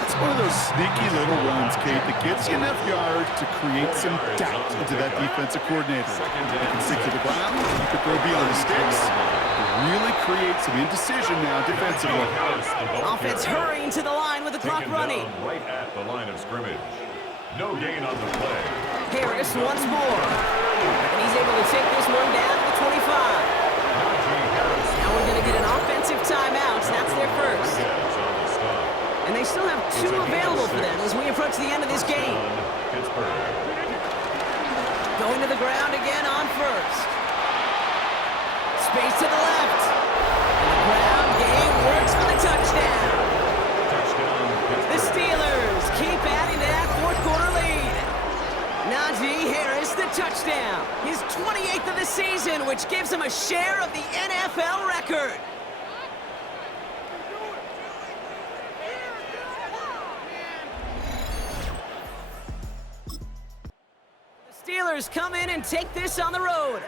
It's one of those sneaky little runs, Kate, that gets you enough yards to create some doubt into that defensive coordinator. You can stick to the ground, you can throw beyond the sticks, really create some indecision now defensively. Offense hurrying to the line with the clock running. Right at the line of scrimmage. No gain on the play. Harris once more. And he's able to take this one down to the 25. Now we're going to get an offensive timeout. That's their first. And they still have 2 available for them as we approach the end of this game. Going to the ground again on first. Space to the left. And the ground game works for the touchdown. The Steelers keep adding to that fourth-quarter lead. Najee Harris, the touchdown. His 28th of the season, which gives him a share of the NFL record. The Steelers come in and take this on the road.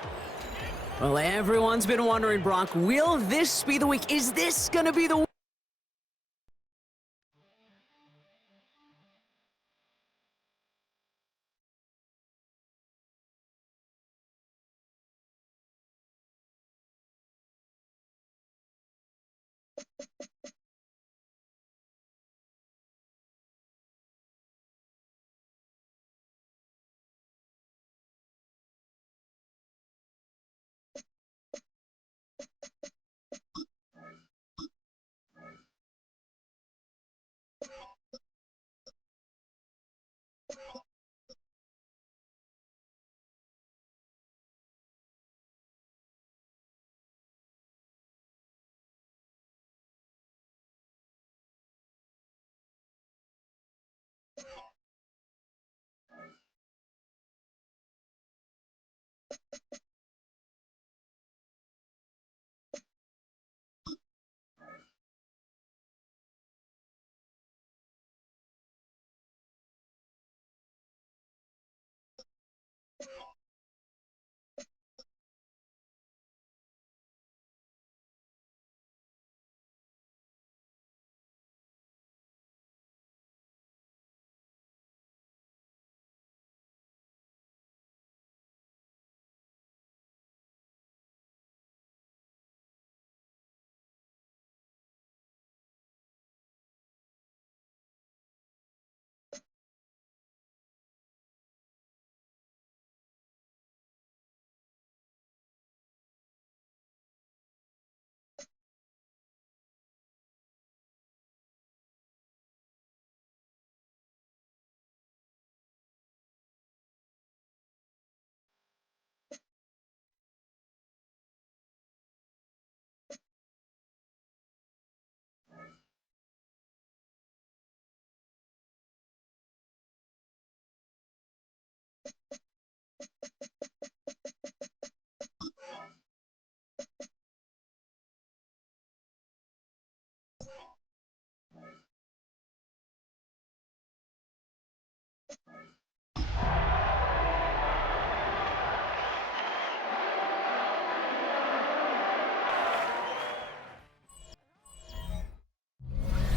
Well, everyone's been wondering, Bronk, will this be the week? Is this going to be the week?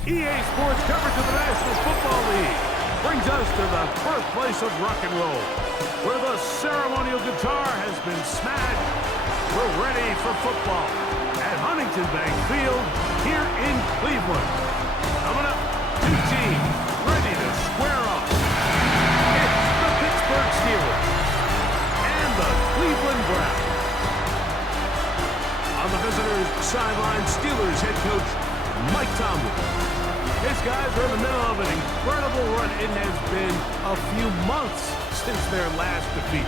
EA Sports coverage of the National Football League brings us to the birthplace of rock and roll, where the ceremonial guitar has been smashed. We're ready for football at Huntington Bank Field here in Cleveland. Coming up, 2 teams ready to square off. It's the Pittsburgh Steelers and the Cleveland Browns. On the visitors' sideline, Steelers head coach Mike Tomlin. His guys are in the middle of an incredible run. It has been a few months since their last defeat.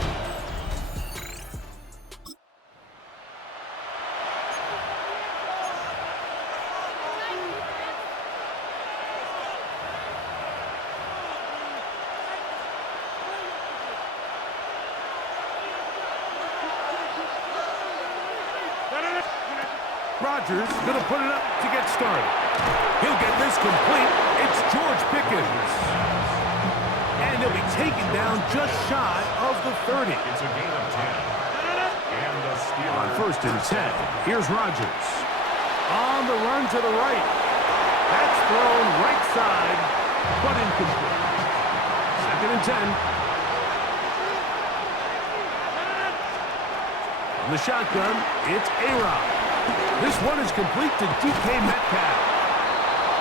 Rodgers going to put it up to get started. He'll get this complete. It's George Pickens. And he'll be taken down just shy of the 30. It's a gain of 10. And the Steelers on 1st and 10. Here's Rodgers. On the run to the right. That's thrown right side, but incomplete. 2nd and 10. On the shotgun, it's A-Rod. This one is complete to DK Metcalf.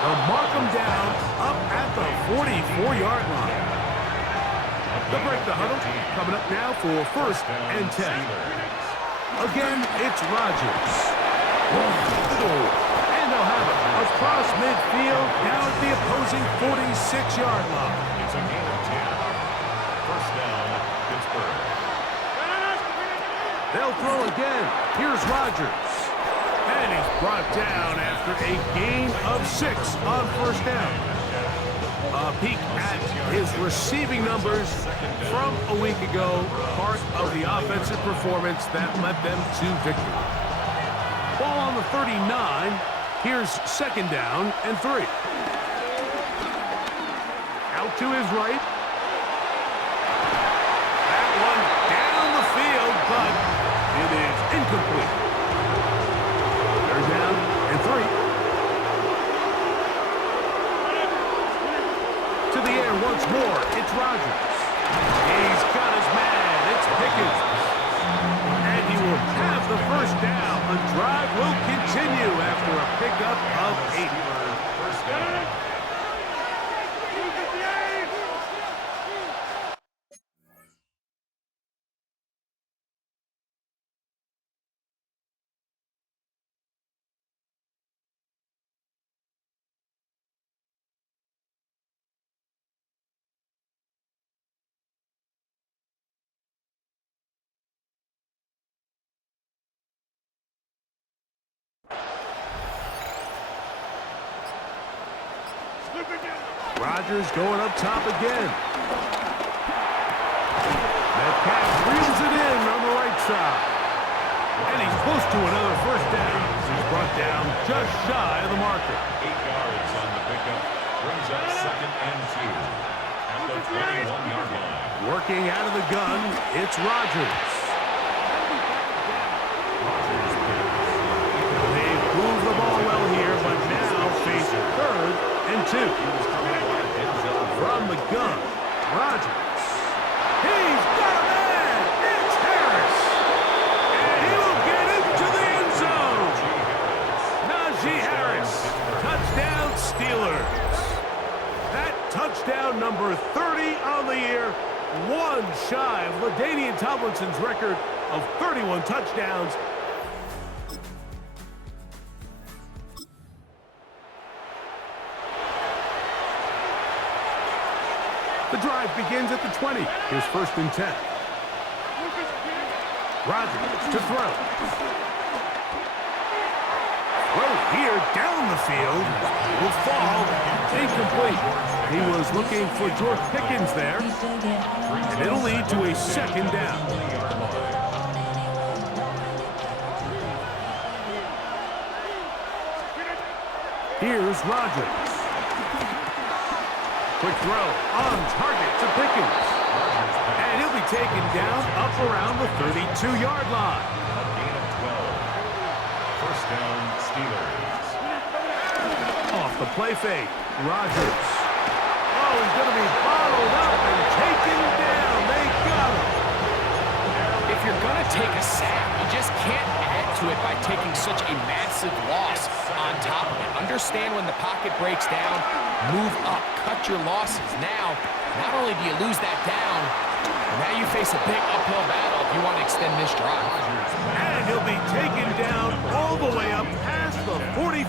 They'll mark him down up at the 44-yard line. They'll break the huddle. Coming up now for 1st and 10. Again, it's Rodgers. And they'll have it across midfield down at the opposing 46-yard line. It's a gain of 10. 1st down, Pittsburgh. They'll throw again. Here's Rodgers. And he's brought down after a gain of 6 on 1st down. A peek at his receiving numbers from a week ago, part of the offensive performance that led them to victory. Ball on the 39. Here's 2nd down and 3. Out to his right. That one down the field, but it is incomplete. 3rd down and 3. To the air once more, it's Rodgers. He's got his man, it's Pickens. And he will have the 1st down. The drive will continue after a pickup of 8. 1st down. Rodgers going up top again. Metcalf reels it in on the right side. And he's close to another 1st down. He's brought down just shy of the marker. 8 yards on the pickup. Brings up 2nd and 2. At the 21-yard line. Working out of the gun, it's Rodgers. They've moved the ball well here, but now face 3rd and 2. From the gun, Rodgers. He's got a man! It's Harris! And he will get into the end zone! Najee Harris. Touchdown, Steelers. That touchdown number 30 on the year, one shy of LaDainian Tomlinson's record of 31 touchdowns. The drive begins at the 20. Here's 1st and 10. Rodgers to throw. Throw here down the field. Will fall. Incomplete. He was looking for George Pickens there. And it'll lead to a 2nd down. Here's Rodgers. Quick throw on target to Pickens. And he'll be taken down up around the 32-yard line. Gain of 12. 1st down, Steelers. Off the play fake, Rodgers. Oh, he's going to be bottled up and taken down. They got him. If you're going to take a sack, you just can't add to it by taking such a massive loss on top of it. Understand when the pocket breaks down, move up, cut your losses. Now, not only do you lose that down, now you face a big uphill battle if you want to extend this drive. And he'll be taken down all the way up past the 45.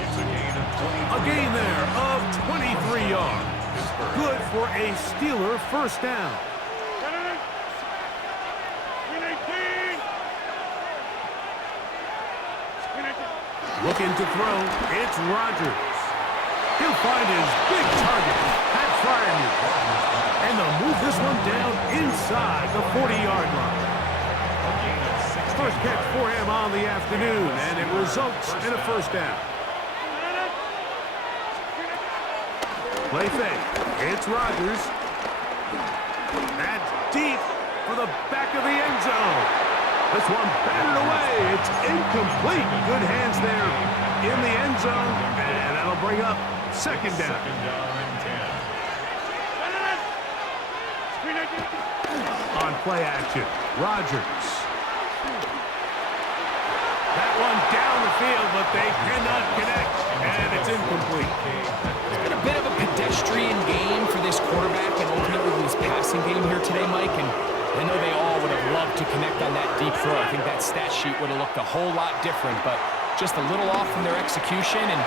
It's a gain of 20. A gain there of 23 yards. Good for a Steeler 1st down. Looking to throw, it's Rodgers. He'll find his big target, Pat Freiermuth. And they'll move this one down inside the 40-yard line. First catch for him on the afternoon, and it results in a 1st down. Play fake. It's Rodgers. That's deep for the back of the end zone. This one batted away. It's incomplete. Good hands there in the end zone, and that'll bring up second down. On play action, Rodgers. That one down the field, but they cannot connect, and it's incomplete. It's been a bit of a pedestrian game for this quarterback and ultimately this passing game here today, Mike, and I know they all would have loved to connect on that deep throw. I think that stat sheet would have looked a whole lot different, but just a little off from their execution and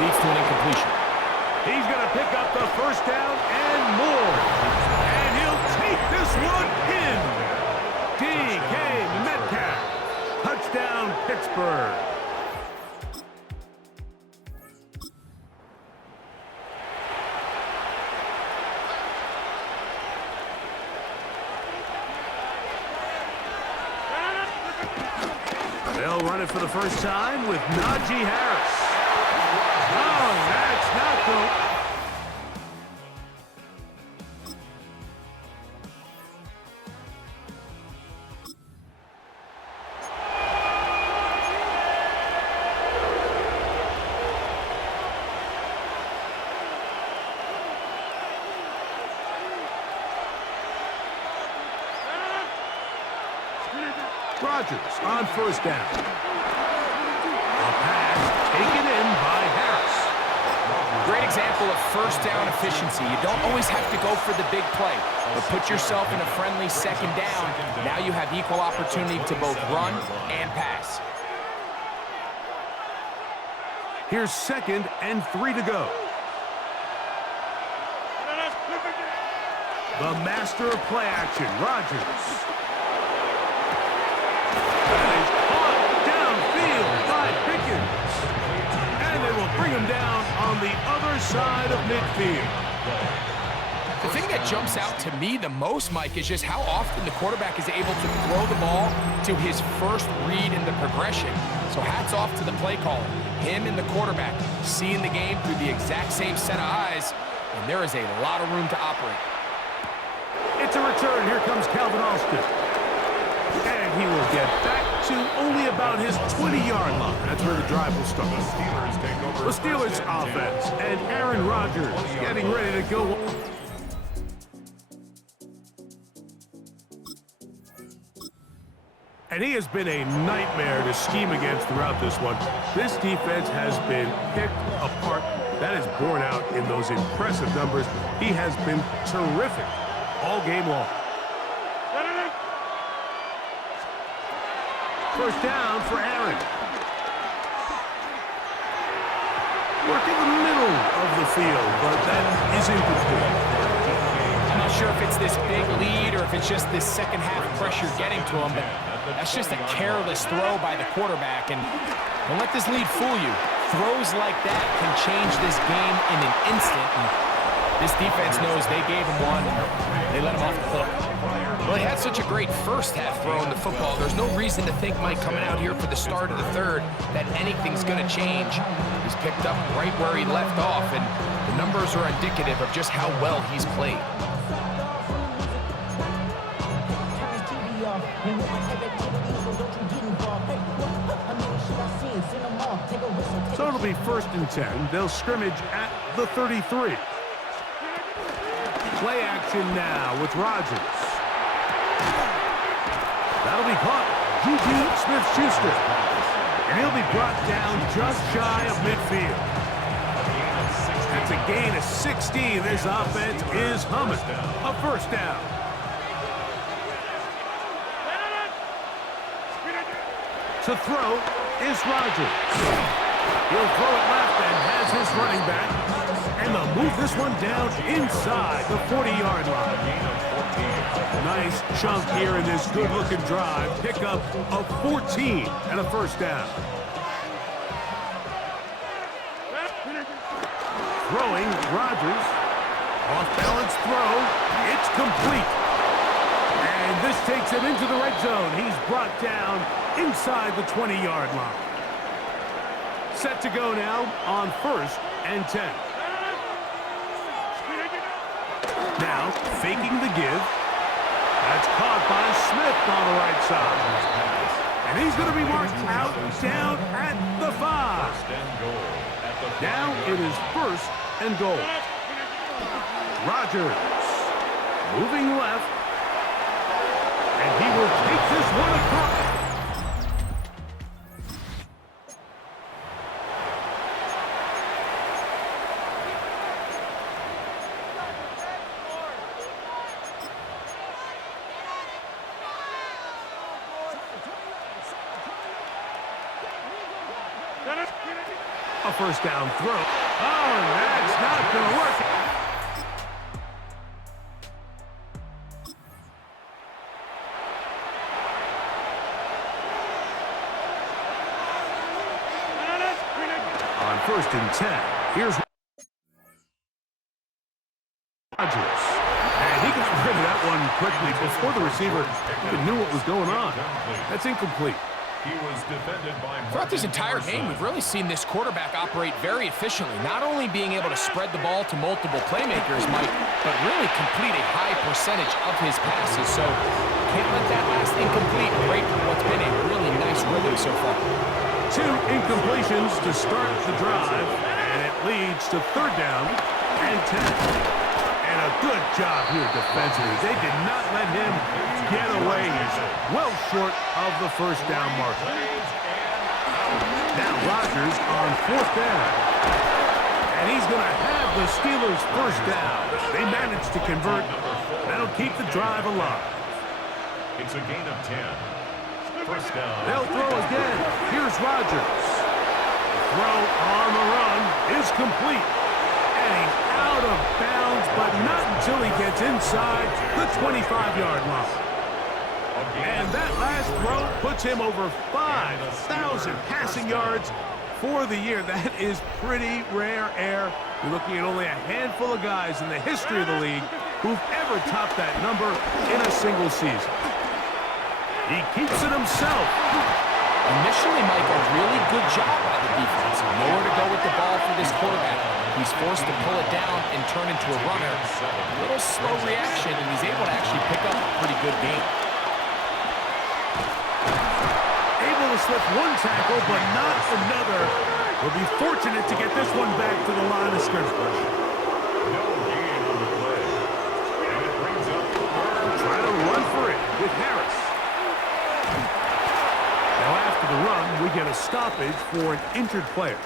leads to an incompletion. He's going to pick up the first down and more. And he'll take this one in. DK Metcalf. Touchdown, Pittsburgh. They'll run it for the first time with Najee Harris. Oh, that's not good. Rodgers on first down. A pass taken in by Harris. Great example of first down efficiency. You don't always have to go for the big play, but put yourself in a friendly second down. Now you have equal opportunity to both run and pass. Here's 2nd and 3 to go. The master of play action, Rodgers. Bring him down on the other side of midfield. The thing that jumps out to me the most, Mike, is just how often the quarterback is able to throw the ball to his first read in the progression. So hats off to the play caller. Him and the quarterback seeing the game through the exact same set of eyes, and there is a lot of room to operate. It's a return. Here comes Calvin Austin. And he will get back to only about his 20-yard line. That's where the drive will start. The Steelers offense and Aaron Rodgers getting ready to go. And he has been a nightmare to scheme against throughout this one. This defense has been picked apart. That is borne out in those impressive numbers. He has been terrific all game long. First down for Aaron. Work in the middle of the field, but that is incomplete. I'm not sure if it's this big lead or if it's just this second half pressure getting to him, but that's just a careless throw by the quarterback, and don't let this lead fool you. Throws like that can change this game in an instant, and this defense knows they gave him one, they let him off the hook. Well, he had such a great first half throwing the football. There's no reason to think, Mike, coming out here for the start of the third, that anything's going to change. He's picked up right where he left off, and the numbers are indicative of just how well he's played. So it'll be 1st and 10. They'll scrimmage at the 33. Play action now with Rodgers. That'll be caught. Juju Smith-Schuster. And he'll be brought down just shy of midfield. That's a gain of 16. This offense is humming. A first down. To throw is Rodgers. He'll throw it left and has his running back. And they'll move this one down inside the 40-yard line. Nice chunk here in this good-looking drive. Pickup of 14 and a first down. Throwing, Rodgers. Off-balance throw. It's complete. And this takes him into the red zone. He's brought down inside the 20-yard line. Set to go now on 1st and 10. Now, faking the give. That's caught by Smith on the right side. And he's going to be marked out down at the 5. Now it is 1st and goal. Rodgers moving left. And he will take this one across. A first down throw. Oh, that's not going to work. On 1st and 10, here's Rodgers. And he gets rid of that one quickly before the receiver even knew what was going on. That's incomplete. He was defended by Throughout this entire game, we've really seen this quarterback operate very efficiently, not only being able to spread the ball to multiple playmakers, Mike, but really complete a high percentage of his passes. So can't let that last incomplete break what's been a really nice rhythm so far. 2 incompletions to start the drive, and it leads to 3rd down and 10. And a good job here defensively. They did not let him get away. He's well short of the 1st down marker. Now Rodgers on 4th down. And he's going to have the Steelers' 1st down. They managed to convert. That'll keep the drive alive. It's a gain of 10. 1st down. They'll throw again. Here's Rodgers. The throw on the run is complete. And he's out of bounds, but not until he gets inside the 25-yard line. And that last throw puts him over 5,000 passing yards for the year. That is pretty rare air. You're looking at only a handful of guys in the history of the league who've ever topped that number in a single season. He keeps it himself. Initially, Mike, a really good job by the defense. Nowhere to go with the ball for this quarterback. He's forced to pull it down and turn into a runner. A little slow reaction, and he's able to actually pick up a pretty good game. Able to slip one tackle, but not another. Will be fortunate to get this one back to the line of scrimmage. No gain on the play. And it brings up Try to run for it with Harris. Now after the run, we get a stoppage for an injured player.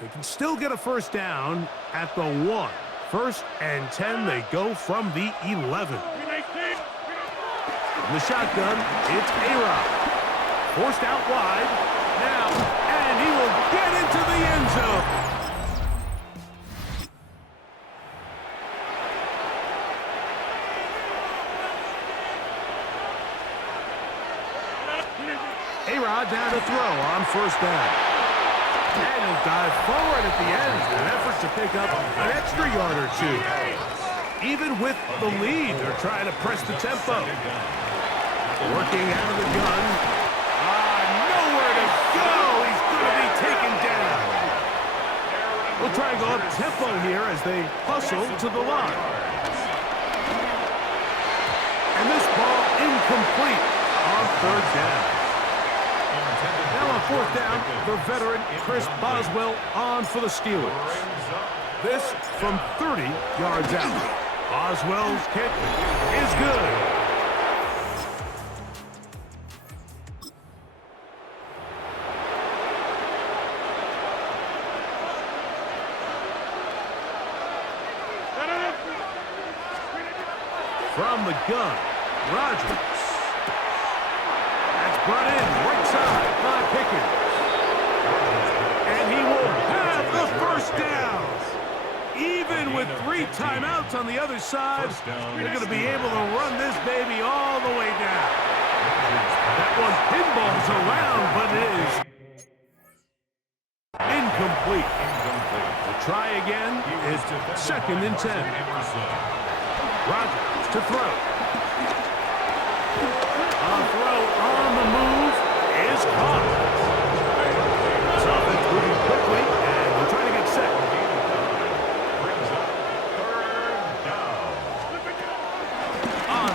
They can still get a 1st down at the 1. 1st and 10, they go from the 11. From the shotgun, it's A-Rod. Forced out wide. Now, and he will get into the end zone. A-Rod down to throw on 1st down. And he'll dive forward at the end in an effort to pick up an extra yard or 2. Even with the lead, they're trying to press the tempo. Working out of the gun. Nowhere to go. He's going to be taken down. We'll try and go up tempo here as they hustle to the line. And this ball incomplete on 3rd down. Now on 4th down, the veteran Chris Boswell on for the Steelers. This from 30 yards out. Boswell's kick is good. From the gun, Rodgers. That's brought in right side by Pickens. And he will have the 1st down. Even with 3 timeouts on the other side, they're going to be able to run this baby all the way down. That one pinballs around, but it is incomplete. The try again is 2nd and 10. Rodgers to throw. A throw on the move is caught. This offense moving quickly, and we're trying to get set. On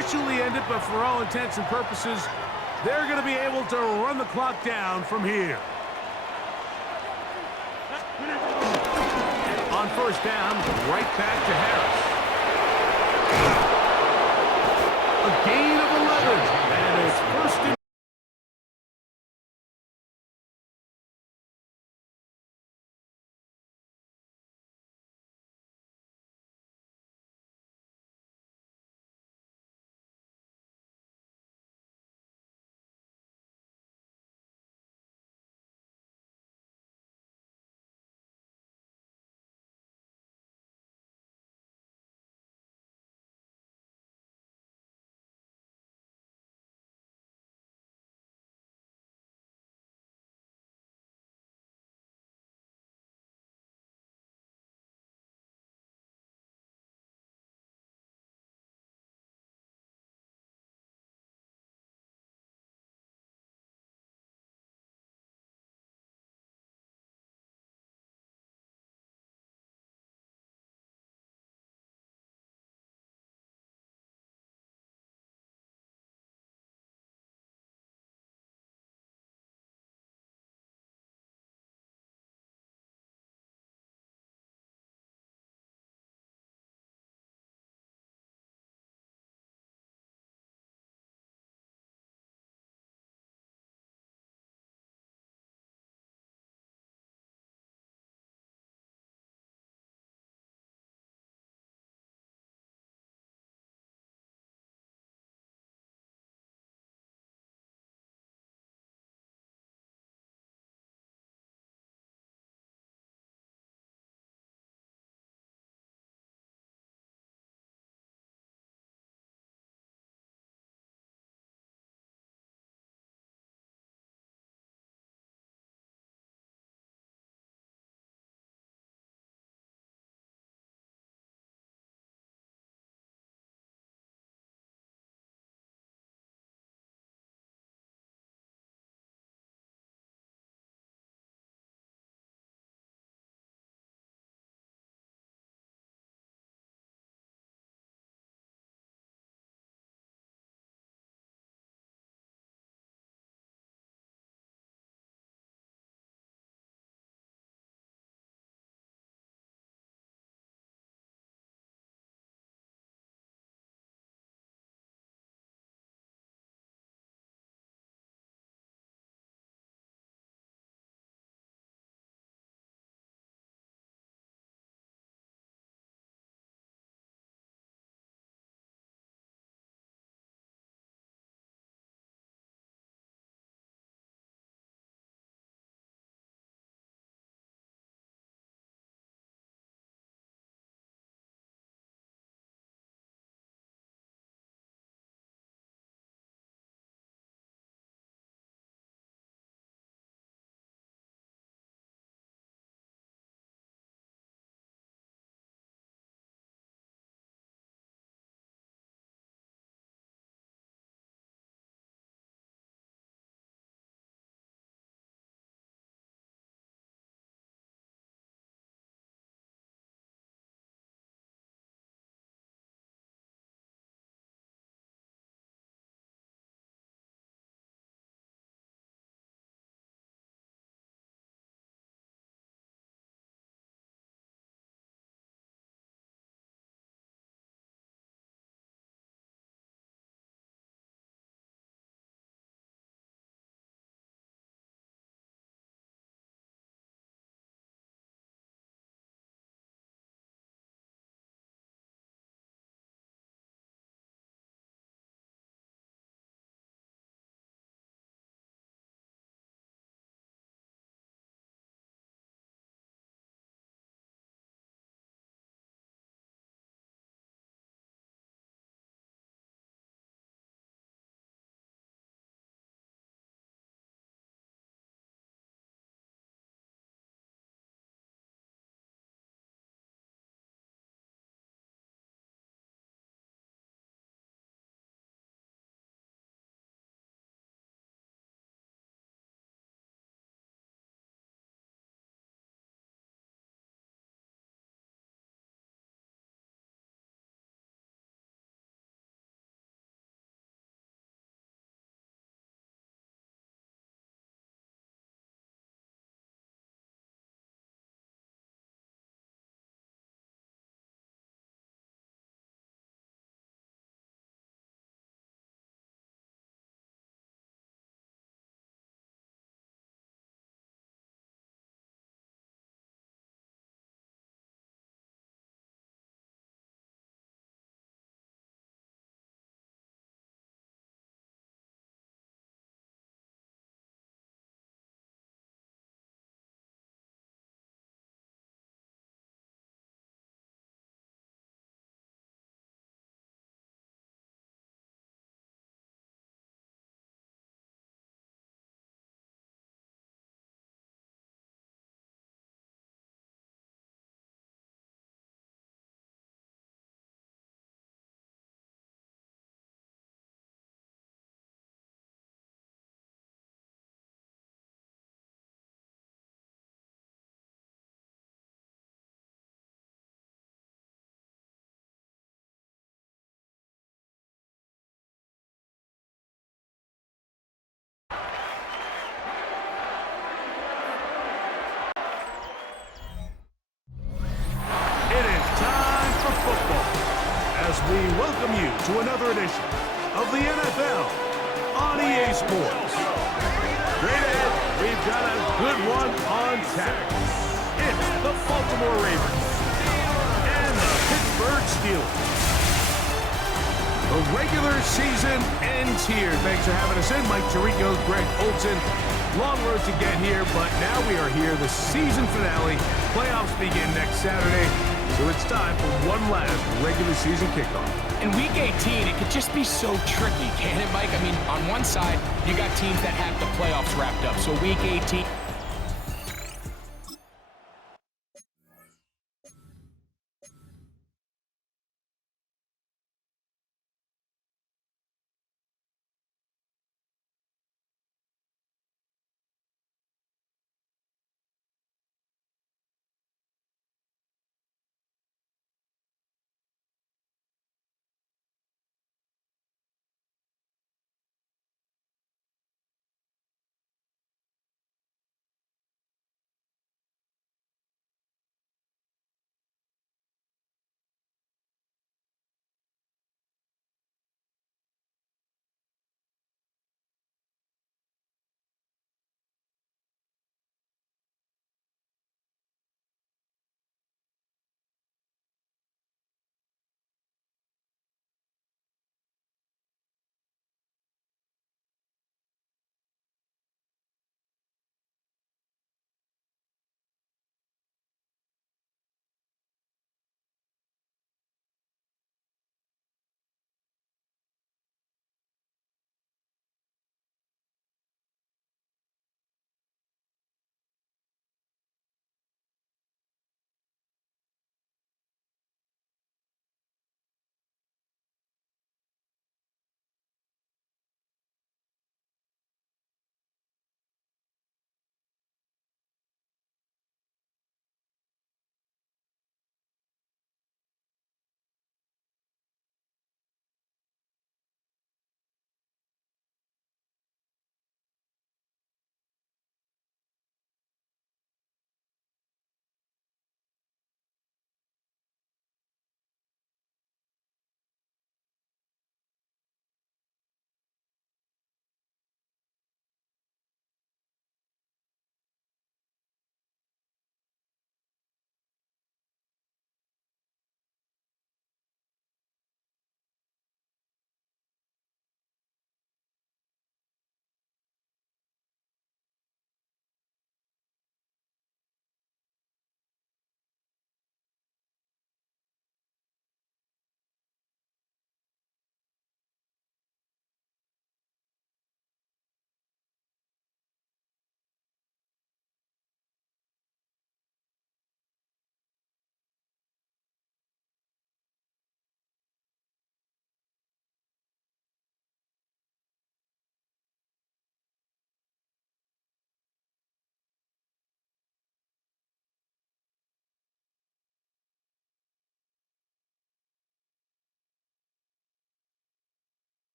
officially end it, but for all intents and purposes, they're going to be able to run the clock down from here. On first down, right back to Harris. A gain of 11, and it's first and welcome you to another edition of the NFL on EA Sports. Straight ahead, we've got a good one on tap. It's the Baltimore Ravens and the Pittsburgh Steelers. The regular season ends here. Thanks for having us in. Mike Tirico, Greg Olson. Long road to get here, but now we are here. The season finale. Playoffs begin next Saturday, so it's time for one last regular season kickoff. In Week 18, it could just be so tricky, can't it, Mike? I mean, on one side, you got teams that have the playoffs wrapped up, so Week 18...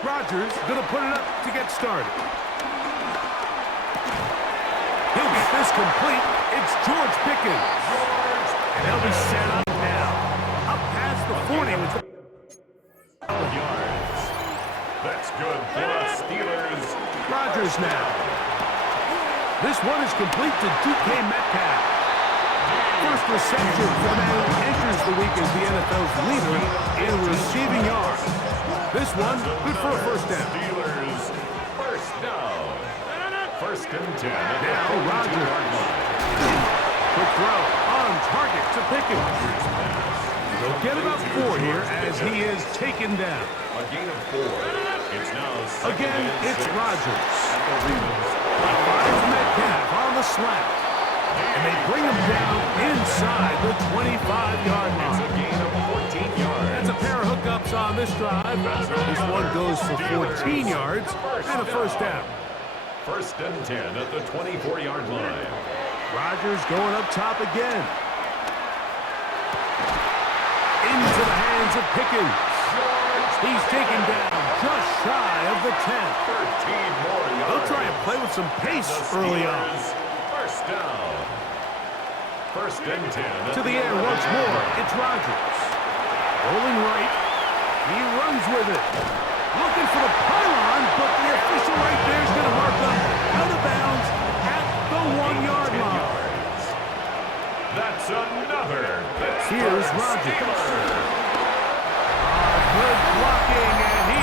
Rodgers going to put it up to get started. He'll get this complete. It's George Pickens. And he'll be set up now. Up past the 40 with the yards. That's good for the Steelers. Rodgers now. This one is complete to DK Metcalf. First reception for the man who enters the week as the NFL's leader in receiving yards. This one, good for a first down. Steelers, first down. First and 10. Now Rodgers. Quick throw on target to Pickens. They'll get about 4 here as he is taken down. A gain of 4. It's now again, it's Rodgers. He finds Metcalf on the slant. And they bring him down inside the 25-yard line. It's a gain of 14 yards. That's a pair of hookups on this drive. This one goes for 14 yards and a first down. First and 10 at the 24-yard line. Rodgers going up top again. Into the hands of Pickens. He's taken down just shy of the 10. 13 more yards. They'll try and play with some pace early on. First down. First and 10. To the air once more. It's Rodgers. Rolling right. He runs with it. Looking for the pylon, but the official right there is going to mark him out of bounds at the 1-yard line. That's another. Here's Rodgers. Good blocking, and he...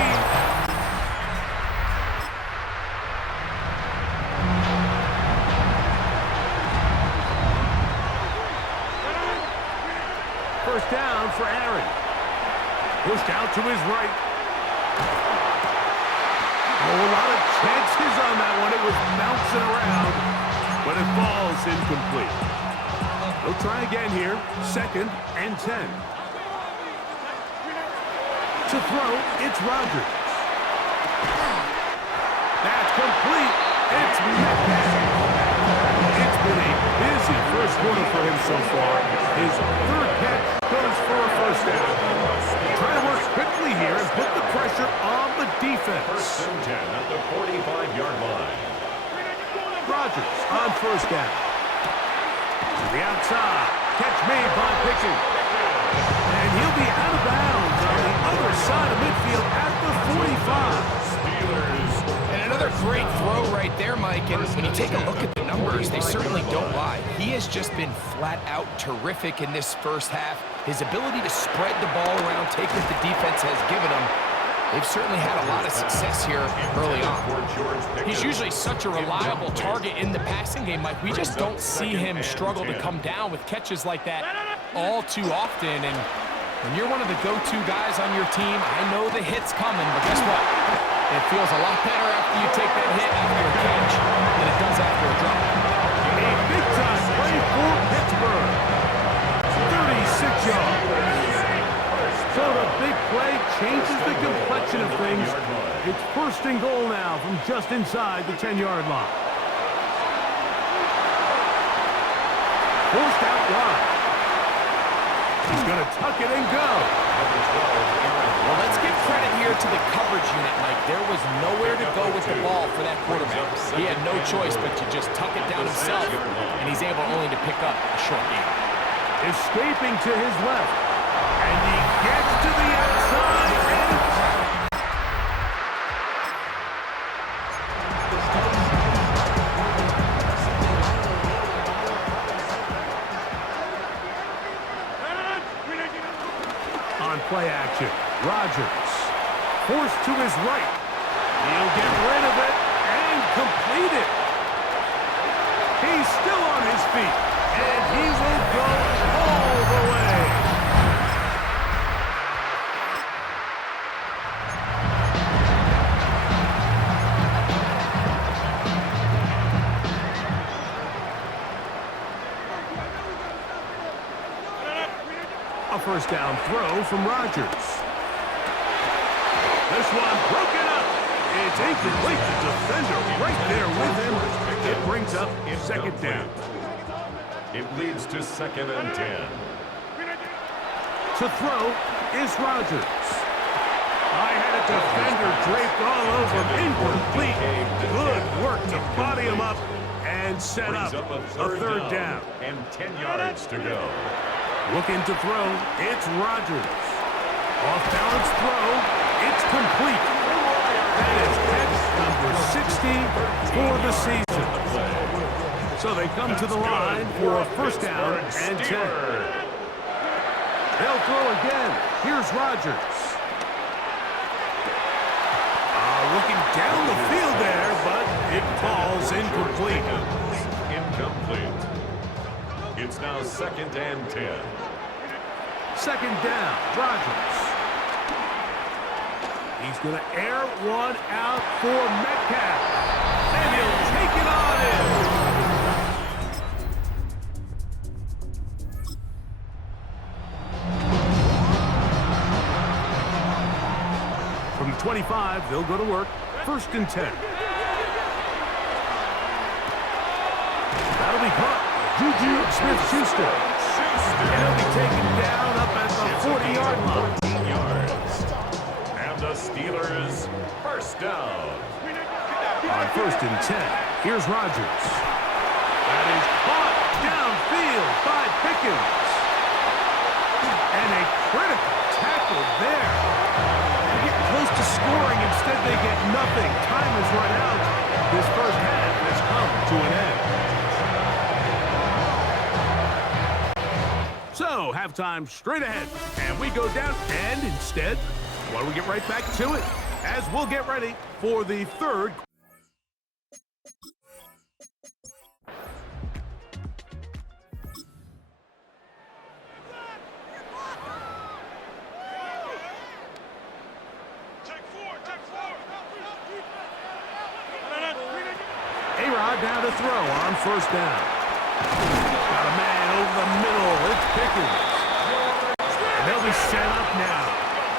First down for Aaron. Pushed out to his right. Oh, a lot of chances on that one. It was bouncing around, but it falls incomplete. They'll try again here. Second and 10. To throw, it's Rodgers. That's complete. It's Metcalf. It's been a busy first quarter for him so far. His third catch goes for a first down. Trying to work quickly here and put the pressure on the defense. First and 10 at the 45-yard line. Rodgers on first down. To the outside. Catch made by Pickens. And he'll be out of bounds on the other side of midfield at the 45. Steelers. And another great throw right there, Mike. And when you take a look at the numbers, they certainly don't lie. He has just been flat out terrific in this first half. His ability to spread the ball around, take what the defense has given him, they've certainly had a lot of success here early on. He's usually such a reliable target in the passing game, Mike. We just don't see him struggle to come down with catches like that all too often. And when you're one of the go-to guys on your team, I know the hit's coming, but guess what? It feels a lot better after you take that hit after a catch than it does after a drop. A big-time play for Pittsburgh. 36 yards. So the big play changes the complexion of things. It's first and goal now from just inside the 10-yard line. Forced out wide. He's going to tuck it and go. Well, let's give credit here to the coverage unit, Mike. There was nowhere to go with the ball for that quarterback. He had no choice but to just tuck it down himself, and he's able only to pick up a short game. Escaping to his left. And he gets to the outside. On play action, Rodgers forced to his right. He'll get rid of it and complete it. He's still on his feet, and he will go all the way. A first down throw from Rodgers. This one broken up. It's incomplete. The defender right there with him. It brings up second down. It leads to second and 10. To throw is Rodgers. I had a defender draped all over him. Incomplete. Good work to body him up and set up a third down. And 10 yards to go. Looking to throw. It's Rodgers. Off-balance throw. It's complete. That is catch number 60 for the season. So they come to the line for first down and 10. They'll throw again. Here's Rodgers. Looking down the field there, but it falls incomplete. Incomplete. It's now 2nd and 10. Second down, Rodgers. He's going to air one out for Metcalf. And he'll take it on in. From the 25, they'll go to work. 1st and 10. That'll be caught. Juju Smith-Schuster. And he'll be taken down up at the 40-yard line. 14 yards. And the Steelers first down. On 1st and 10, here's Rodgers. That is caught downfield by Pickens. And a critical tackle there. They get close to scoring. Instead, they get nothing. Time has run out. This first half has come to an end. So, halftime straight ahead. And we go down. And instead, why don't we get right back to it? As we'll get ready for the third. A-Rod down to throw on first down. Got a man over the middle. It's Pickens. And they'll be set up now.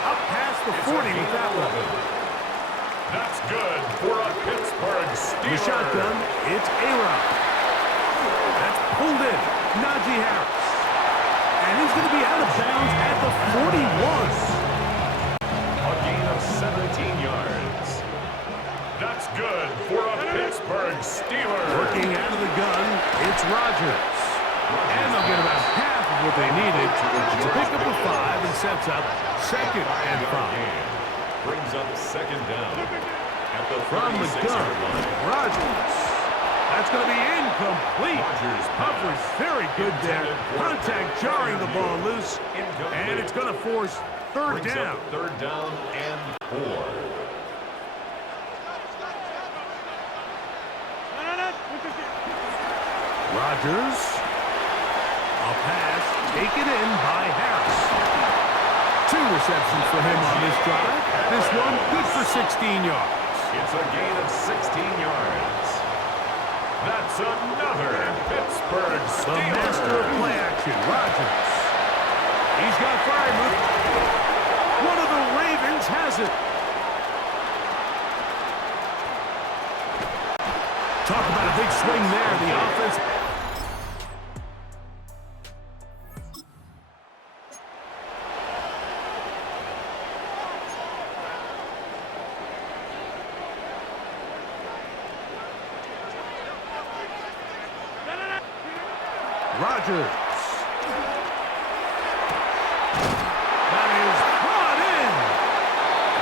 Up past the 40 with that one. That's good for a Pittsburgh Steeler. The shotgun, it's A-Rod. That's pulled in. Najee Harris. And he's going to be out of bounds at the 41. A gain of 17 yards. That's good for a Pittsburgh Steeler. Working out of the gun, it's Rodgers. And they'll get about half of what they needed to pick up a 5 and sets up 2nd and 5. Brings up 2nd down at the From the gun, Rodgers. That's going to be incomplete. Coverage very good there. Contact jarring the ball loose. And it's going to force third down. 3rd down and 4. Rodgers. A pass taken in by Harris. 2 receptions for him on this drive. This one good for 16 yards. It's a gain of 16 yards. That's another Pittsburgh Steeler. The master of play action, Rodgers. He's got Freiermuth. One of the Ravens has it. Talk about a big swing there. The offense. Rodgers. That is brought in.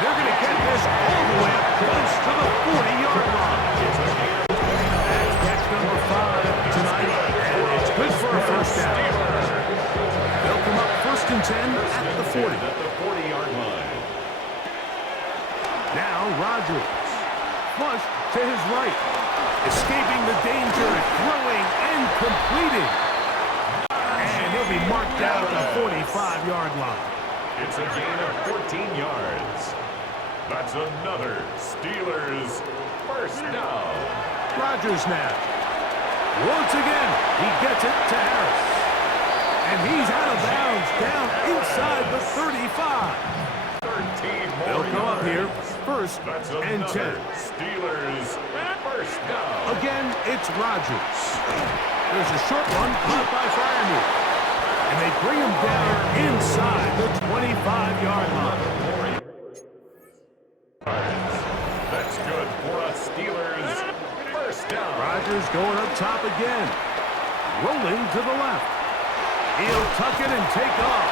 They're going to get this all the way up close to the 40-yard line. That's catch number 5 tonight, and it's good for a first down. They'll come up 1st and 10 at the 40. At the 40-yard line. Now Rodgers. Flush to his right. Escaping the danger, throwing and completing. And he'll be marked down at the 45-yard line. It's a gain of 14 yards. That's another Steelers first down. Rodgers now. Once again, he gets it to Harris. And he's out of bounds down inside the 35. 13 more They'll go up here, yards. 1st and 10. Steelers first down. Again, it's Rodgers. There's a short one caught by Freiermuth. And they bring him down inside the 25-yard line. Packers going up top again. Rolling to the left. He'll tuck it and take off.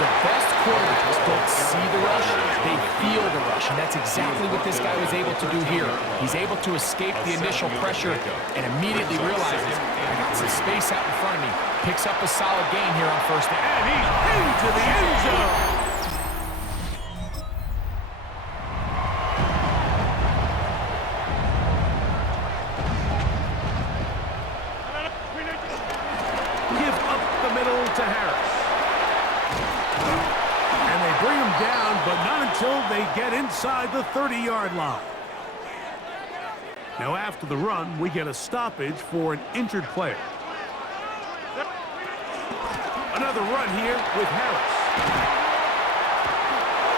The best quarterbacks don't see the rush, they feel the rush, and that's exactly what this guy was able to do here. He's able to escape the initial pressure and immediately realizes, I got some space out in front of me. Picks up a solid gain here on first down. And he's into the end zone. Give up the middle to Harris. And they bring him down, but not until they get inside the 30-yard line. Now after the run, we get a stoppage for an injured player. Another run here with Harris.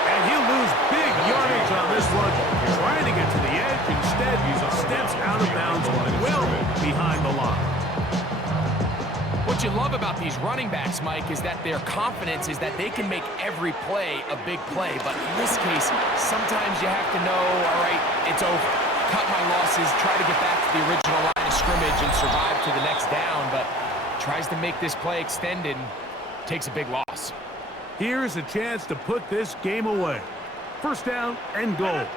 And he'll lose big yardage on this one, trying to get to the edge. Instead, he steps out of bounds well behind the line. What you love about these running backs, Mike, is that their confidence is that they can make every play a big play. But in this case, sometimes you have to know, all right, it's over. Cut my losses, try to get back to the original line of scrimmage and survive to the next down, but tries to make this play extended and takes a big loss. Here's a chance to put this game away. First down and goal.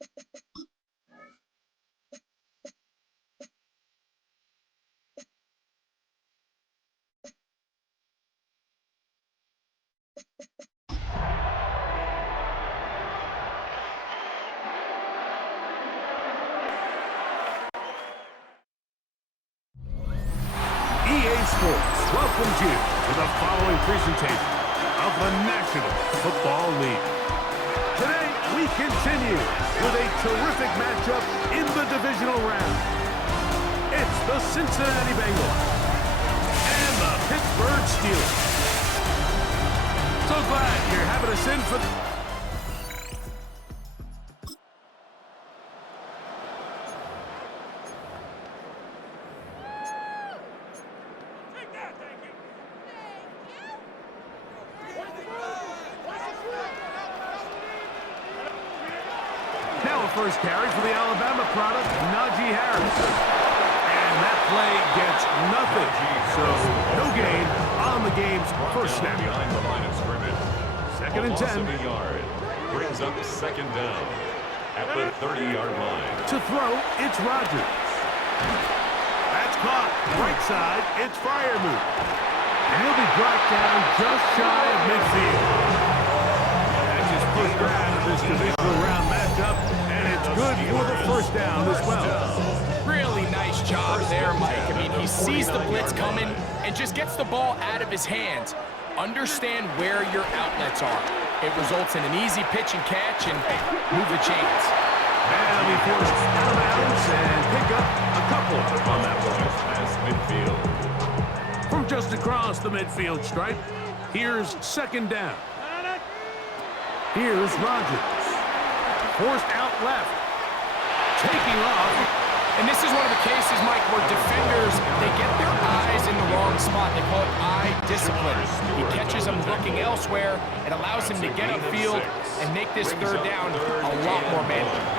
EA Sports welcomes you to the following presentation of the National Football League. Today, we continue with a terrific matchup in the divisional round. It's the Cincinnati Bengals and the Pittsburgh Steelers. So glad you're having us in for... Now a first carry for the Alabama product, Najee Harris. And that play gets nothing. So no gain on the game's first snap. Behind the line of scrimmage. Second and 10. A yard. Brings up second down at the 30-yard line. To throw, it's Rodgers. That's caught. Right side, it's Freiermuth. And he'll be brought down just shy of midfield. That's his first grab of this divisional round matchup, and it's good for the first down as well. Really nice job there, Mike. I mean, he sees the blitz coming and just gets the ball out of his hands. Understand where your outlets are. It results in an easy pitch and catch and move the chains. And he forced out of bounds and pick up a couple on that one. Past midfield. From just across the midfield stripe, here's second down. Here's Rodgers. Forced out left. Taking off. And this is one of the cases, Mike, where defenders, they get their eyes in the wrong spot. They call it eye discipline. He catches them looking elsewhere. It allows him to get upfield and make this third down a lot more manageable.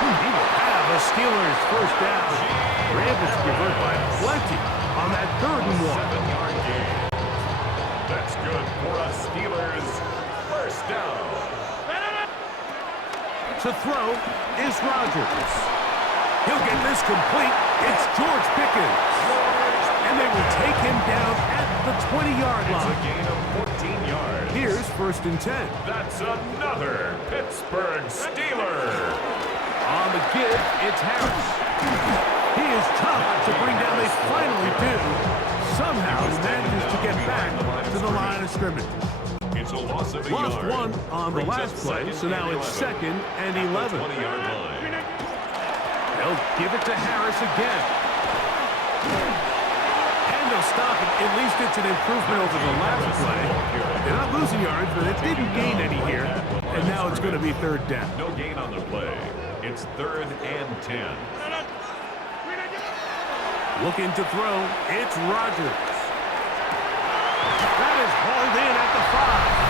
He will have a Steelers first down. They're able to convert by plenty on that 3rd and 1. 7-yard gain. That's good for a Steelers first down. To throw is Rodgers. He'll get this complete. It's George Pickens. And they will take him down at the 20-yard line. It's a gain of 14 yards. Here's first and 10. That's another Pittsburgh Steeler. On the give, it's Harris. He is tough to bring down. They finally do. Somehow he manages to get back to the line of scrimmage. It's a loss of a Lost yard. one on the last play, so now it's 2nd and 11. 20-yard line. They'll give it to Harris again. And they'll stop it. At least it's an improvement over the last play. They're not losing yards, but it didn't gain any here. And now it's going to be 3rd down. No gain on the play. It's 3rd and 10. Looking to throw, it's Rodgers. That is hauled in at the 5.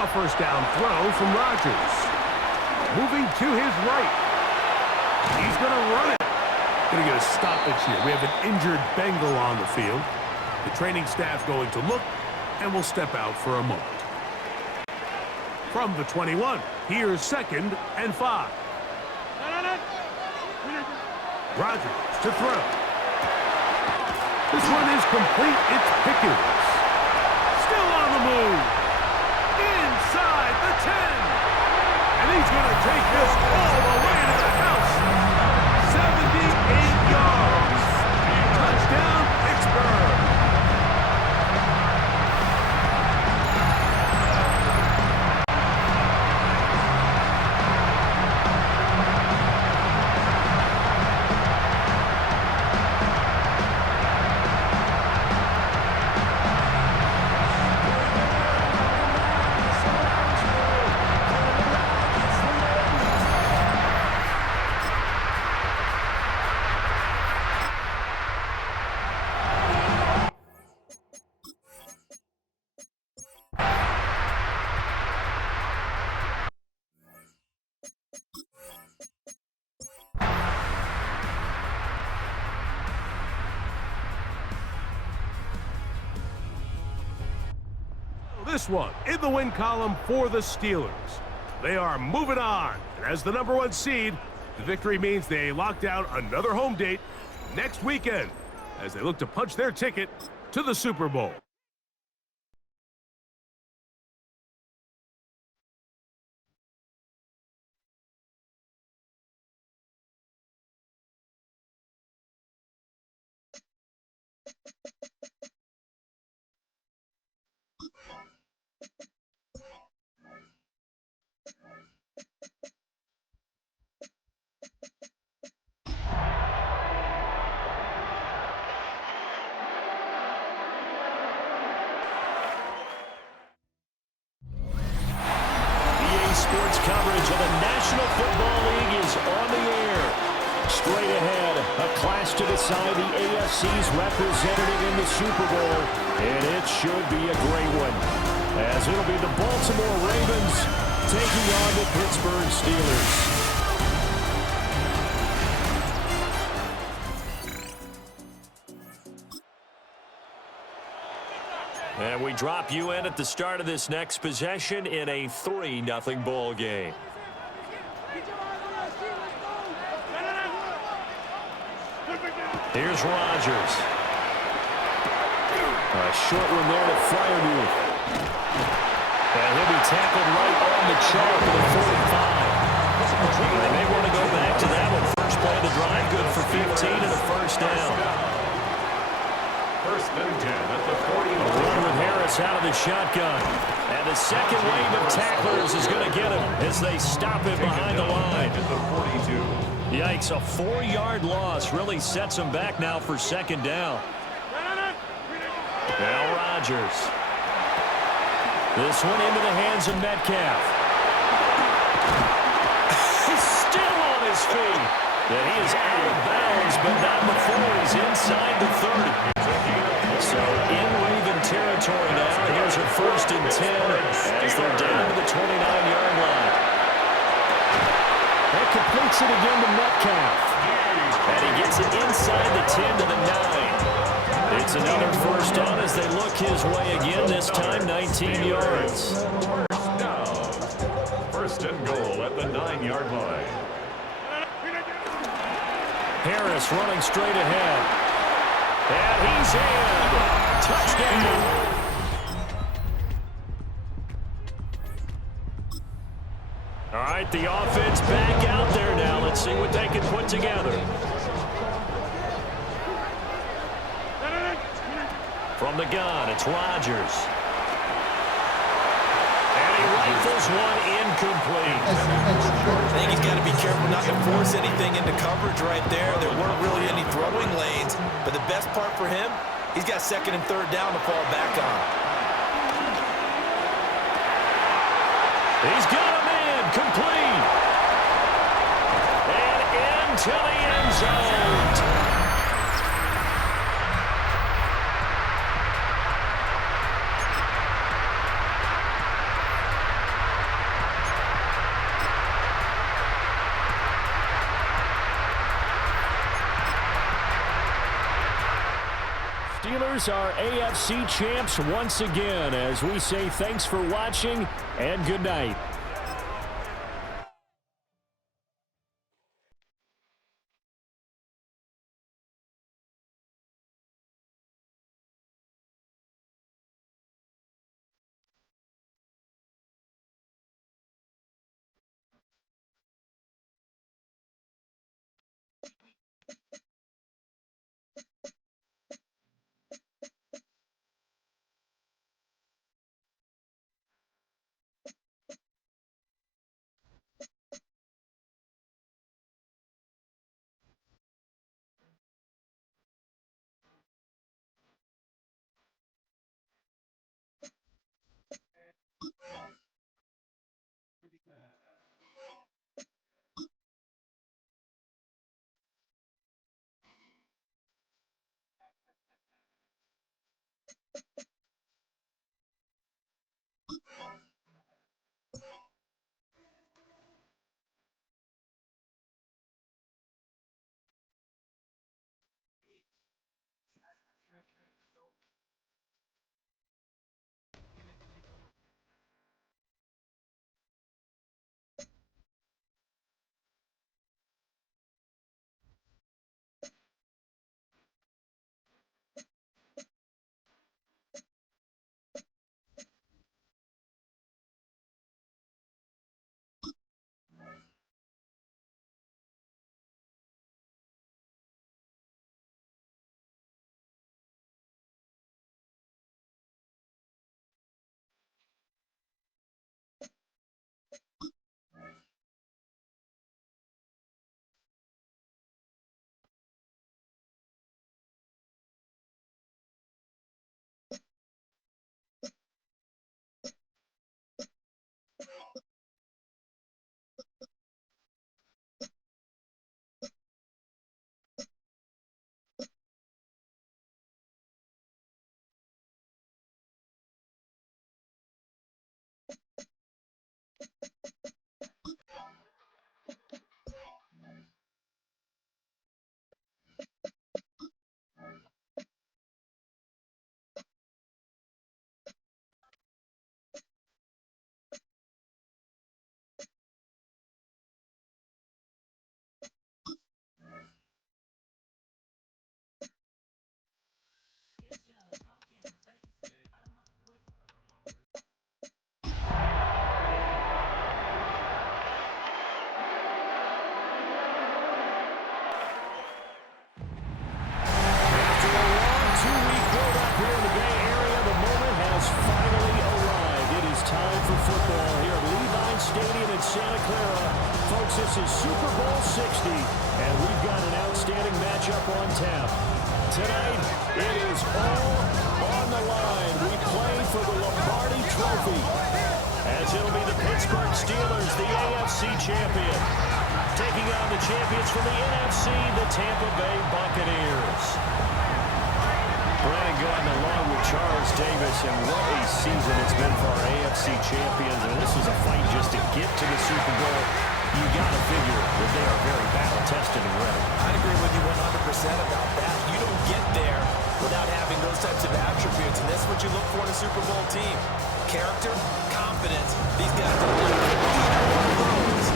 A first down throw from Rodgers. Moving to his right. He's going to run it. Going to get a stoppage here. We have an injured Bengal on the field. The training staff going to look, and will step out for a moment. From the 21, here's 2nd and 5. Rodgers to throw. This one is complete. It's Pickens. Still on the move. Inside the 10. And he's going to take this all the way to the house. 78 yards. Touchdown, Pittsburgh. this one in the win column for the Steelers. They are moving on, and as the #1 seed, the victory means they locked down another home date next weekend as they look to punch their ticket to the Super Bowl. Sports coverage of the National Football League is on the air. Straight ahead, a clash to decide the AFC's representative in the Super Bowl, and it should be a great one, as it'll be the Baltimore Ravens taking on the Pittsburgh Steelers. And we drop you in at the start of this next possession in a 3-0 ball game. Here's Rodgers. A short one there to Freiermuth. And he'll be tackled right on the chalk of the 45. They may want to go back to that one. First play of the drive, good for 15 and a first down. First and 10 at the 40. A run with Harris out of the shotgun. And the second wave of tacklers is going to get him as they stop him behind the line. At the 42. Yikes, a 4-yard loss really sets him back now for second down. Now Rodgers. This one into the hands of Metcalf. He's still on his feet. And he is out of bounds, but not before he's inside the 30. So in Raven territory now. Here's a first and 10 as they're down to the 29-yard line. That completes it again to Metcalf. And he gets it inside the 10 to the 9. It's another first down as they look his way again, this time 19 yards. First and goal at the 9-yard line. Harris running straight ahead. And he's in. Touchdown. All right, the offense back out there now. Let's see what they can put together. From the gun, it's Rodgers. And he rifles one incomplete. I think he's got to be careful not to force anything into coverage right there. There weren't really any throwing lanes, but the best part for him, he's got second and third down to fall back on. He's got a man complete. And into the end zone. Steelers are AFC champs once again as we say thanks for watching and good night. folks. This is Super Bowl 60, and we've got an outstanding matchup on tap. Tonight, it is all on the line. We play for the Lombardi Trophy, as it'll be the Pittsburgh Steelers, the AFC champion, taking on the champions from the NFC, the Tampa Bay Buccaneers. Brandon Gordon along with Charles Davis, and what a season it's been for our AFC champions. And this is a fight just to get to the Super Bowl. You got to figure that they are very battle-tested and ready. I agree with you 100% about that. You don't get there without having those types of attributes, and that's what you look for in a Super Bowl team. Character, confidence. These guys don't look like either one of those.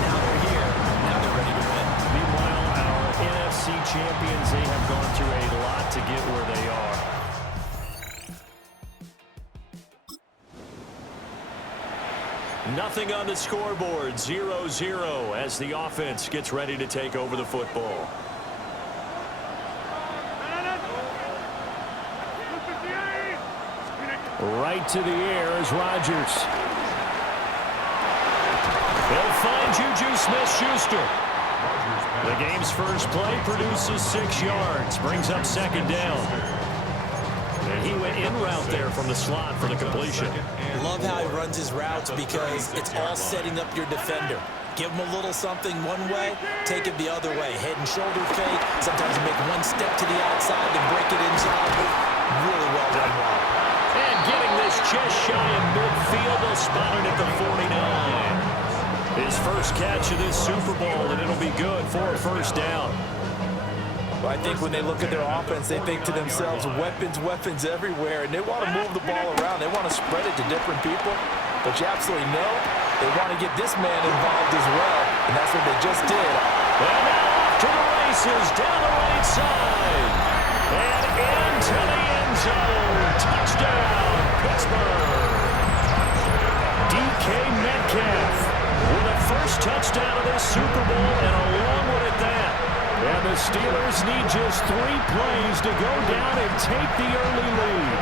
Now they're here. Now they're ready to win. Meanwhile, our NFC champions, they have gone through a lot to get where they are. Nothing on the scoreboard, 0-0 as the offense gets ready to take over the football. Right to the air is Rodgers. They'll find Juju Smith-Schuster. The game's first play produces 6 yards, brings up second down. And he went in route there from the slot for the completion. Love how he runs his routes because it's all setting up your defender. Give him a little something one way, take it the other way. Head and shoulder fake. Sometimes you make one step to the outside to break it inside. Really well done route. And getting this just shy of midfield, they'll spot it at the 49. His first catch of this Super Bowl, and it'll be good for a first down. Well, I think when they look at their offense, they think to themselves, weapons, weapons everywhere, and they want to move the ball around. They want to spread it to different people, but you absolutely know they want to get this man involved as well, and that's what they just did. And now off to the races down the right side, and into the end zone. Touchdown, Pittsburgh. DK Metcalf with the first touchdown of this Super Bowl, and a long one at that. And the Steelers need just 3 plays to go down and take the early lead.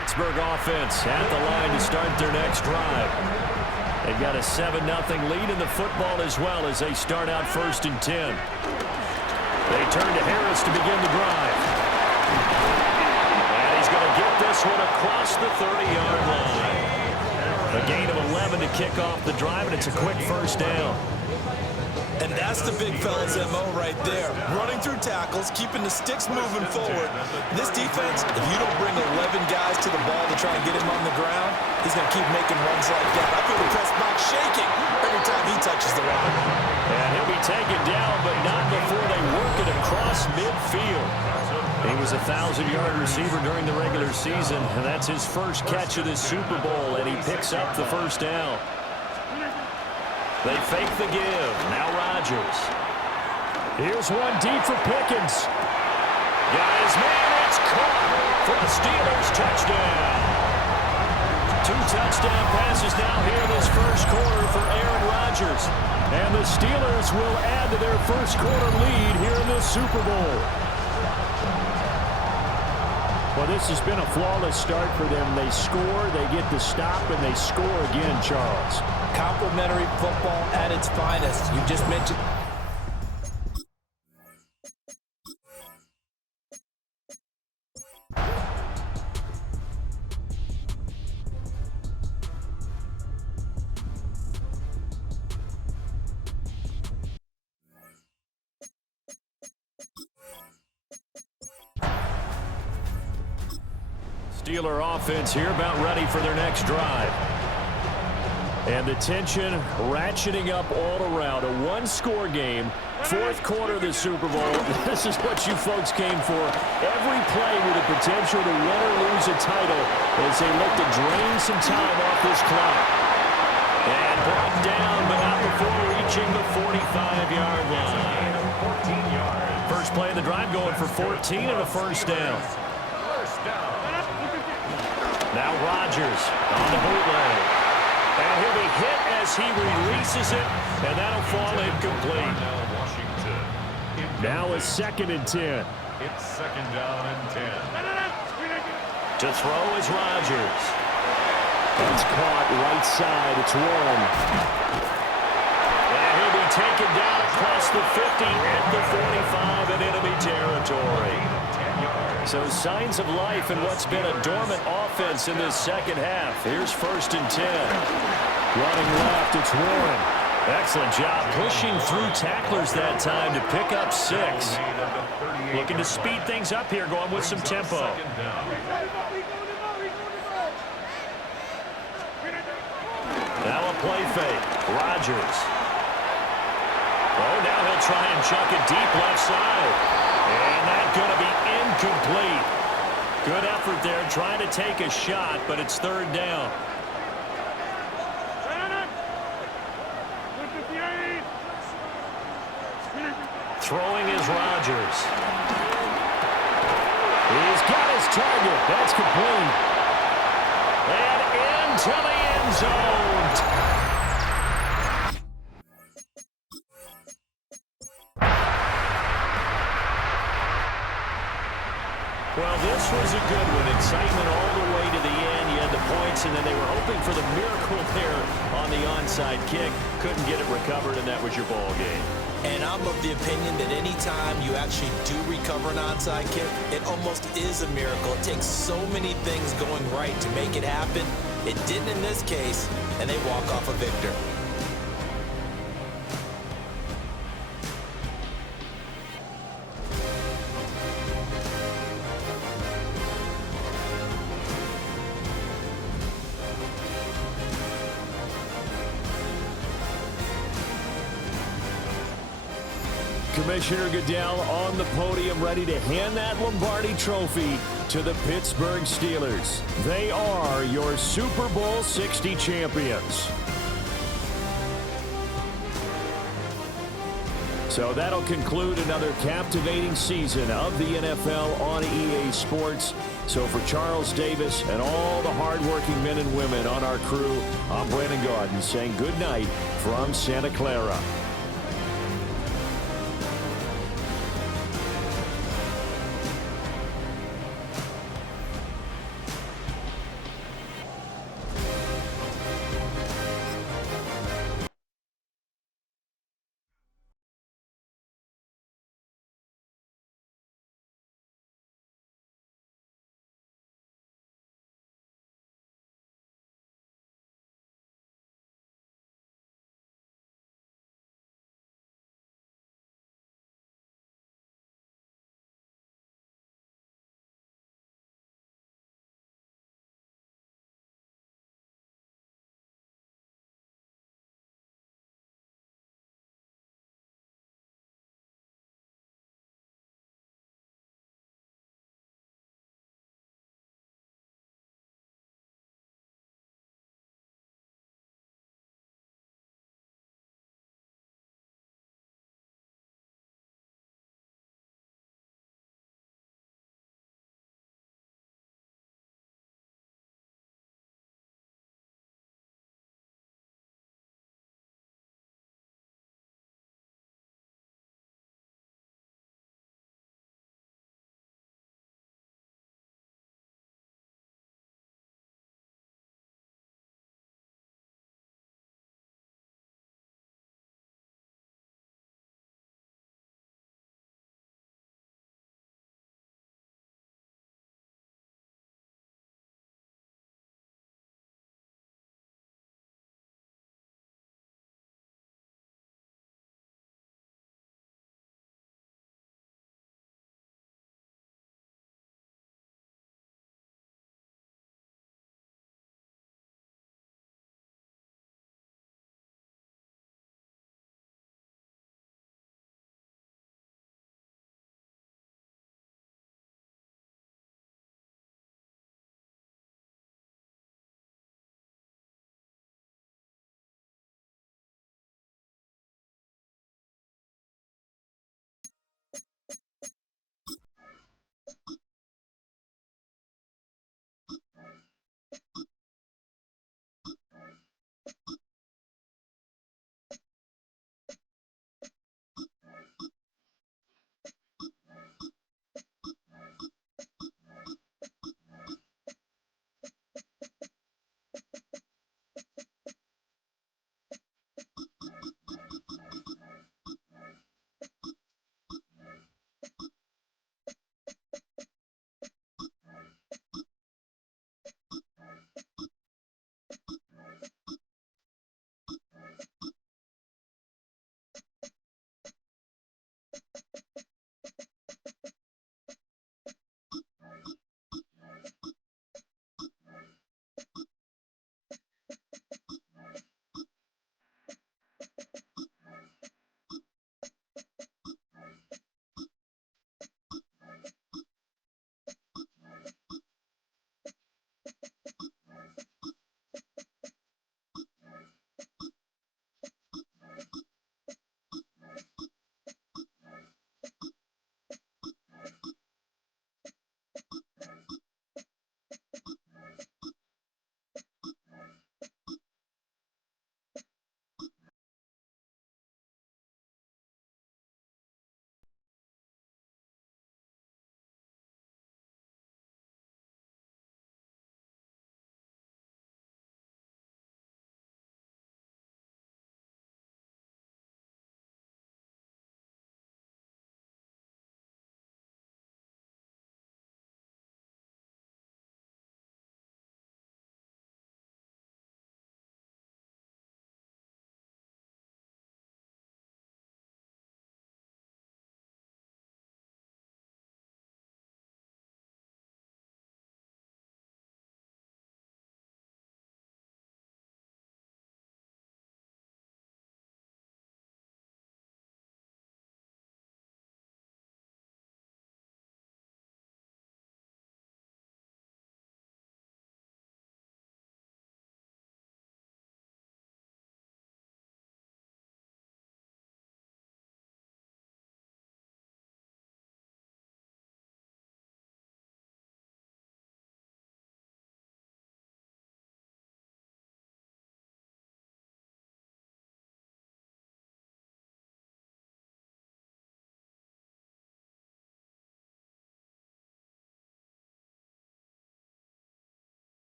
Pittsburgh offense at the line to start their next drive. They've got a 7-0 lead in the football as well as they start out 1st and 10. They turn to Harris to begin the drive. And he's going to get this one across the 30-yard line. A gain of 11 to kick off the drive, and it's a quick first down. And that's the big fella's MO right there. Running through tackles, keeping the sticks moving forward. This defense, if you don't bring 11 guys to the ball to try and get him on the ground, he's going to keep making runs like that. I feel the press box shaking every time he touches the rock. And he'll be taken down, but not before they work it across midfield. He was a 1,000-yard receiver during the regular season, and that's his first catch of this Super Bowl, and he picks up the first down. They fake the give. Now Rodgers. Here's one deep for Pickens. Got his man. It's caught for the Steelers touchdown. 2 touchdown passes now here this first quarter for Aaron Rodgers. And the Steelers will add to their first quarter lead here in this Super Bowl. Well, this has been a flawless start for them. They score, they get the stop, and they score again, Charles. Complimentary football at its finest. You just mentioned... Steeler offense here about ready for their next drive. And the tension ratcheting up all around. A 1-score game, 4th quarter of the Super Bowl. This is what you folks came for. Every play with the potential to win or lose a title as they look to drain some time off this clock. And brought down, but not before reaching the 45-yard line. 14 yards. First play of the drive going for 14 and a first down. Now Rodgers on the bootleg. And he'll be hit as he releases it, and that'll fall incomplete. Now a 2nd and 10. It's 2nd down and 10. To throw is Rodgers. It's caught right side. It's Warren. And he'll be taken down across the 50 at the 45 in enemy territory. So signs of life in what's been a dormant offense in this second half. Here's 1st and 10. Running left, it's Warren. Excellent job pushing through tacklers that time to pick up 6. Looking to speed things up here, going with some tempo. Now a play fake. Rodgers. Oh, now he'll try and chuck it deep left side. And that's going to be incomplete. Good effort there trying to take a shot, but it's 3rd down. Throwing is Rodgers. He's got his target. That's complete. And into the end zone. Well, this was a good one. Excitement all the way to the end. You had the points, and then they were hoping for the miracle there on the onside kick. Couldn't get it recovered, and that was your ball game. And I'm of the opinion that any time you actually do recover an onside kick, it almost is a miracle. It takes so many things going right to make it happen. It didn't in this case, and they walk off a victor. Commissioner Goodell on the podium, ready to hand that Lombardi trophy to the Pittsburgh Steelers. They are your Super Bowl 60 champions. So that'll conclude another captivating season of the NFL on EA Sports. So for Charles Davis and all the hardworking men and women on our crew, I'm Brandon Gaudin saying good night from Santa Clara.